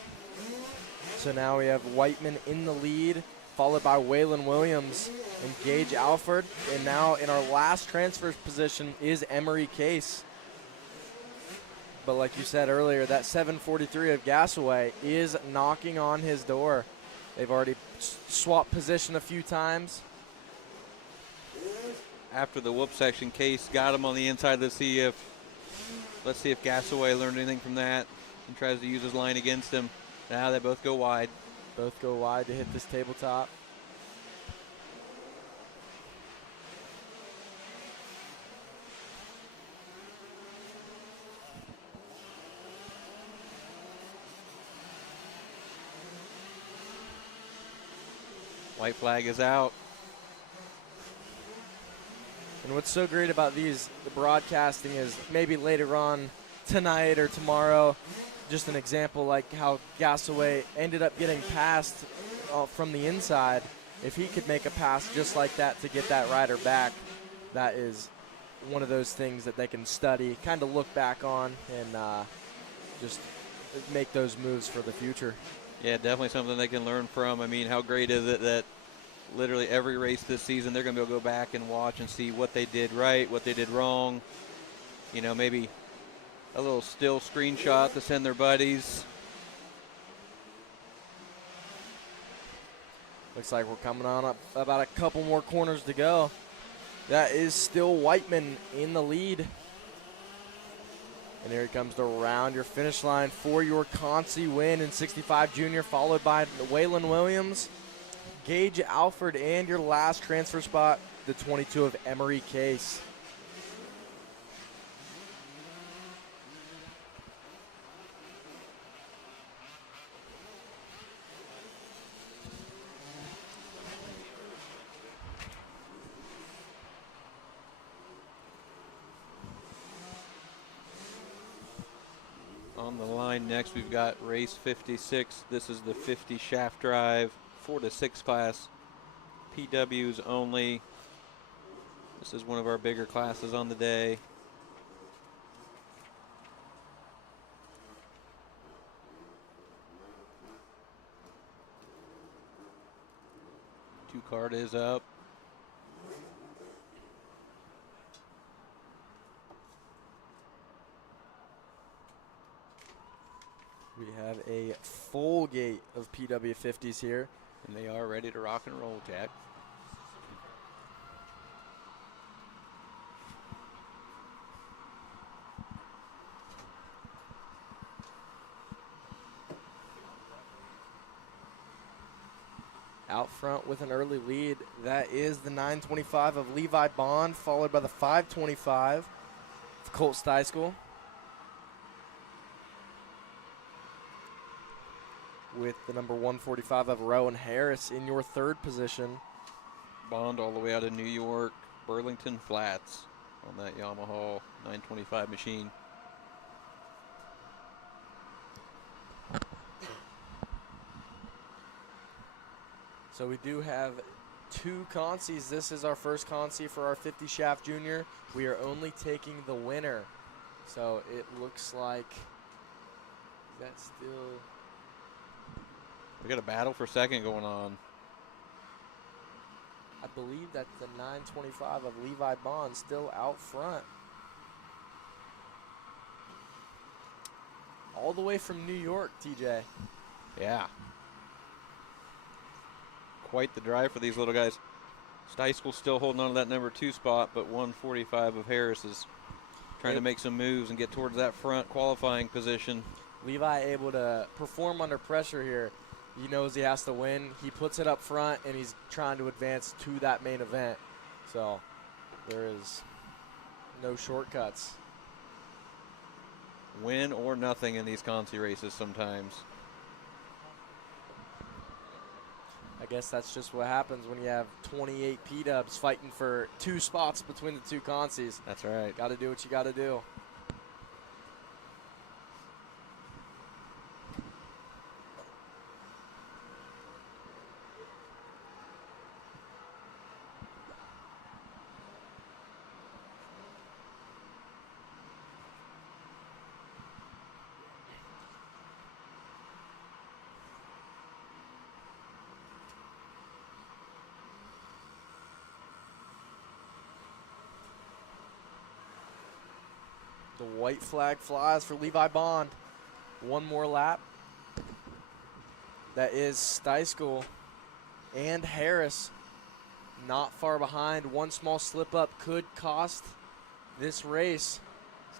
So now we have Whiteman in the lead, followed by Waylon Williams and Gage Alford. And now in our last transfer position is Emery Case. But like you said earlier, that 743 of Gasaway is knocking on his door. They've already swapped position a few times. After the whoop section, Case got him on the inside. Let's see if Gasaway learned anything from that and tries to use his line against him. Now they both go wide. Both go wide to hit this tabletop. White flag is out. And what's so great about the broadcasting is maybe later on tonight or tomorrow, just an example like how Gasaway ended up getting passed from the inside. If he could make a pass just like that to get that rider back, that is one of those things that they can study, kind of look back on, and just make those moves for the future. Yeah, definitely something they can learn from. I mean, how great is it that literally every race this season they're going to be able to go back and watch and see what they did right, what they did wrong. You know, maybe a little still screenshot to send their buddies. Looks like we're coming on up about a couple more corners to go. That is still Whiteman in the lead. And here he comes to round your finish line for your Consi win in 65 Junior, followed by Waylon Williams, Gage Alford, and your last transfer spot, the 22 of Emery Case. On the line next, we've got race 56. This is the 50 shaft drive, 4 to 6 class, PWs only. This is one of our bigger classes on the day. Two card is up. We have a full gate of PW50s here. And they are ready to rock and roll, Jack. Out front with an early lead, that is the 925 of Levi Bond, followed by the 525 of Colt Steischel. With the number 145 of Rowan Harris in your 3rd position. Bond all the way out of New York, Burlington Flats on that Yamaha 925 machine. So we do have 2 Consies. This is our first Consi for our 50 Shaft Junior. We are only taking the winner. So it looks like that's still... We got a battle for second going on. I believe that's the 925 of Levi Bond still out front. All the way from New York, TJ. Yeah. Quite the drive for these little guys. Steischel still holding on to that number 2 spot, but 145 of Harris is trying to make some moves and get towards that front qualifying position. Levi able to perform under pressure here. He knows he has to win. He puts it up front, and he's trying to advance to that main event. So there is no shortcuts. Win or nothing in these Conti races sometimes. I guess that's just what happens when you have 28 P-dubs fighting for 2 spots between the 2 Consis. That's right. Got to do what you got to do. The white flag flies for Levi Bond. One more lap. That is Steiskell and Harris not far behind. One small slip up could cost this race.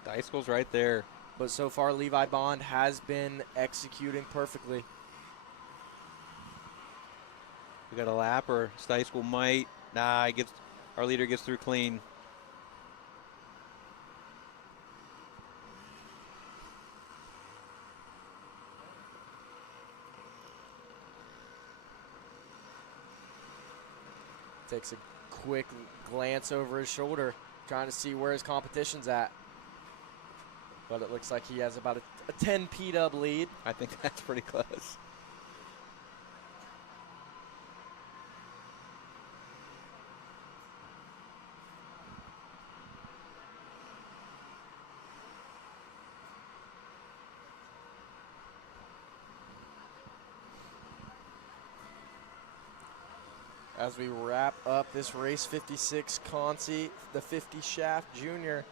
Steiskell's right there. But so far, Levi Bond has been executing perfectly. We got a lap, or Steiskell might. Nah, our leader gets through clean. Takes a quick glance over his shoulder, trying to see where his competition's at. But it looks like he has about a 10 P-dub lead. I think that's pretty close. As we wrap up this race 56 Conti, the 50 Shaft Junior,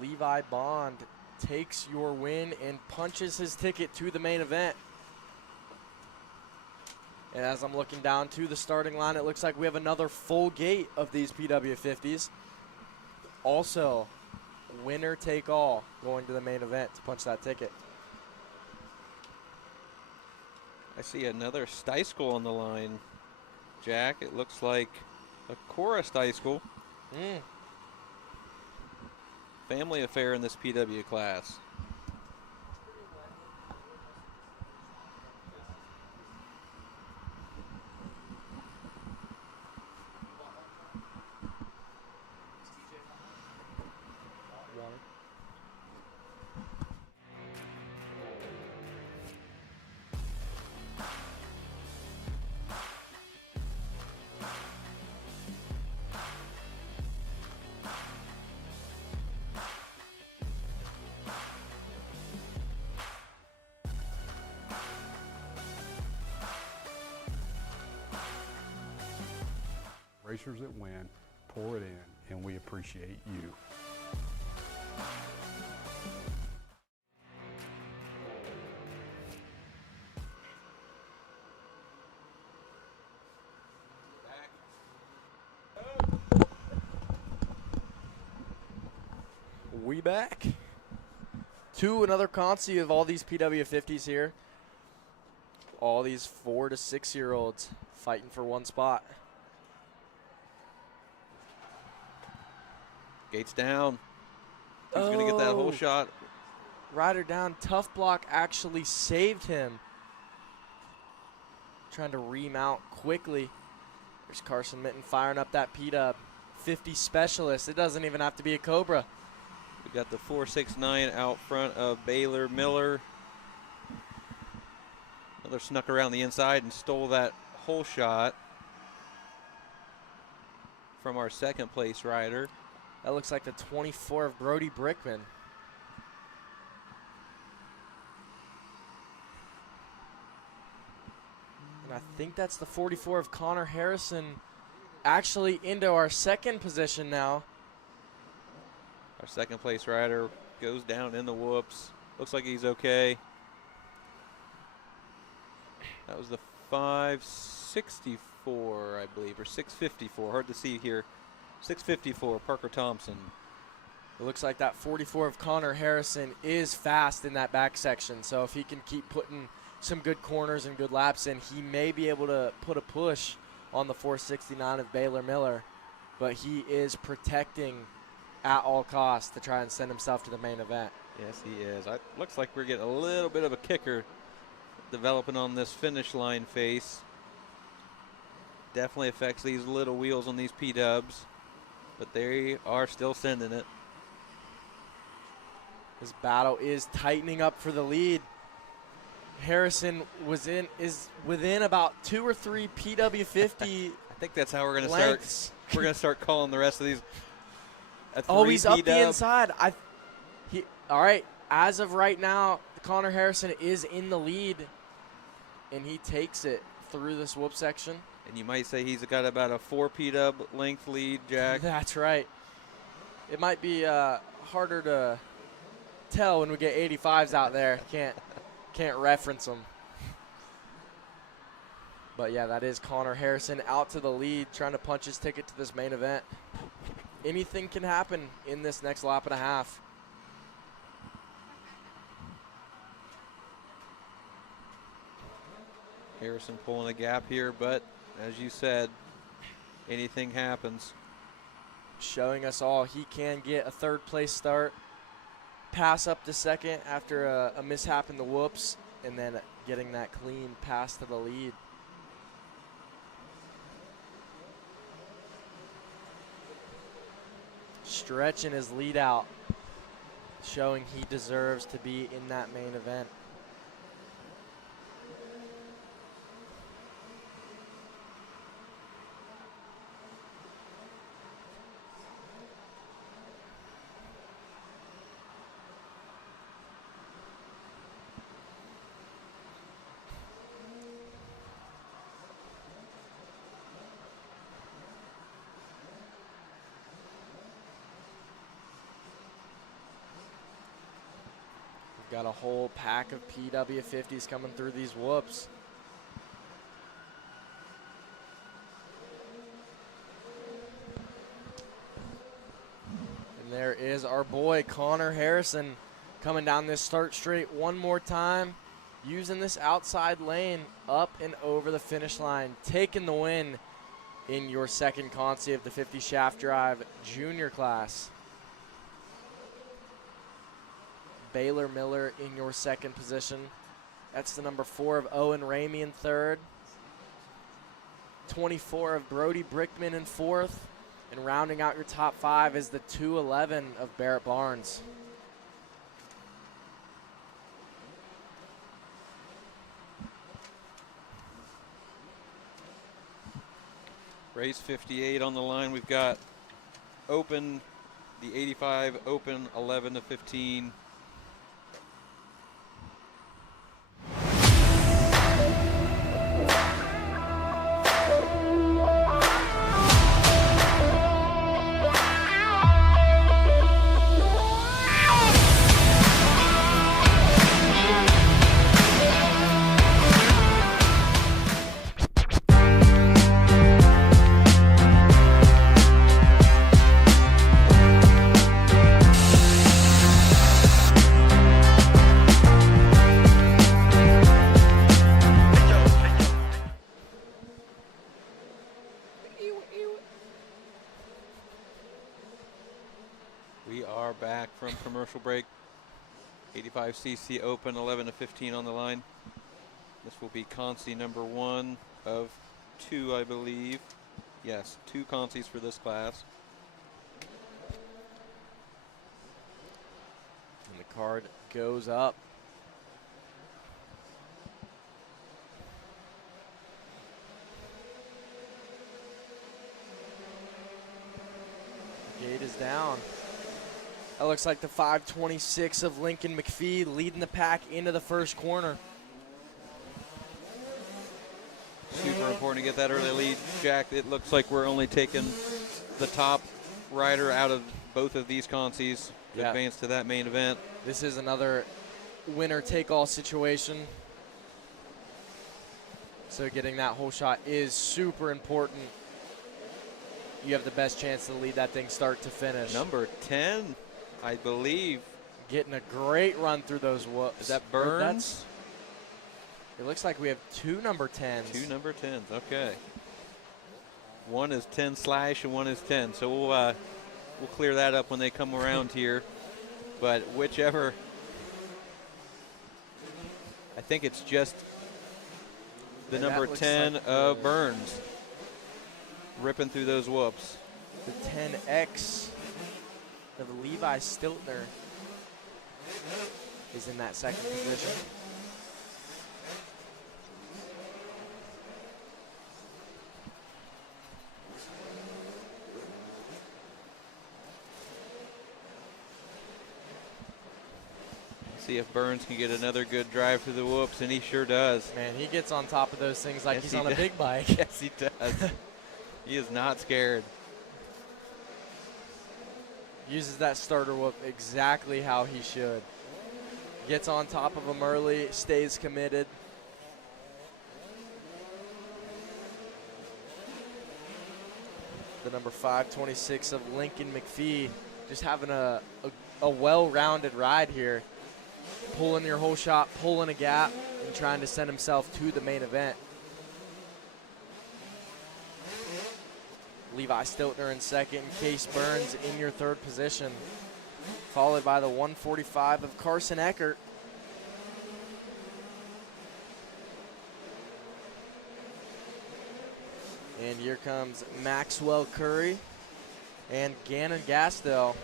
Levi Bond takes your win and punches his ticket to the main event. And as I'm looking down to the starting line, it looks like we have another full gate of these PW50s. Also, winner take all going to the main event to punch that ticket. I see another Steiskell on the line, Jack. It looks like a Cora Steiskell. Family affair in this PW class. Racers that win, pour it in, and we appreciate you. We back to another Conti of all these PW50s here. All these 4 to 6 year olds fighting for one spot. Gates down. He's going to get that whole shot. Rider down. Tough block actually saved him. Trying to remount quickly. There's Carson Mitten firing up that P-dub. 50 specialist. It doesn't even have to be a Cobra. We got the 469 out front of Baylor Miller. Another snuck around the inside and stole that whole shot from our second place rider. That looks like the 24 of Brody Brickman. And I think that's the 44 of Connor Harrison, actually into our second position now. Our second place rider goes down in the whoops. Looks like he's okay. That was the 564, I believe, or 654. Hard to see here. 654, Parker Thompson. It looks like that 44 of Connor Harrison is fast in that back section. So if he can keep putting some good corners and good laps in, he may be able to put a push on the 469 of Baylor Miller, but he is protecting at all costs to try and send himself to the main event. Yes, he is. Looks like we're getting a little bit of a kicker developing on this finish line face. Definitely affects these little wheels on these P-dubs, but they are still sending it. This battle is tightening up for the lead. Harrison is within about 2 or 3 PW50. I think that's how we're going to lengths. start. We're going to start calling the rest of these. Oh, he's up the inside. All right. As of right now, Connor Harrison is in the lead, and he takes it through this whoop section. And you might say he's got about a 4 P-dub length lead, Jack. That's right. It might be harder to tell when we get 85s out there. Can't reference them. But, yeah, that is Connor Harrison out to the lead, trying to punch his ticket to this main event. Anything can happen in this next lap and a half. Harrison pulling a gap here, but as you said, anything happens. Showing us all he can get a third place start, pass up to second after a mishap in the whoops, and then getting that clean pass to the lead. Stretching his lead out, showing he deserves to be in that main event. Got a whole pack of PW50s coming through these whoops. And there is our boy Connor Harrison coming down this start straight one more time, using this outside lane up and over the finish line, taking the win in your second consi of the 50 shaft drive junior class. Baylor Miller in your second position. That's the number 4 of Owen Ramey in third. 24 of Brody Brickman in fourth. And rounding out your top 5 is the 211 of Barrett Barnes. Race 58 on the line. We've got open, the 85 open 11 to 15. Commercial break. 85cc open 11 to 15 on the line. This will be consi number 1 of 2, I believe. Yes, 2 consis for this class. And the card goes up. Gate is down. That looks like the 526 of Lincoln McPhee leading the pack into the first corner. Super important to get that early lead, Jack. It looks like we're only taking the top rider out of both of these consis to advance to that main event. This is another winner-take-all situation. So getting that whole shot is super important. You have the best chance to lead that thing start to finish. Number 10. I believe. Getting a great run through those whoops. Is that Burns? It looks like we have 2 number 10s. 2 number 10s, okay. One is 10 slash and one is 10. So we'll clear that up when they come around here. But whichever, I think it's just the number 10 like of Burns ripping through those whoops. The 10X of Levi Stiltner is in that second position. See if Burns can get another good drive through the whoops, and he sure does. Man, he gets on top of those things like he's on a big bike. Yes, he does. He is not scared. Uses that starter whoop exactly how he should. Gets on top of him early, stays committed. The number 526 of Lincoln McPhee, just having a well-rounded ride here. Pulling your whole shot, pulling a gap, and trying to send himself to the main event. Levi Stiltner in second, Case Burns in your third position, followed by the 145 of Carson Eckert. And here comes Maxwell Curry and Gannon Gastel.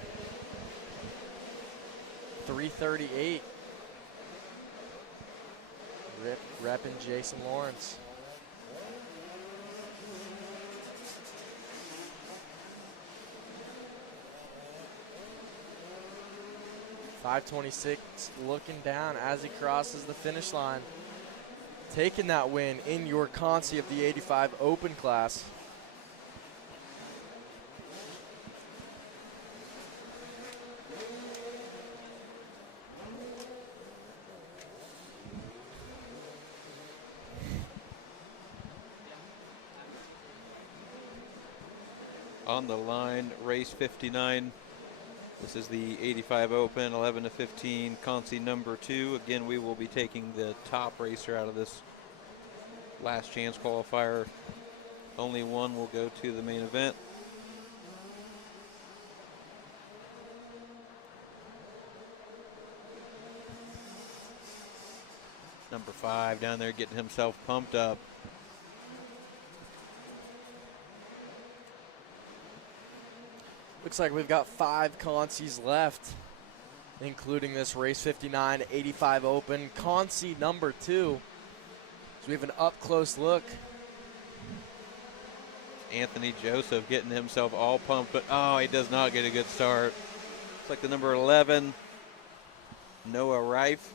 338. Repping Jason Lawrence. .526 looking down as he crosses the finish line. Taking that win in your Consi of the 85 Open class. On the line, race 59. This is the 85 Open, 11 to 15, Consi number 2. Again, we will be taking the top racer out of this last chance qualifier. Only one will go to the main event. Number 5 down there getting himself pumped up. Looks like we've got 5 Consis left, including this race 59 85 Open. Consi number 2. So we have an up-close look. Anthony Joseph getting himself all pumped, but oh, he does not get a good start. It's like the number 11, Noah Reif.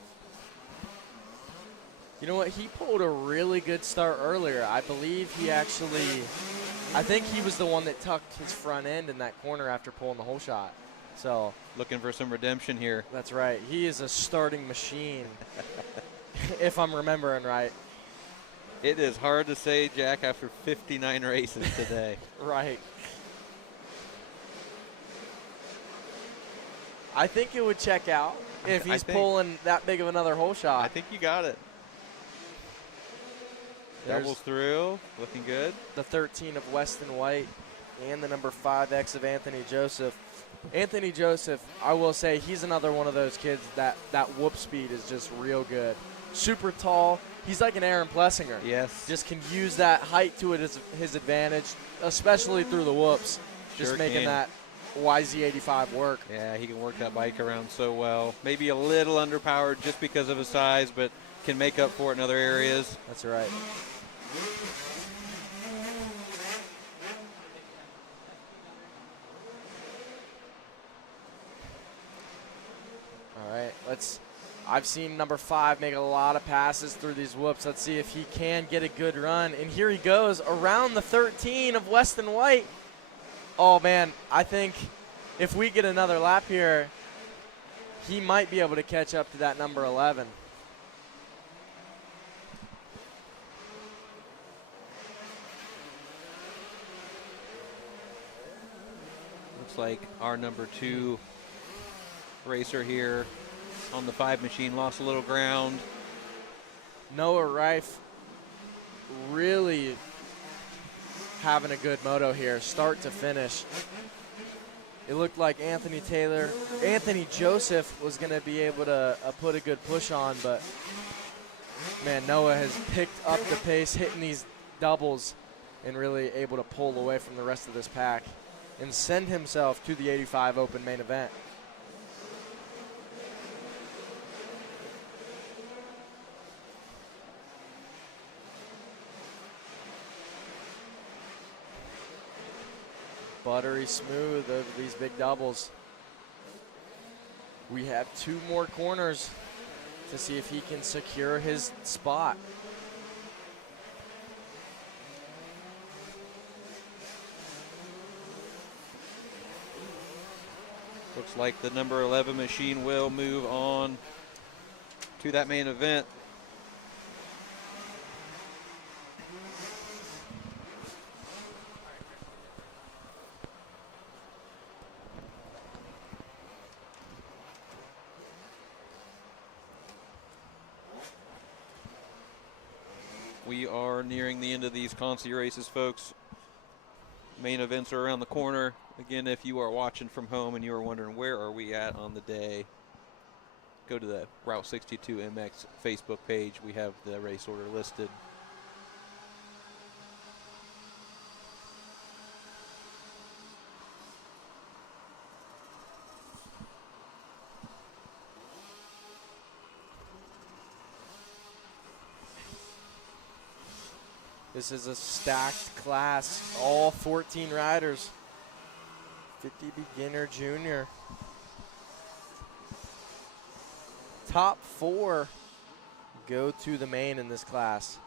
You know what? He pulled a really good start earlier. I believe he actually, I think he was the one that tucked his front end in that corner after pulling the whole shot. So looking for some redemption here. That's right. He is a starting machine, if I'm remembering right. It is hard to say, Jack, after 59 races today. Right. I think it would check out if he's pulling that big of another hole shot. I think you got it. Doubles through, looking good. The 13 of Weston White and the number 5X of Anthony Joseph. Anthony Joseph, I will say, he's another one of those kids that whoop speed is just real good. Super tall. He's like an Aaron Plessinger. Yes. Just can use that height to his advantage, especially through the whoops. Just making that YZ85 work. Yeah, he can work that bike around so well. Maybe a little underpowered just because of his size, but can make up for it in other areas. That's right. All right, I've seen number 5 make a lot of passes through these whoops. Let's see if he can get a good run. And here he goes around the 13 of Weston White. Oh, man, I think if we get another lap here, he might be able to catch up to that number 11. Looks like our number 2 racer here on the 5 machine lost a little ground. Noah Reif really having a good moto here, start to finish. It looked like Anthony Joseph was going to be able to put a good push on, but man, Noah has picked up the pace, hitting these doubles, and really able to pull away from the rest of this pack and send himself to the 85 Open main event. Buttery smooth over these big doubles. We have 2 more corners to see if he can secure his spot. Looks like the number 11 machine will move on to that main event. We are nearing the end of these Conci races, folks. Main events are around the corner. Again, if you are watching from home and you are wondering where are we at on the day, go to the Route 62 MX Facebook page. We have the race order listed. This is a stacked class, all 14 riders. 50 beginner, junior. Top 4 go to the main in this class.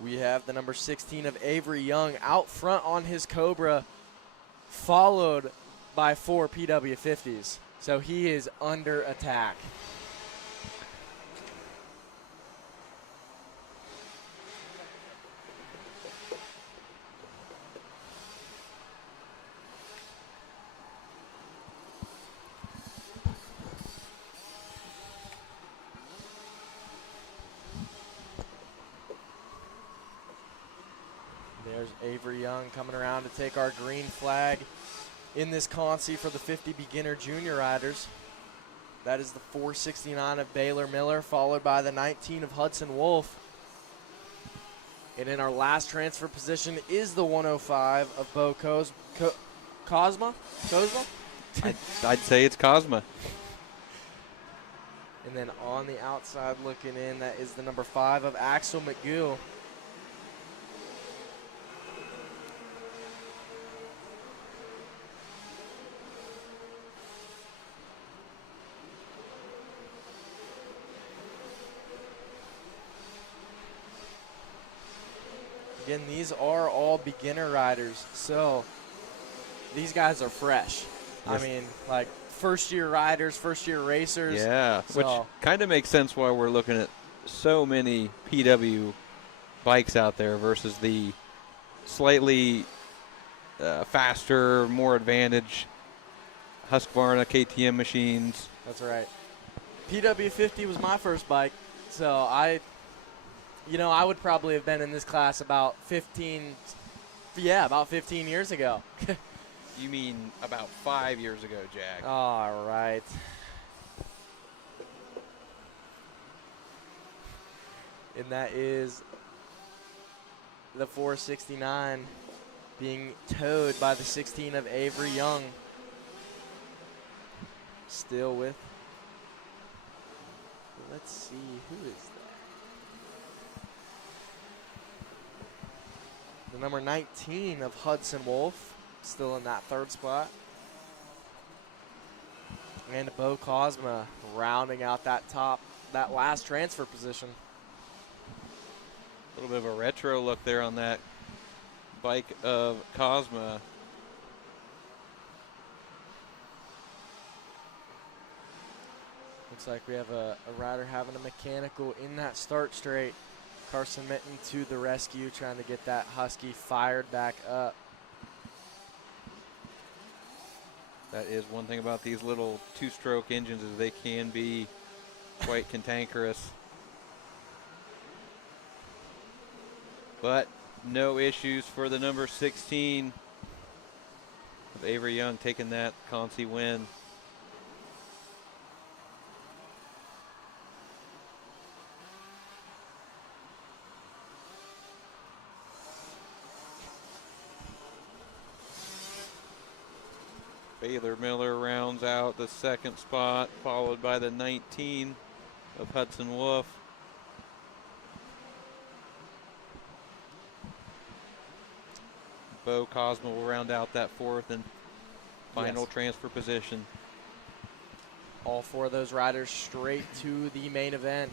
We have the number 16 of Avery Young out front on his Cobra, followed by 4 PW50s. So he is under attack. There's Avery Young coming around to take our green flag in this Conci for the 50 beginner junior riders. That is the 469 of Baylor Miller, followed by the 19 of Hudson Wolf. And in our last transfer position is the 105 of Bo Cosma? I'd say it's Cosma. And then on the outside looking in, that is the number 5 of Axel McGill. Again, these are all beginner riders, so these guys are fresh. Yes. I mean, like first-year riders, first-year racers. Yeah, so. Which kind of makes sense why we're looking at so many PW bikes out there versus the slightly faster, more advantage Husqvarna KTM machines. That's right. PW50 was my first bike, so I would probably have been in this class about 15 years ago. You mean about 5 years ago, Jack. All right. And that is the 469 being towed by the 16 of Avery Young. Still with, let's see, who is that? The number 19 of Hudson Wolf, still in that 3rd spot. And Bo Cosma rounding out that last transfer position. A little bit of a retro look there on that bike of Cosma. Looks like we have a rider having a mechanical in that start straight. Carson Mitten to the rescue, trying to get that Husky fired back up. That is one thing about these little two-stroke engines is they can be quite cantankerous. But no issues for the number 16 of Avery Young taking that Consi win. Baylor Miller rounds out the second spot, followed by the 19 of Hudson Wolf. Bo Cosmo will round out that fourth and final transfer position. All four of those riders straight to the main event.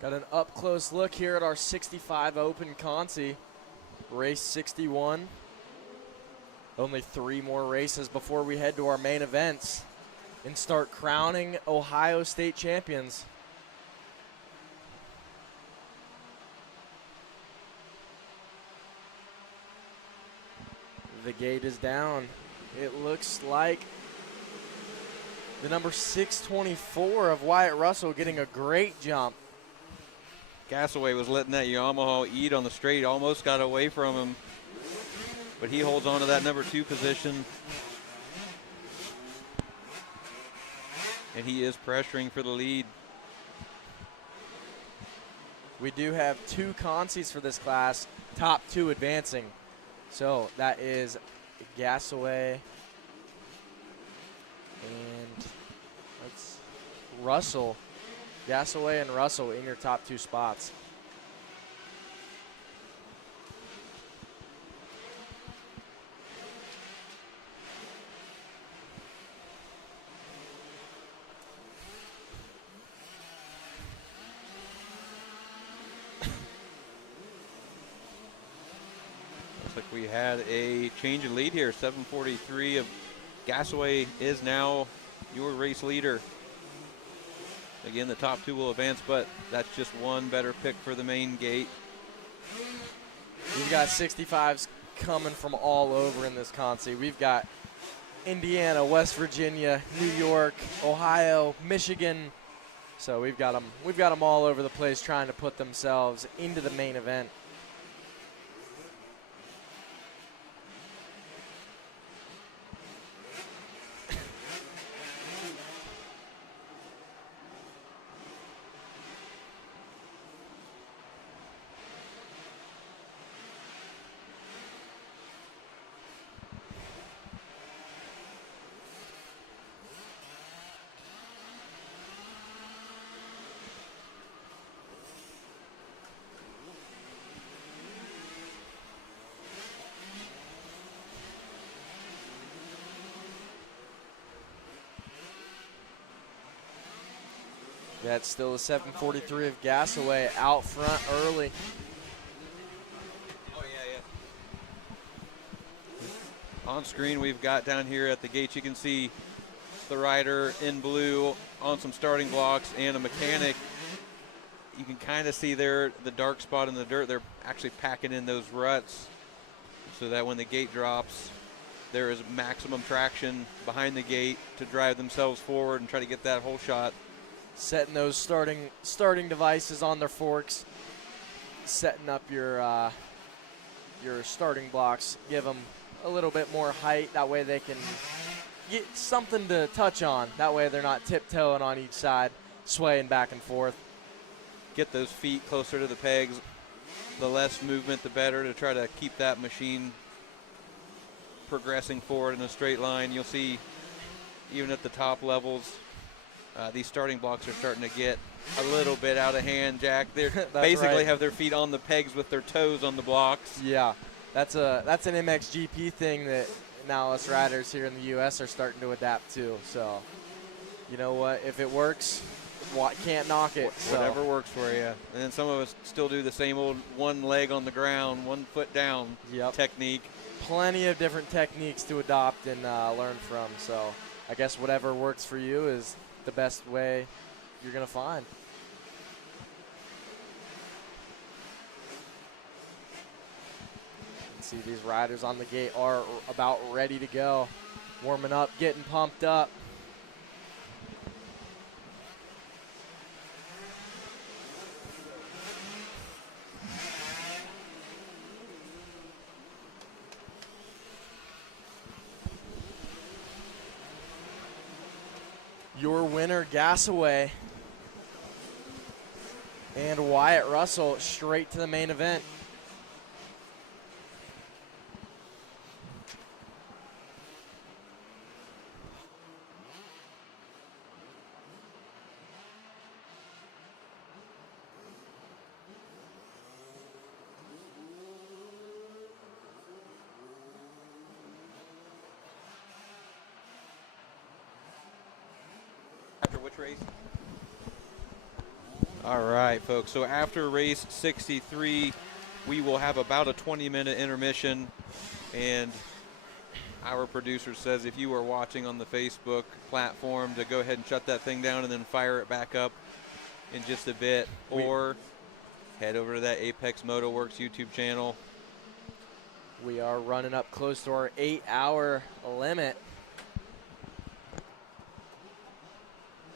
Got an up-close look here at our 65 Open Consi, race 61. Only 3 more races before we head to our main events and start crowning Ohio State champions. The gate is down. It looks like the number 624 of Wyatt Russell getting a great jump. Gasaway was letting that Yamaha eat on the straight, almost got away from him, but he holds on to that number 2 position. And he is pressuring for the lead. We do have 2 Consis for this class, top 2 advancing. So that is Gasaway and that's Russell. Gasaway and Russell in your top 2 spots. Looks like we had a change in lead here. 743 of Gasaway is now your race leader. Again, the top 2 will advance, but that's just one better pick for the main gate. We've got 65s coming from all over in this Consi. We've got Indiana, West Virginia, New York, Ohio, Michigan. So we've got them all over the place trying to put themselves into the main event. That's still a 743 of Gasaway out front early. Oh, yeah. On screen, we've got down here at the gate, you can see the rider in blue on some starting blocks and a mechanic. You can kind of see there the dark spot in the dirt. They're actually packing in those ruts so that when the gate drops, there is maximum traction behind the gate to drive themselves forward and try to get that whole shot. Setting those starting devices on their forks, setting up your starting blocks, give them a little bit more height. That way they can get something to touch on. That way they're not tiptoeing on each side, swaying back and forth. Get those feet closer to the pegs. The less movement, the better, to try to keep that machine progressing forward in a straight line. You'll see even at the top levels, these starting blocks are starting to get a little bit out of hand, Jack. They basically right. have their feet on the pegs with their toes on the blocks. Yeah, that's an MXGP thing that now us riders here in the U.S. are starting to adapt to. So, you know what? If it works, can't knock it. Whatever works for you. And then some of us still do the same old one leg on the ground, 1 foot down technique. Plenty of different techniques to adopt and learn from. So I guess whatever works for you is the best way you're going to find. You can see these riders on the gate are about ready to go. Warming up, getting pumped up. Your winner, Gasaway, and Wyatt Russell straight to the main event. After which race? All right, folks. So after race 63, we will have about a 20-minute intermission. And our producer says if you are watching on the Facebook platform to go ahead and shut that thing down and then fire it back up in just a bit. Or head over to that Apex Moto Works YouTube channel. We are running up close to our 8-hour limit.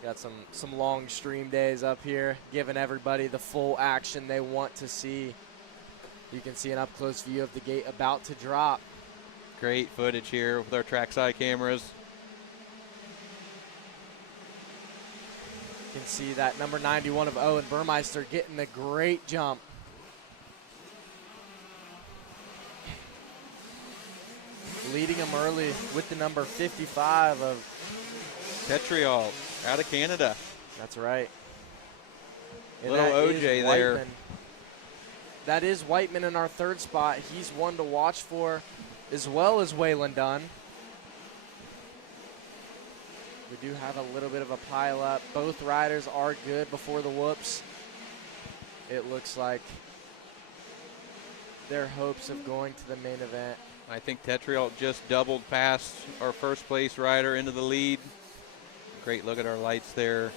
Got some long stream days up here, giving everybody the full action they want to see. You can see an up-close view of the gate about to drop. Great footage here with our trackside cameras. You can see that number 91 of Owen Burmeister getting a great jump. Leading him early with the number 55 of Tetriol out of Canada. That's right. And little OJ there. Whiteman. That is Whiteman in our third spot. He's one to watch for, as well as Waylon Dunn. We do have a little bit of a pile up. Both riders are good before the whoops. It looks like their hopes of going to the main event. I think Tetriol just doubled past our first place rider into the lead. Great look at our lights there.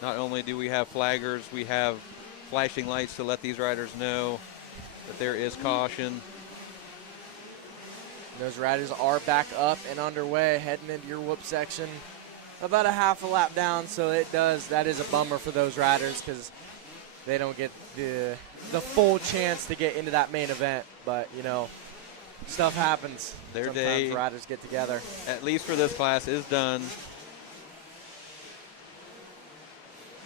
Not only do we have flaggers, we have flashing lights to let these riders know that there is caution. Those riders are back up and underway, heading into your whoop section. About a half a lap down, so that is a bummer for those riders because they don't get the full chance to get into that main event. But, you know, stuff happens. Their Sometimes day, riders get together. at least for this class, is done.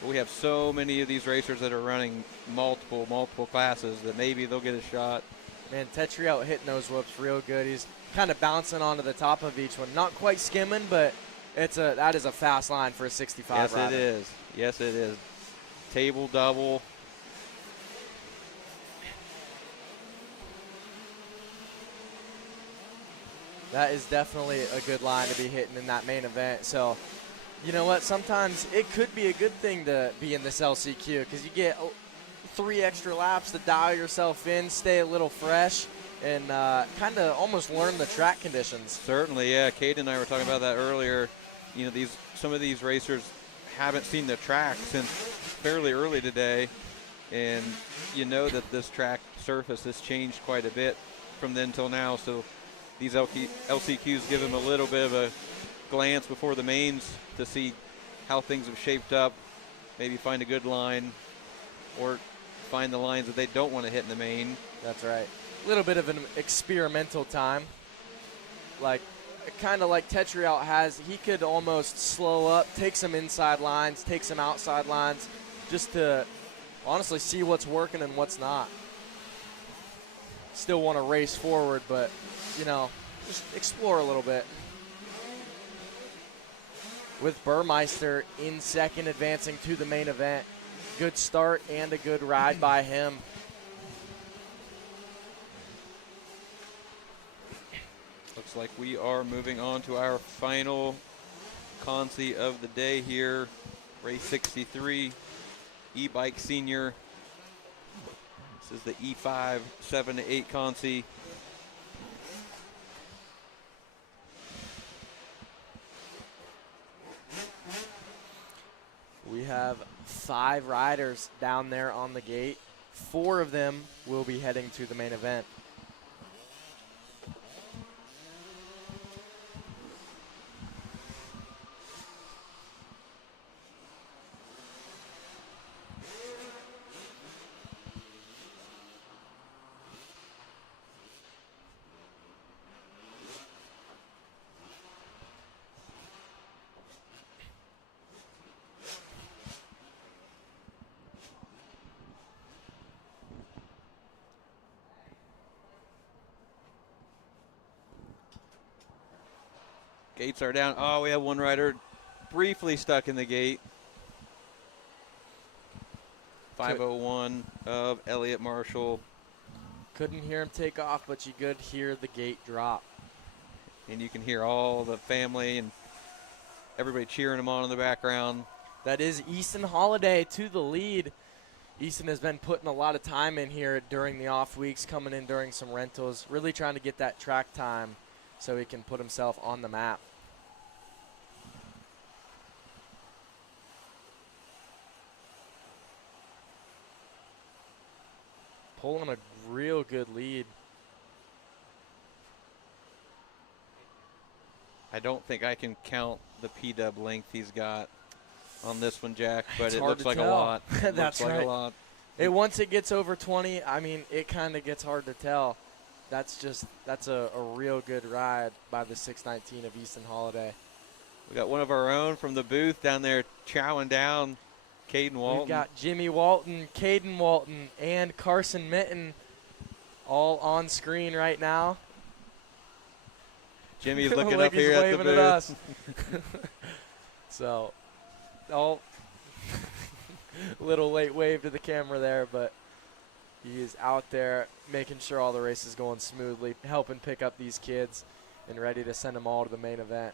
But we have so many of these racers that are running multiple classes that maybe they'll get a shot. Man, Tetriot hitting those whoops real good. He's kind of bouncing onto the top of each one. Not quite skimming, but that is a fast line for a 65 Yes, rider. it is. Yes, it is. Table double. That is definitely a good line to be hitting in that main event. So, you know what? Sometimes it could be a good thing to be in this LCQ because you get 3 extra laps to dial yourself in, stay a little fresh, and kind of almost learn the track conditions. Certainly, yeah. Kate and I were talking about that earlier. You know, some of these racers haven't seen the track since fairly early today, and you know that this track surface has changed quite a bit from then till now. So these LCQs give them a little bit of a glance before the mains to see how things have shaped up, maybe find a good line or find the lines that they don't want to hit in the main. That's right. A little bit of an experimental time. like kind of like Tetriot has. He could almost slow up, take some inside lines, take some outside lines, just to honestly see what's working and what's not. Still want to race forward, but, you know, just explore a little bit. With Burmeister in second, advancing to the main event. Good start and a good ride by him. Looks like we are moving on to our final consi of the day here. Race 63, e-bike senior. This is the E5 7 to 8 consi. We have 5 riders down there on the gate. 4 of them will be heading to the main event. Gates are down. Oh, we have one rider briefly stuck in the gate. 501 of Elliott Marshall. Couldn't hear him take off, but you could hear the gate drop. And you can hear all the family and everybody cheering him on in the background. That is Easton Holiday to the lead. Easton has been putting a lot of time in here during the off weeks, coming in during some rentals, really trying to get that track time so he can put himself on the map. Pulling a real good lead. I don't think I can count the P-dub length he's got on this one, Jack, but It's it hard looks to like tell. a lot. It That's looks like right. a lot. Once it gets over 20, I mean, it kind of gets hard to tell. That's a real good ride by the 619 of Easton Holiday. We got one of our own from the booth down there chowing down, Caden Walton. We've got Jimmy Walton, Caden Walton, and Carson Mitten all on screen right now. Jimmy's looking like up here at the waving booth. at us. So, all little late wave to the camera there, but he is out there making sure all the race is going smoothly, helping pick up these kids and ready to send them all to the main event.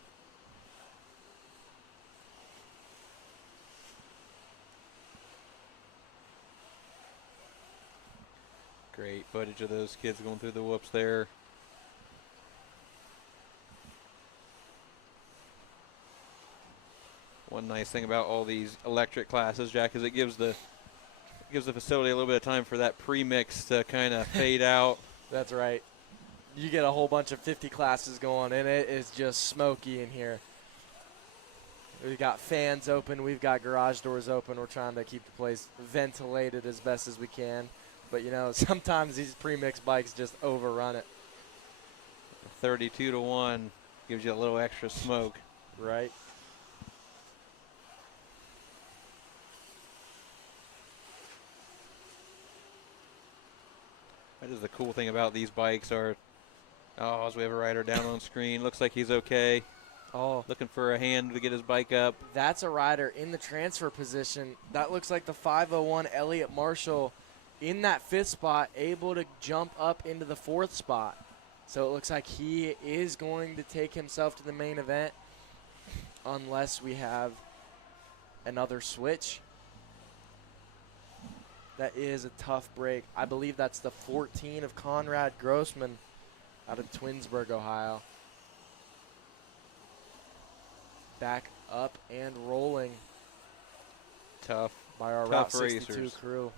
Great footage of those kids going through the whoops there. One nice thing about all these electric classes, Jack, is it gives the facility a little bit of time for that pre-mix to kind of fade out. That's right. You get a whole bunch of 50 classes going, and it is just smoky in here. We've got fans open. We've got garage doors open. We're trying to keep the place ventilated as best as we can. But, you know, sometimes these pre-mix bikes just overrun it. 32-1 gives you a little extra smoke. Right. That is the cool thing about these bikes are, as we have a rider down on screen. Looks like he's okay. Oh. Looking for a hand to get his bike up. That's a rider in the transfer position. That looks like the 501 Elliott Marshall in that 5th spot, able to jump up into the 4th spot. So it looks like he is going to take himself to the main event unless we have another switch. That is a tough break. I believe that's the 14 of Conrad Grossman out of Twinsburg, Ohio. Back up and rolling. Tough. By our Route 62 crew.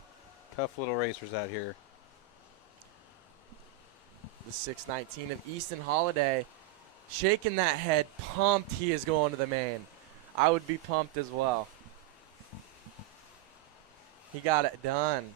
Tough little racers out here. The 619 of Easton Holiday shaking that head, pumped he is going to the main. I would be pumped as well. He got it done.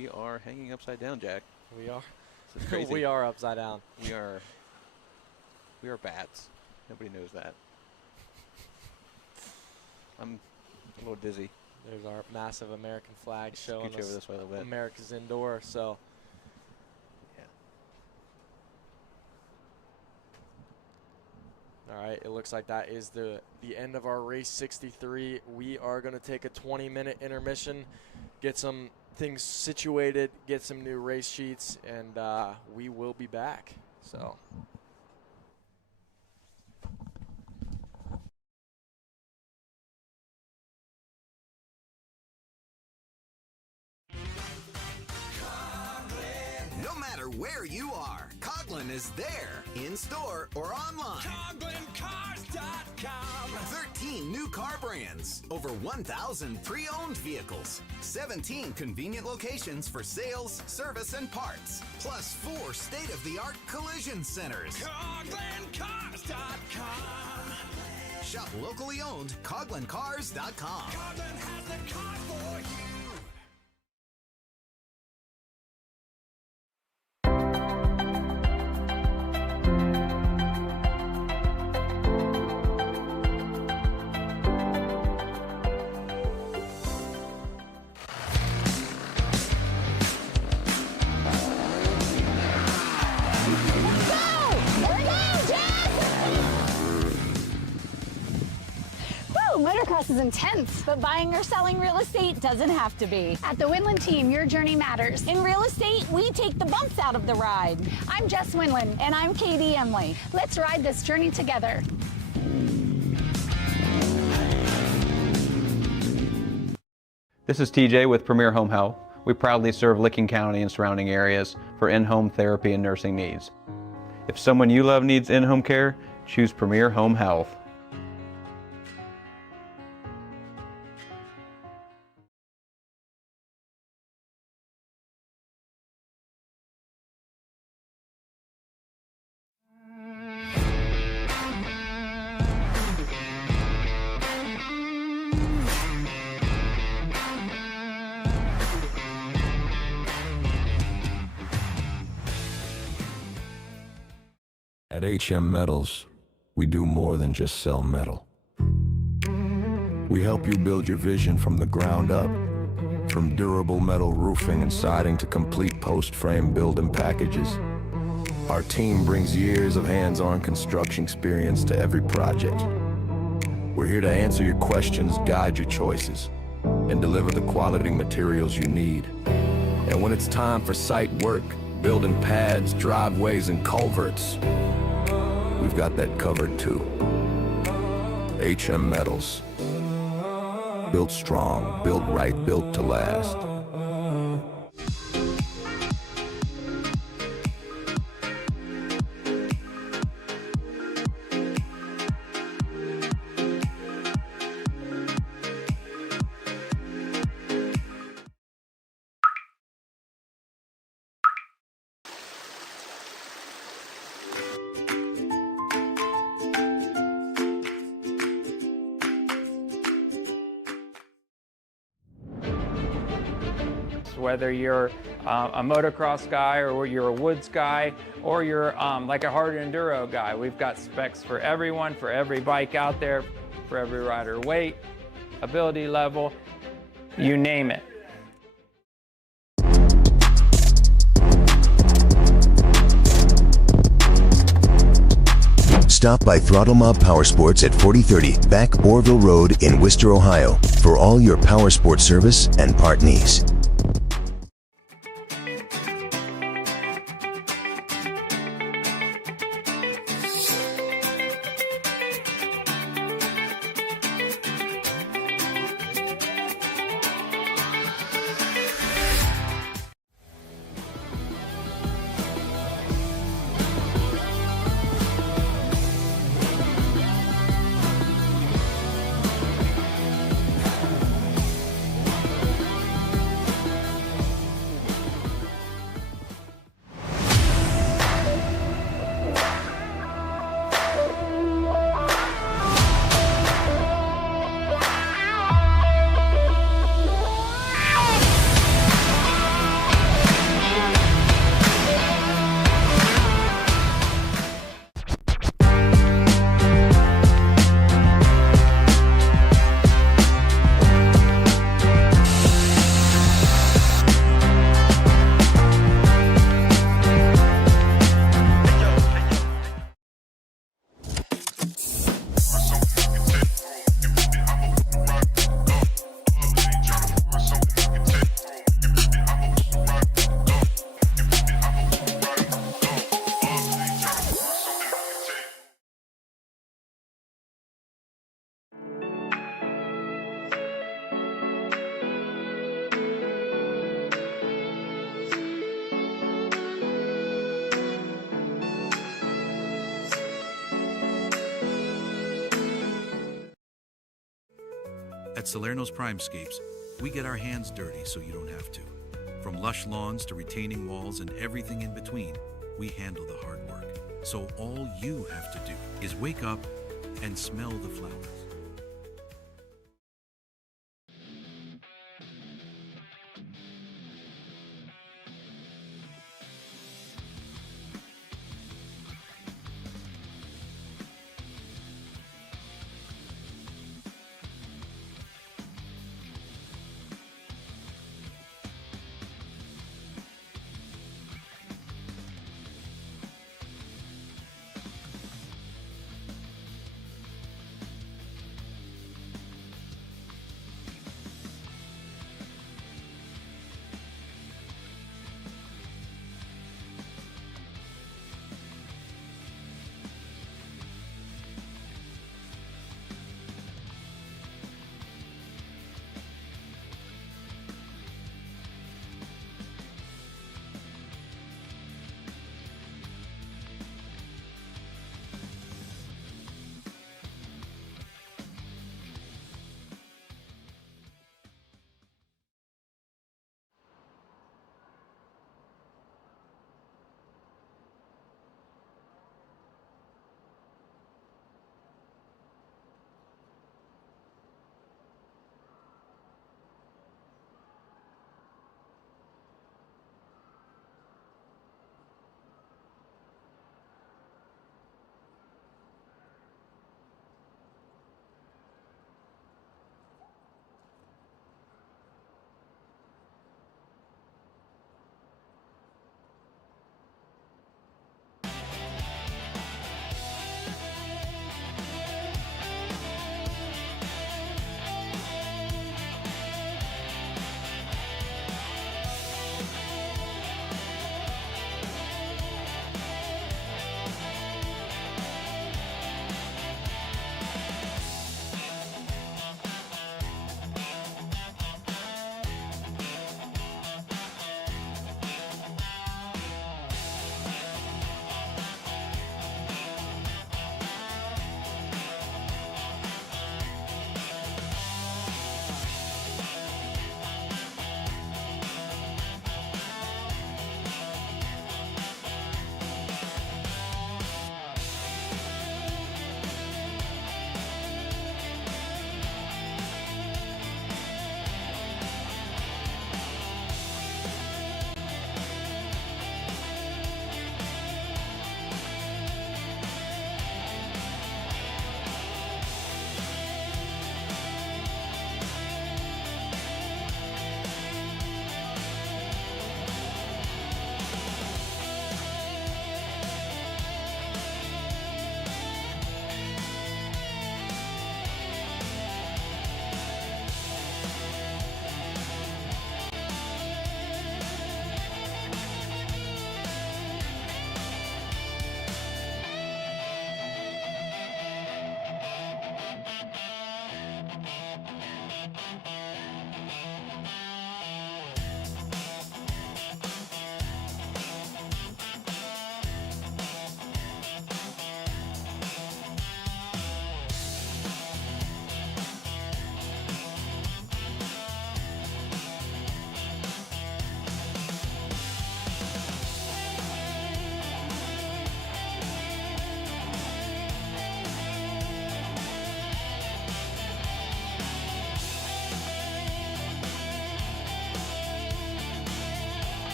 We are hanging upside down, Jack. We are. This is crazy. We are upside down. We are bats. Nobody knows that. I'm a little dizzy. There's our massive American flag showing Scooch us over this way a little bit. America's indoor. So. All right, it looks like that is the end of our race 63. We are going to take a 20-minute intermission, get some things situated, get some new race sheets, and we will be back. So. No matter where you are, Coughlin is there, in store or online. CoughlinCars.com. 13 new car brands, over 1,000 pre-owned vehicles, 17 convenient locations for sales, service, and parts, plus 4 state-of-the-art collision centers. CoughlinCars.com. Shop locally owned, CoughlinCars.com. Coughlin has the car for you. Motocross is intense. But buying or selling real estate doesn't have to be. At the Winland team, your journey matters. In real estate, we take the bumps out of the ride. I'm Jess Winland. And I'm Katie Emily. Let's ride this journey together. This is TJ with Premier Home Health. We proudly serve Licking County and surrounding areas for in-home therapy and nursing needs. If someone you love needs in-home care, choose Premier Home Health. At HM Metals, we do more than just sell metal. We help you build your vision from the ground up. From durable metal roofing and siding to complete post-frame building packages. Our team brings years of hands-on construction experience to every project. We're here to answer your questions, guide your choices, and deliver the quality materials you need. And when it's time for site work, building pads, driveways, and culverts, we've got that covered too. HM Metals. Built strong, built right, built to last. Whether you're a motocross guy or you're a woods guy or you're like a hard enduro guy, we've got specs for everyone, for every bike out there, for every rider, weight, ability level, you name it. Stop by Throttle Mob Powersports at 4030 Back Bourville Road in Worcester, Ohio for all your powersports service and part needs. At Salerno's Primescapes, we get our hands dirty so you don't have to. From lush lawns to retaining walls and everything in between, we handle the hard work. So all you have to do is wake up and smell the flowers.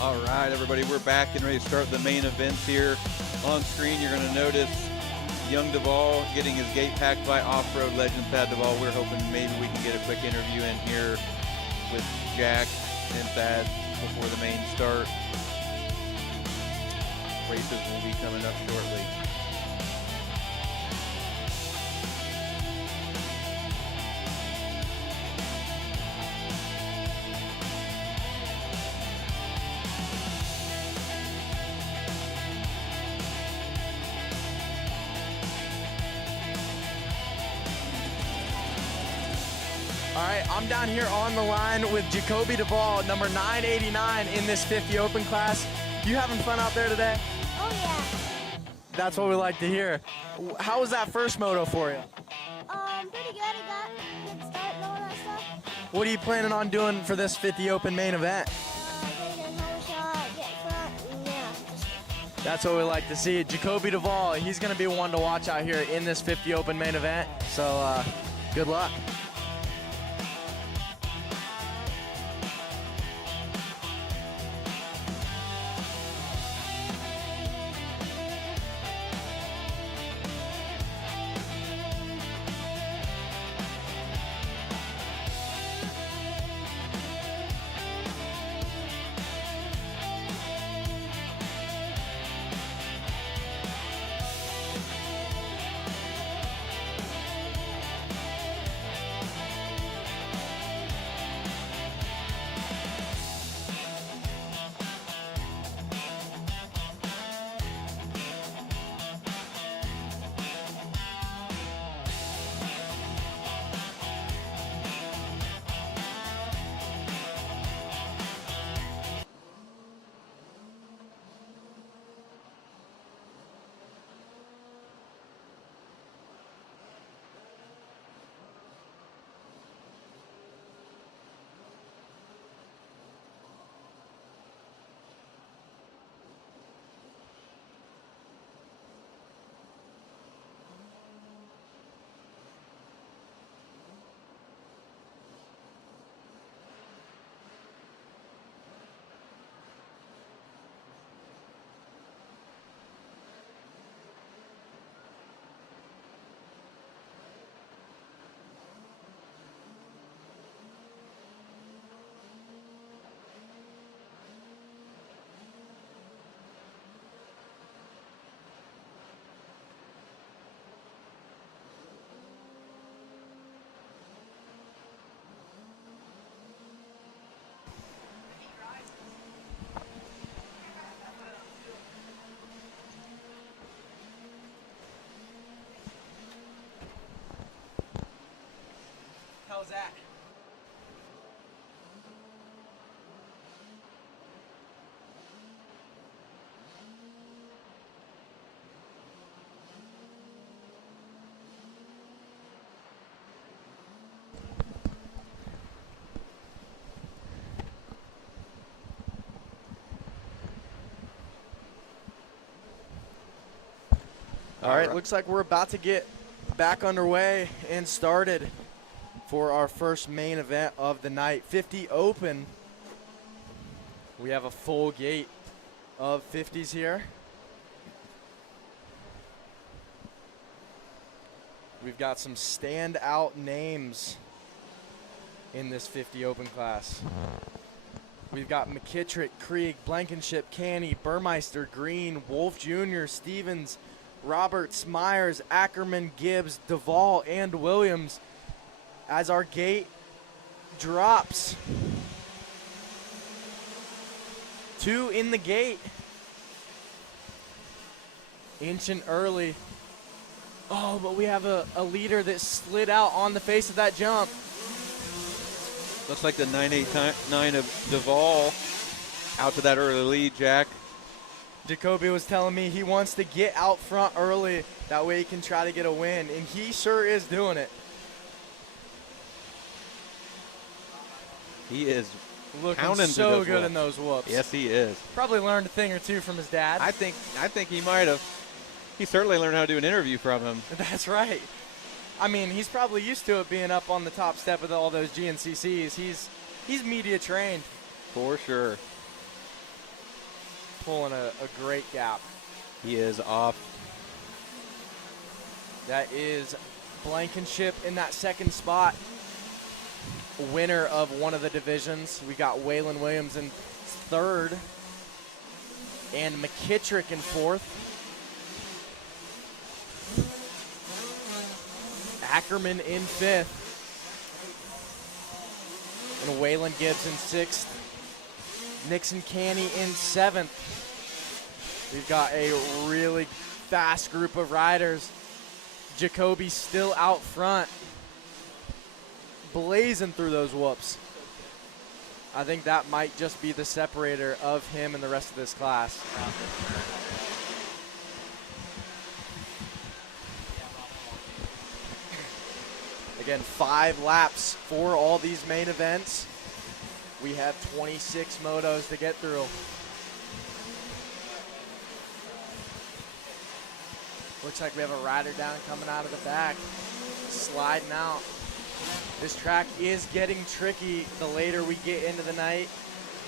All right, everybody, we're back and ready to start the main events here. On screen, you're going to notice young Duvall getting his gate packed by off-road legend Thad Duvall. We're hoping maybe we can get a quick interview in here with Jack and Thad before the main start. Races will be coming up shortly. All right, I'm down here on the line with Jacoby Duvall, number 989 in this 50 Open class. You having fun out there today? Oh, yeah. That's what we like to hear. How was that first moto for you? Pretty good. I got a good start and all that stuff. What are you planning on doing for this 50 Open main event? Getting a whole shot, get front, and yeah. That's what we like to see. Jacoby Duvall, he's going to be one to watch out here in this 50 Open main event. So good luck. How's that? All right, looks like we're about to get back underway and started for our first main event of the night, 50 Open. We have a full gate of 50s here. We've got some standout names in this 50 Open class. We've got McKittrick, Krieg, Blankenship, Canny, Burmeister, Green, Wolf Jr., Stevens, Roberts, Myers, Ackerman, Gibbs, Duvall, and Williams as our gate drops. 2 in the gate. Ancient early. Oh, but we have a leader that slid out on the face of that jump. Looks like the 989 of Duvall out to that early lead, Jack. Jacoby was telling me he wants to get out front early. That way he can try to get a win, and he sure is doing it. He is looking so good in those whoops. Yes, he is. Probably learned a thing or two from his dad. I think he might have. He certainly learned how to do an interview from him. That's right. I mean, he's probably used to it being up on the top step of all those GNCCs. He's media trained. For sure. pulling a great gap. He is off. That is Blankenship in that second spot. Winner of one of the divisions. We got Waylon Williams in third and McKittrick in fourth. Ackerman in fifth. And Waylon Gibbs in sixth. Nixon Canny in seventh. We've got a really fast group of riders. Jacoby still out front, blazing through those whoops. I think that might just be the separator of him and the rest of this class. Again, 5 laps for all these main events. We have 26 motos to get through. Looks like we have a rider down coming out of the back, sliding out. This track is getting tricky the later we get into the night.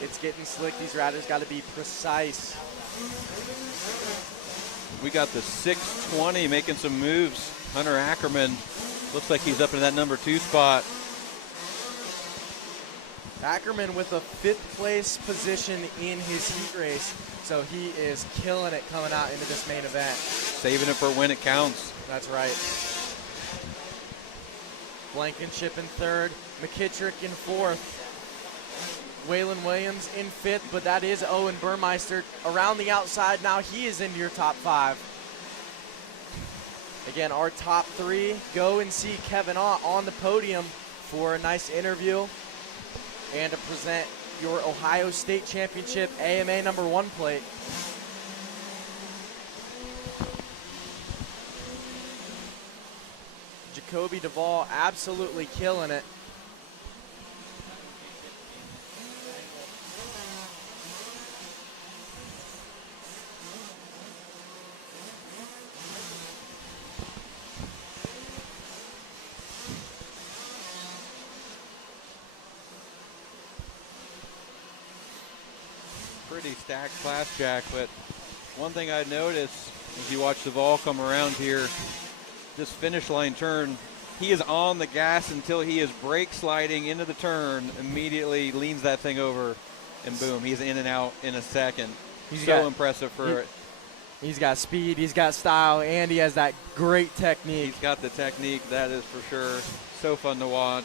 It's getting slick. These riders got to be precise. We got the 620 making some moves. Hunter Ackerman looks like he's up in that number 2 spot. Ackerman with a 5th place position in his heat race. So he is killing it coming out into this main event. Saving it for when it counts. That's right. Blankenship in third, McKittrick in fourth. Waylon Williams in fifth, but that is Owen Burmeister around the outside now. He is into your top 5. Again, our top 3, go and see Kevin Ott on the podium for a nice interview and to present your Ohio State Championship AMA number 1 plate. Jacoby Duvall absolutely killing it. Pretty stacked class, Jack, but one thing I noticed as you watch Duvall come around here, this finish line turn, he is on the gas until he is brake sliding into the turn, immediately leans that thing over, and boom, he's in and out in a second. He's so impressive for it. He's got speed, he's got style, and he has that great technique. He's got the technique, that is for sure. So fun to watch.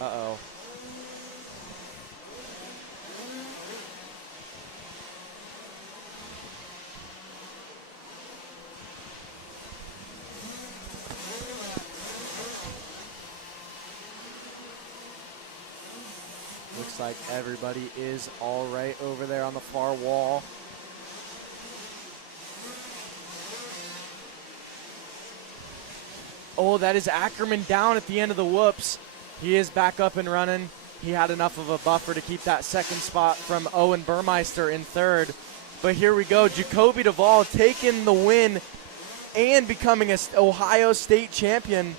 Uh-oh. Looks like everybody is all right over there on the far wall. Oh, that is Ackerman down at the end of the whoops. He is back up and running. He had enough of a buffer to keep that second spot from Owen Burmeister in third. But here we go, Jacoby Duvall taking the win and becoming an Ohio State champion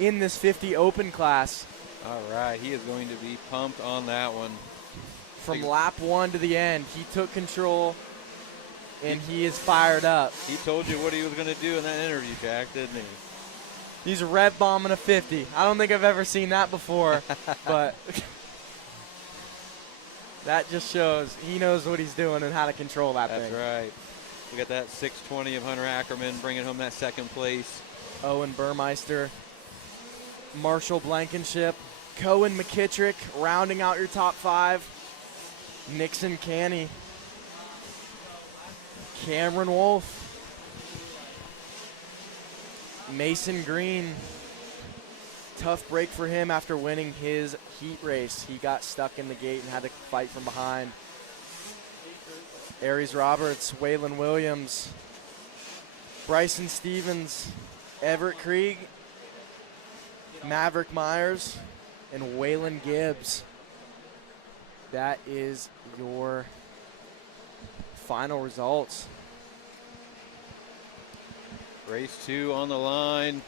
in this 50 open class. All right, he is going to be pumped on that one. From lap 1 to the end, he took control, and he is fired up. He told you what he was going to do in that interview, Jack, didn't he? He's rev bombing a 50. I don't think I've ever seen that before, but that just shows he knows what he's doing and how to control that thing. That's right. We got that 620 of Hunter Ackerman bringing home that second place. Owen Burmeister, Marshall Blankenship, Cohen McKittrick rounding out your top 5. Nixon Canny, Cameron Wolf, Mason Green. Tough break for him after winning his heat race. He got stuck in the gate and had to fight from behind. Aries Roberts, Waylon Williams, Bryson Stevens, Everett Krieg, Maverick Myers, and Waylon Gibbs. That is your final results. Race 2 on the line.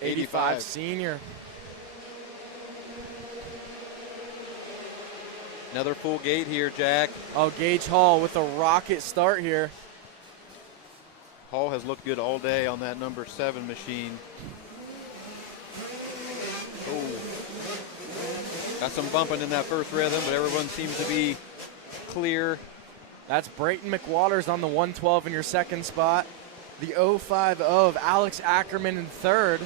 85 senior. Another full gate here, Jack. Oh, Gage Hall with a rocket start here. Hall has looked good all day on that number 7 machine. Oh, got some bumping in that first rhythm, but everyone seems to be clear. That's Brayton McWaters on the 112 in your second spot. The 050 of Alex Ackerman in third.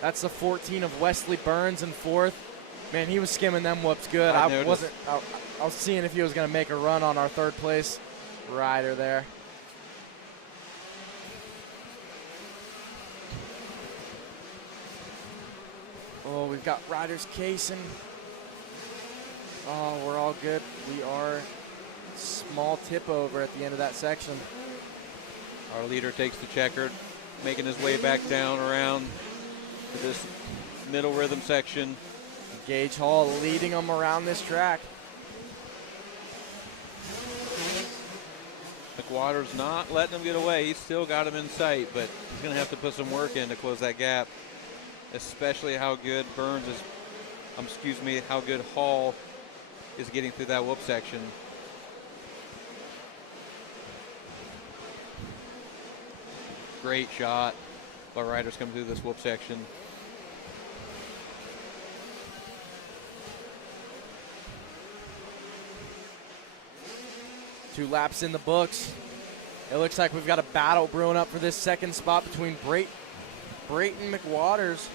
That's the 14 of Wesley Burns in fourth. Man, he was skimming them whoops good. I was seeing if he was going to make a run on our third place rider there. Oh, we've got riders casing. Oh, we're all good. We are small tip over at the end of that section. Our leader takes the checkered, making his way back down around to this middle rhythm section. Gage Hall leading them around this track. McWater's not letting him get away. He's still got him in sight, but he's going to have to put some work in to close that gap, especially how good Burns is, how good Hall is getting through that whoop section. Great shot by riders coming through this whoop section. Two laps in the books. It looks like we've got a battle brewing up for this second spot between Brayton McWaters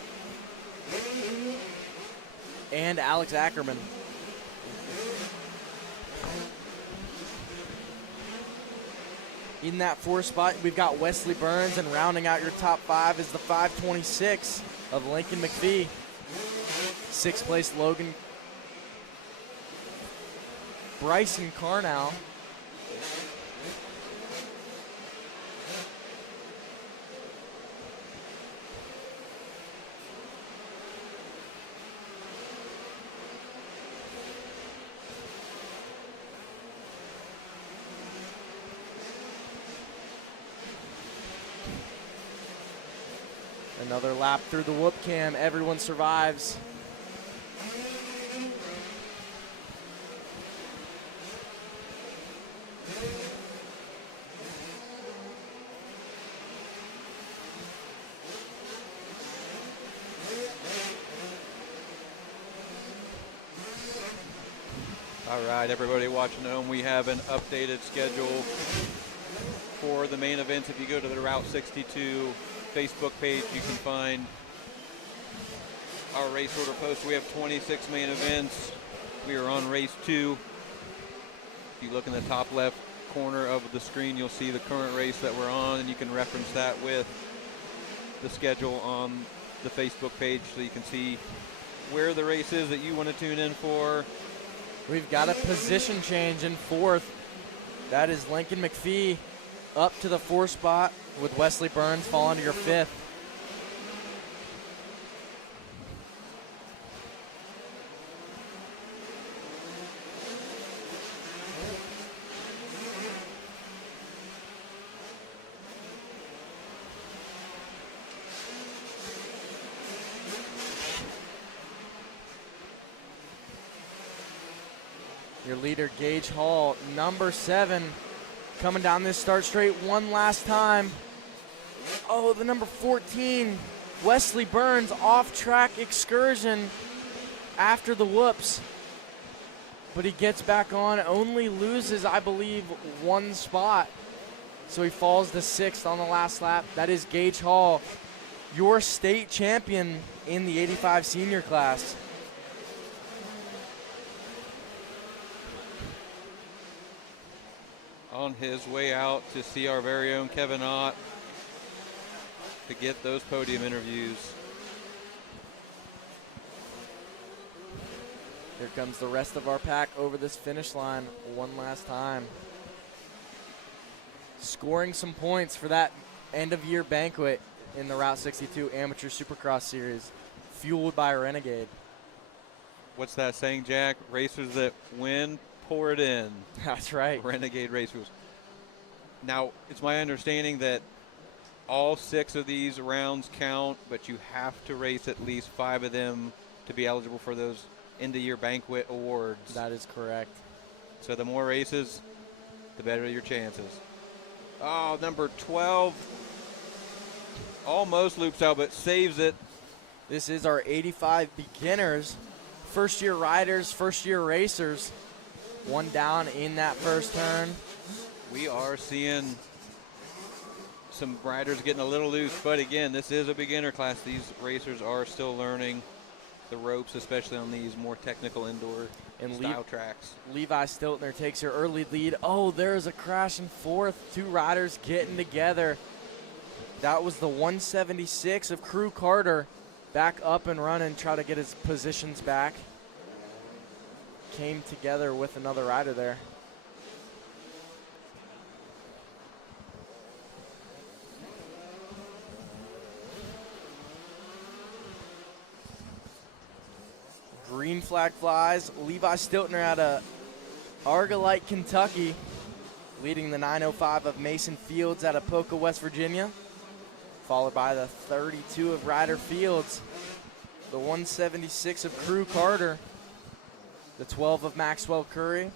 and Alex Ackerman. In that fourth spot, we've got Wesley Burns, and rounding out your top 5 is the 526 of Lincoln McPhee. Sixth place, Bryson Carnow. Another lap through the whoop cam. Everyone survives. All right, everybody watching at home, we have an updated schedule for the main events. If you go to the Route 62 Facebook page, you can find our race order post. We have 26 main events. We are on race 2. If you look in the top left corner of the screen, you'll see the current race that we're on, and you can reference that with the schedule on the Facebook page so you can see where the race is that you want to tune in for. We've got a position change in fourth. That is Lincoln McPhee up to the 4th spot, with Wesley Burns falling to your 5th. Your leader, Gage Hall, number 7, coming down this start straight one last time. Oh, the number 14, Wesley Burns, off-track excursion after the whoops. But he gets back on, only loses, I believe, 1 spot. So he falls to 6th on the last lap. That is Gage Hall, your state champion in the 85 senior class. On his way out to see our very own Kevin Ott to get those podium interviews. Here comes the rest of our pack over this finish line one last time. Scoring some points for that end-of-year banquet in the Route 62 Amateur Supercross Series, fueled by Renegade. What's that saying, Jack? Racers that win, pour it in. That's right. Renegade Race Fuels. Now, it's my understanding that All 6 of these rounds count, but you have to race at least 5 of them to be eligible for those end-of-year banquet awards. That is correct. So the more races, the better your chances. Oh, number 12 almost loops out, but saves it. This is our 85 beginners, first-year riders, first-year racers. One down in that first turn. We are seeing some riders getting a little loose, but again, this is a beginner class. These racers are still learning the ropes, especially on these more technical indoor style tracks. Levi Stiltner takes your early lead. Oh, there's a crash in fourth. 2 riders getting together. That was the 176 of Crew Carter. Back up and running, try to get his positions back. Came together with another rider there. Green flag flies. Levi Stiltner out of Argolite, Kentucky, leading the 905 of Mason Fields out of Poca, West Virginia, followed by the 32 of Ryder Fields, the 176 of Crew Carter, the 12 of Maxwell Curry,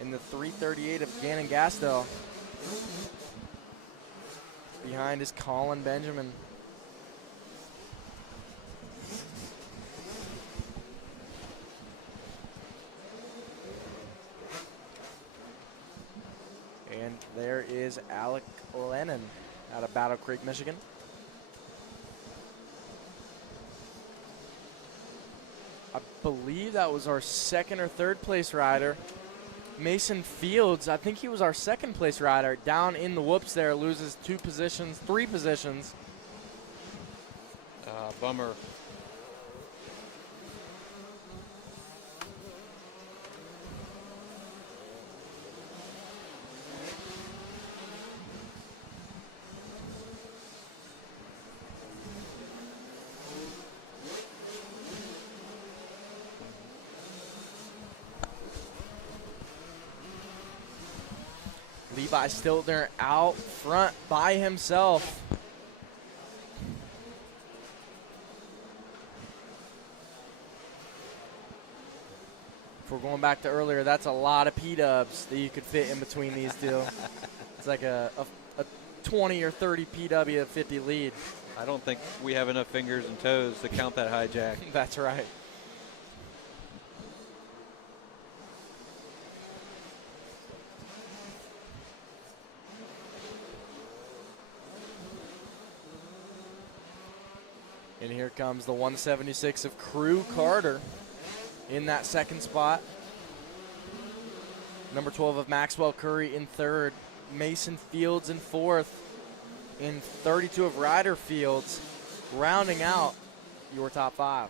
and the 338 of Gannon Gastel. Behind is Colin Benjamin. And there is Alec Lennon out of Battle Creek, Michigan. I believe that was our second or third place rider. Mason Fields, I think he was our second place rider, down in the whoops there, loses 3 positions. Bummer. Levi Stiltner out front by himself. If we're going back to earlier, that's a lot of P-dubs that you could fit in between these two. It's like a 20 or 30 PW 50 lead. I don't think we have enough fingers and toes to count that hijack. That's right. And here comes the 176 of Crew Carter in that second spot. Number 12 of Maxwell Curry in third. Mason Fields in fourth. In 32 of Ryder Fields, rounding out your top 5.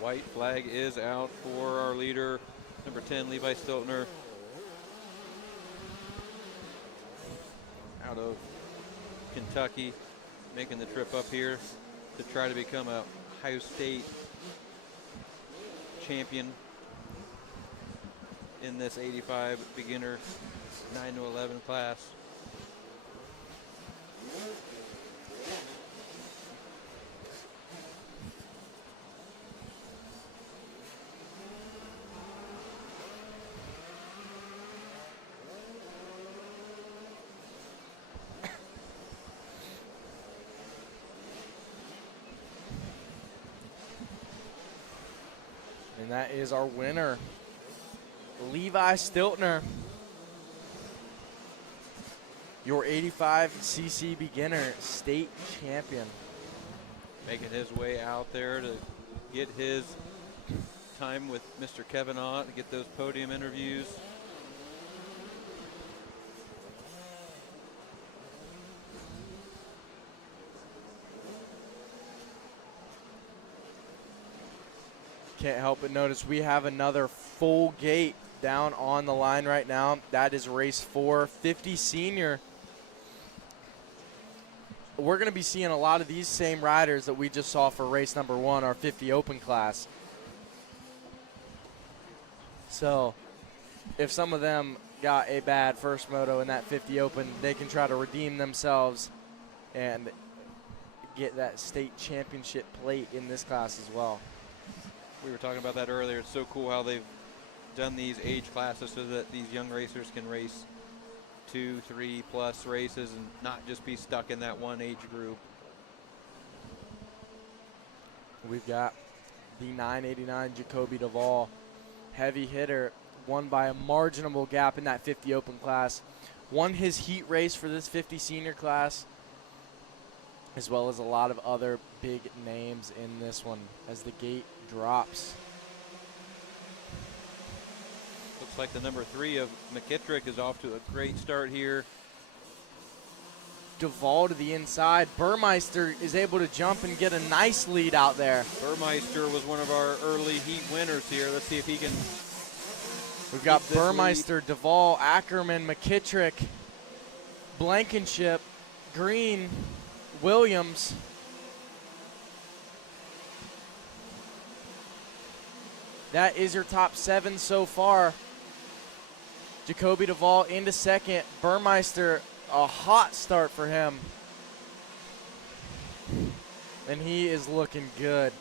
White flag is out for our leader, number 10, Levi Stiltner. Out of Kentucky, making the trip up here to try to become a Ohio State champion in this 85 beginner 9 to 11 class. And that is our winner, Levi Stiltner, your 85cc beginner state champion. making his way out there to get his time with Mr. Kevin Ott to get those podium interviews. Can't help but notice we have another full gate down on the line right now. That is race 4, 50 senior. We're going to be seeing a lot of these same riders that we just saw for race number 1, our 50 open class. So if some of them got a bad first moto in that 50 open, they can try to redeem themselves and get that state championship plate in this class as well. We were talking about that earlier. It's so cool how they've done these age classes so that these young racers can race 2, 3 plus races and not just be stuck in that one age group. We've got the 989 Jacoby Duvall, heavy hitter, won by a marginal gap in that 50 open class. Won his heat race for this 50 senior class, as well as a lot of other big names in this one as the gate drops. Looks like the number 3 of McKittrick is off to a great start here. Duvall to the inside. Burmeister is able to jump and get a nice lead out there. Burmeister was one of our early heat winners here. Let's see if he can. We've got Burmeister, Duvall, Ackerman, McKittrick, Blankenship, Green, Williams. That is your top 7 so far. Jacoby Duvall into second. Burmeister, a hot start for him. And he is looking good.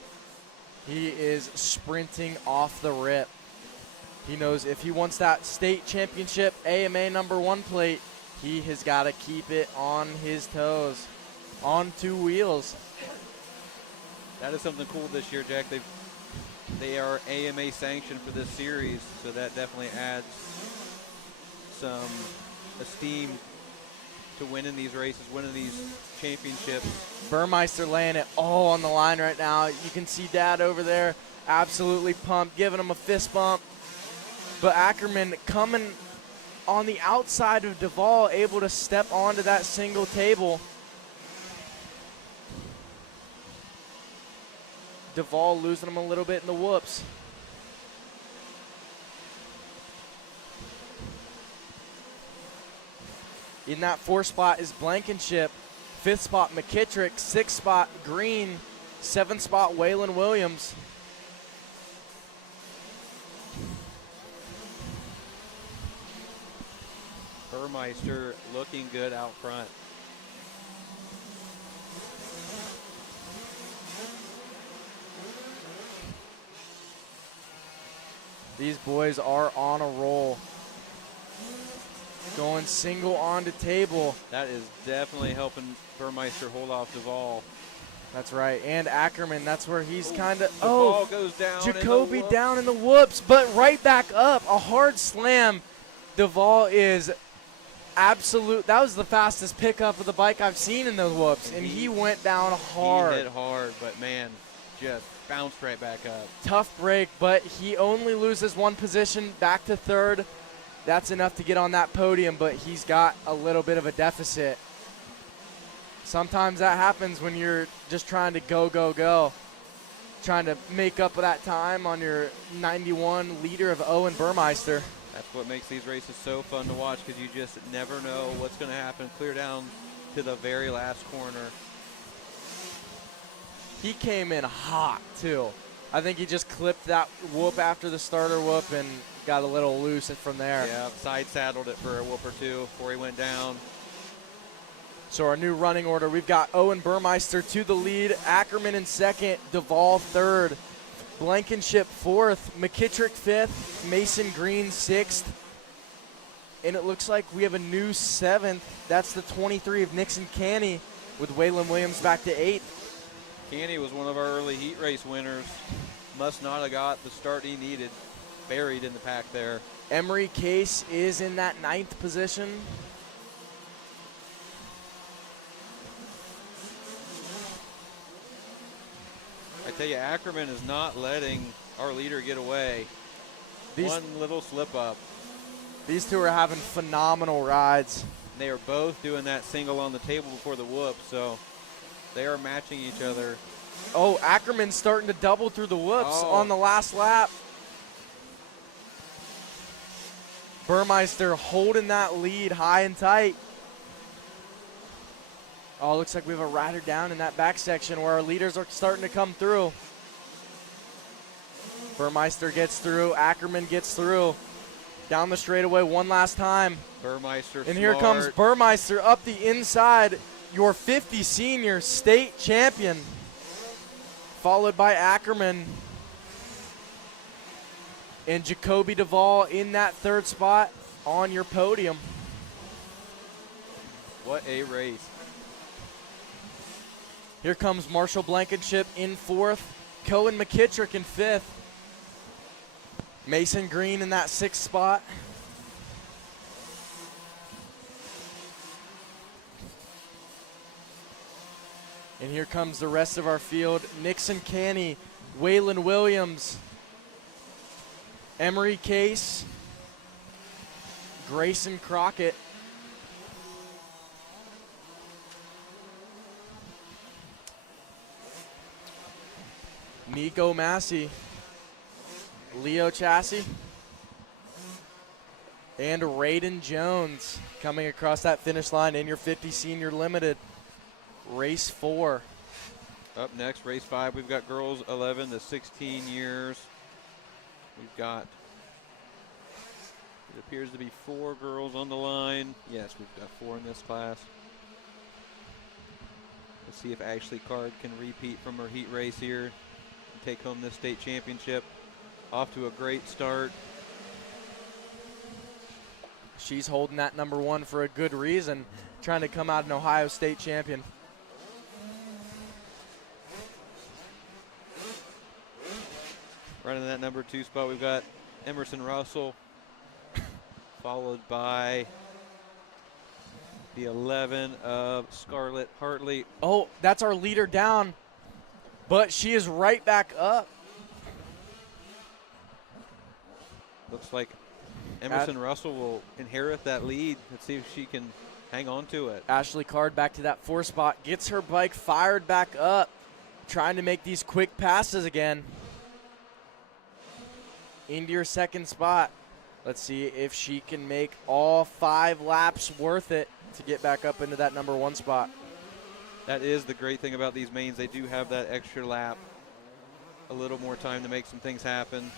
He is sprinting off the rip. He knows if he wants that state championship AMA number 1 plate, he has got to keep it on his toes, on 2 wheels. That is something cool this year, Jack. They are AMA sanctioned for this series, so that definitely adds some esteem to winning these races, winning these championships. Burmeister laying it all on the line right now. You can see Dad over there absolutely pumped, giving him a fist bump. But Ackerman coming on the outside of Duvall, able to step onto that single table. Duvall losing him a little bit in the whoops. In that 4th spot is Blankenship. 5th spot McKittrick. 6th spot Green. 7th spot Waylon Williams. Burmeister looking good out front. These boys are on a roll. Going single onto table. That is definitely helping Burmeister hold off Duvall. That's right. And Ackerman, that's where he's kind of. Duvall goes down. Jacoby down in the whoops, but right back up. A hard slam. Duvall is absolute. That was the fastest pickup of the bike I've seen in those whoops, and he went down hard. He hit hard, but man, just bounced right back up. Tough break, but he only loses 1 position back to 3rd. That's enough to get on that podium, but he's got a little bit of a deficit. Sometimes that happens when you're just trying to go. Trying to make up that time on your 91 leader of Owen Burmeister. That's what makes these races so fun to watch, because you just never know what's going to happen. Clear down to the very last corner. He came in hot, too. I think he just clipped that whoop after the starter whoop and got a little loose from there. Yeah, side saddled it for a whoop or two before he went down. So our new running order, we've got Owen Burmeister to the lead, Ackerman in 2nd, Duvall 3rd, Blankenship 4th, McKittrick 5th, Mason Green 6th. And it looks like we have a new 7th. That's the 23 of Nixon Canny, with Waylon Williams back to 8th. Canny was one of our early heat race winners. Must not have got the start he needed. Buried in the pack there. Emery Case is in that 9th position. tell you, Ackerman is not letting our leader get away. One little slip up. These two are having phenomenal rides. They are both doing that single on the table before the whoop, so they are matching each other. Oh, Ackerman's starting to double through the whoops on the last lap. Burmeister holding that lead high and tight. Oh, looks like we have a rider down in that back section where our leaders are starting to come through. Burmeister gets through. Ackerman gets through. Down the straightaway one last time. Burmeister And here comes Burmeister up the inside. Your 50 senior state champion. Followed by Ackerman. And Jacoby Duvall in that third spot on your podium. What a race. Here comes Marshall Blankenship in fourth. Cohen McKittrick in fifth. Mason Green in that sixth spot. And here comes the rest of our field. Nixon Canny, Waylon Williams, Emery Case, Grayson Crockett, Nico Massey, Leo Chassis, and Raiden Jones coming across that finish line in your 50 Senior Limited. Race 4. Up next, race 5, we've got girls 11 to 16 years. We've got, it appears to be 4 girls on the line. Yes, we've got 4 in this class. Let's see if Ashley Card can repeat from her heat race here and take home this state championship. Off to a great start. She's holding that number 1 for a good reason, trying to come out an Ohio State champion. Running that number 2 spot, we've got Emerson Russell, followed by the 11 of Scarlett Hartley. Oh, that's our leader down, but she is right back up. Looks like Emerson Russell will inherit that lead. Let's see if she can hang on to it. Ashley Card back to that 4 spot, gets her bike fired back up, trying to make these quick passes again. Into your 2nd spot. Let's see if she can make all 5 laps worth it to get back up into that number 1 spot. That is the great thing about these mains. They do have that extra lap, a little more time to make some things happen.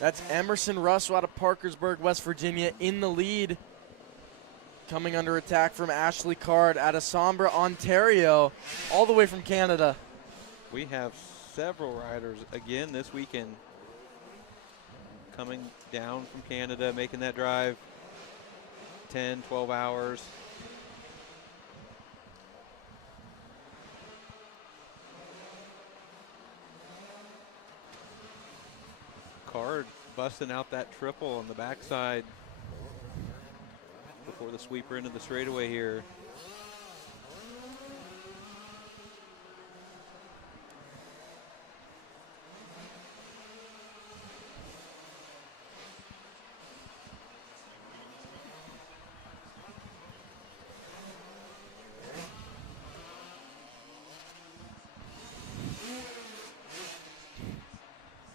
That's Emerson Russell out of Parkersburg, West Virginia, in the lead. Coming under attack from Ashley Card out of Sombra, Ontario, all the way from Canada. We have several riders again this weekend coming down from Canada, making that drive 10, 12 hours. Card busting out that triple on the backside before the sweeper into the straightaway here.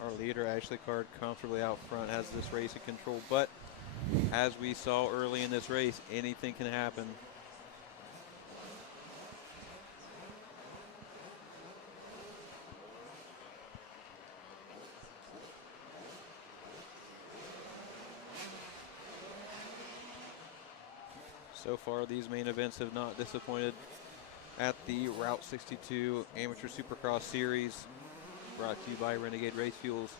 Our leader, Ashley Card, comfortably out front, has this race in control, but as we saw early in this race, anything can happen. So far, these main events have not disappointed at the Route 62 Amateur Supercross Series, brought to you by Renegade Race Fuels.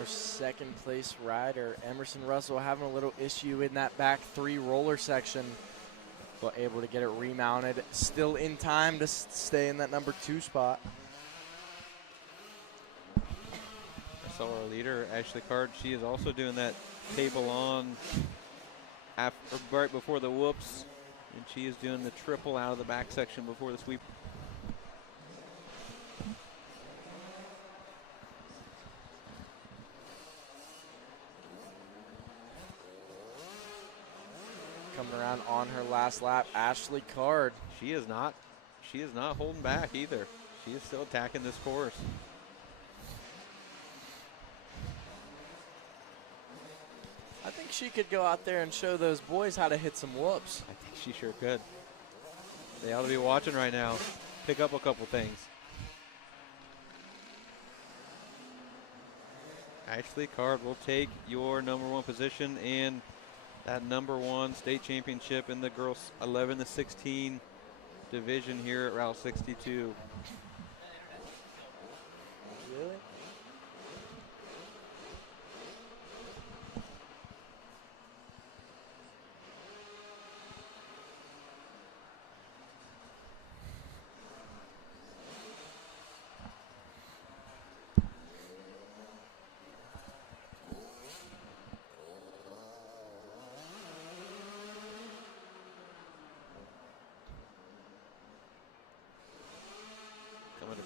Our second place rider, Emerson Russell, having a little issue in that back 3 roller section, but able to get it remounted. Still in time to stay in that number 2 spot. I saw our leader, Ashley Card. She is also doing that table on right before the whoops, and she is doing the triple out of the back section before the sweep. Coming around on her last lap, Ashley Card. She is not holding back either. She is still attacking this course. I think she could go out there and show those boys how to hit some whoops. I think she sure could. They ought to be watching right now. Pick up a couple things. Ashley Card will take your number 1 position and that number 1 state championship in the girls 11 to 16 division here at Route 62. Really?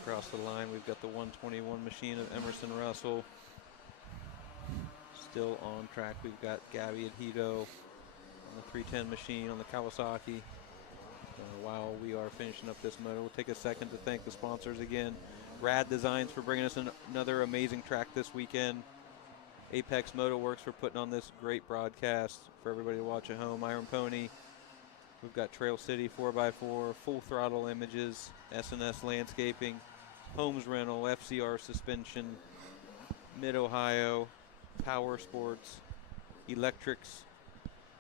Across the line, we've got the 121 machine of Emerson Russell. Still on track, we've got Gabby and Hito on the 310 machine on the Kawasaki. While we are finishing up this motor, we'll take a second to thank the sponsors again. Rad Designs for bringing us another amazing track this weekend. Apex Moto Works for putting on this great broadcast for everybody to watch at home. Iron Pony. We've got Trail City 4x4, Full Throttle Images, S&S Landscaping, Holmes Rental, FCR Suspension, Mid-Ohio, Powersports, Electrics.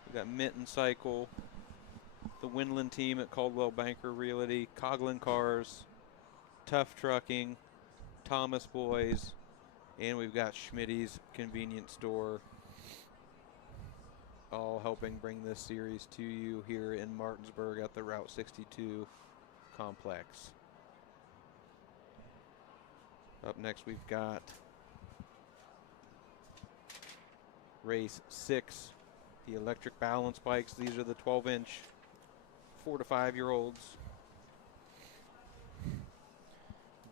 We've got Minton Cycle, the Windland team at Caldwell Banker Realty, Coughlin Cars, Tough Trucking, Thomas Boys, and we've got Schmitty's Convenience Store, all helping bring this series to you here in Martinsburg at the Route 62 complex. Up next, we've got race 6, the electric balance bikes. These are the 12-inch 4 to 5-year-olds.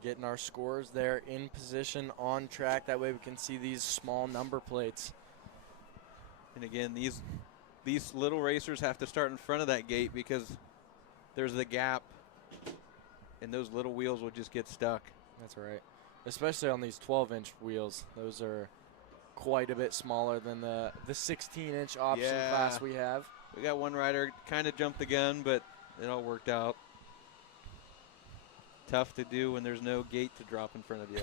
Getting our scores there in position on track. That way we can see these small number plates. And again, these little racers have to start in front of that gate because there's the gap, and those little wheels will just get stuck. That's right. Especially on these 12-inch wheels. Those are quite a bit smaller than the 16-inch option class we have. We got one rider kind of jumped the gun, but it all worked out. Tough to do when there's no gate to drop in front of you.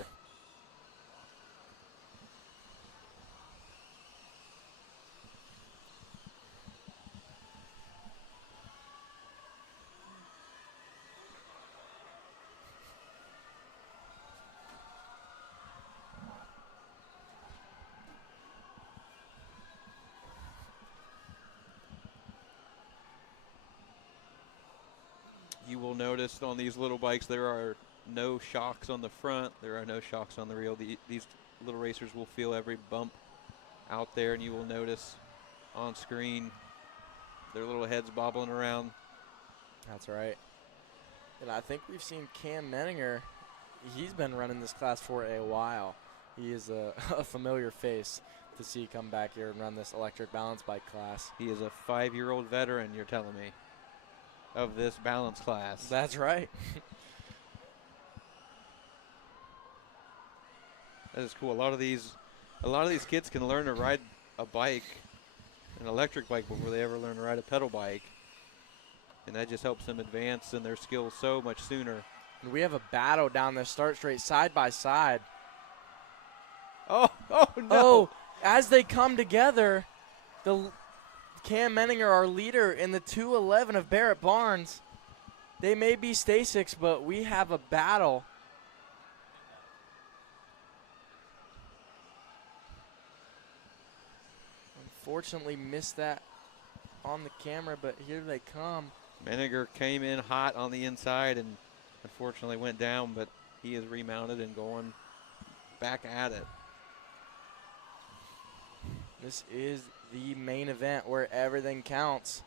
You will notice on these little bikes there are no shocks on the front. There are no shocks on the rear. These little racers will feel every bump out there, and you will notice on screen their little heads bobbling around. That's right. And I think we've seen Cam Menninger. He's been running this class for a while. He is a familiar face to see come back here and run this electric balance bike class. He is a 5-year-old veteran, you're telling me, of this balance class. That's right. That is cool. A lot of these kids can learn to ride a bike, an electric bike, before they ever learn to ride a pedal bike. And that just helps them advance in their skills so much sooner. And we have a battle down the start straight side by side. Oh no. Oh, as they come together, Cam Menninger, our leader in the 211 of Barrett Barnes. They may be Stasics, but we have a battle. Unfortunately missed that on the camera, but here they come. Menninger came in hot on the inside and unfortunately went down, but he is remounted and going back at it. This is the main event where everything counts.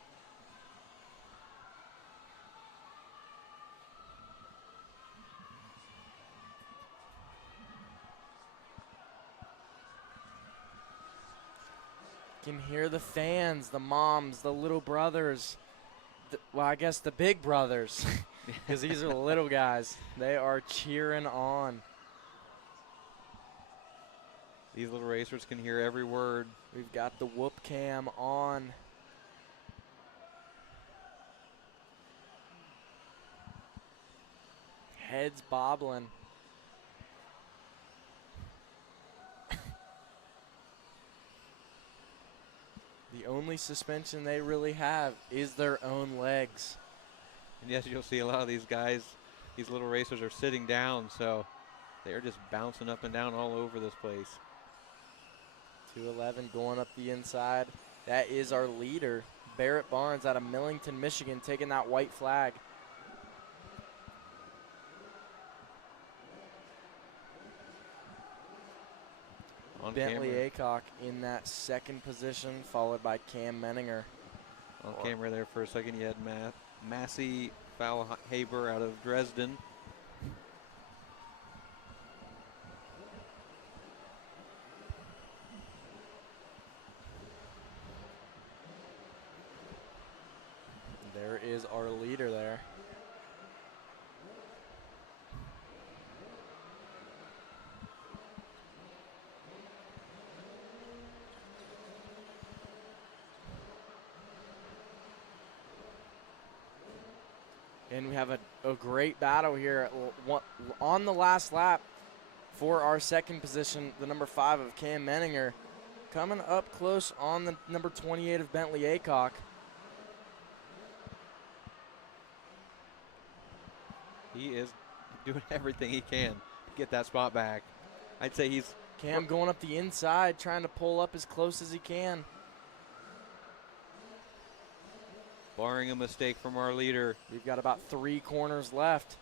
You can hear the fans, the moms, the little brothers. Well, I guess the big brothers, because these are the little guys. They are cheering on. These little racers can hear every word. We've got the whoop cam on. Heads bobbling. The only suspension they really have is their own legs. And yes, you'll see a lot of these guys, these little racers are sitting down, so they're just bouncing up and down all over this place. 211 going up the inside. That is our leader, Barrett Barnes out of Millington, Michigan, taking that white flag. On Bentley camera. Aycock in that second position, followed by Cam Menninger. On camera there for a second, you had Massey Faulhaber out of Dresden. There is our leader there. And we have a great battle here on the last lap for our second position, the number 5 of Cam Menninger, coming up close on the number 28 of Bentley Aycock. He is doing everything he can to get that spot back. I'd say he's... Cam going up the inside, trying to pull up as close as he can. Barring a mistake from our leader. We've got about 3 corners left.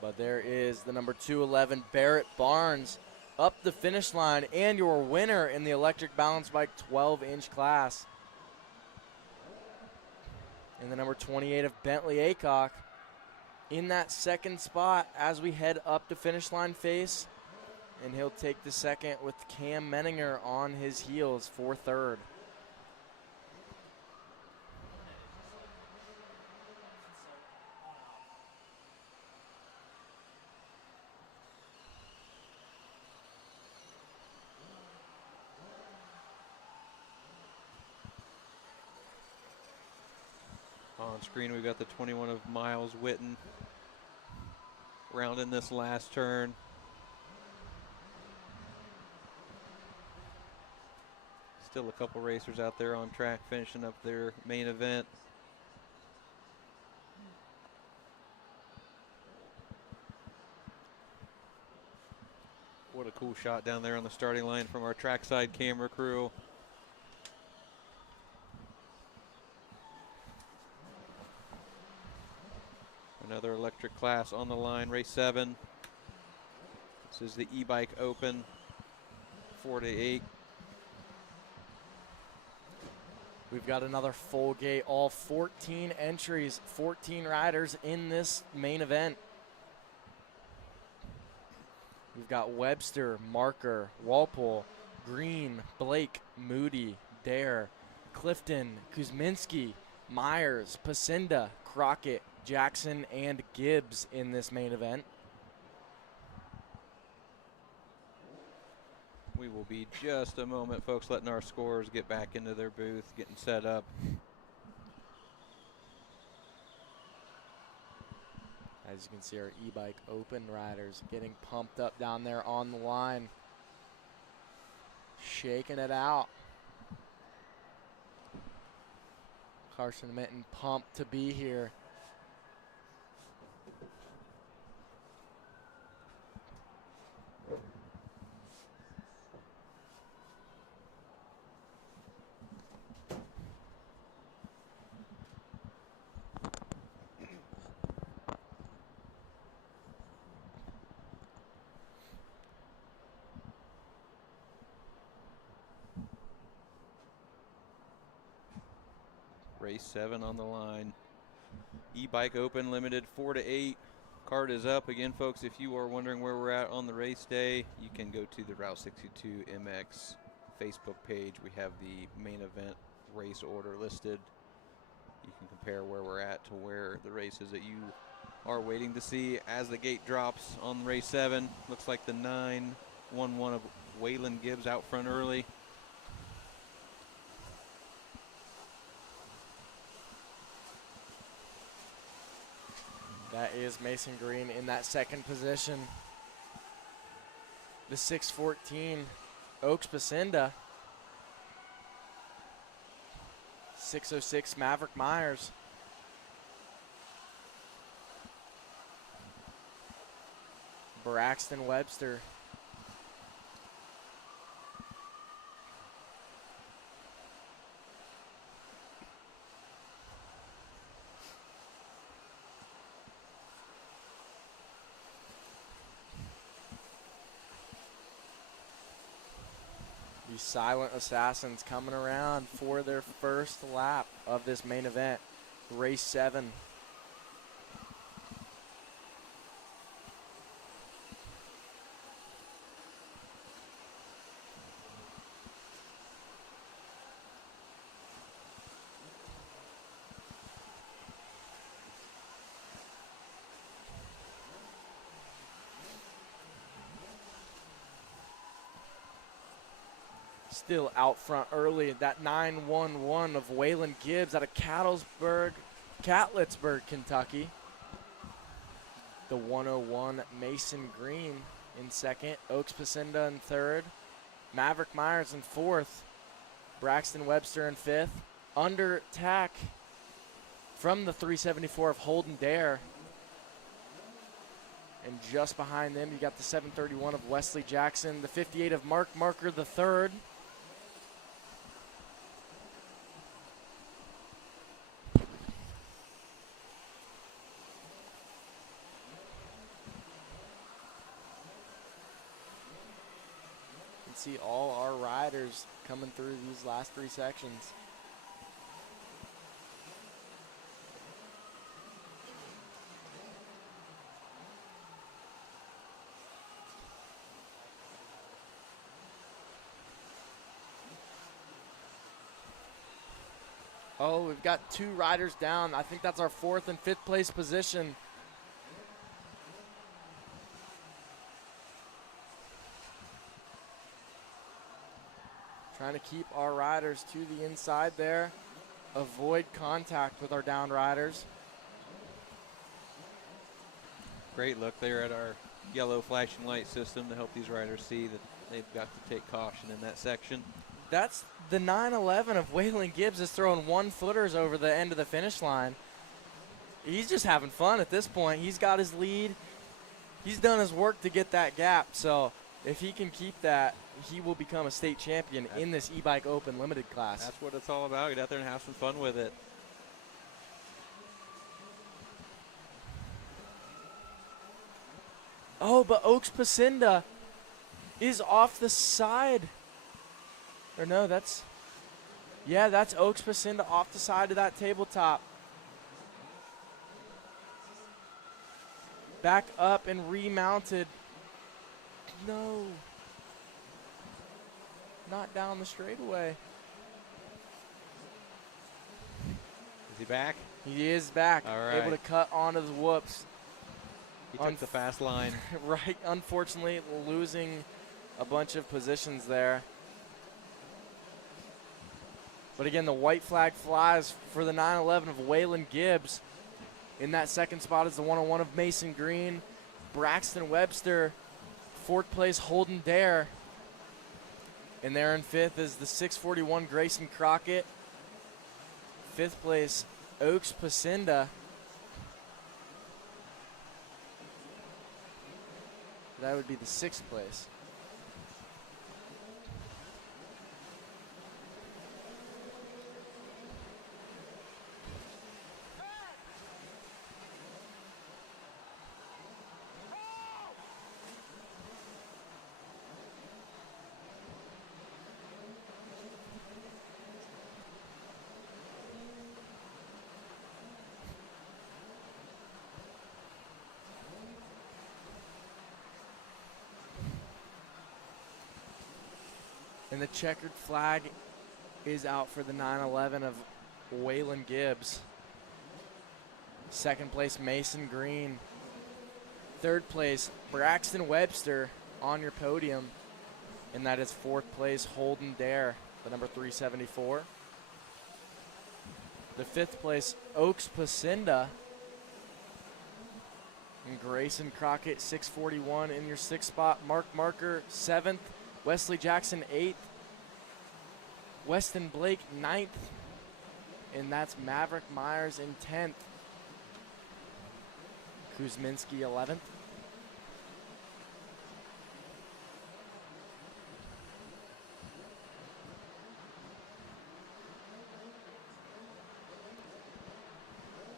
But there is the number 211, Barrett Barnes, up the finish line, and your winner in the electric balance bike 12-inch class. And the number 28 of Bentley Aycock in that second spot as we head up the finish line face. And he'll take the second with Cam Menninger on his heels for third. On screen, we've got the 21 of Miles Witten rounding this last turn. Still a couple racers out there on track finishing up their main event. What a cool shot down there on the starting line from our trackside camera crew. Another electric class on the line, race 7. This is the e-bike open, 4 to 8. We've got another full gate, all 14 entries, 14 riders in this main event. We've got Webster, Marker, Walpole, Green, Blake, Moody, Dare, Clifton, Kuzminski, Myers, Pacinda, Crockett, Jackson, and Gibbs in this main event. We will be just a moment, folks, letting our scorers get back into their booth, getting set up. As you can see, our e-bike open riders getting pumped up down there on the line. Shaking it out. Carson Minton pumped to be here. Race 7 on the line. E-Bike Open Limited 4 to 8. Card is up. Again, folks, if you are wondering where we're at on the race day, you can go to the Route 62 MX Facebook page. We have the main event race order listed. You can compare where we're at to where the races that you are waiting to see as the gate drops on race 7. Looks like the 911 of Waylon Gibbs out front early. That is Mason Green in that second position. The 614 Oaks Pacinda. 606 Maverick Myers. Braxton Webster. These silent assassins coming around for their first lap of this main event, race 7. Still out front early, that 911 of Waylon Gibbs out of Catlettsburg, Kentucky. The 101 Mason Green in second, Oaks Pacinda in third, Maverick Myers in fourth, Braxton Webster in fifth. Under tack from the 374 of Holden Dare. And just behind them, you got the 731 of Wesley Jackson, the 58 of Mark Marker the third. See all our riders coming through these last 3 sections. Oh, we've got 2 riders down. I think that's our 4th and 5th place position. Trying to keep our riders to the inside there. Avoid contact with our down riders. Great look there at our yellow flashing light system to help these riders see that they've got to take caution in that section. That's the 911 of Waylon Gibbs is throwing 1-footers over the end of the finish line. He's just having fun at this point. He's got his lead. He's done his work to get that gap. So if he can keep that, he will become a state champion in this e-bike open limited class. That's what it's all about. Get out there and have some fun with it. Oh, but Oaks Pacinda is off the side. Or no, that's Oaks Pacinda off the side of that tabletop. Back up and remounted. No. Not down the straightaway. Is he back? He is back. All right. Able to cut onto the whoops. He took the fast line. Right. Unfortunately, losing a bunch of positions there. But again, the white flag flies for the 911 of Waylon Gibbs. In that second spot is the 101 of Mason Green. Braxton Webster, 4th place Holden Dare. And there in 5th is the 641 Grayson Crockett. 5th place Oaks Pacinda. That would be the 6th place. And the checkered flag is out for the 911 of Waylon Gibbs. Second place, Mason Green. Third place, Braxton Webster on your podium. And that is fourth place, Holden Dare, the number 374. The fifth place, Oaks Pacinda. And Grayson Crockett, 641 in your sixth spot. Mark Marker, 7th. Wesley Jackson, 8th. Weston Blake, 9th. And that's Maverick Myers in 10th. Kuzminski, 11th.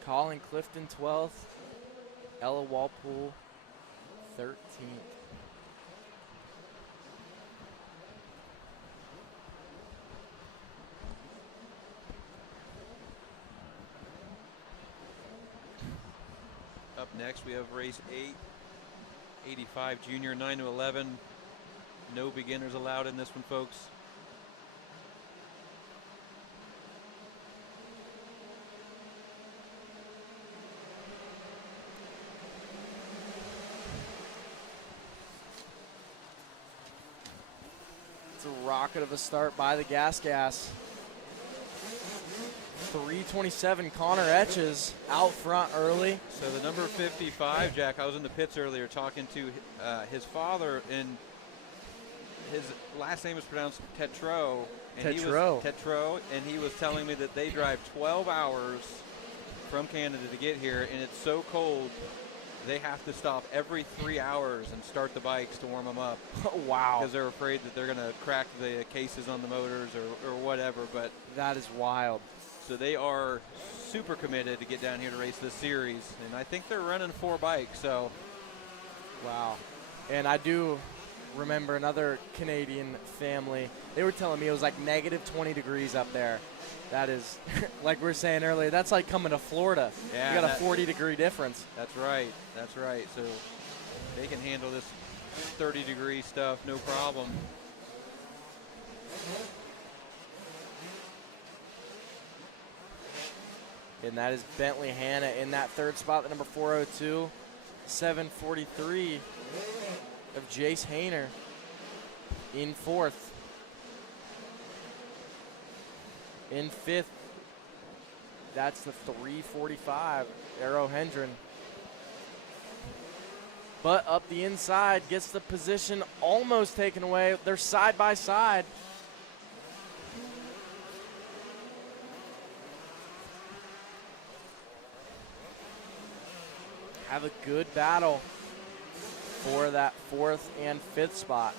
Colin Clifton, 12th. Ella Walpole, 13th. Up next, we have race 8, 85 junior, 9 to 11. No beginners allowed in this one, folks. It's a rocket of a start by the Gas. 327, Connor Etches out front early. So the number 55, Jack, I was in the pits earlier talking to his father, and his last name is pronounced Tetreault. Tetreault, and he was telling me that they drive 12 hours from Canada to get here, and it's so cold they have to stop every 3 hours and start the bikes to warm them up. Wow. Because they're afraid that they're going to crack the cases on the motors or whatever. But that is wild. So they are super committed to get down here to race this series, and I think they're running 4 bikes. So, wow. And I do remember another Canadian family. They were telling me it was like negative 20 degrees up there. That is, like we were saying earlier, that's like coming to Florida. Yeah, you got a 40-degree difference. That's right. That's right. So they can handle this 30-degree stuff, no problem. And that is Bentley Hanna in that third spot, the number 402. 743 of Jace Hayner in fourth. In fifth, that's the 345, Arrow Hendren. But up the inside, gets the position almost taken away. They're side by side. Have a good battle for that fourth and fifth spot.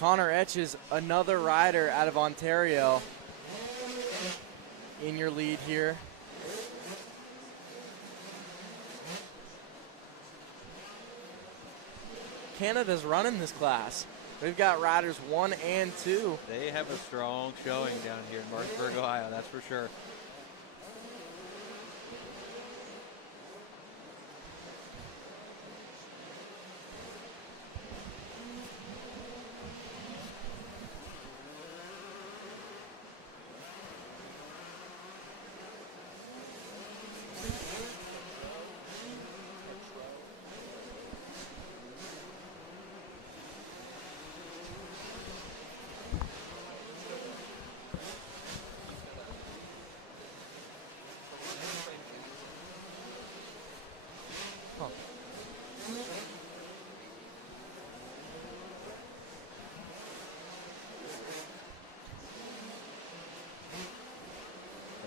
Connor Etches, another rider out of Ontario, in your lead here. Canada's running this class. We've got riders 1 and 2. They have a strong showing down here in Martinsburg, Ohio, that's for sure.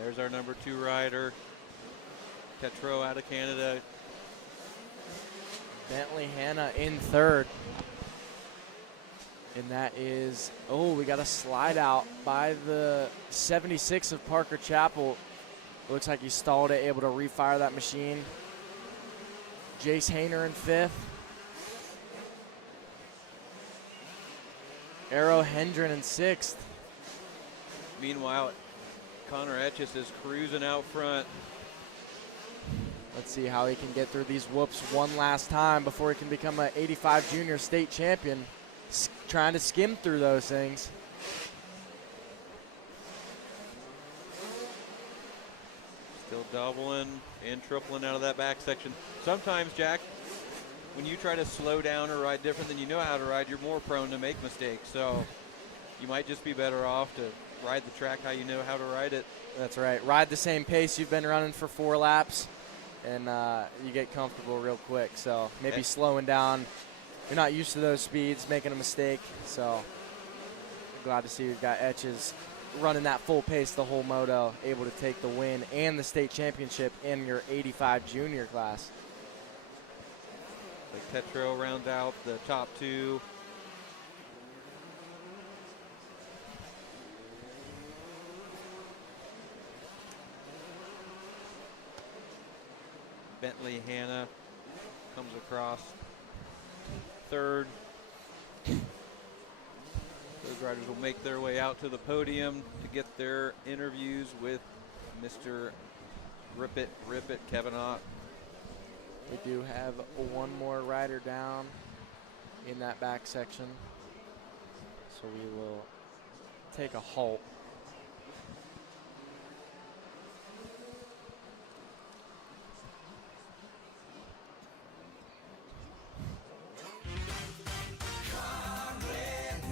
There's our number 2 rider, Tetreault out of Canada. Bentley Hanna in third. And that is, oh, we got a slide out by the 76 of Parker Chappell. Looks like he stalled it, able to refire that machine. Jace Hayner in fifth. Arrow Hendren in sixth. Meanwhile, Connor Etches is cruising out front. Let's see how he can get through these whoops one last time before he can become an 85 junior state champion. Trying to skim through those things. Still doubling and tripling out of that back section. Sometimes, Jack, when you try to slow down or ride different than you know how to ride, you're more prone to make mistakes. So you might just be better off to ride the track how you know how to ride it. That's right. Ride the same pace you've been running for 4 laps, and you get comfortable real quick. So maybe slowing down. You're not used to those speeds, making a mistake. So glad to see we've got Etches running that full pace the whole moto, able to take the win and the state championship in your 85 junior class. Like Petro rounds out the top 2. Bentley Hanna comes across 3rd. Those riders will make their way out to the podium to get their interviews with Mr. Rip It, Kevin Ott. We do have one more rider down in that back section, so we will take a halt.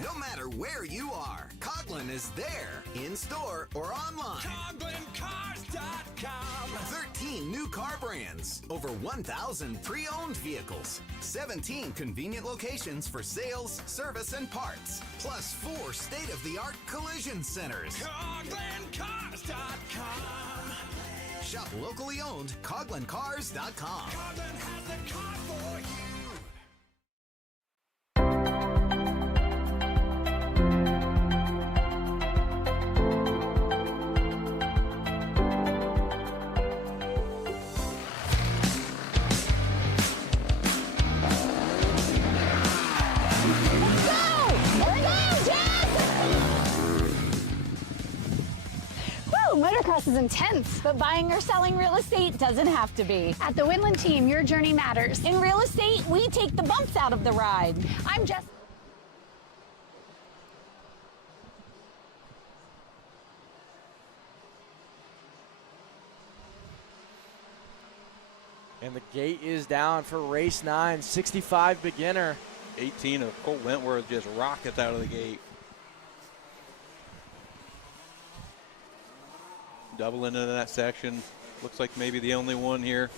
No matter where you are, Coughlin is there, in store or online. CoughlinCars.com. 13 new car brands, over 1,000 pre-owned vehicles, 17 convenient locations for sales, service, and parts, plus 4 state-of-the-art collision centers. CoughlinCars.com. Shop locally owned, CoughlinCars.com. Coughlin has the car for you. Motocross is intense. But buying or selling real estate doesn't have to be. At the Winland team, your journey matters. In real estate, we take the bumps out of the ride. I'm Jess. And the gate is down for race 9, 65 beginner. 18 of Cole Wentworth just rockets out of the gate. Doubling into that section. Looks like maybe the only one here.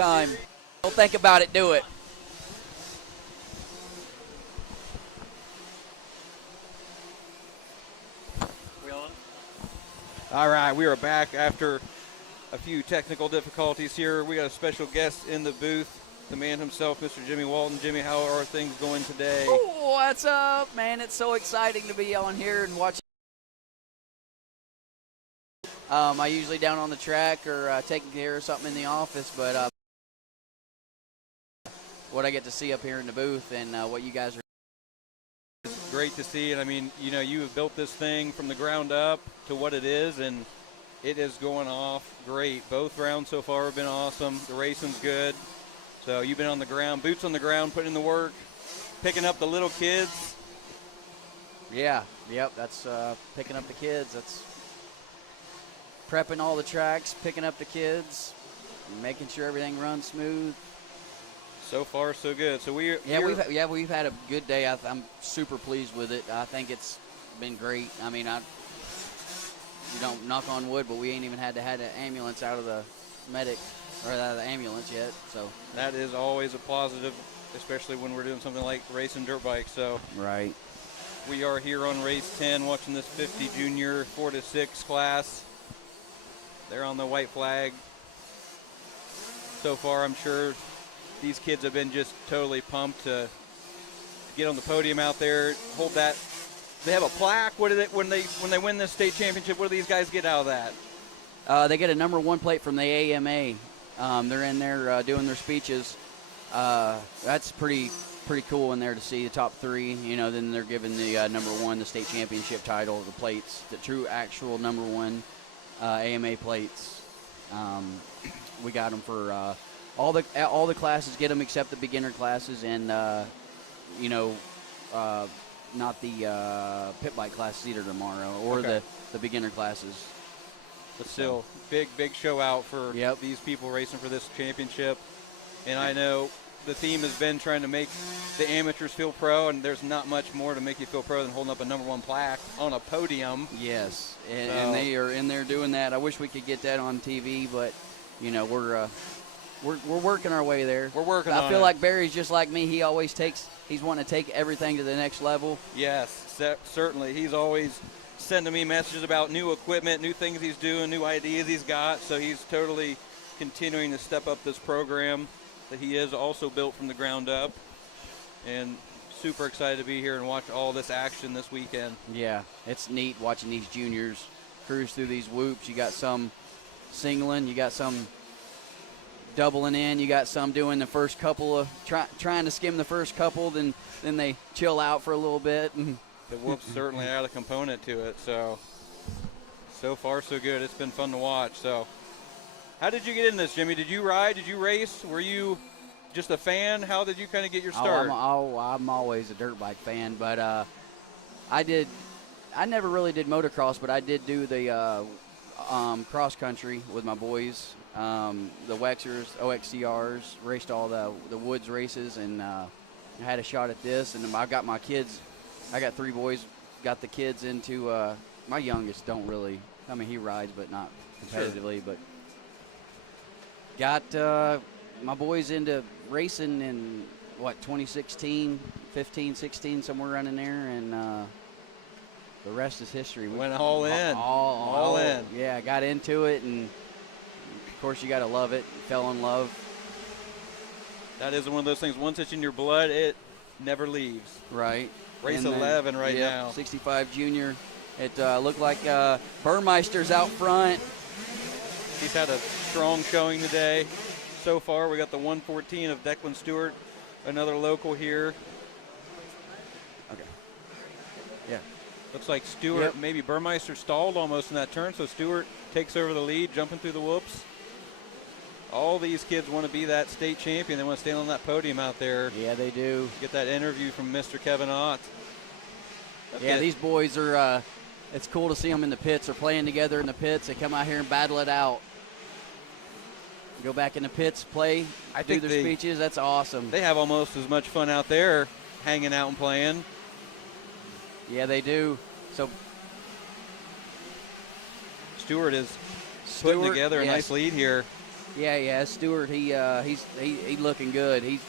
time. Don't think about it, do it. All right, we are back after a few technical difficulties here. We got a special guest in the booth, the man himself, Mr. Jimmy Walton. Jimmy, how are things going today? Oh, what's up, man? It's so exciting to be on here and watch. I usually down on the track or taking care of something in the office, but what I get to see up here in the booth and what you guys are. It's great to see, and I mean, you know, you have built this thing from the ground up to what it is, and it is going off great. Both rounds so far have been awesome. The racing's good. So you've been on the ground, boots on the ground, putting in the work, picking up the little kids. Yeah, yep, that's picking up the kids. That's prepping all the tracks, picking up the kids, making sure everything runs smooth. So far, so good. So we've had a good day. I'm super pleased with it. I think it's been great. I mean, you don't knock on wood, but we ain't even had an ambulance out of the medic or out of the ambulance yet. So that is always a positive, especially when we're doing something like racing dirt bikes. So right, we are here on race 10, watching this 50 junior 4 to 6 class. They're on the white flag. So far, I'm sure these kids have been just totally pumped to get on the podium out there, hold that. They have a plaque. What is it when they win this state championship? What do these guys get out of that? They get a number 1 plate from the AMA. They're in there doing their speeches. That's pretty cool in there to see the top 3. You know, then they're giving the number 1 the state championship title, the plates, the true actual number 1 AMA plates. We got them for all the classes. Get them except the beginner classes and not the pit bike classes either tomorrow or Okay. the beginner classes. But still, big show out for these people racing for this championship. And I know the theme has been trying to make the amateurs feel pro, and there's not much more to make you feel pro than holding up a number 1 plaque on a podium. Yes, and they are in there doing that. I wish we could get that on TV, but you know we're working our way there. We're working on it. I feel like Barry's just like me. He's wanting to take everything to the next level. Yes, certainly. He's always sending me messages about new equipment, new things he's doing, new ideas he's got. So he's totally continuing to step up this program that he is also built from the ground up. And super excited to be here and watch all this action this weekend. Yeah, it's neat watching these juniors cruise through these whoops. You got some singling, you got some doubling in, you got some doing the first couple of trying to skim the first couple, then they chill out for a little bit. The whoops certainly add a component to it. So far so good. It's been fun to watch. So how did you get in this, Jimmy? Did you ride? Did you race? Were you just a fan? How did you kind of get your start? I'm always a dirt bike fan, but I never really did motocross, but I did do the cross country with my boys. The Wexers, OXCRs, raced all the woods races, and I had a shot at this. And I got my kids. I got 3 boys. Got the kids into. My youngest don't really. I mean, he rides, but not competitively. Sure. But got my boys into racing in 2016, 15, 16, somewhere around in there, and the rest is history. We went all in. All in. Yeah, I got into it, and of course you got to love it. Fell in love. That is one of those things. Once it's in your blood, it never leaves. Right. Race 11 right now. 65 junior. It looked like Burmeister's out front. He's had a strong showing today. So far, we got the 114 of Declan Stewart, another local here. Okay. Yeah. Looks like Stewart, maybe Burmeister stalled almost in that turn, so Stewart takes over the lead, jumping through the whoops. All these kids want to be that state champion. They want to stand on that podium out there. Yeah, they do. Get that interview from Mr. Kevin Ott. Yeah, these boys are, it's cool to see them in the pits. They're playing together in the pits. They come out here and battle it out. Go back in the pits, play, do their speeches. That's awesome. They have almost as much fun out there hanging out and playing. Yeah, they do. So Stewart is putting together a nice lead here. Yeah. Stewart, he's looking good. He's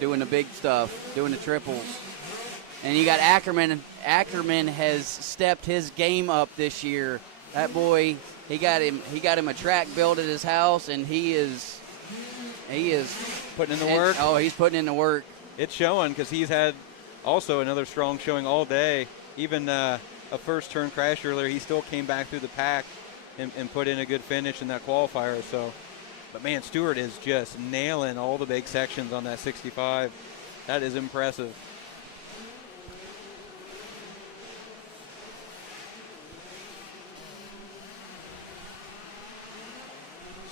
doing the big stuff, doing the triples. And you got Ackerman. Ackerman has stepped his game up this year. That boy, he got him a track built at his house, and he is putting in the work. Oh, he's putting in the work. It's showing because he's had also another strong showing all day. Even a first turn crash earlier, he still came back through the pack and put in a good finish in that qualifier. So, but man, Stewart is just nailing all the big sections on that 65. That is impressive.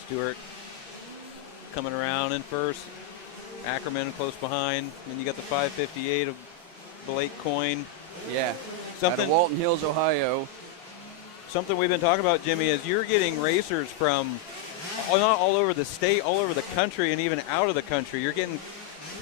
Stewart coming around in first. Ackerman close behind. Then you got the 558 of Blake Coyne. Yeah. Something. Out of Walton Hills, Ohio. Something we've been talking about, Jimmy, is you're getting racers from not all over the state, all over the country, and even out of the country. You're getting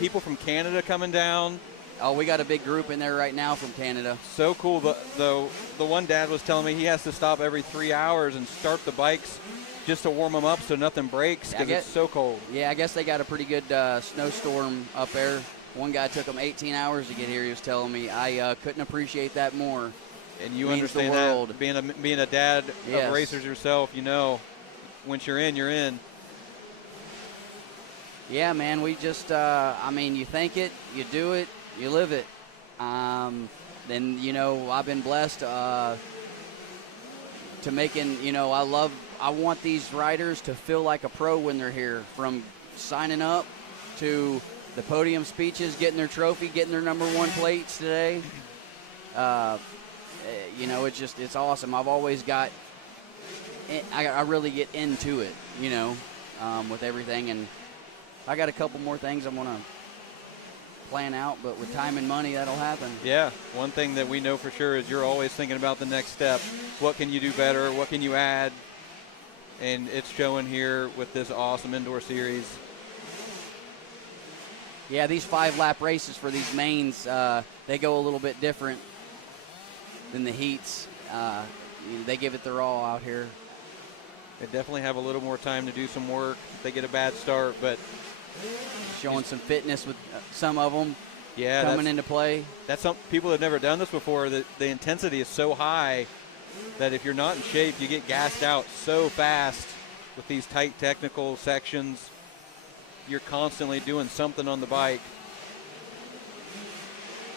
people from Canada coming down. Oh, we got a big group in there right now from Canada. So cool. The one dad was telling me he has to stop every 3 hours and start the bikes just to warm them up so nothing breaks because it's so cold. Yeah, I guess they got a pretty good snowstorm up there. One guy took him 18 hours to get here. He was telling me. I couldn't appreciate that more. And you understand that, being a dad of racers yourself, you know, once you're in, you're in. Yeah, man, we just, I mean, you think it, you do it, you live it. Then, you know, I've been blessed to making, you know, I want these riders to feel like a pro when they're here, from signing up to the podium speeches, getting their trophy, getting their #1 plates today. You know, it's awesome. I've always got, I really get into it, you know, with everything. And I got a couple more things I'm going to plan out, but with time and money, that'll happen. Yeah, one thing that we know for sure is you're always thinking about the next step. What can you do better? What can you add? And it's showing here with this awesome indoor series. Yeah, these 5-lap races for these mains, they go a little bit different than the heats. They give it their all out here. They definitely have a little more time to do some work. They get a bad start, but showing some fitness with some of them. Yeah, coming into play. That's some people have never done this before. The intensity is so high that if you're not in shape, you get gassed out so fast with these tight technical sections. You're constantly doing something on the bike.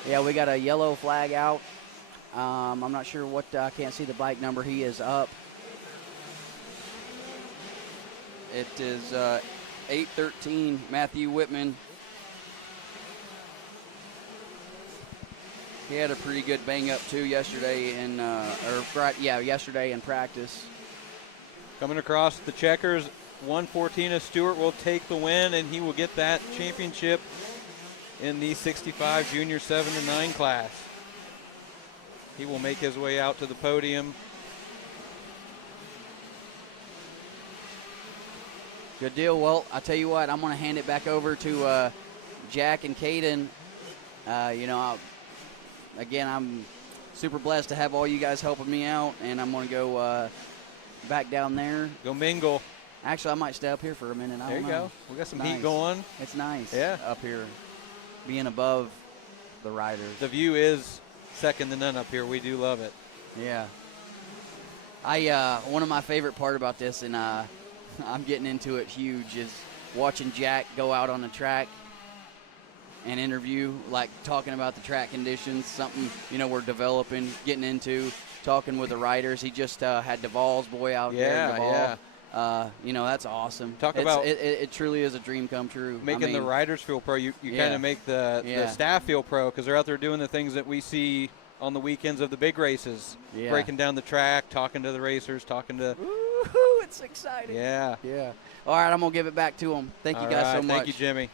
Yeah, we got a yellow flag out. I'm not sure what, I can't see the bike number. He is up. It is 813, Matthew Whitman. He had a pretty good bang up too yesterday yesterday in practice. Coming across the checkers, 114 of Stewart will take the win, and he will get that championship in the 65 junior 7 to 9 class. He will make his way out to the podium. Good deal. Well, I tell you what, I'm going to hand it back over to Jack and Caden. You know, again, I'm super blessed to have all you guys helping me out, and I'm going to go back down there. Go mingle. Actually, I might stay up here for a minute. There you go. We got some heat going. It's nice. Yeah. Up here, being above the riders. The view is second to none up here. We do love it. Yeah. One of my favorite part about this, and I'm getting into it huge, is watching Jack go out on the track and interview, like talking about the track conditions, something, you know, we're developing, getting into, talking with the riders. He just had Duvall's boy out there. Duvall. Yeah. You know, that's awesome. It truly is a dream come true. Making the riders feel pro. You kind of make the staff feel pro because they're out there doing the things that we see on the weekends of the big races. Yeah. Breaking down the track, talking to the racers, talking to. Woo-hoo, it's exciting. Yeah. Yeah. All right, I'm going to give it back to him. Thank you guys so much. Thank you, Jimmy.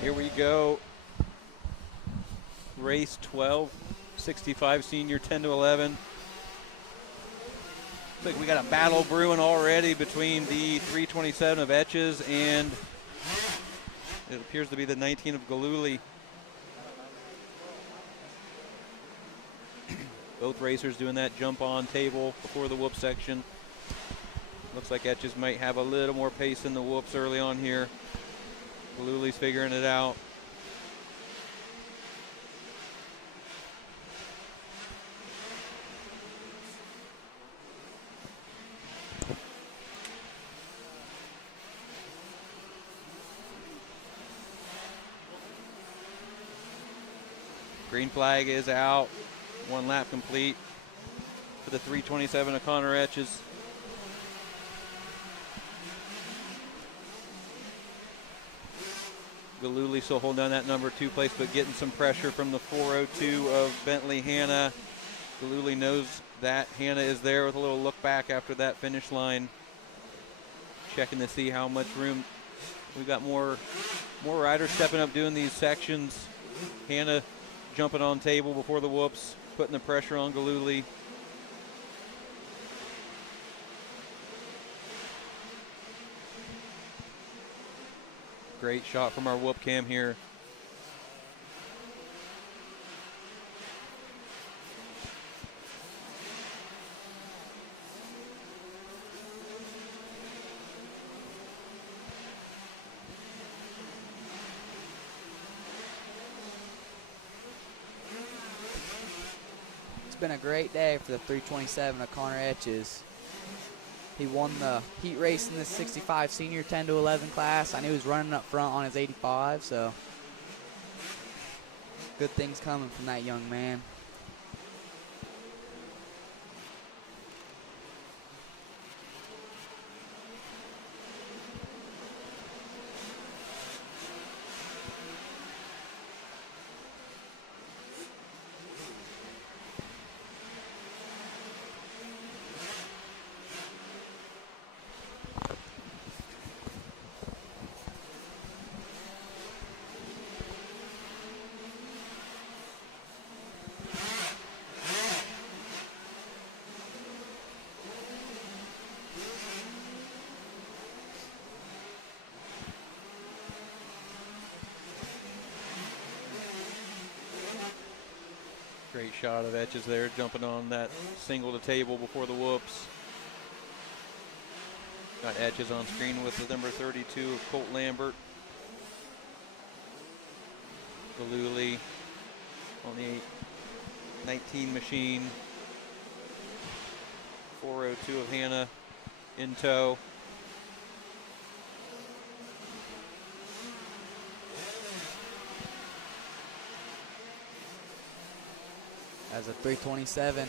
Here we go. Race 12, 65 senior, 10 to 11. Looks like we got a battle brewing already between the 327 of Etches and It appears to be the 19 of Galooly. Both racers doing that jump on table before the whoop section. Looks like Etches might have a little more pace in the whoops early on here. Galooly's figuring it out. Green flag is out. 1 lap complete for the 327 of Connor Etches. Galooly still holding down that number 2 place, but getting some pressure from the 402 of Bentley Hanna. Galooly knows that Hanna is there with a little look back after that finish line. Checking to see how much room. We've got more riders stepping up doing these sections. Hanna jumping on table before the whoops, putting the pressure on Galooly. Great shot from our whoop cam here. It's been a great day for the 327 of Connor Etches. He won the heat race in this 65 senior 10 to 11 class. I knew he was running up front on his 85, so good things coming from that young man. Great shot of Etches there, jumping on that single to table before the whoops. Got Etches on screen with the number 32 of Colt Lambert. Galooly on the 19 machine. 402 of Hanna in tow. As a 327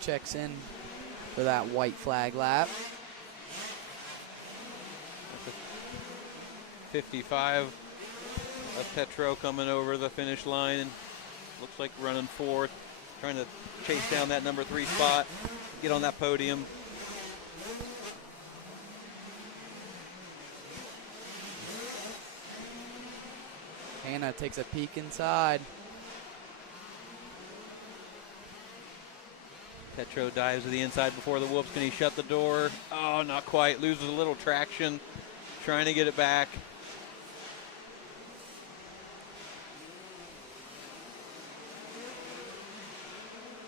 checks in for that white flag lap. That's a 55 of Petro coming over the finish line. Looks like running fourth, trying to chase down that number 3 spot, get on that podium. Hanna takes a peek inside. Petro dives to the inside before the whoops. Can he shut the door? Oh, not quite. Loses a little traction. Trying to get it back.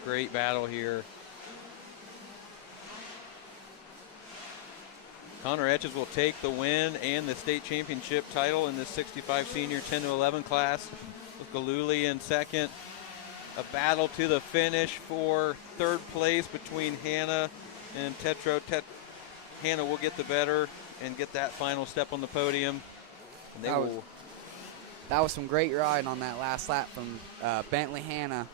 Great battle here. Connor Etches will take the win and the state championship title in this 65 senior 10 to 11 class, with Galooly in second. A battle to the finish for third place between Hanna and Tetro. Hanna will get the better and get that final step on the podium. And that was some great riding on that last lap from Bentley Hanna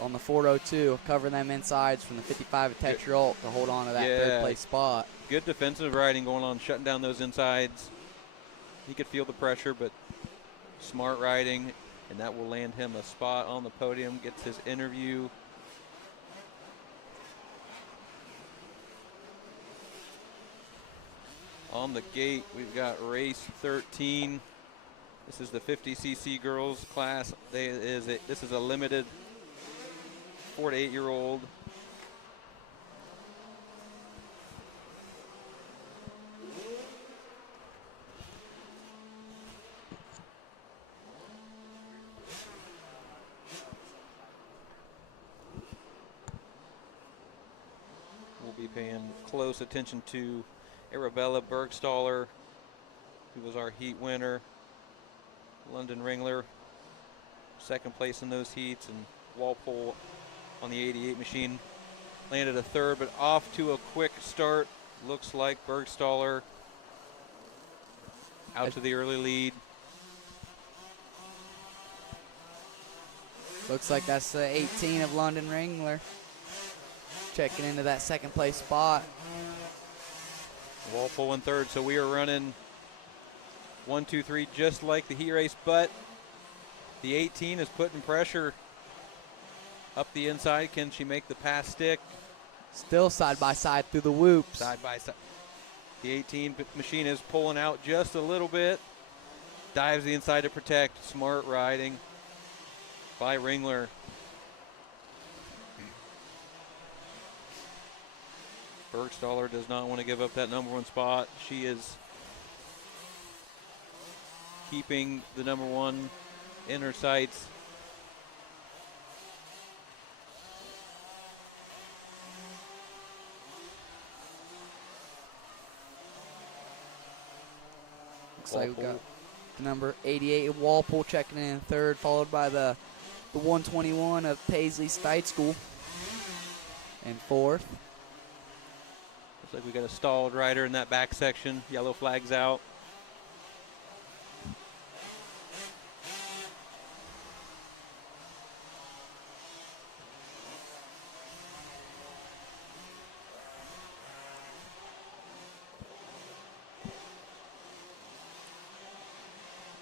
on the 402, covering them insides from the 55 of Tetrault to hold on to that third place spot. Good defensive riding going on, shutting down those insides. He could feel the pressure, but smart riding. And that will land him a spot on the podium, gets his interview. On the gate, we've got race 13. This is the 50cc girls class. This is a limited 4 to 8-year-old. Be paying close attention to Arabella Bergstaller, who was our heat winner. London Ringler, second place in those heats, and Walpole on the 88 machine landed a third, but off to a quick start. Looks like Bergstaller out to the early lead. Looks like that's the 18 of London Ringler checking into that second place spot. Walpole in third, so we are running 1, 2, 3 just like the heat race, but the 18 is putting pressure up the inside. Can she make the pass stick? Still side by side through the whoops. Side by side. The 18 machine is pulling out just a little bit. Dives the inside to protect. Smart riding by Ringler. Bergstaller does not want to give up that number 1 spot. She is keeping the number 1 in her sights. Looks like we got the number 88 Walpole checking in third, followed by the 121 of Paisley State School in fourth. Looks like we got a stalled rider in that back section. Yellow flag's out.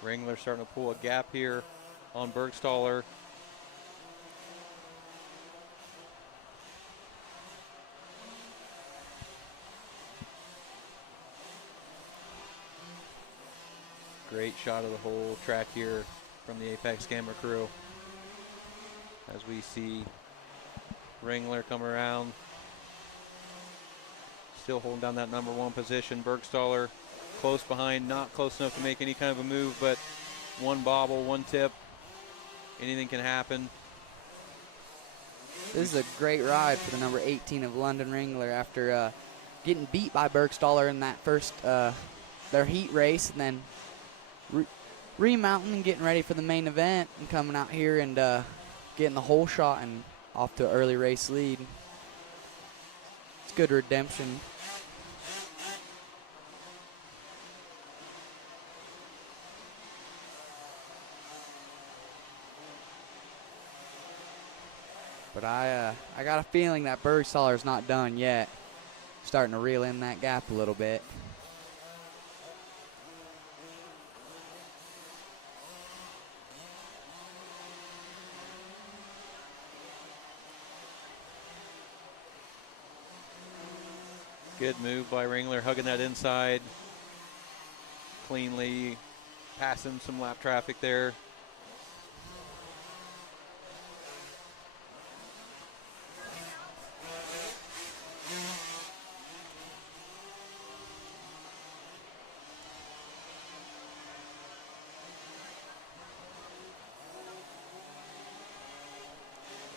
Ringler starting to pull a gap here on Bergstaller. Great shot of the whole track here from the Apex camera crew as we see Ringler come around, still holding down that number 1 position. Bergstaller close behind, not close enough to make any kind of a move, but 1 bobble, 1 tip, anything can happen. This is a great ride for the number 18 of London Ringler after getting beat by Bergstaller in that first their heat race, and then remounting and getting ready for the main event and coming out here and getting the whole shot and off to an early race lead. It's good redemption. But I got a feeling that Bergstaller's not done yet. Starting to reel in that gap a little bit. Good move by Ringler, hugging that inside cleanly, passing some lap traffic there.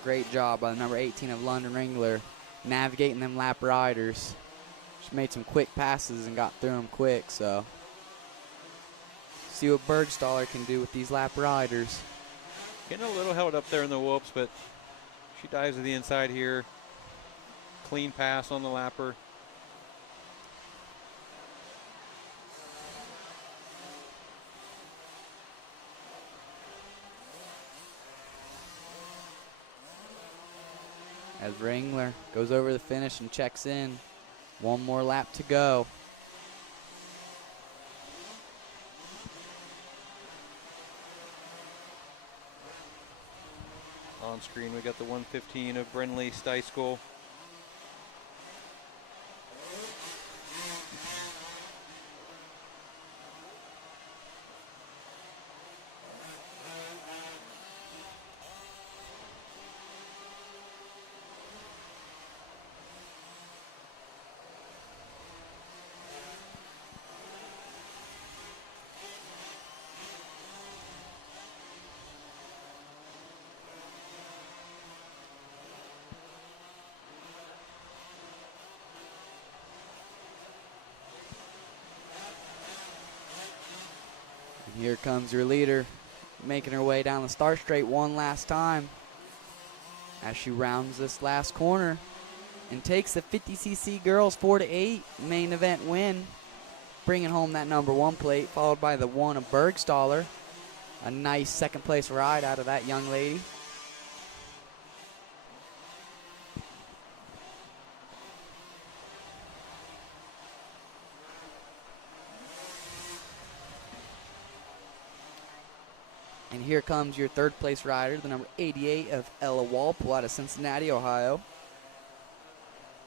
Great job by the number 18 of London Ringler navigating them lap riders. She made some quick passes and got through them quick, so see what Bergstaller can do with these lap riders. Getting a little held up there in the whoops, but she dives to the inside here. Clean pass on the lapper. As Ringler goes over the finish and checks in. 1 more lap to go. On screen, we got the 115 of Brenly Steischel. Here comes your leader, making her way down the start straight one last time as she rounds this last corner and takes the 50cc girls 4-8 main event win, bringing home that number 1 plate, followed by the 1 of Bergstaller. A nice second place ride out of that young lady. And here comes your third place rider, the number 88 of Ella Walpole out of Cincinnati, Ohio.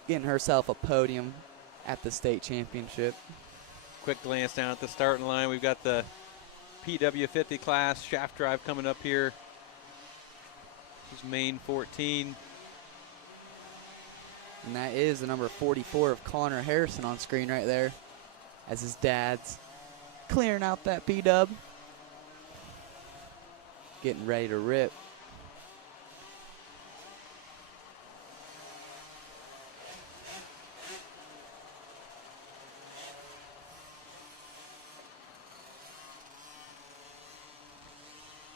Getting herself a podium at the state championship. Quick glance down at the starting line. We've got the PW50 class shaft drive coming up here. This is main 14. And that is the number 44 of Connor Harrison on screen right there as his dad's clearing out that P-dub. Getting ready to rip.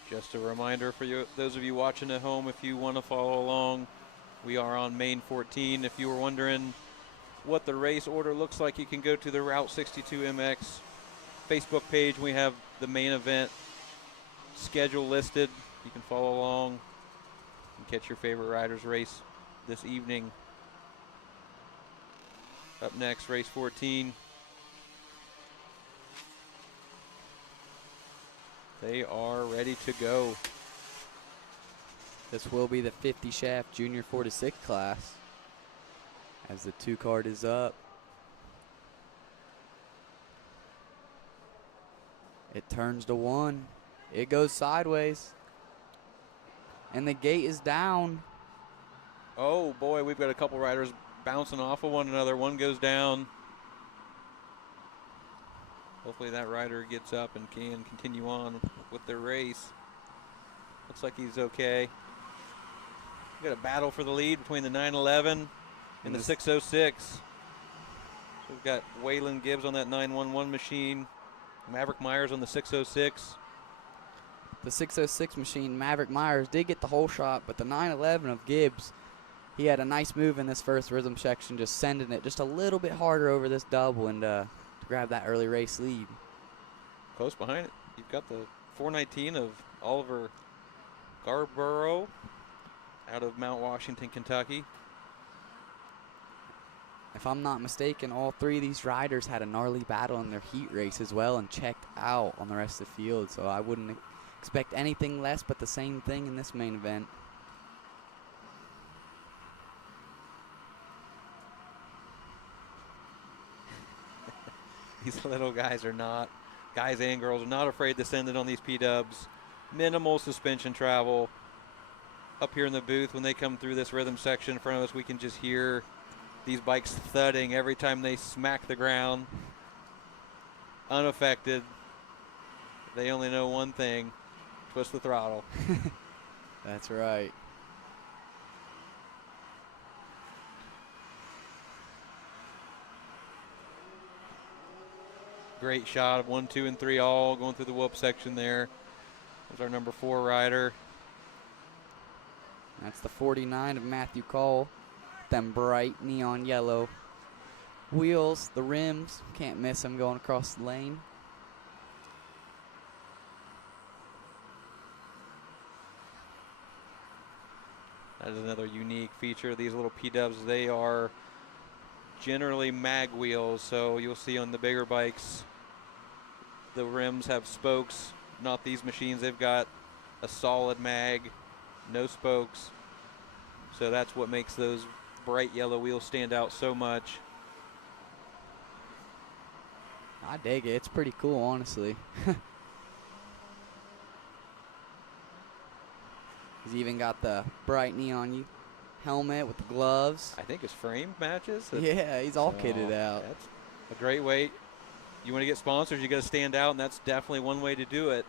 Just a reminder for you, those of you watching at home, if you want to follow along, we are on main 14. If you were wondering what the race order looks like, you can go to the Route 62 MX Facebook page. We have the main event schedule listed. You can follow along and catch your favorite riders race this evening. Up next, race 14. They are ready to go. This will be the 50 shaft junior 4-6 class as the 2 card is up. It turns to 1. It goes sideways. And the gate is down. Oh boy, we've got a couple riders bouncing off of one another. One goes down. Hopefully that rider gets up and can continue on with their race. Looks like he's okay. We've got a battle for the lead between the 911 and the 606. So we've got Waylon Gibbs on that 911 machine. Maverick Myers on the 606. The 606 machine, Maverick Myers, did get the whole shot, but the 911 of Gibbs, he had a nice move in this first rhythm section, just sending it just a little bit harder over this double and to grab that early race lead. Close behind it, you've got the 419 of Oliver Garborough out of Mount Washington, Kentucky. If I'm not mistaken, all 3 of these riders had a gnarly battle in their heat race as well and checked out on the rest of the field, so I wouldn't expect anything less but the same thing in this main event. These little guys are not, guys and girls are not afraid to send it on these P-dubs. Minimal suspension travel. Up here in the booth, when they come through this rhythm section in front of us, we can just hear these bikes thudding every time they smack the ground. Unaffected. They only know one thing: twist the throttle. That's right. Great shot of 1, 2, and 3 all going through the whoop section there. There's our number 4 rider. That's the 49 of Matthew Cole. Them bright neon yellow wheels, the rims, can't miss them going across the lane. That is another unique feature of these little P-dubs. They are generally mag wheels, so you'll see on the bigger bikes the rims have spokes. Not these machines. They've got a solid mag, no spokes. So that's what makes those bright yellow wheels stand out so much. I dig it. It's pretty cool, honestly. He's even got the bright neon helmet with the gloves. I think his frame matches. Yeah, he's all kitted out. That's a great way. You want to get sponsors, you got to stand out, and that's definitely one way to do it.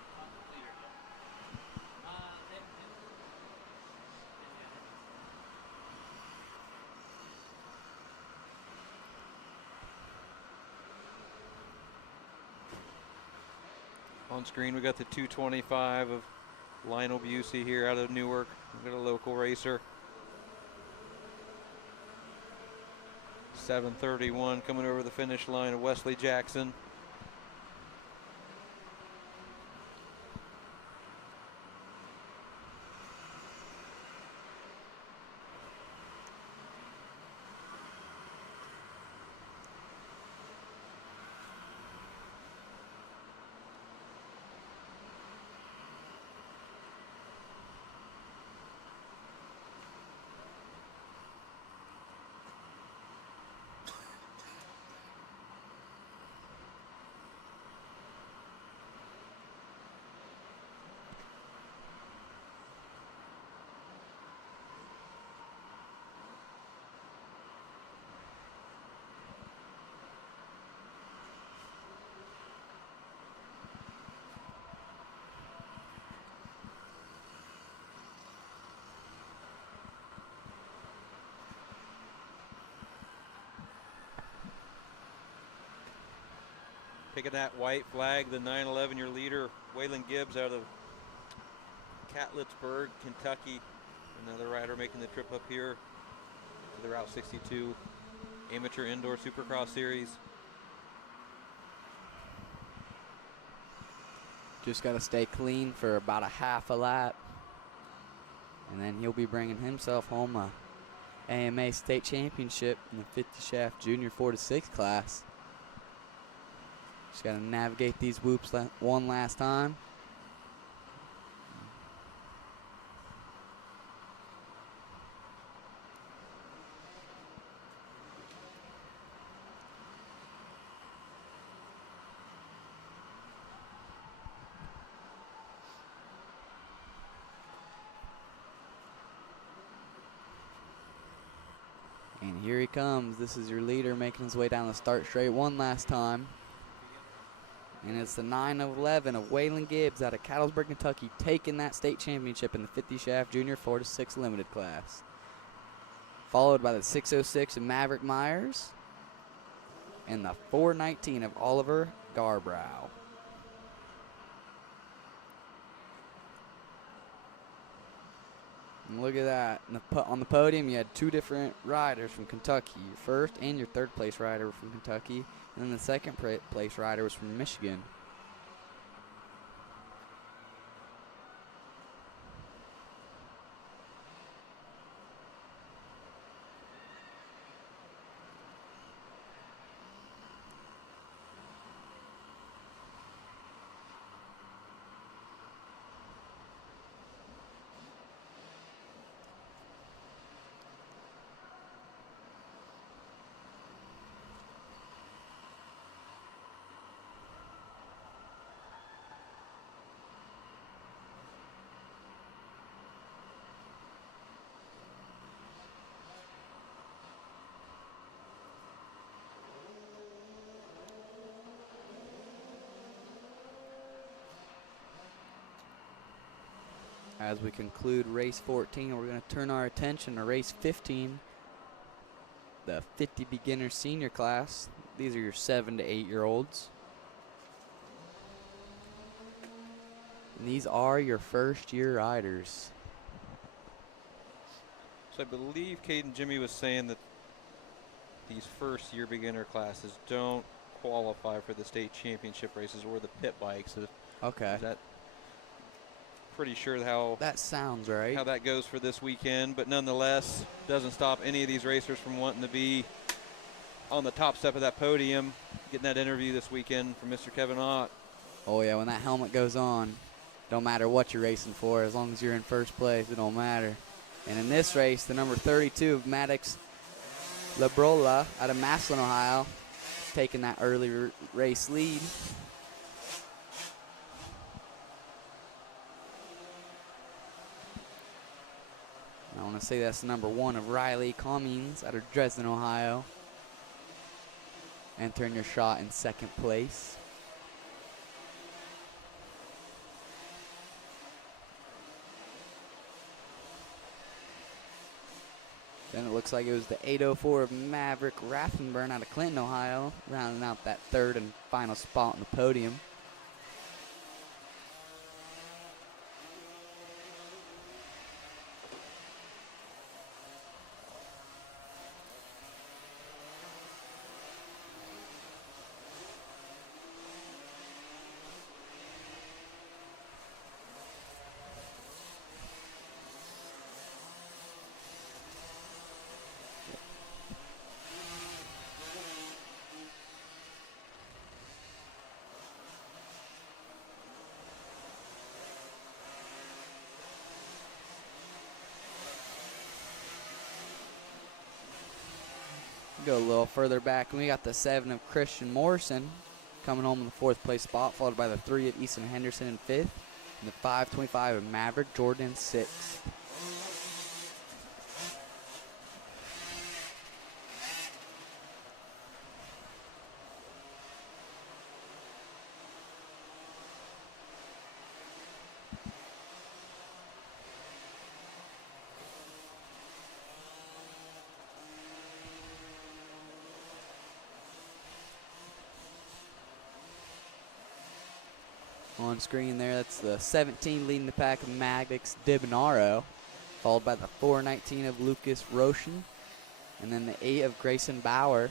On screen, we got the 225 of Lionel Busey here out of Newark. We got a local racer. 7:31 coming over the finish line of Wesley Jackson. Picking that white flag, the 911, your leader, Waylon Gibbs out of Catlettsburg, Kentucky. Another rider making the trip up here to the Route 62 Amateur Indoor Supercross Series. Just got to stay clean for about a half a lap. And then he'll be bringing himself home a AMA state championship in the 50 shaft junior 4 to 6 class. Just got to navigate these whoops one last time. And here he comes. This is your leader making his way down the start straight one last time. And it's the 911 of Waylon Gibbs out of Catlettsburg, Kentucky, taking that state championship in the 50 shaft junior 4 to 6 limited class. Followed by the 606 of Maverick Myers and the 419 of Oliver Garbrow. And look at that. On the podium, you had two different riders from Kentucky. Your first and your third place rider were from Kentucky. And then the second place rider was from Michigan. As we conclude race 14, we're going to turn our attention to race 15, the 50 beginner senior class. These are your 7 to 8 year olds. And these are your first year riders. So I believe Caden Jimmy was saying that these first year beginner classes don't qualify for the state championship races or the pit bikes. Okay. Is that pretty sure how that sounds right, how that goes for this weekend, but nonetheless doesn't stop any of these racers from wanting to be on the top step of that podium, getting that interview this weekend from Mr. Kevin Ott. Oh yeah, when that helmet goes on, don't matter what you're racing for, as long as you're in first place, it don't matter. And in this race, the number 32 of Maddox Labrola out of Massillon, Ohio, taking that early race lead. I want to say that's the number 1 of Riley Cummings out of Dresden, Ohio, entering your shot in second place. Then it looks like it was the 804 of Maverick Raffenburn out of Clinton, Ohio, rounding out that third and final spot on the podium. Go a little further back, and we got the 7 of Christian Morrison coming home in the 4th place spot, followed by the 3 of Easton Henderson in 5th, and the 525 of Maverick Jordan in 6th. On screen there, that's the 17 leading the pack of Maddox Dibonaro, followed by the 419 of Lucas Roshan, and then the 8 of Grayson Bauer.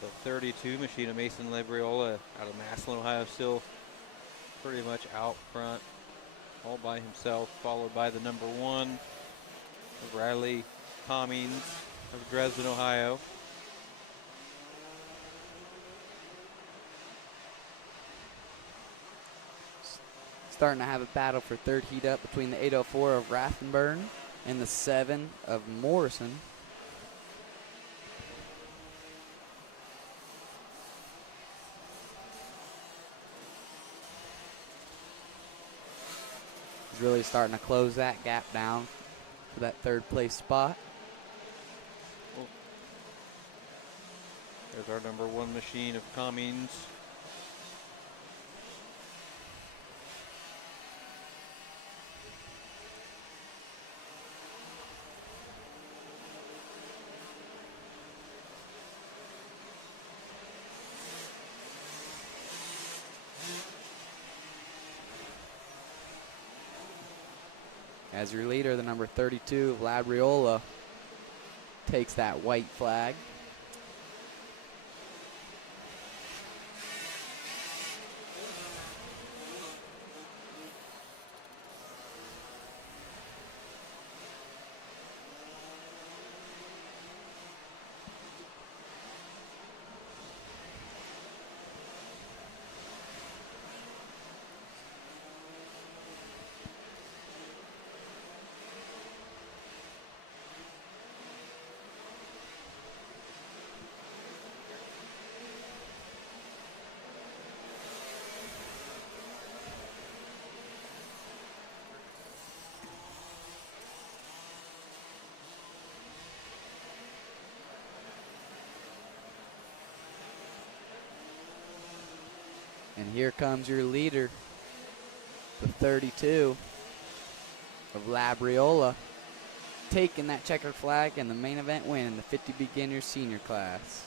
The 32 machine of Mason Labriola out of Massillon, Ohio, still pretty much out front, all by himself, followed by the number 1 of Riley Cummings of Dresden, Ohio. Starting to have a battle for 3rd heat up between the 804 of Rathenburn and the 7 of Morrison. He's really starting to close that gap down for that 3rd place spot. There's our number 1 machine of Cummings. As your leader, the number 32 of Labriola takes that white flag. And here comes your leader, the 32 of Labriola, taking that checkered flag and the main event win in the 50 beginner senior class.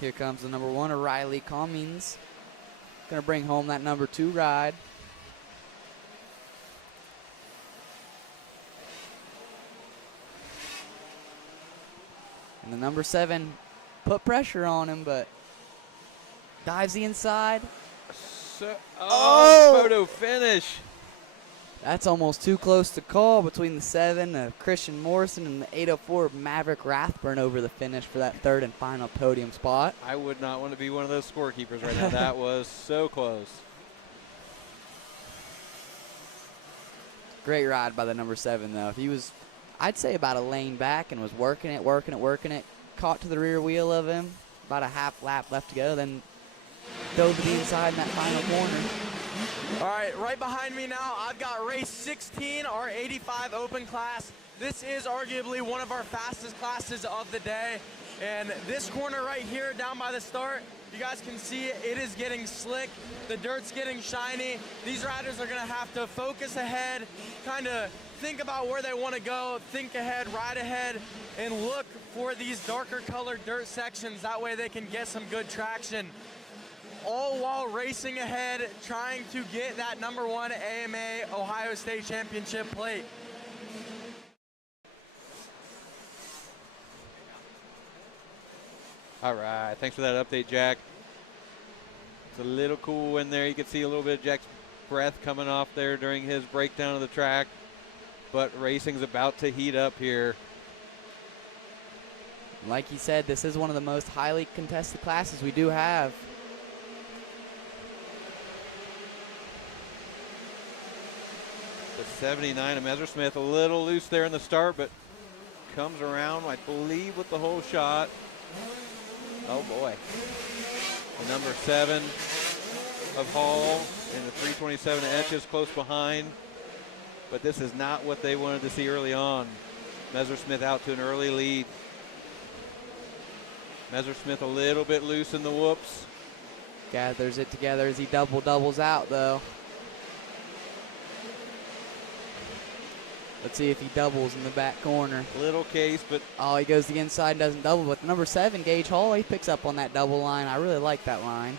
Here comes the number 1 of Riley Cummings. Gonna bring home that number 2 ride. And the number 7 put pressure on him, but dives the inside. Photo finish. That's almost too close to call between the 7 of Christian Morrison and the 804 of Maverick Rathburn over the finish for that 3rd and final podium spot. I would not want to be one of those scorekeepers right now. That was so close. Great ride by the number 7, though. He was, I'd say, about a lane back and was working it. Caught to the rear wheel of him. About a half lap left to go. Then over the inside in that final corner. All right behind me now, I've got race 16, our 85 open class. This is arguably one of our fastest classes of the day. And this corner right here down by the start, you guys can see it is getting slick. The dirt's getting shiny. These riders are gonna have to focus ahead, kind of think about where they want to go, think ahead, ride ahead, and look for these darker colored dirt sections. That way they can get some good traction. All while racing ahead, trying to get that #1 AMA Ohio State Championship plate. All right, thanks for that update, Jack. It's a little cool in there. You can see a little bit of Jack's breath coming off there during his breakdown of the track, but racing's about to heat up here. Like he said, this is one of the most highly contested classes we do have. The 79 of Messersmith, a little loose there in the start, but comes around, I believe, with the whole shot. Oh boy. The number 7 of Hall and the 327 Etches close behind. But this is not what they wanted to see early on. Messersmith out to an early lead. Messersmith a little bit loose in the whoops. Gathers it together as he doubles out though. Let's see if he doubles in the back corner. Little case, but... Oh, he goes to the inside and doesn't double. But number 7, Gage Hall, he picks up on that double line. I really like that line.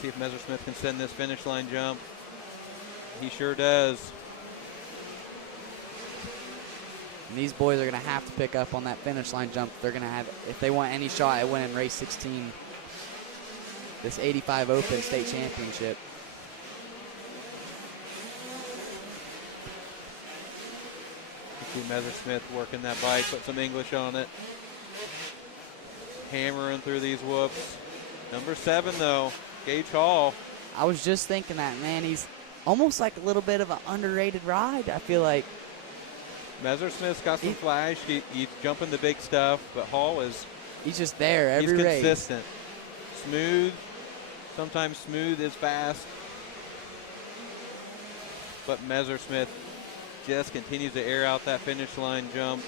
See if Messersmith can send this finish line jump. He sure does. And these boys are going to have to pick up on that finish line jump. They're going to have, if they want any shot at winning race 16, this 85 Open State Championship. See Messersmith working that bike, put some English on it. Hammering through these whoops. Number 7 though, Gage Hall. I was just thinking that, man. He's almost like a little bit of an underrated ride, I feel like. Messersmith's got some flash. He's jumping the big stuff, but Hall is... He's just there every race. He's consistent. Smooth. Sometimes smooth is fast. But Messersmith just continues to air out that finish line jump.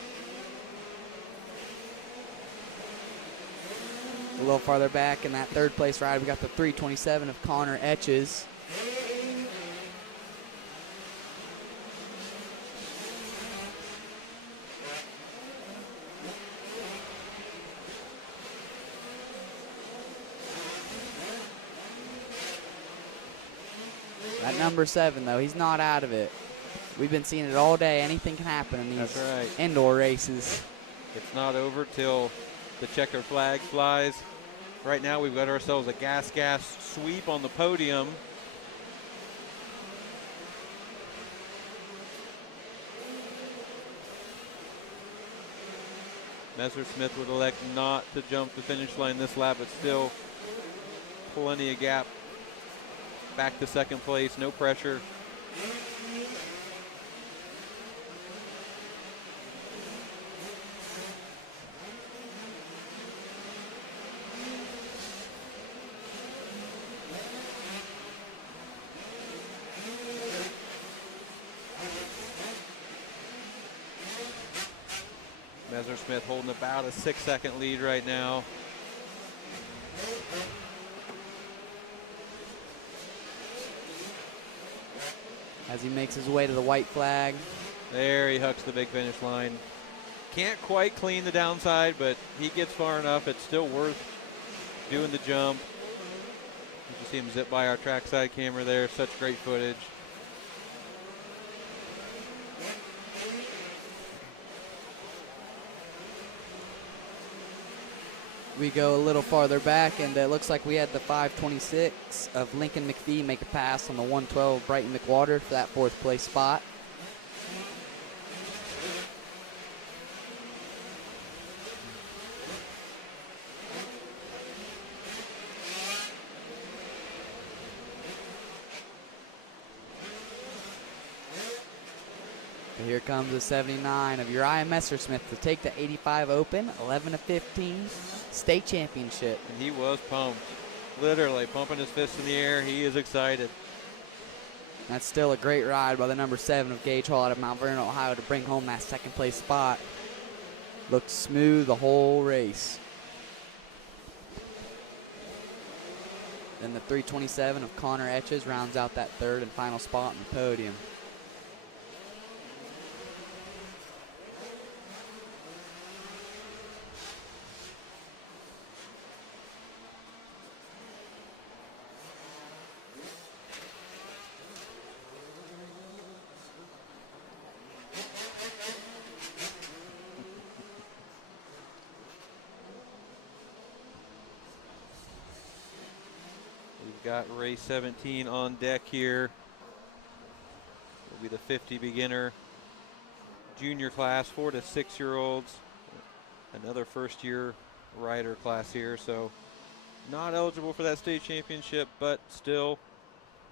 A little farther back in that third place ride, we got the 327 of Connor Etches. That number 7 though, he's not out of it. We've been seeing it all day. Anything can happen in these indoor races. It's not over till the checker flag flies. Right now we've got ourselves a gas sweep on the podium. Messersmith would elect not to jump the finish line this lap, but still plenty of gap. Back to second place, no pressure. Messersmith holding about a 6-second lead right now. As he makes his way to the white flag. There he hooks the big finish line. Can't quite clean the downside, but he gets far enough. It's still worth doing the jump. You can see him zip by our trackside camera there. Such great footage. We go a little farther back, and it looks like we had the 526 of Lincoln McPhee make a pass on the 112 Brighton McWater for that 4th place spot. Here comes the 79 of Uriah Messersmith to take the 85 Open, 11-15 state championship. And he was pumped. Literally pumping his fist in the air. He is excited. That's still a great ride by the number 7 of Gage Hall out of Mount Vernon, Ohio to bring home that second place spot. Looked smooth the whole race. Then the 327 of Connor Etches rounds out that third and final spot on the podium. We've got race 17 on deck here. Will be the 50 beginner junior class, 4 to 6 year olds. Another first year rider class here, so not eligible for that state championship, but still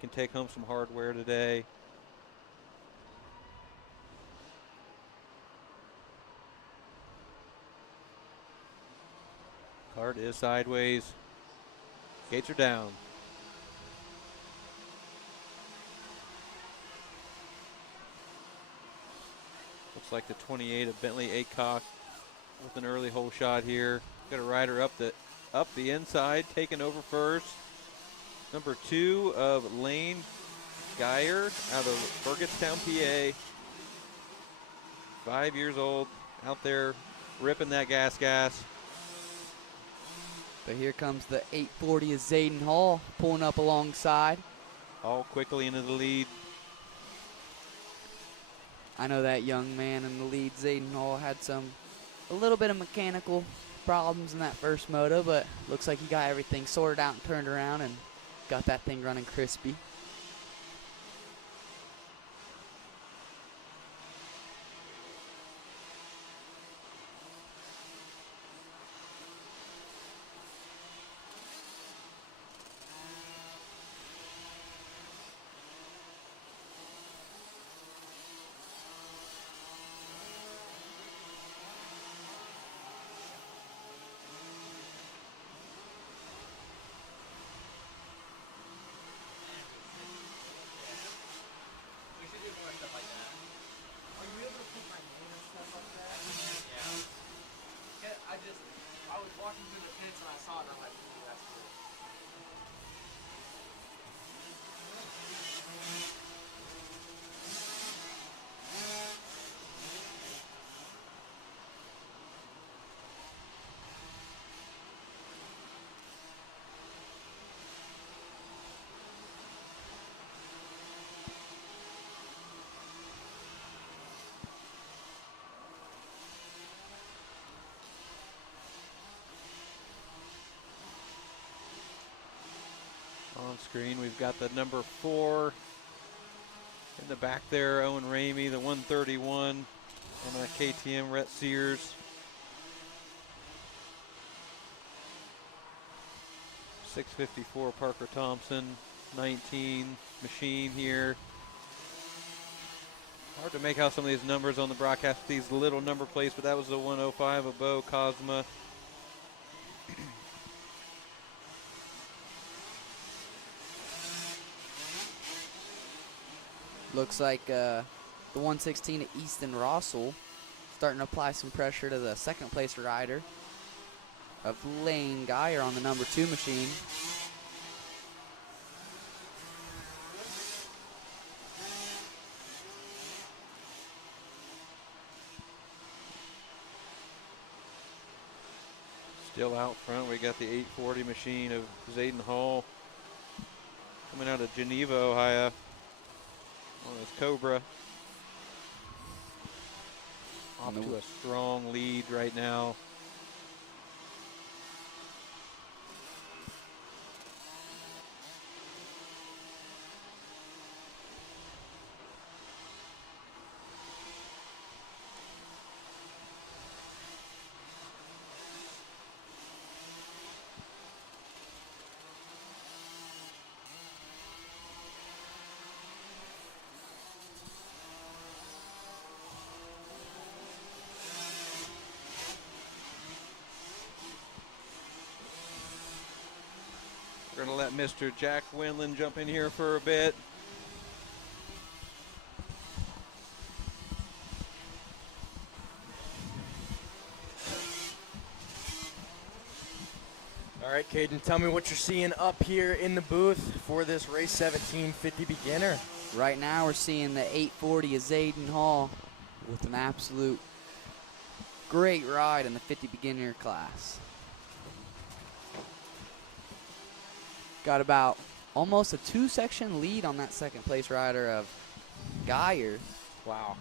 can take home some hardware today. Cart is sideways. Gates are down. Looks like the 28 of Bentley Aycock with an early hole shot here. Got a rider up the inside, taking over first. Number 2 of Lane Geyer out of Burgettstown, PA. 5 years old, out there ripping that gas. But here comes the 840 of Zayden Hall pulling up alongside. All quickly into the lead. I know that young man in the lead, Zayden Hall, had a little bit of mechanical problems in that first moto, but looks like he got everything sorted out and turned around and got that thing running crispy. I was walking through the fence and I saw it and I'm like, ooh, that's cool. On screen, we've got the number 4 in the back there, Owen Ramey, the 131 on that KTM, Rhett Sears. 654 Parker Thompson, 19 Machine here. Hard to make out some of these numbers on the broadcast with these little number plates, but that was the 105 of Bo Cosma. Looks like the 116 at Easton Rossell starting to apply some pressure to the second place rider of Lane Geyer on the number 2 machine. Still out front, we got the 840 machine of Zayden Hall coming out of Geneva, Ohio. On his Cobra. Off to a strong lead right now. We're going to let Mr. Jack Winland jump in here for a bit. All right, Caden, tell me what you're seeing up here in the booth for this race 17 50 beginner. Right now we're seeing the 840 of Zayden Hall with an absolute great ride in the 50 beginner class. Got about almost a 2-section lead on that second place rider of Geyer. Wow.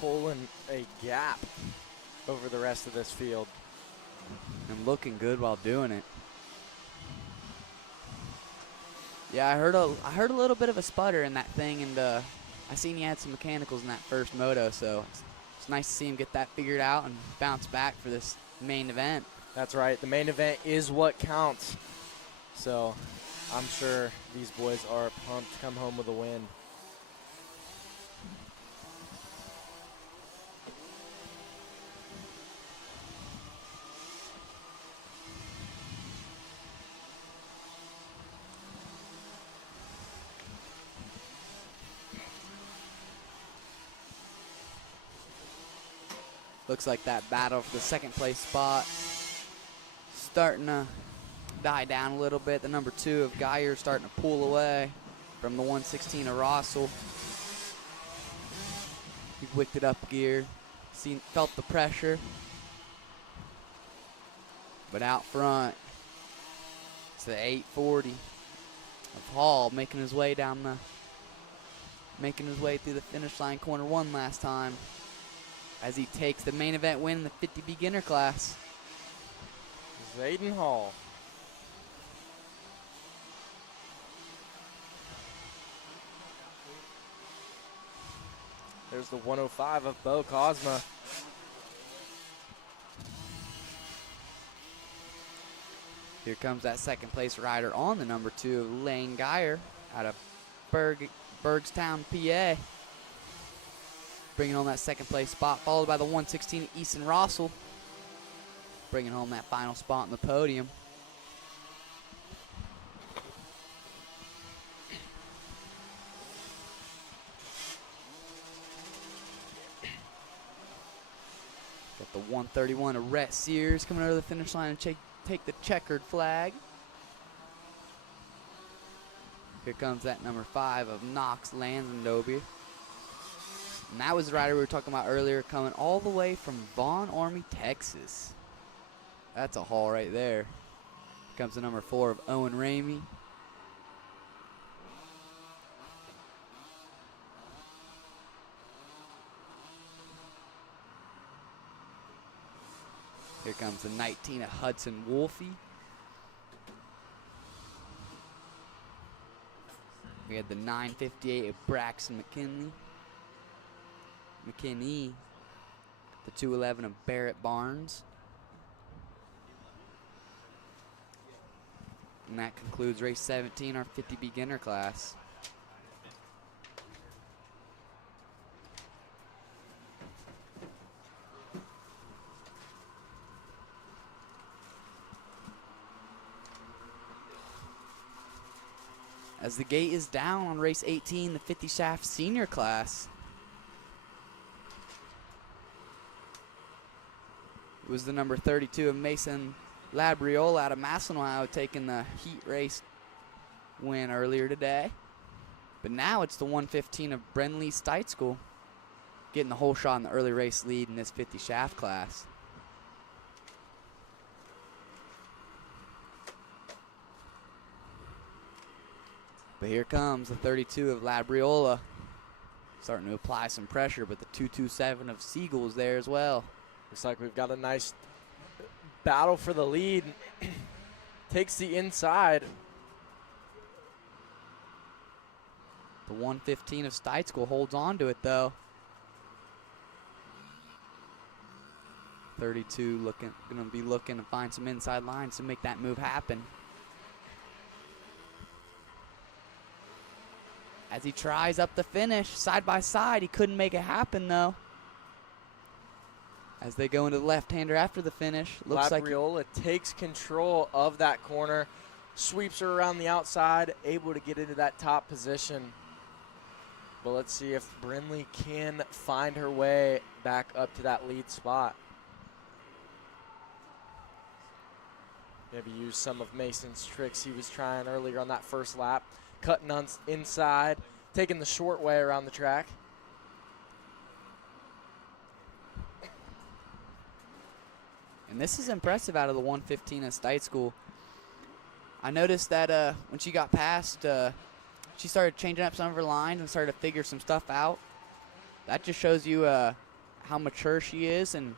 Pulling a gap over the rest of this field. And looking good while doing it. Yeah, I heard a little bit of a sputter in that thing, and I seen he had some mechanicals in that first moto, so it's nice to see him get that figured out and bounce back for this main event. That's right. The main event is what counts. So I'm sure these boys are pumped to come home with a win. Looks like that battle for the second place spot starting to die down a little bit. The number 2 of Geyer starting to pull away from the 116 of Rossell. He wicked it up gear, felt the pressure. But out front, it's the 840 of Hall making his way through the finish line, corner 1 last time, as he takes the main event win in the 50 beginner class. Zayden Hall. There's the 105 of Bo Cosma. Here comes that second place rider on the number 2 of Lane Geyer out of Bergstown, PA. Bringing home that second place spot, followed by the 116 Easton Rossell, bringing home that final spot on the podium. Got the 131 of Rhett Sears coming over the finish line and take the checkered flag. Here comes that number 5 of Knox Lanzendober. And that was the rider we were talking about earlier, coming all the way from Vaughn Army, Texas. That's a haul right there. Here comes the number 4 of Owen Ramey. Here comes the 19 of Hudson Wolfe. We had the 958 of Braxton McKinney, the 211 of Barrett Barnes. And that concludes race 17, our 50 beginner class. As the gate is down on race 18, the 50 shaft senior class. It was the number 32 of Mason Labriola out of Massillon, Ohio, taking the heat race win earlier today. But now it's the 115 of Brenly Steitzkel getting the whole shot in the early race lead in this 50 shaft class. But here comes the 32 of Labriola, starting to apply some pressure, but the 227 of Siegel is there as well. Looks like we've got a nice battle for the lead. Takes the inside. The 115 of Steitzkel holds on to it, though. 32 going to be looking to find some inside lines to make that move happen. As he tries up the finish, side by side, he couldn't make it happen, though. As they go into the left-hander after the finish, looks like Labriola takes control of that corner, sweeps her around the outside, able to get into that top position. But let's see if Brindley can find her way back up to that lead spot. Maybe use some of Mason's tricks he was trying earlier on that first lap. Cutting on inside, taking the short way around the track. And this is impressive out of the 115 at Stite School. I noticed that when she got past, she started changing up some of her lines and started to figure some stuff out. That just shows you how mature she is and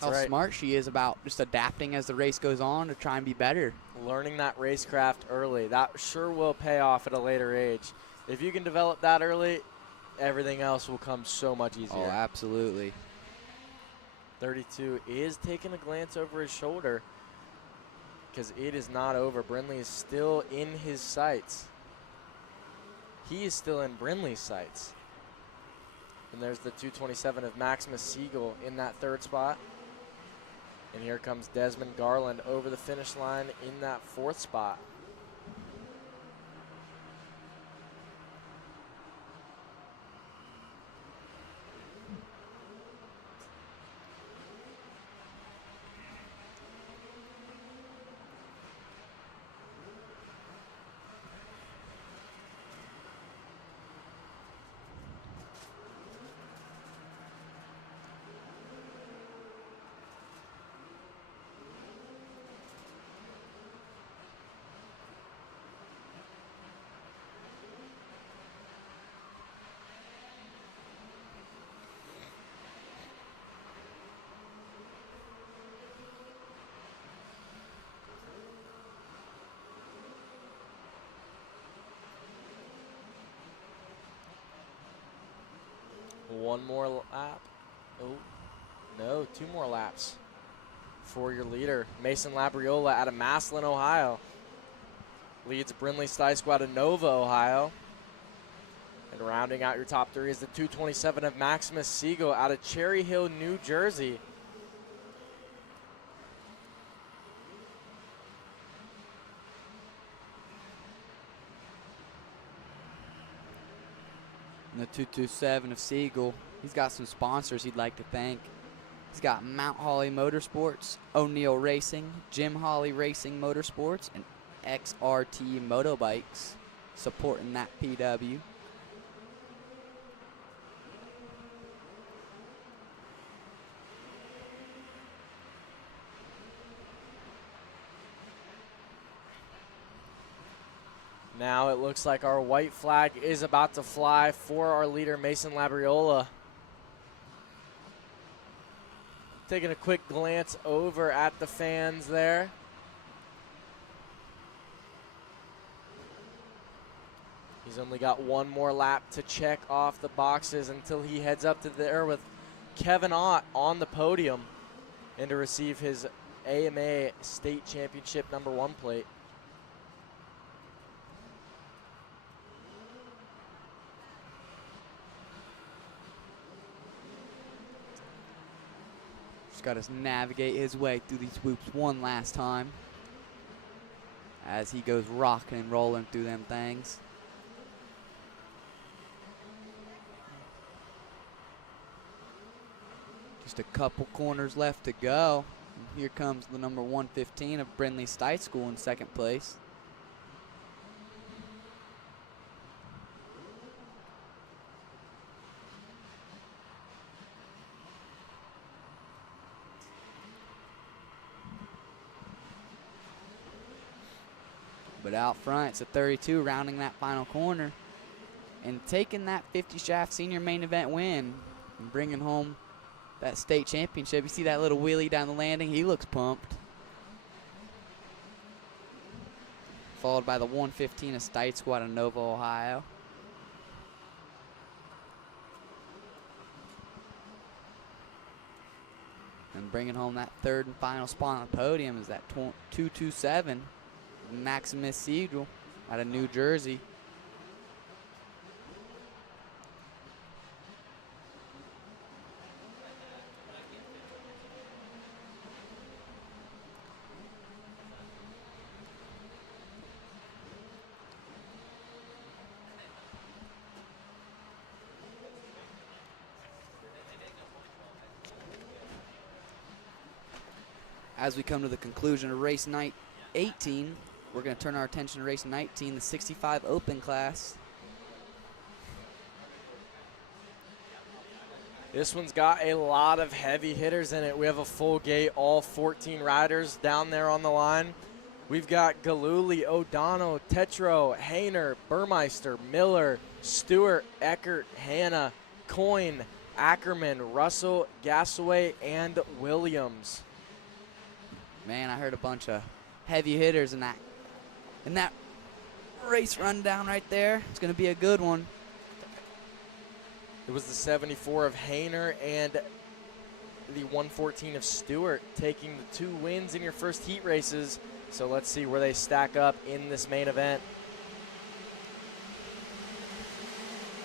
how smart she is about just adapting as the race goes on to try and be better. Learning that racecraft early, that sure will pay off at a later age. If you can develop that early, everything else will come so much easier. Oh, absolutely. 32 is taking a glance over his shoulder because it is not over. Brindley is still in his sights. He is still in Brindley's sights. And there's the 227 of Maximus Siegel in that third spot. And here comes Desmond Garland over the finish line in that fourth spot. One more lap. Oh, no, 2 more laps for your leader. Mason Labriola out of Massillon, Ohio. Leads Brindley Stite School out of Nova, Ohio. And rounding out your top 3 is the 227 of Maximus Siegel out of Cherry Hill, New Jersey. And the 227 of Siegel, he's got some sponsors he'd like to thank. He's got Mount Holly Motorsports, O'Neill Racing, Jim Holly Racing Motorsports, and XRT Motobikes supporting that PW. Now it looks like our white flag is about to fly for our leader, Mason Labriola. Taking a quick glance over at the fans there. He's only got 1 more lap to check off the boxes until he heads up to there with Kevin Ott on the podium and to receive his AMA State Championship #1 plate. Got to navigate his way through these whoops one last time as he goes rocking and rolling through them things. Just a couple corners left to go. And here comes the number 115 of Brindley Stite School in second place. But out front, it's a 32 rounding that final corner and taking that 50 shaft senior main event win and bringing home that state championship. You see that little wheelie down the landing? He looks pumped. Followed by the 115 of Stite School out of Nova, Ohio. And bringing home that third and final spot on the podium is that 227. Maximus Siegel out of New Jersey. As we come to the conclusion of race night 18, we're going to turn our attention to race 19, the 65 open class. This one's got a lot of heavy hitters in it. We have a full gate, all 14 riders down there on the line. We've got Galuli, O'Donnell, Tetro, Hayner, Burmeister, Miller, Stewart, Eckert, Hanna, Coyne, Ackerman, Russell, Gasaway, and Williams. Man, I heard a bunch of heavy hitters in that race rundown right there. It's going to be a good one. It was the 74 of Hayner and the 114 of Stewart taking the 2 wins in your first heat races. So let's see where they stack up in this main event.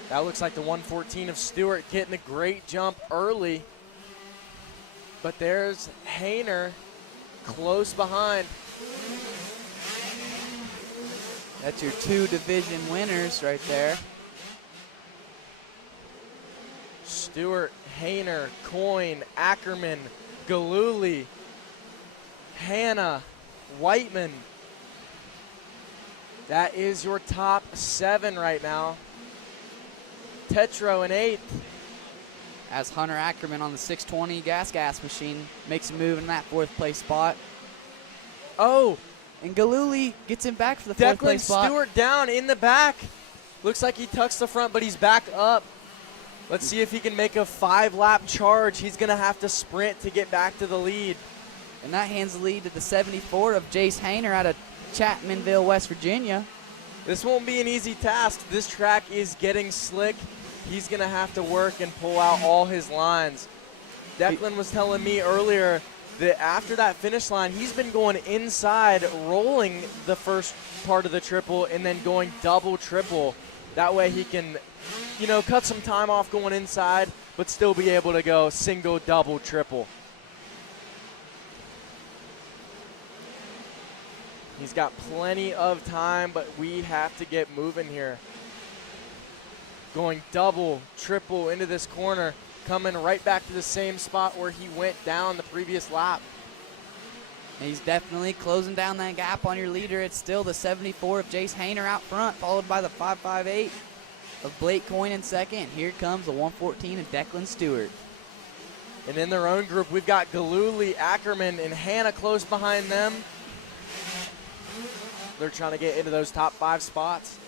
That looks like the 114 of Stewart getting a great jump early. But there's Hayner close behind. That's your 2 division winners right there. Stewart, Hayner, Coyne, Ackerman, Galuli, Hanna, Whiteman. That is your top 7 right now. Tetro in 8th. As Hunter Ackerman on the 620 gas machine makes a move in that 4th place spot. Oh, and Galuli gets him back for the 4th place spot. Stewart down in the back. Looks like he tucks the front, but he's back up. Let's see if he can make a 5-lap charge. He's going to have to sprint to get back to the lead. And that hands the lead to the 74 of Jace Hayner out of Chapmanville, West Virginia. This won't be an easy task. This track is getting slick. He's going to have to work and pull out all his lines. Declan was telling me earlier that after that finish line, he's been going inside, rolling the first part of the triple, and then going double triple. That way he can, you know, cut some time off going inside, but still be able to go single, double, triple. He's got plenty of time, but we have to get moving here. Going double, triple into this corner, coming right back to the same spot where he went down the previous lap. He's definitely closing down that gap on your leader. It's still the 74 of Jace Hayner out front, followed by the 558 of Blake Coyne in second. Here comes the 114 of Declan Stewart. And in their own group, we've got Galuli, Ackerman, and Hanna close behind them. They're trying to get into those top 5 spots.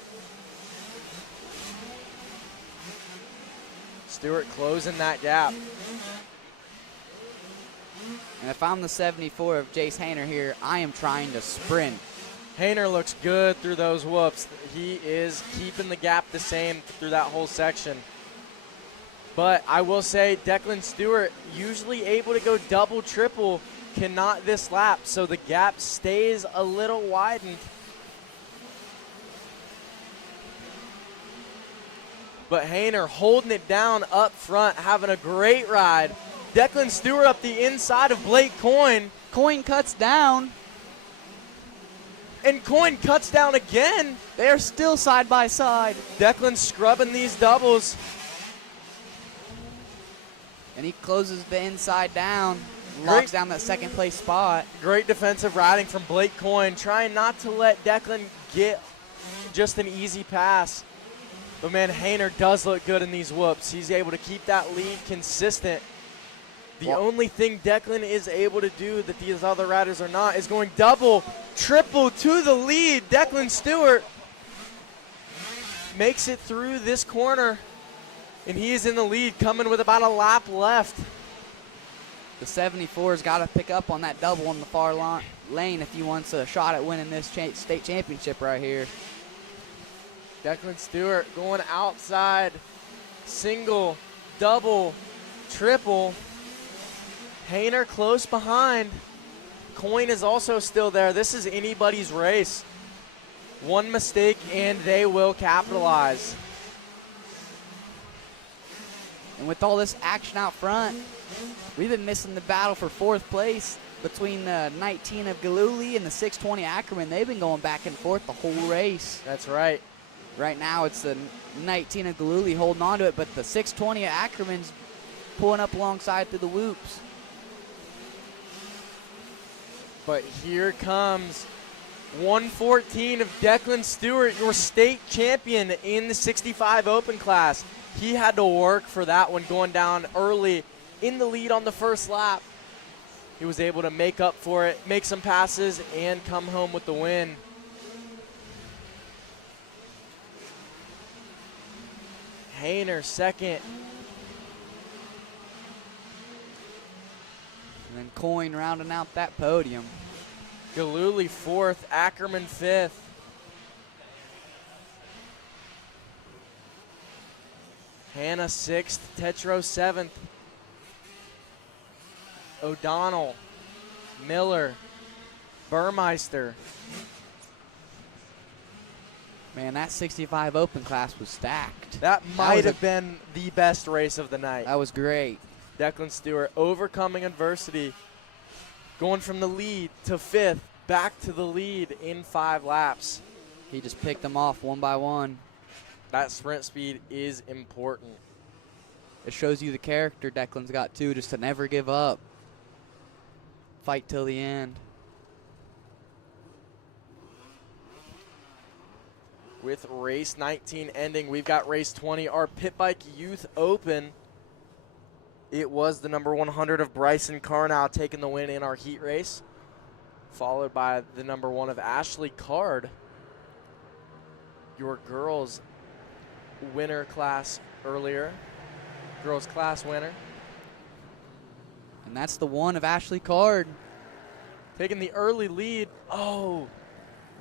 Stewart closing that gap. And if I'm the 74 of Jace Hayner here, I am trying to sprint. Hayner looks good through those whoops. He is keeping the gap the same through that whole section. But I will say Declan Stewart, usually able to go double, triple, cannot this lap. So the gap stays a little widened. But Hayner holding it down up front, having a great ride. Declan Stewart up the inside of Blake Coyne. Coyne cuts down. And Coyne cuts down again. They are still side by side. Declan scrubbing these doubles. And he closes the inside down, locks down that 2nd place spot. Great defensive riding from Blake Coyne, trying not to let Declan get just an easy pass. But man, Hayner does look good in these whoops. He's able to keep that lead consistent. The only thing Declan is able to do that these other riders are not is going double, triple to the lead. Declan Stewart makes it through this corner, and he is in the lead, coming with about a lap left. The 74's got to pick up on that double on the far lane if he wants a shot at winning this state championship right here. Declan Stewart going outside, single, double, triple. Hayner close behind. Coyne is also still there. This is anybody's race. One mistake and they will capitalize. And with all this action out front, we've been missing the battle for 4th place between the 19 of Galuli and the 620 Ackerman. They've been going back and forth the whole race. That's right. Right now it's the 19 of Galuli holding on to it, but the 620 of Ackerman's pulling up alongside through the whoops. But here comes 114 of Declan Stewart, your state champion in the 65 open class. He had to work for that one, going down early in the lead on the first lap. He was able to make up for it, make some passes, and come home with the win. Hayner second. And then Coyne rounding out that podium. Galooly fourth, Ackerman fifth. Hannah sixth, Tetro seventh. O'Donnell, Miller, Burmeister. Man, that 65 open class was stacked. That might have been the best race of the night. That was great. Declan Stewart overcoming adversity, going from the lead to fifth, back to the lead in 5 laps. He just picked them off one by one. That sprint speed is important. It shows you the character Declan's got too, just to never give up. Fight till the end. With race 19 ending, we've got race 20, our Pit Bike Youth Open. It was the number 100 of Bryson Carnow taking the win in our heat race, followed by the number 1 of Ashley Card, your girls winner class earlier, girls class winner. And that's the 1 of Ashley Card. Taking the early lead. Oh,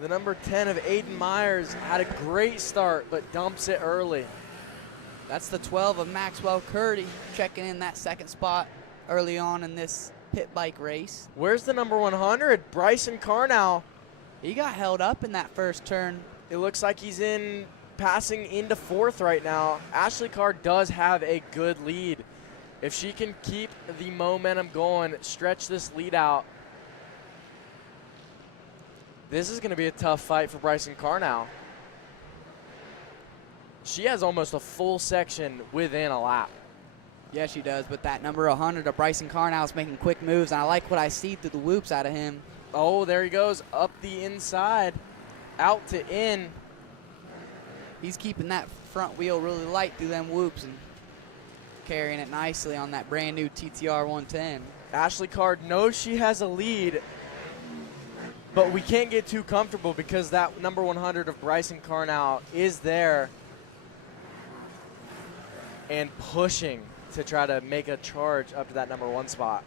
the number 10 of Aiden Myers had a great start, but dumps it early. That's the 12 of Maxwell Curdy checking in that second spot early on in this pit bike race. Where's the number 100? Bryson Carnow. He got held up in that first turn. It looks like he's passing into 4th right now. Ashley Carr does have a good lead. If she can keep the momentum going, stretch this lead out, this is going to be a tough fight for Bryson Carnow. She has almost a full section within a lap. Yeah, she does, but that number 100 of Bryson Carnow is making quick moves, and I like what I see through the whoops out of him. Oh, there he goes, up the inside, out to in. He's keeping that front wheel really light through them whoops and carrying it nicely on that brand new TTR 110. Ashley Card knows she has a lead, but we can't get too comfortable because that number 100 of Bryson Carnow is there and pushing to try to make a charge up to that number 1 spot.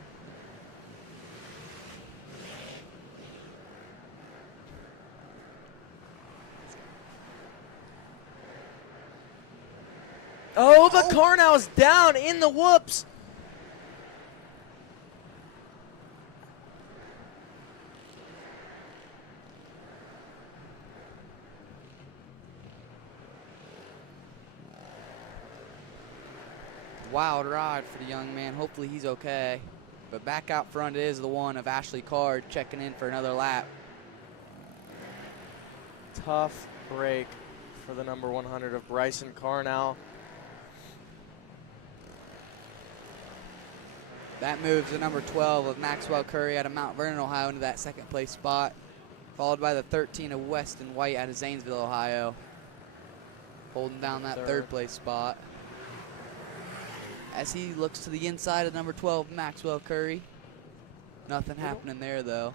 Oh, the Carnow's down in the whoops. Wild ride for the young man. Hopefully he's okay. But back out front is the 1 of Ashley Card checking in for another lap. Tough break for the number 100 of Bryson Carnow. That moves the number 12 of Maxwell Curry out of Mount Vernon, Ohio into that second place spot, followed by the 13 of Weston White out of Zanesville, Ohio, holding down that third place spot. As he looks to the inside of number 12, Maxwell Curry. Nothing happening there, though.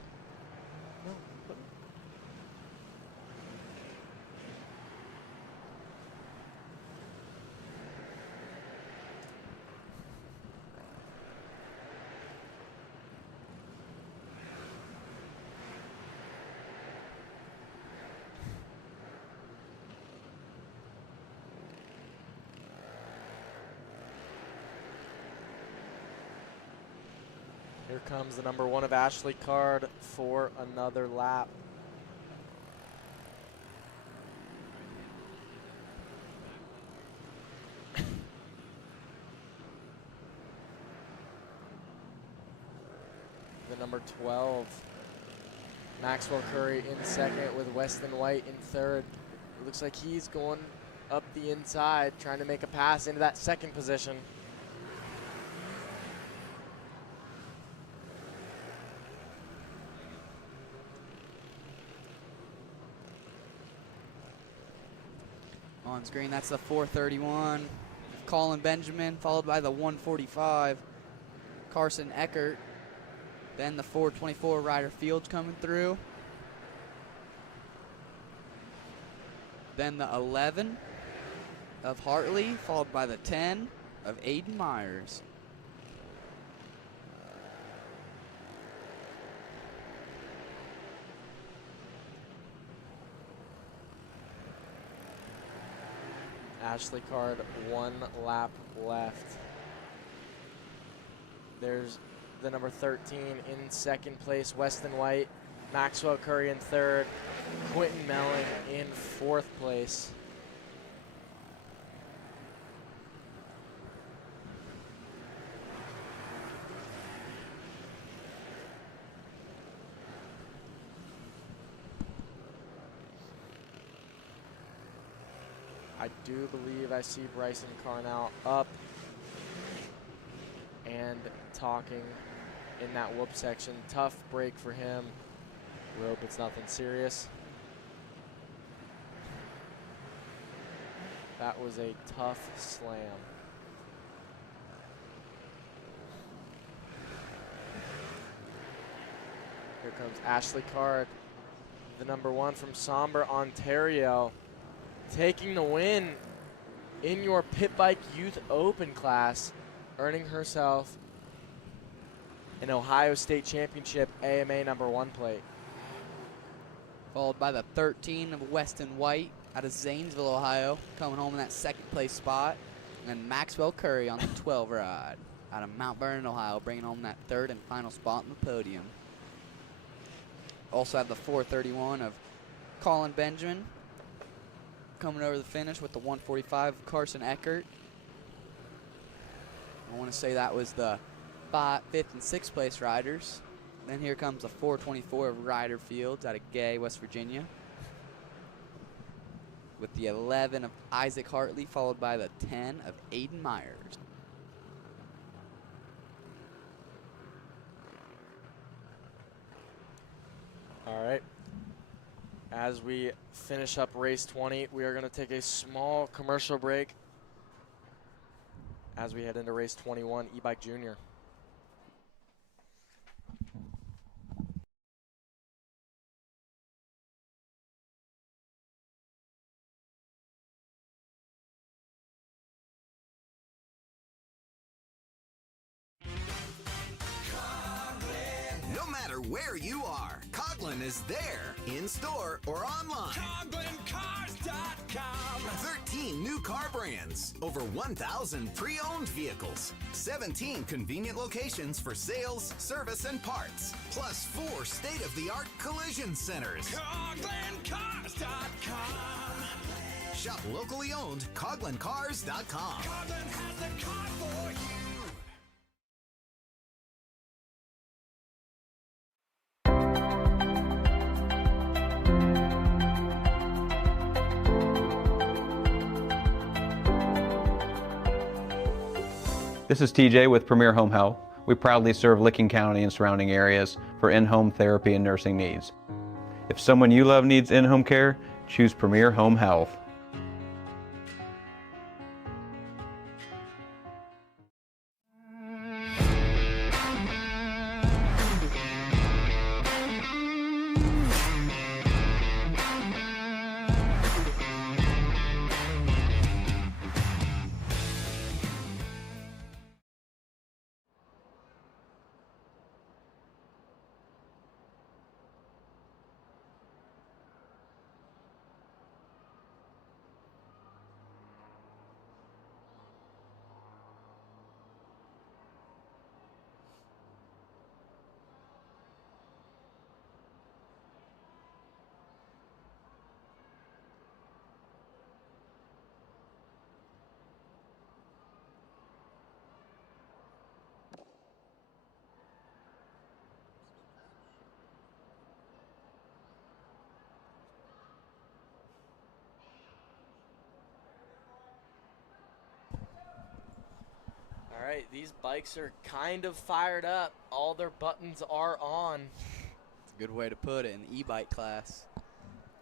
Here comes the number 1 of Ashley Card for another lap. The number 12, Maxwell Curry in second with Weston White in third. It looks like he's going up the inside, trying to make a pass into that second position. On screen, that's the 431. Colin Benjamin, followed by the 145. Carson Eckert. Then the 424 Ryder Fields coming through. Then the 11 of Hartley, followed by the 10 of Aiden Myers. Ashley Card, 1 lap left. There's the number 13 in second place, Weston White. Maxwell Curry in third. Quentin Melling in fourth place. I do believe I see Bryson Carnell up and talking in that whoop section. Tough break for him. We hope it's nothing serious. That was a tough slam. Here comes Ashley Card, the number 1 from Sombre, Ontario, taking the win in your Pit Bike Youth Open class, earning herself an Ohio State Championship AMA number 1 plate. Followed by the 13 of Weston White out of Zanesville, Ohio, coming home in that second place spot. And then Maxwell Curry on the 12 ride out of Mount Vernon, Ohio, bringing home that third and final spot on the podium. Also have the 431 of Colin Benjamin coming over the finish with the 145 of Carson Eckert. I want to say that was the 5th and 6th place riders. Then here comes the 424 of Ryder Fields out of Gay, West Virginia, with the 11 of Isaac Hartley, followed by the 10 of Aiden Myers. All right. As we finish up race 20, we are going to take a small commercial break as we head into race 21, E-Bike Junior. No matter where you are, Coughlin is there, in store or online. CoughlinCars.com. 13 new car brands, over 1,000 pre-owned vehicles, 17 convenient locations for sales, service, and parts, plus 4 state-of-the-art collision centers. CoughlinCars.com. Shop locally owned, CoughlinCars.com. Coughlin has the car for you. This is TJ with Premier Home Health. We proudly serve Licking County and surrounding areas for in-home therapy and nursing needs. If someone you love needs in-home care, choose Premier Home Health. All right, these bikes are kind of fired up. All their buttons are on. It's a good way to put it in the e-bike class.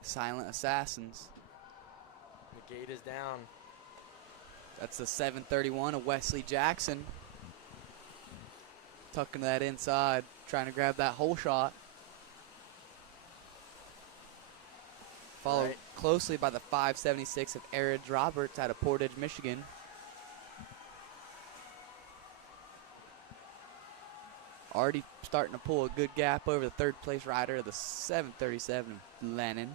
Silent assassins. We Gate is down. That's the 731 of Wesley Jackson. Tucking that inside, trying to grab that hole shot. Followed closely by the 576 of Arid Roberts out of Portage, Michigan. Already starting to pull a good gap over the third place rider of the 737 of Lennon.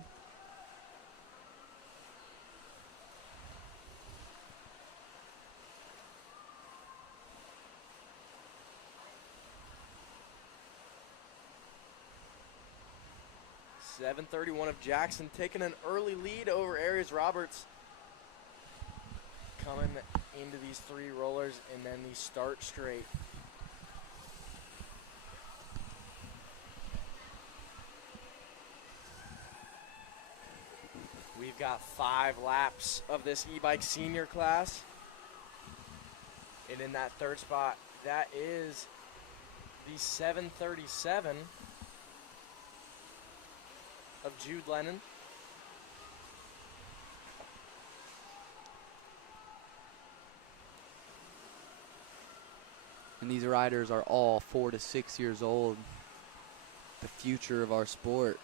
.731 of Jackson taking an early lead over Aries Roberts. Coming into these 3 rollers and then the start straight. We've got 5 laps of this e-bike senior class. And in that third spot, that is the 737 of Jude Lennon. And these riders are all 4 to 6 years old. The future of our sport.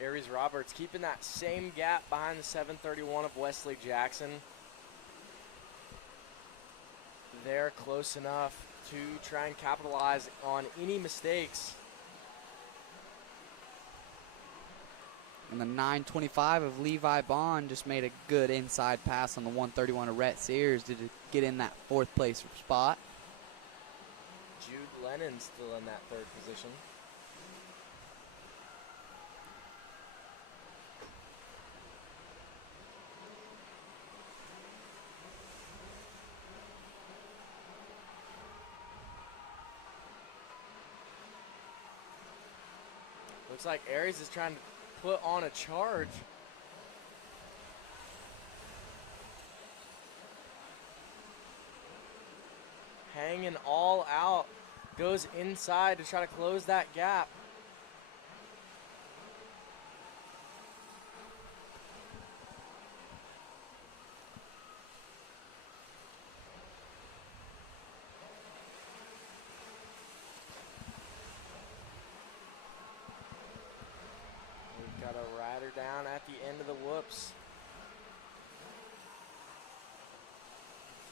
Aries Roberts keeping that same gap behind the 731 of Wesley Jackson. They're close enough to try and capitalize on any mistakes. And the 925 of Levi Bond just made a good inside pass on the 131 of Rhett Sears to get in that 4th place spot. Jude Lennon still in that 3rd position. Looks like Aries is trying to put on a charge. Hanging all out. Goes inside to try to close that gap. Got a rider down at the end of the whoops.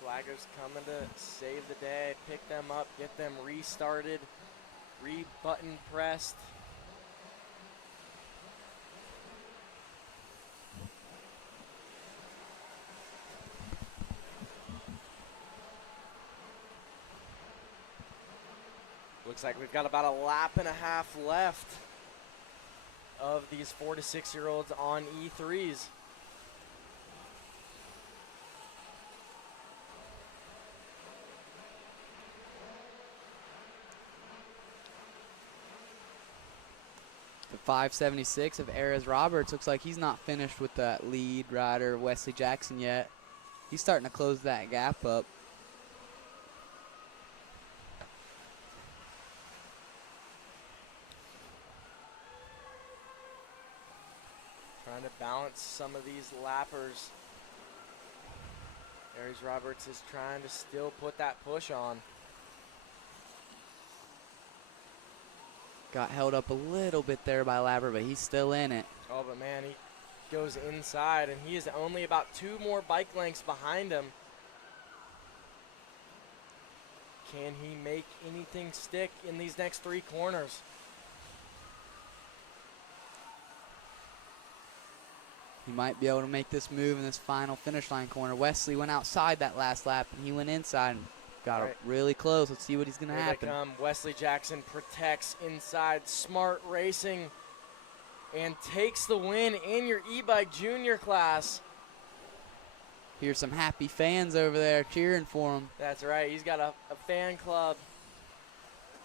Swagger's coming to save the day, pick them up, get them restarted, re-button pressed. Looks like we've got about a lap and a half left of these 4 to 6 year olds on E3s. The 576 of Aries Roberts looks like he's not finished with that lead rider Wesley Jackson yet. He's starting to close that gap up. Trying to balance some of these lappers. Aries Roberts is trying to still put that push on. Got held up a little bit there by Labber, but he's still in it. Oh, but man, he goes inside, and he is only about 2 more bike lengths behind him. Can he make anything stick in these next 3 corners? He might be able to make this move in this final finish line corner. Wesley went outside that last lap, and he went inside and Got Right. it really close. Let's see what he's going to Here happen. they come. Wesley Jackson protects inside. Smart racing and takes the win in your e-bike junior class. Here's some happy fans over there cheering for him. That's right. He's got a fan club.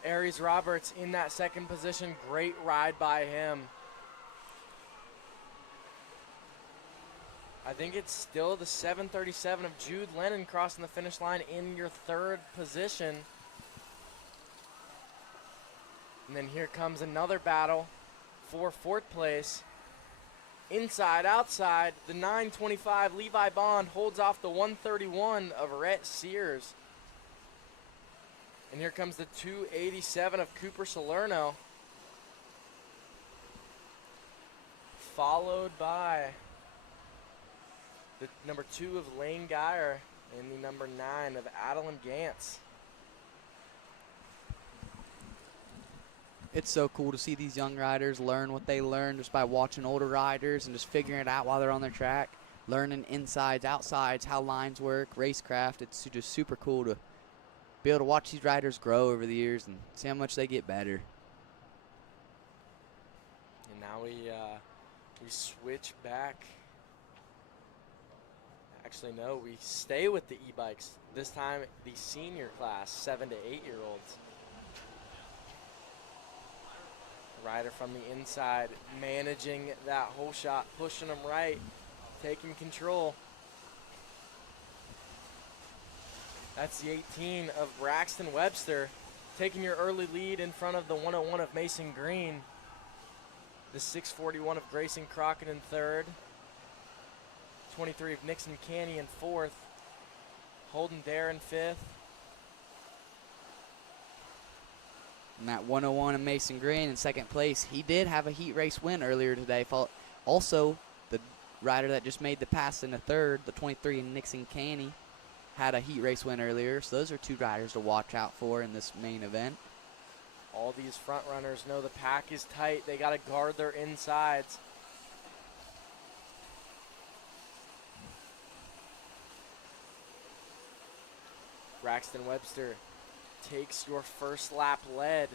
Aries Roberts in that second position. Great ride by him. I think it's still the 737 of Jude Lennon crossing the finish line in your third position. And then here comes another battle for fourth place. Inside, outside, the 925 Levi Bond holds off the 131 of Rhett Sears. And here comes the 287 of Cooper Salerno. Followed by the number 2 of Lane Geyer and the number 9 of Adeline Gantz. It's so cool to see these young riders learn what they learn just by watching older riders and just figuring it out while they're on their track, learning insides, outsides, how lines work, racecraft. It's just super cool to be able to watch these riders grow over the years and see how much they get better. And now we switch back. Actually, no, we stay with the e-bikes. This time, the senior class, 7 to 8-year-olds. Rider from the inside, managing that whole shot, pushing them right, taking control. That's the 18 of Braxton Webster, taking your early lead in front of the 101 of Mason Green. The 641 of Grayson Crockett in third. 23 of Nixon Canny in fourth. Holden Dare in fifth. And that 101 of Mason Green in second place. He did have a heat race win earlier today. Also, the rider that just made the pass in the third, the 23 of Nixon Canny, had a heat race win earlier. So those are two riders to watch out for in this main event. All these front runners know the pack is tight. They got to guard their insides. Braxton Webster takes your first lap lead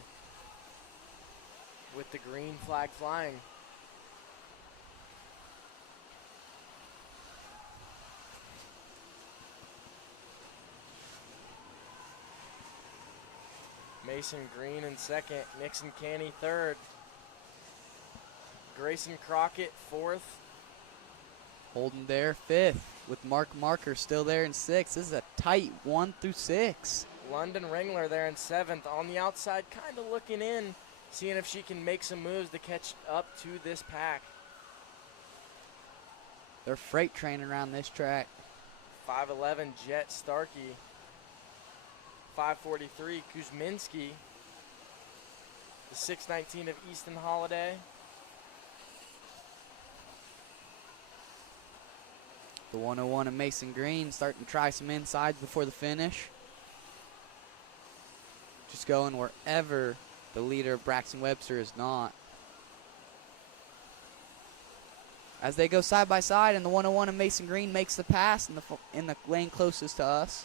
with the green flag flying. Mason Green in second, Nixon Canny third. Grayson Crockett fourth. Holden Dare fifth with Mark Marker still there in sixth. This is a tight 1 through 6. London Ringler there in seventh. On the outside, kind of looking in, seeing if she can make some moves to catch up to this pack. They're freight train around this track. 5'11", Jet Starkey. 5'43", Kuzminski. The 6'19" of Easton Holiday. The 101 of Mason Green starting to try some insides before the finish. Just going wherever the leader of Braxton Webster is not. As they go side by side, and the 101 of Mason Green makes the pass in the lane closest to us.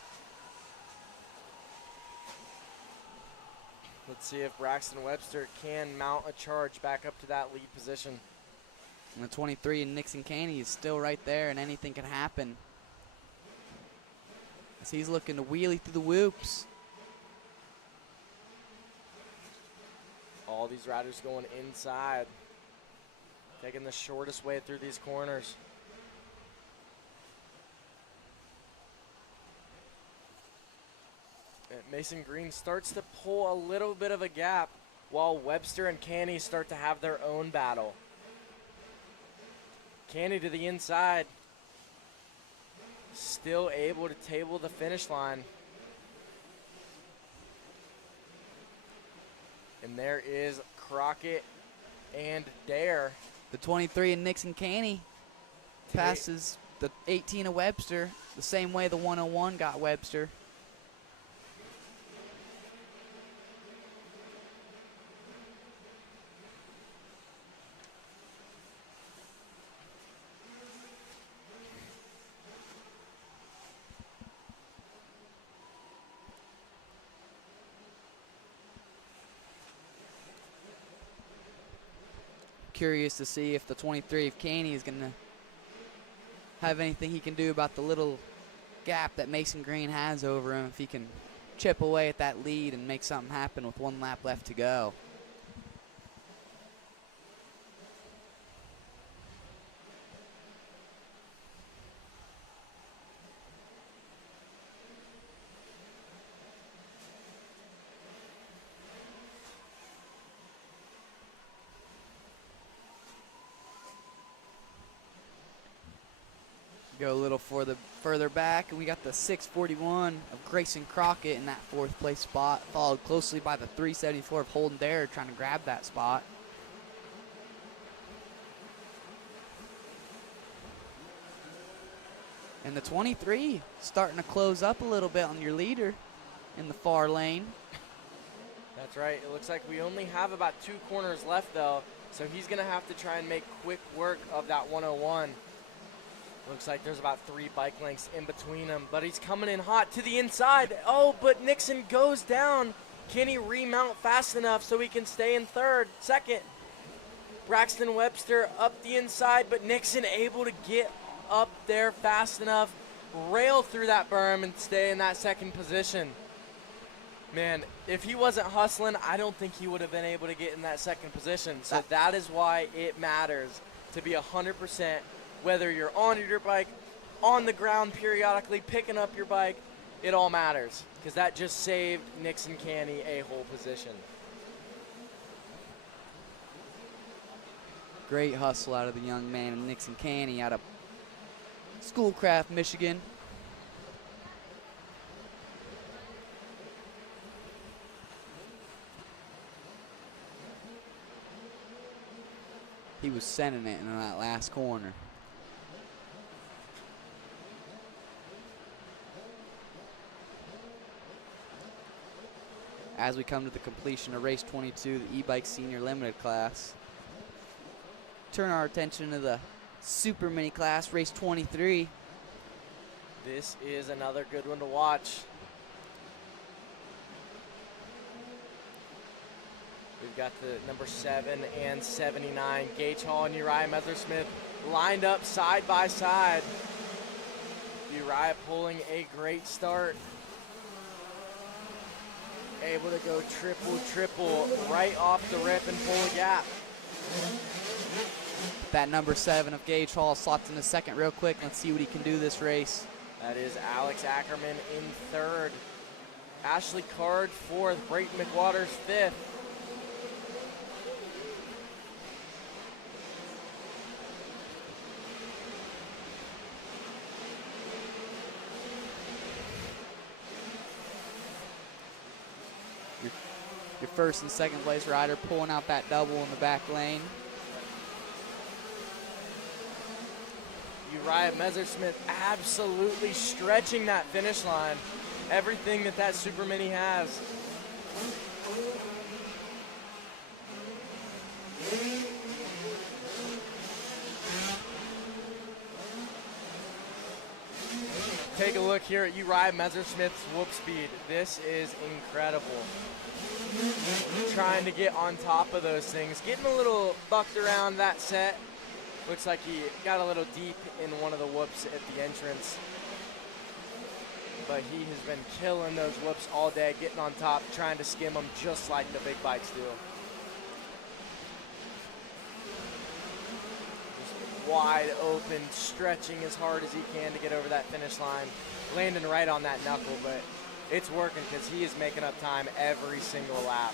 Let's see if Braxton Webster can mount a charge back up to that lead position. And the 23 in Nixon Canny is still right there, and anything can happen. As he's looking to wheelie through the whoops. All these riders going inside. Taking the shortest way through these corners. And Mason Green starts to pull a little bit of a gap while Webster and Canny start to have their own battle. Canny to the inside. Still able to table the finish line. And there is Crockett and Dare. The 23 in Nixon Canny passes the 18 of Webster the same way the 101 got Webster. curious to see if the 23 of Caney is going to have anything he can do about the little gap that Mason Green has over him, if he can chip away at that lead and make something happen with 1 lap left to go. Go a little further back, and we got the 641 of Grayson Crockett in that 4th place spot, followed closely by the 374 of Holden Dare trying to grab that spot. And the 23 starting to close up a little bit on your leader in the far lane. That's right. It looks like we only have about 2 corners left, though, so he's going to have to try and make quick work of that 101. Looks like there's about 3 bike lengths in between them, but he's coming in hot to the inside. Oh, but Nixon goes down. Can he remount fast enough so he can stay in second? Braxton Webster up the inside, but Nixon able to get up there fast enough, rail through that berm and stay in that 2nd position. Man, if he wasn't hustling, I don't think he would have been able to get in that 2nd position. So that is why it matters to be 100%. Whether you're on your bike, on the ground periodically, picking up your bike, it all matters, because that just saved Nixon Caney a whole position. Great hustle out of the young man, Nixon Caney, out of Schoolcraft, Michigan. He was sending it in that last corner. As we come to the completion of race 22, the e-bike senior limited class, turn our attention to the super mini class, race 23. This is another good one to watch. We've got the number 7 and 79, Gage Hall and Uriah Methersmith lined up side by side. Uriah pulling a great start. Able to go triple right off the rip and pull a gap. That number 7 of Gage Hall slots in the 2nd real quick. Let's see what he can do this race. That is Alex Ackerman in 3rd. Ashley Card 4th. Brayton McWaters 5th. Your 1st and 2nd place rider pulling out that double in the back lane. Uriah Methersmith absolutely stretching that finish line. Everything that Super Mini has. Take a look here at Uriah Methersmith's whoop speed. This is incredible. Trying to get on top of those things. Getting a little bucked around that set. Looks like he got a little deep in one of the whoops at the entrance. But he has been killing those whoops all day, getting on top, trying to skim them just like the big bikes do. Just wide open, stretching as hard as he can to get over that finish line. Landing right on that knuckle, but it's working because he is making up time every single lap.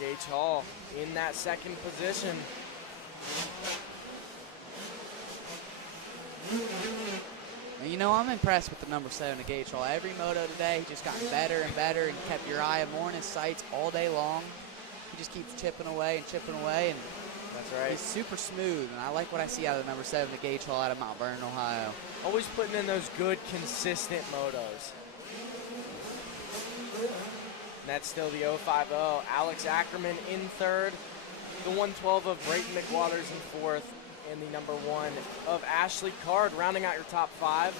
Gage Hall in that 2nd position. You know, I'm impressed with the number 7 of Gage Hall. Every moto today, he just got better and better and kept Uriah more in his sights all day long. He just keeps chipping away, and that's right. He's super smooth, and I like what I see out of the number 7 of Gage Hall out of Mount Vernon, Ohio. Always putting in those good, consistent motos. And that's still the 050. Alex Ackerman in third. The 112 of Brayton McWaters in fourth. And the number 1 of Ashley Card rounding out your top 5.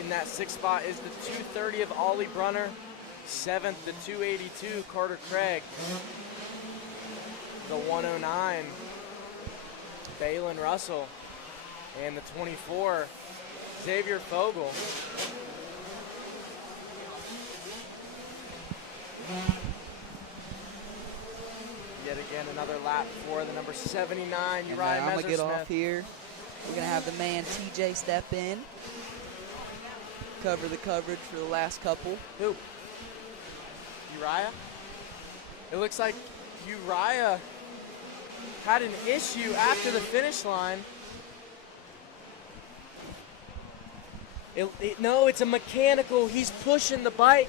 In that 6th spot is the 230 of Ollie Brunner. 7th, the 282, Carter Craig. The 109, Balin Russell. And the 24, Xavier Fogel. Yet again, another lap for the number 79, Uriah Messersmith. I'm going to get off here. We're going to have the man TJ step in. Cover the coverage for the last couple. Who? Uriah? It looks like Uriah had an issue after the finish line. No, it's a mechanical. He's pushing the bike.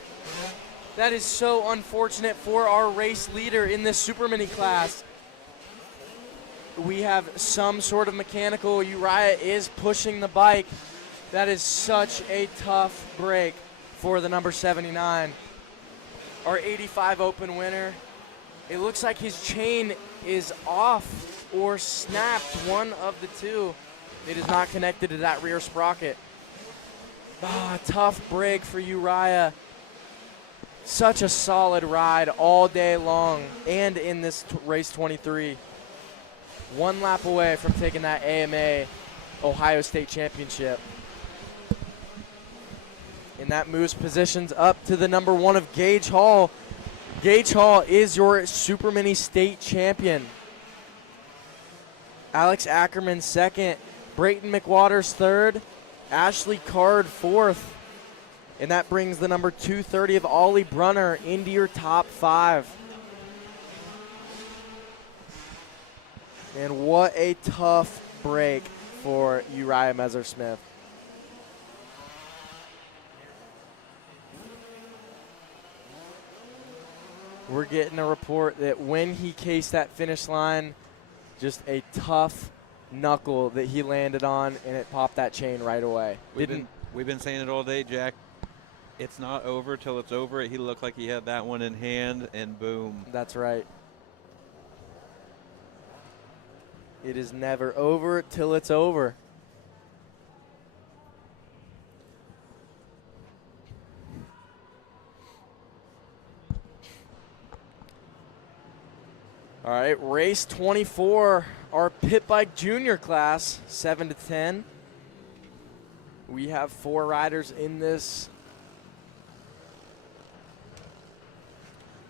That is so unfortunate for our race leader in this Super Mini class. We have some sort of mechanical. Uriah is pushing the bike. That is such a tough break for the number 79. Our 85 Open winner. It looks like his chain is off or snapped, one of the two. It is not connected to that rear sprocket. Tough break for Uriah. Such a solid ride all day long and in this race 23. 1 lap away from taking that AMA Ohio State Championship. And that moves positions up to the number 1 of Gage Hall. Gage Hall is your Super Mini State champion. Alex Ackerman 2nd, Brayton McWaters 3rd, Ashley Card 4th. And that brings the number 230 of Ollie Brunner into your top 5. And what a tough break for Uriah Messersmith. We're getting a report that when he cased that finish line, just a tough knuckle that he landed on, and it popped that chain right away. We've been saying it all day, Jack. It's not over till it's over. He looked like he had that one in hand, and boom. That's right. It is never over till it's over. All right, race 24, our pit bike junior class, 7 to 10. We have 4 riders in this.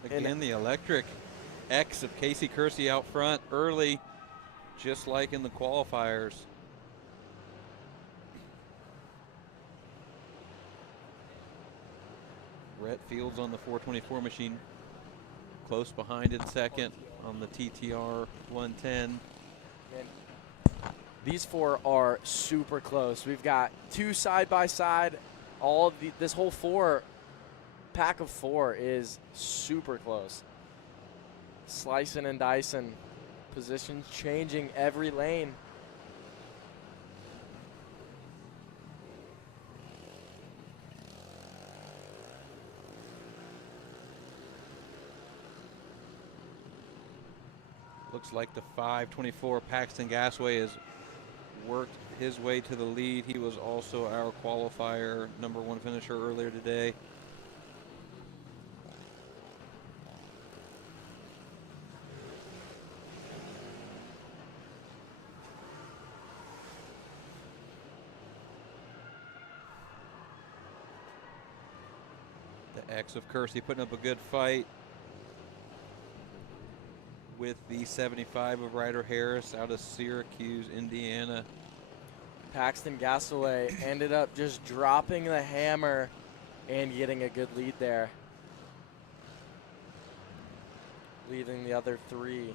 Again, the electric X of Casey Kersey out front early, just like in the qualifiers. Rhett Fields on the 424 machine, close behind in second on the TTR 110. And these 4 are super close. We've got 2 side by side. This whole pack of 4 is super close. Slicing and dicing, positions changing every lane. Looks like the 524 Paxton Gasway has worked his way to the lead. He was also our qualifier number 1 finisher earlier today. The X of Kersey putting up a good fight with the 75 of Ryder Harris out of Syracuse, Indiana. Paxton Gasaway ended up just dropping the hammer and getting a good lead there, leaving the other 3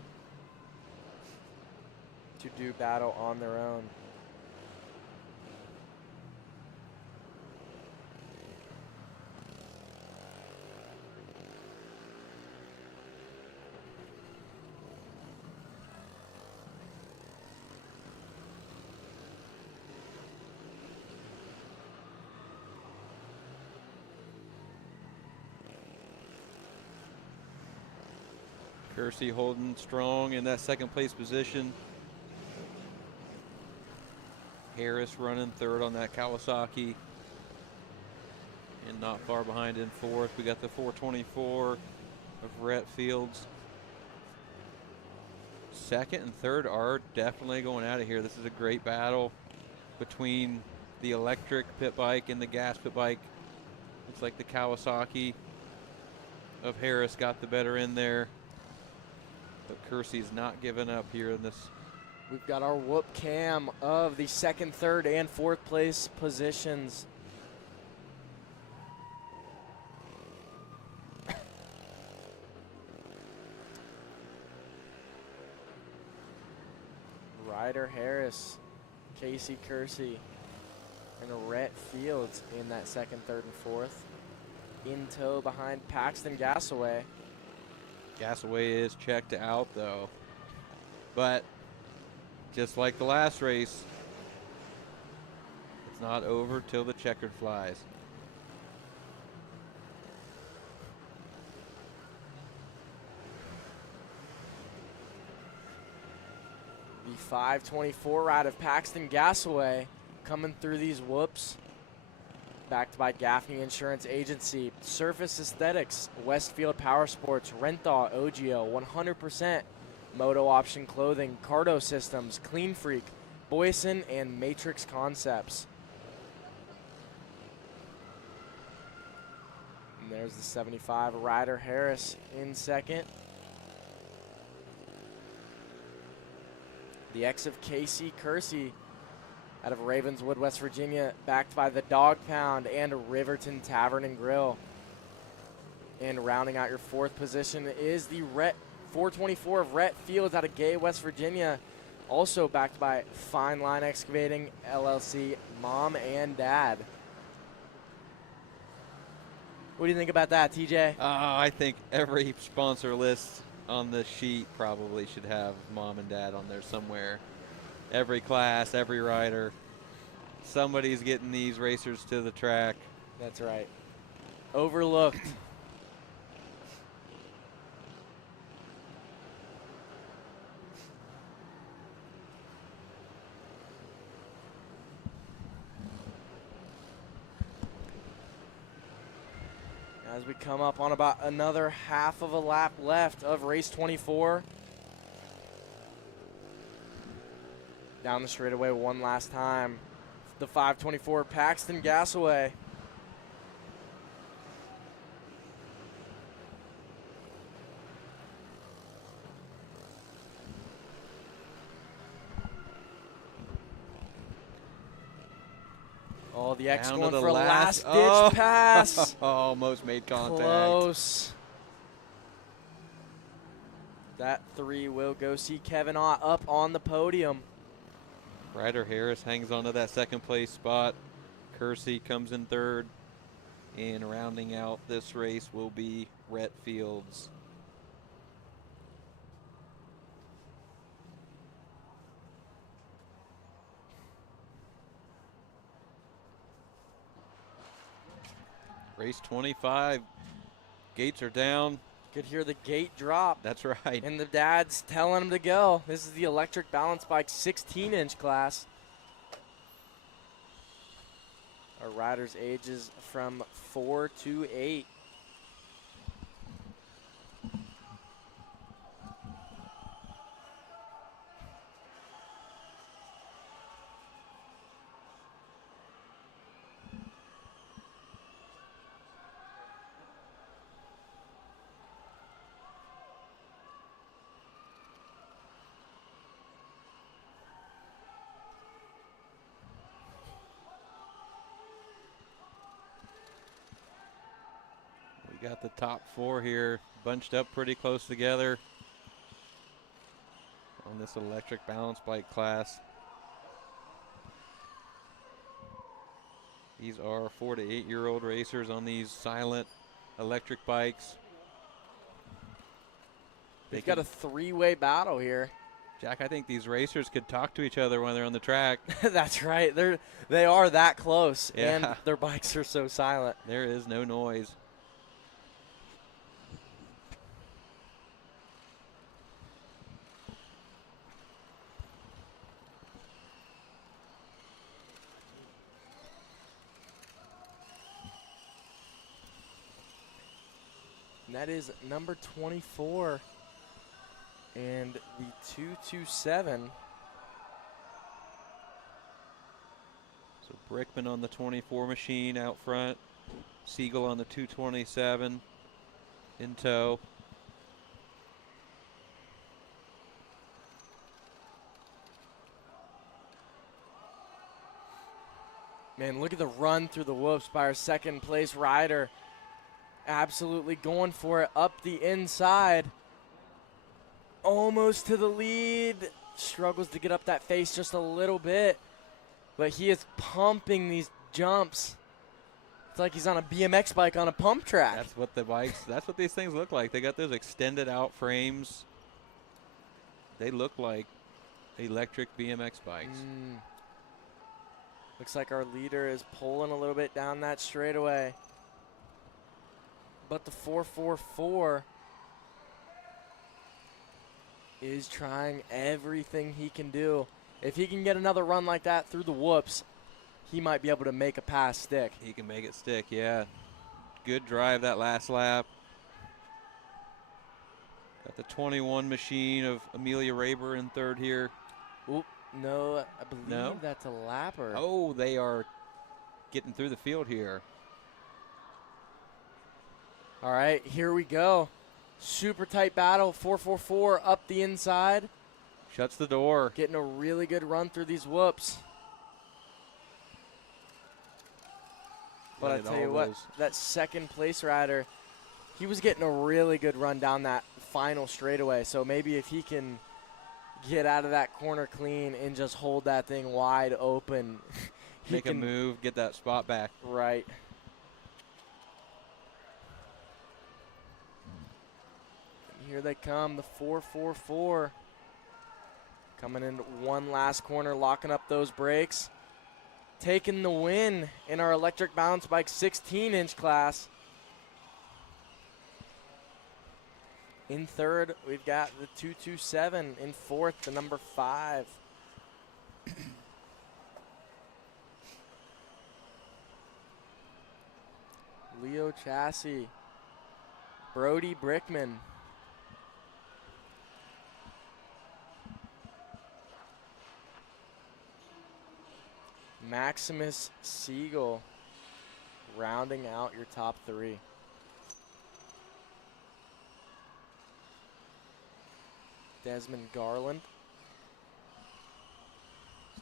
to do battle on their own. Kersey holding strong in that second place position. Harris running third on that Kawasaki. And not far behind in fourth. We got the 424 of Rhett Fields. Second and third are definitely going out of here. This is a great battle between the electric pit bike and the gas pit bike. Looks like the Kawasaki of Harris got the better in there. But Kersey's not giving up here in this. We've got our whoop cam of the second, third, and fourth place positions. Ryder Harris, Casey Kersey, and Rhett Fields in that second, third, and fourth. In tow behind Paxton Gasaway. Gasaway is checked out though. But just like the last race, it's not over till the checkered flies. The 524 ride of Paxton Gasaway coming through these whoops. Backed by Gaffney Insurance Agency, Surface Aesthetics, Westfield Powersports, Renthal, OGO, 100%, Moto Option Clothing, Cardo Systems, Clean Freak, Boyson, and Matrix Concepts. And there's the 75 Ryder Harris in second. The X of Casey Kersey out of Ravenswood, West Virginia, backed by the Dog Pound and Riverton Tavern and Grill. And rounding out your fourth position is the 424 of Rhett Fields out of Gay, West Virginia, also backed by Fine Line Excavating, LLC, Mom and Dad. What do you think about that, TJ? I think every sponsor list on this sheet probably should have Mom and Dad on there somewhere. Every class, every rider, somebody's getting these racers to the track. That's right. Overlooked. As we come up on about another half of a lap left of race 24. Down the straightaway one last time. The 524 Paxton Gasaway. Oh, the X Down going to the for a last-ditch pass. Almost made contact. Close. That 3 will go see Kevin Ott up on the podium. Ryder Harris hangs on to that second place spot. Kersey comes in third. And rounding out this race will be Rhett Fields. Race 25. Gates are down. Could hear the gate drop. That's right. And the dad's telling him to go. This is the electric balance bike 16-inch class. Our riders' ages from 4 to 8. We got the top 4 here bunched up pretty close together on this electric balance bike class. These are 4 to 8-year-old racers on these silent electric bikes. They've got a 3-way battle here. Jack, I think these racers could talk to each other when they're on the track. That's right. They are that close, Yeah. and their bikes are so silent. There is no noise. And that is number 24 and the 227. So Brickman on the 24 machine out front. Siegel on the 227 in tow. Man, look at the run through the whoops by our second place rider. Absolutely going for it up the inside. Almost to the lead. Struggles to get up that face just a little bit. But he is pumping these jumps. It's like he's on a BMX bike on a pump track. That's what the bikes, that's what these things look like. They got those extended out frames. They look like electric BMX bikes. Looks like our leader is pulling a little bit down that straightaway. But the 444 is trying everything he can do. If he can get another run like that through the whoops, he might be able to make a pass stick. He can make it stick, yeah. Good drive that last lap. Got the 21 machine of Amelia Raber in third here. Oop, no, I believe that's a lapper. Oh, they are getting through the field here. All right, here we go. Super tight battle, 444 up the inside. Shuts the door. Getting a really good run through these whoops. But I tell you what, that second place rider, he was getting a really good run down that final straightaway. So maybe if he can get out of that corner clean and just hold that thing wide open. Make a move, get that spot back. Right. And here they come, the 444. Coming in one last corner, locking up those brakes. Taking the win in our electric balance bike 16-inch class. In third, we've got the 227. In fourth, the number 5. Leo Chassis. Brody Brickman. Maximus Siegel rounding out your top 3. Desmond Garland.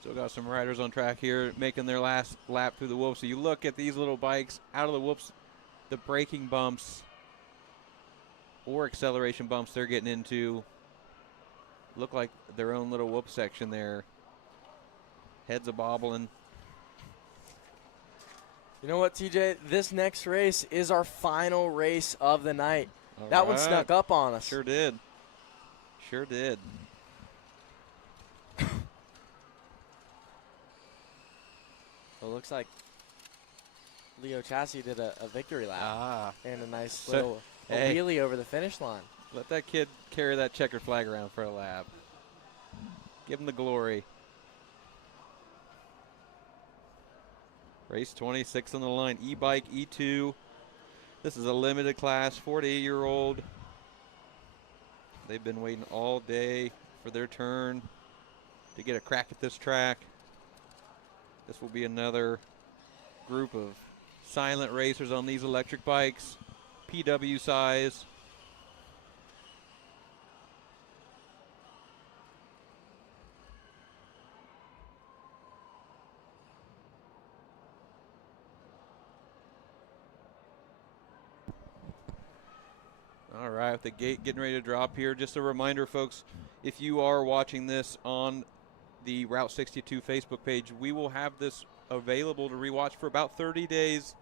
Still got some riders on track here making their last lap through the whoops. So you look at these little bikes out of the whoops, the braking bumps or acceleration bumps they're getting into look like their own little whoop section there. Heads a bobbling. You know what, TJ? This next race is our final race of the night. All that right. one snuck up on us. Sure did. Sure did. It looks like Leo Chassis did a victory lap. And a nice little wheelie over the finish line. Let that kid carry that checkered flag around for a lap. Give him the glory. Race 26 on the line. E-bike, E2. This is a limited class, 4 to 8-year-old. They've been waiting all day for their turn to get a crack at this track. This will be another group of silent racers on these electric bikes, PW size. All right, with the gate getting ready to drop here, just a reminder, folks, if you are watching this on the Route 62 Facebook page, we will have this available to rewatch for about 30 days.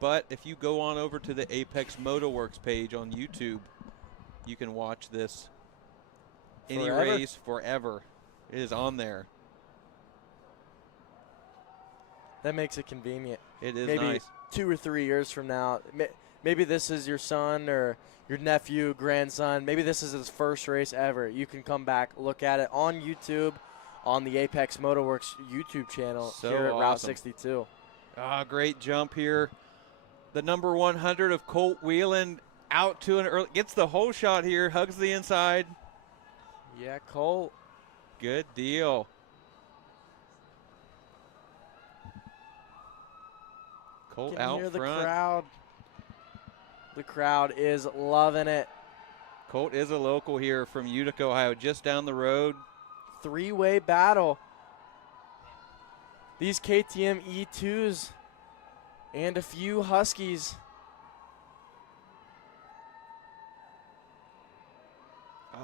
But if you go on over to the Apex Motoworks page on YouTube, you can watch this any race forever. It is on there. That makes it convenient. It is maybe nice. 2 or 3 years from now, maybe this is your son or your nephew, grandson. Maybe this is his first race ever. You can come back, look at it on YouTube, on the Apex Motorworks YouTube channel here at Route 62. Great jump here. The number 100 of Colt Whelan out to an early, gets the whole shot here, hugs the inside. Yeah, Colt. Good deal. Colt Can out hear the front. crowd. The crowd is loving it. Colt is a local here from Utica, Ohio, just down the road. Three-way battle. These KTM E2s and a few Huskies.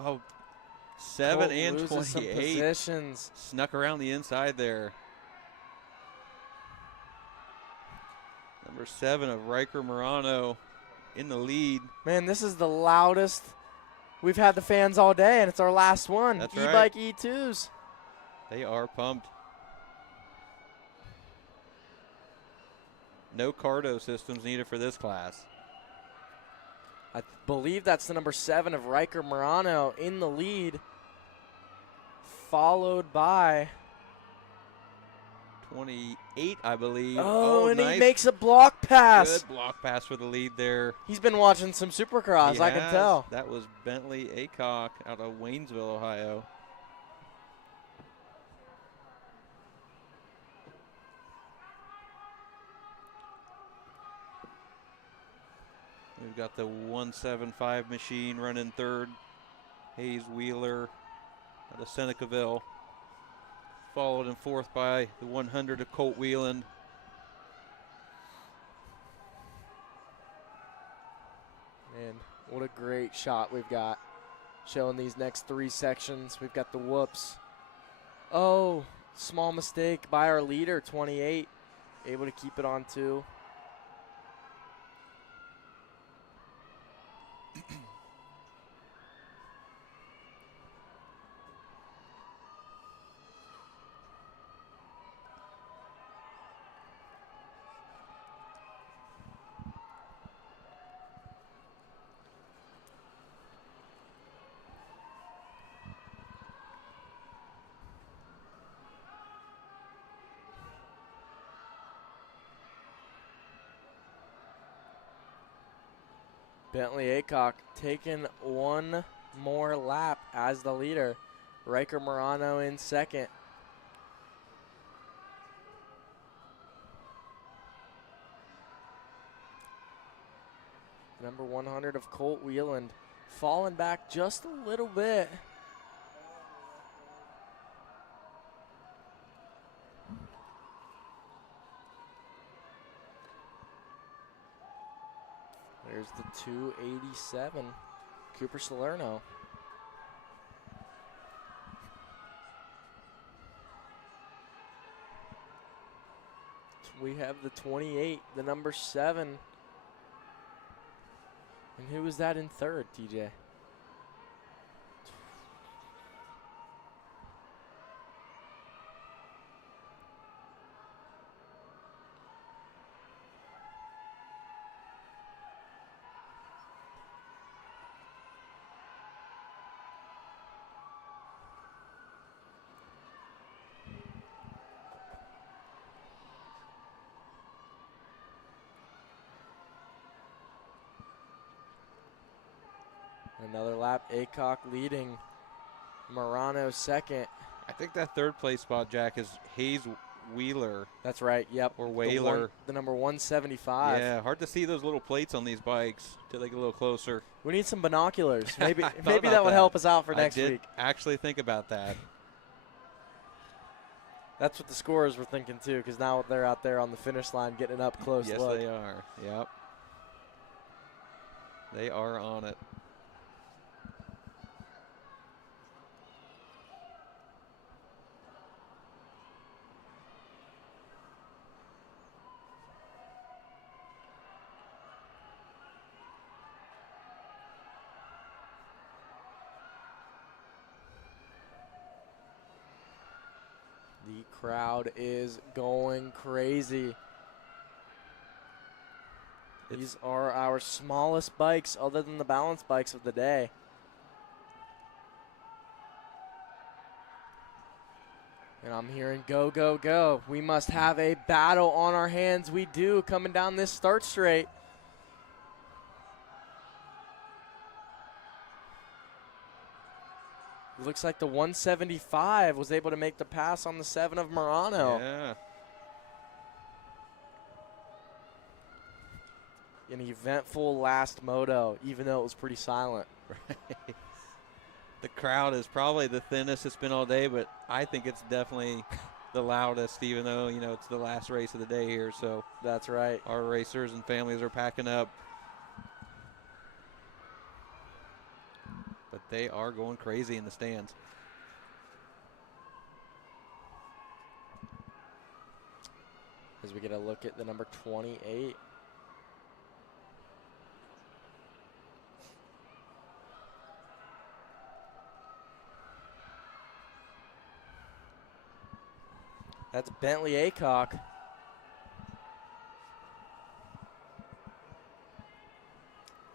Oh, 7 Colt and loses some 28. positions. Snuck around the inside there. Number 7 of Riker Morano in the lead. Man, this is the loudest we've had the fans all day, and it's our last one. That's E-Bike right. E2s. They are pumped. No Cardo systems needed for this class. I believe that's the number 7 of Riker Morano in the lead, followed by 28, I believe. Oh, and nice. he makes a block pass. Good block pass for the lead there. He's been watching some Supercross, He I can has. tell. That was Bentley Aycock out of Waynesville, Ohio. We've got the 175 machine running third. Hayes Wheeler out of Senecaville. Followed in fourth by the 100 of Colt Wheeland. Man, what a great shot we've got showing these next 3 sections. We've got the whoops. Oh, small mistake by our leader, 28. Able to keep it on 2. Bentley Aycock taking one more lap as the leader. Riker Morano in second. Number 100 of Colt Wheeland falling back just a little bit. There's the 287, Cooper Salerno. We have the 28, the number 7. And who was that in third, TJ? Another lap, Aycock leading, Morano second. I think that third place spot, Jack, is Hayes Wheeler. That's right, yep. Or Whaler. The number 175. Yeah, hard to see those little plates on these bikes till they get a little closer. We need some binoculars. Maybe that would help us out for next I did week. actually think about that. That's what the scorers were thinking too, because now they're out there on the finish line getting an up close Yes, look. they are. Yep. They are on it. The crowd is going crazy. These are our smallest bikes other than the balance bikes of the day. And I'm hearing go, go, go. We must have a battle on our hands. We do, coming down this start straight. Looks like the 175 was able to make the pass on the 7 of Murano. Yeah. An eventful last moto, even though it was pretty silent. Right. The crowd is probably the thinnest it's been all day, but I think it's definitely the loudest, even though, you know, it's the last race of the day here. So that's right. Our racers and families are packing up. But they are going crazy in the stands. As we get a look at the number 28. That's Bentley Aycock.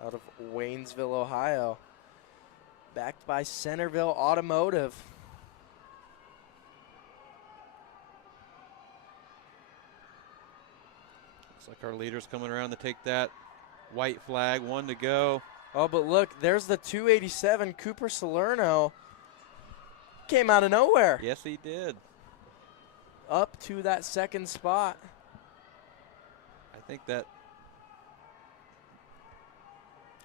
Out of Waynesville, Ohio. Backed by Centerville Automotive. Looks like our leader's coming around to take that white flag. 1 to go. Oh, but look, there's the 287 Cooper Salerno. Came out of nowhere. Yes, he did. Up to that second spot. I think that.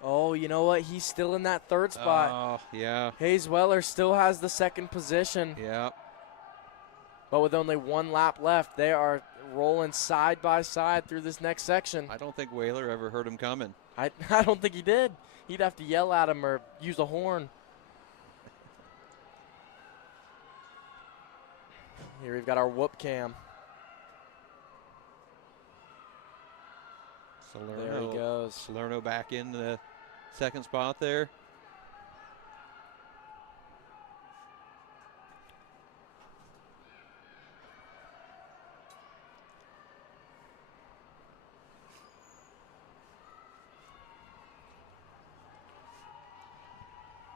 Oh, you know what? He's still in that third spot. Oh, yeah. Hayes Weller still has the second position. Yeah. But with only 1 lap left, they are rolling side by side through this next section. I don't think Whaler ever heard him coming. I don't think he did. He'd have to yell at him or use a horn. Here we've got our whoop cam. Salerno, there he goes. Salerno back in the second spot there.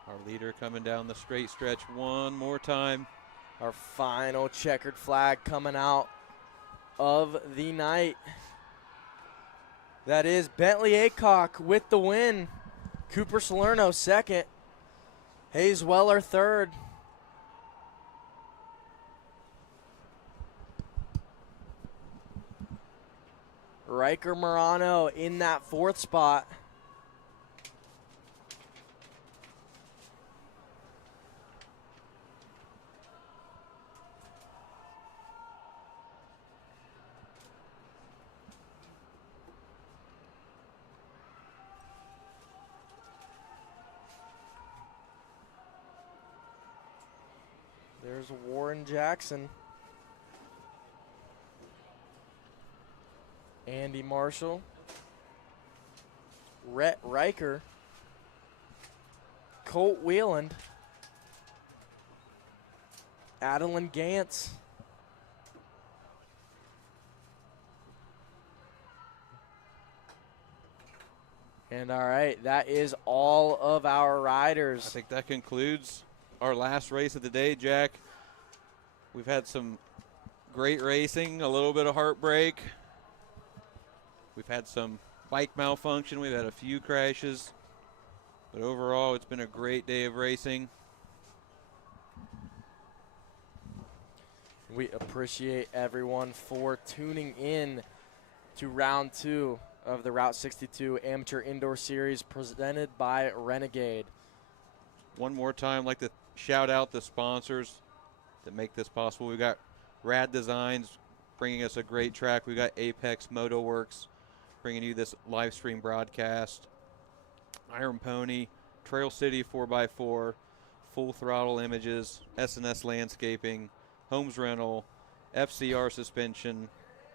Our leader coming down the straight stretch one more time. Our final checkered flag coming out of the night. That is Bentley Aycock with the win. Cooper Salerno second. Hayes Weller third. Riker Murano in that fourth spot. There's Warren Jackson. Andy Marshall. Rhett Riker. Colt Wheeland. Adeline Gantz. And all right, that is all of our riders. I think that concludes our last race of the day, Jack. We've had some great racing, a little bit of heartbreak. We've had some bike malfunction. We've had a few crashes. But overall, it's been a great day of racing. We appreciate everyone for tuning in to round 2 of the Route 62 Amateur Indoor Series presented by Renegade. One more time, I'd like to shout out the sponsors that make this possible. We've got Rad Designs bringing us a great track. We've got Apex Moto Works bringing you this live stream broadcast. Iron Pony, Trail City 4x4, Full Throttle Images, S&S Landscaping, Homes Rental, FCR Suspension,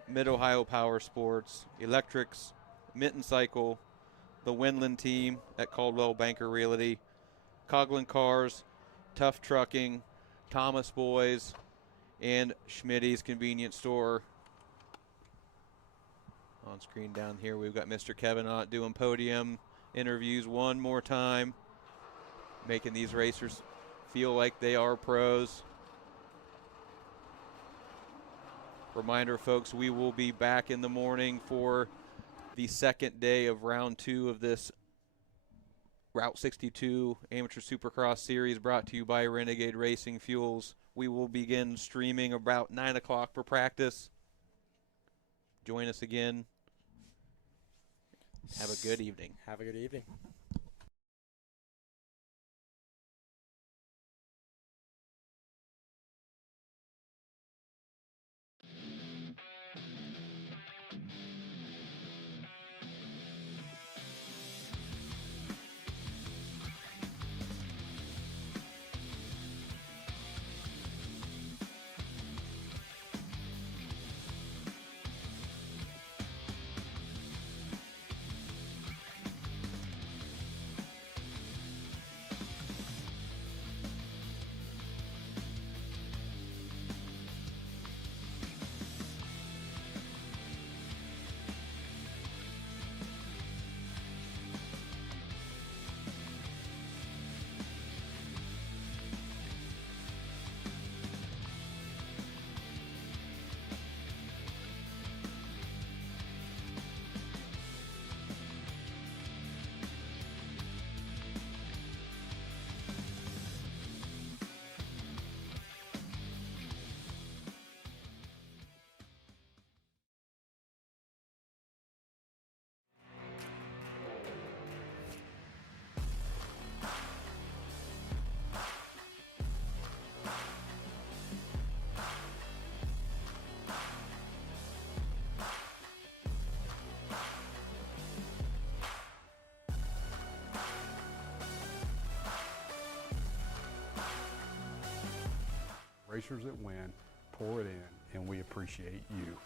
Mid-Ohio Powersports, Electrics, Mitten Cycle, the Windland team at Caldwell Banker Realty, Coughlin Cars, Tough Trucking, Thomas Boys, and Schmitty's Convenience Store. On screen down here, we've got Mr. Kevin Ott doing podium interviews one more time, making these racers feel like they are pros. Reminder, folks, we will be back in the morning for the second day of round 2 of this Route 62 Amateur Supercross Series brought to you by Renegade Racing Fuels. We will begin streaming about 9 o'clock for practice. Join us again. Have a good evening. Have a good evening. Racers that win, pour it in, and we appreciate you.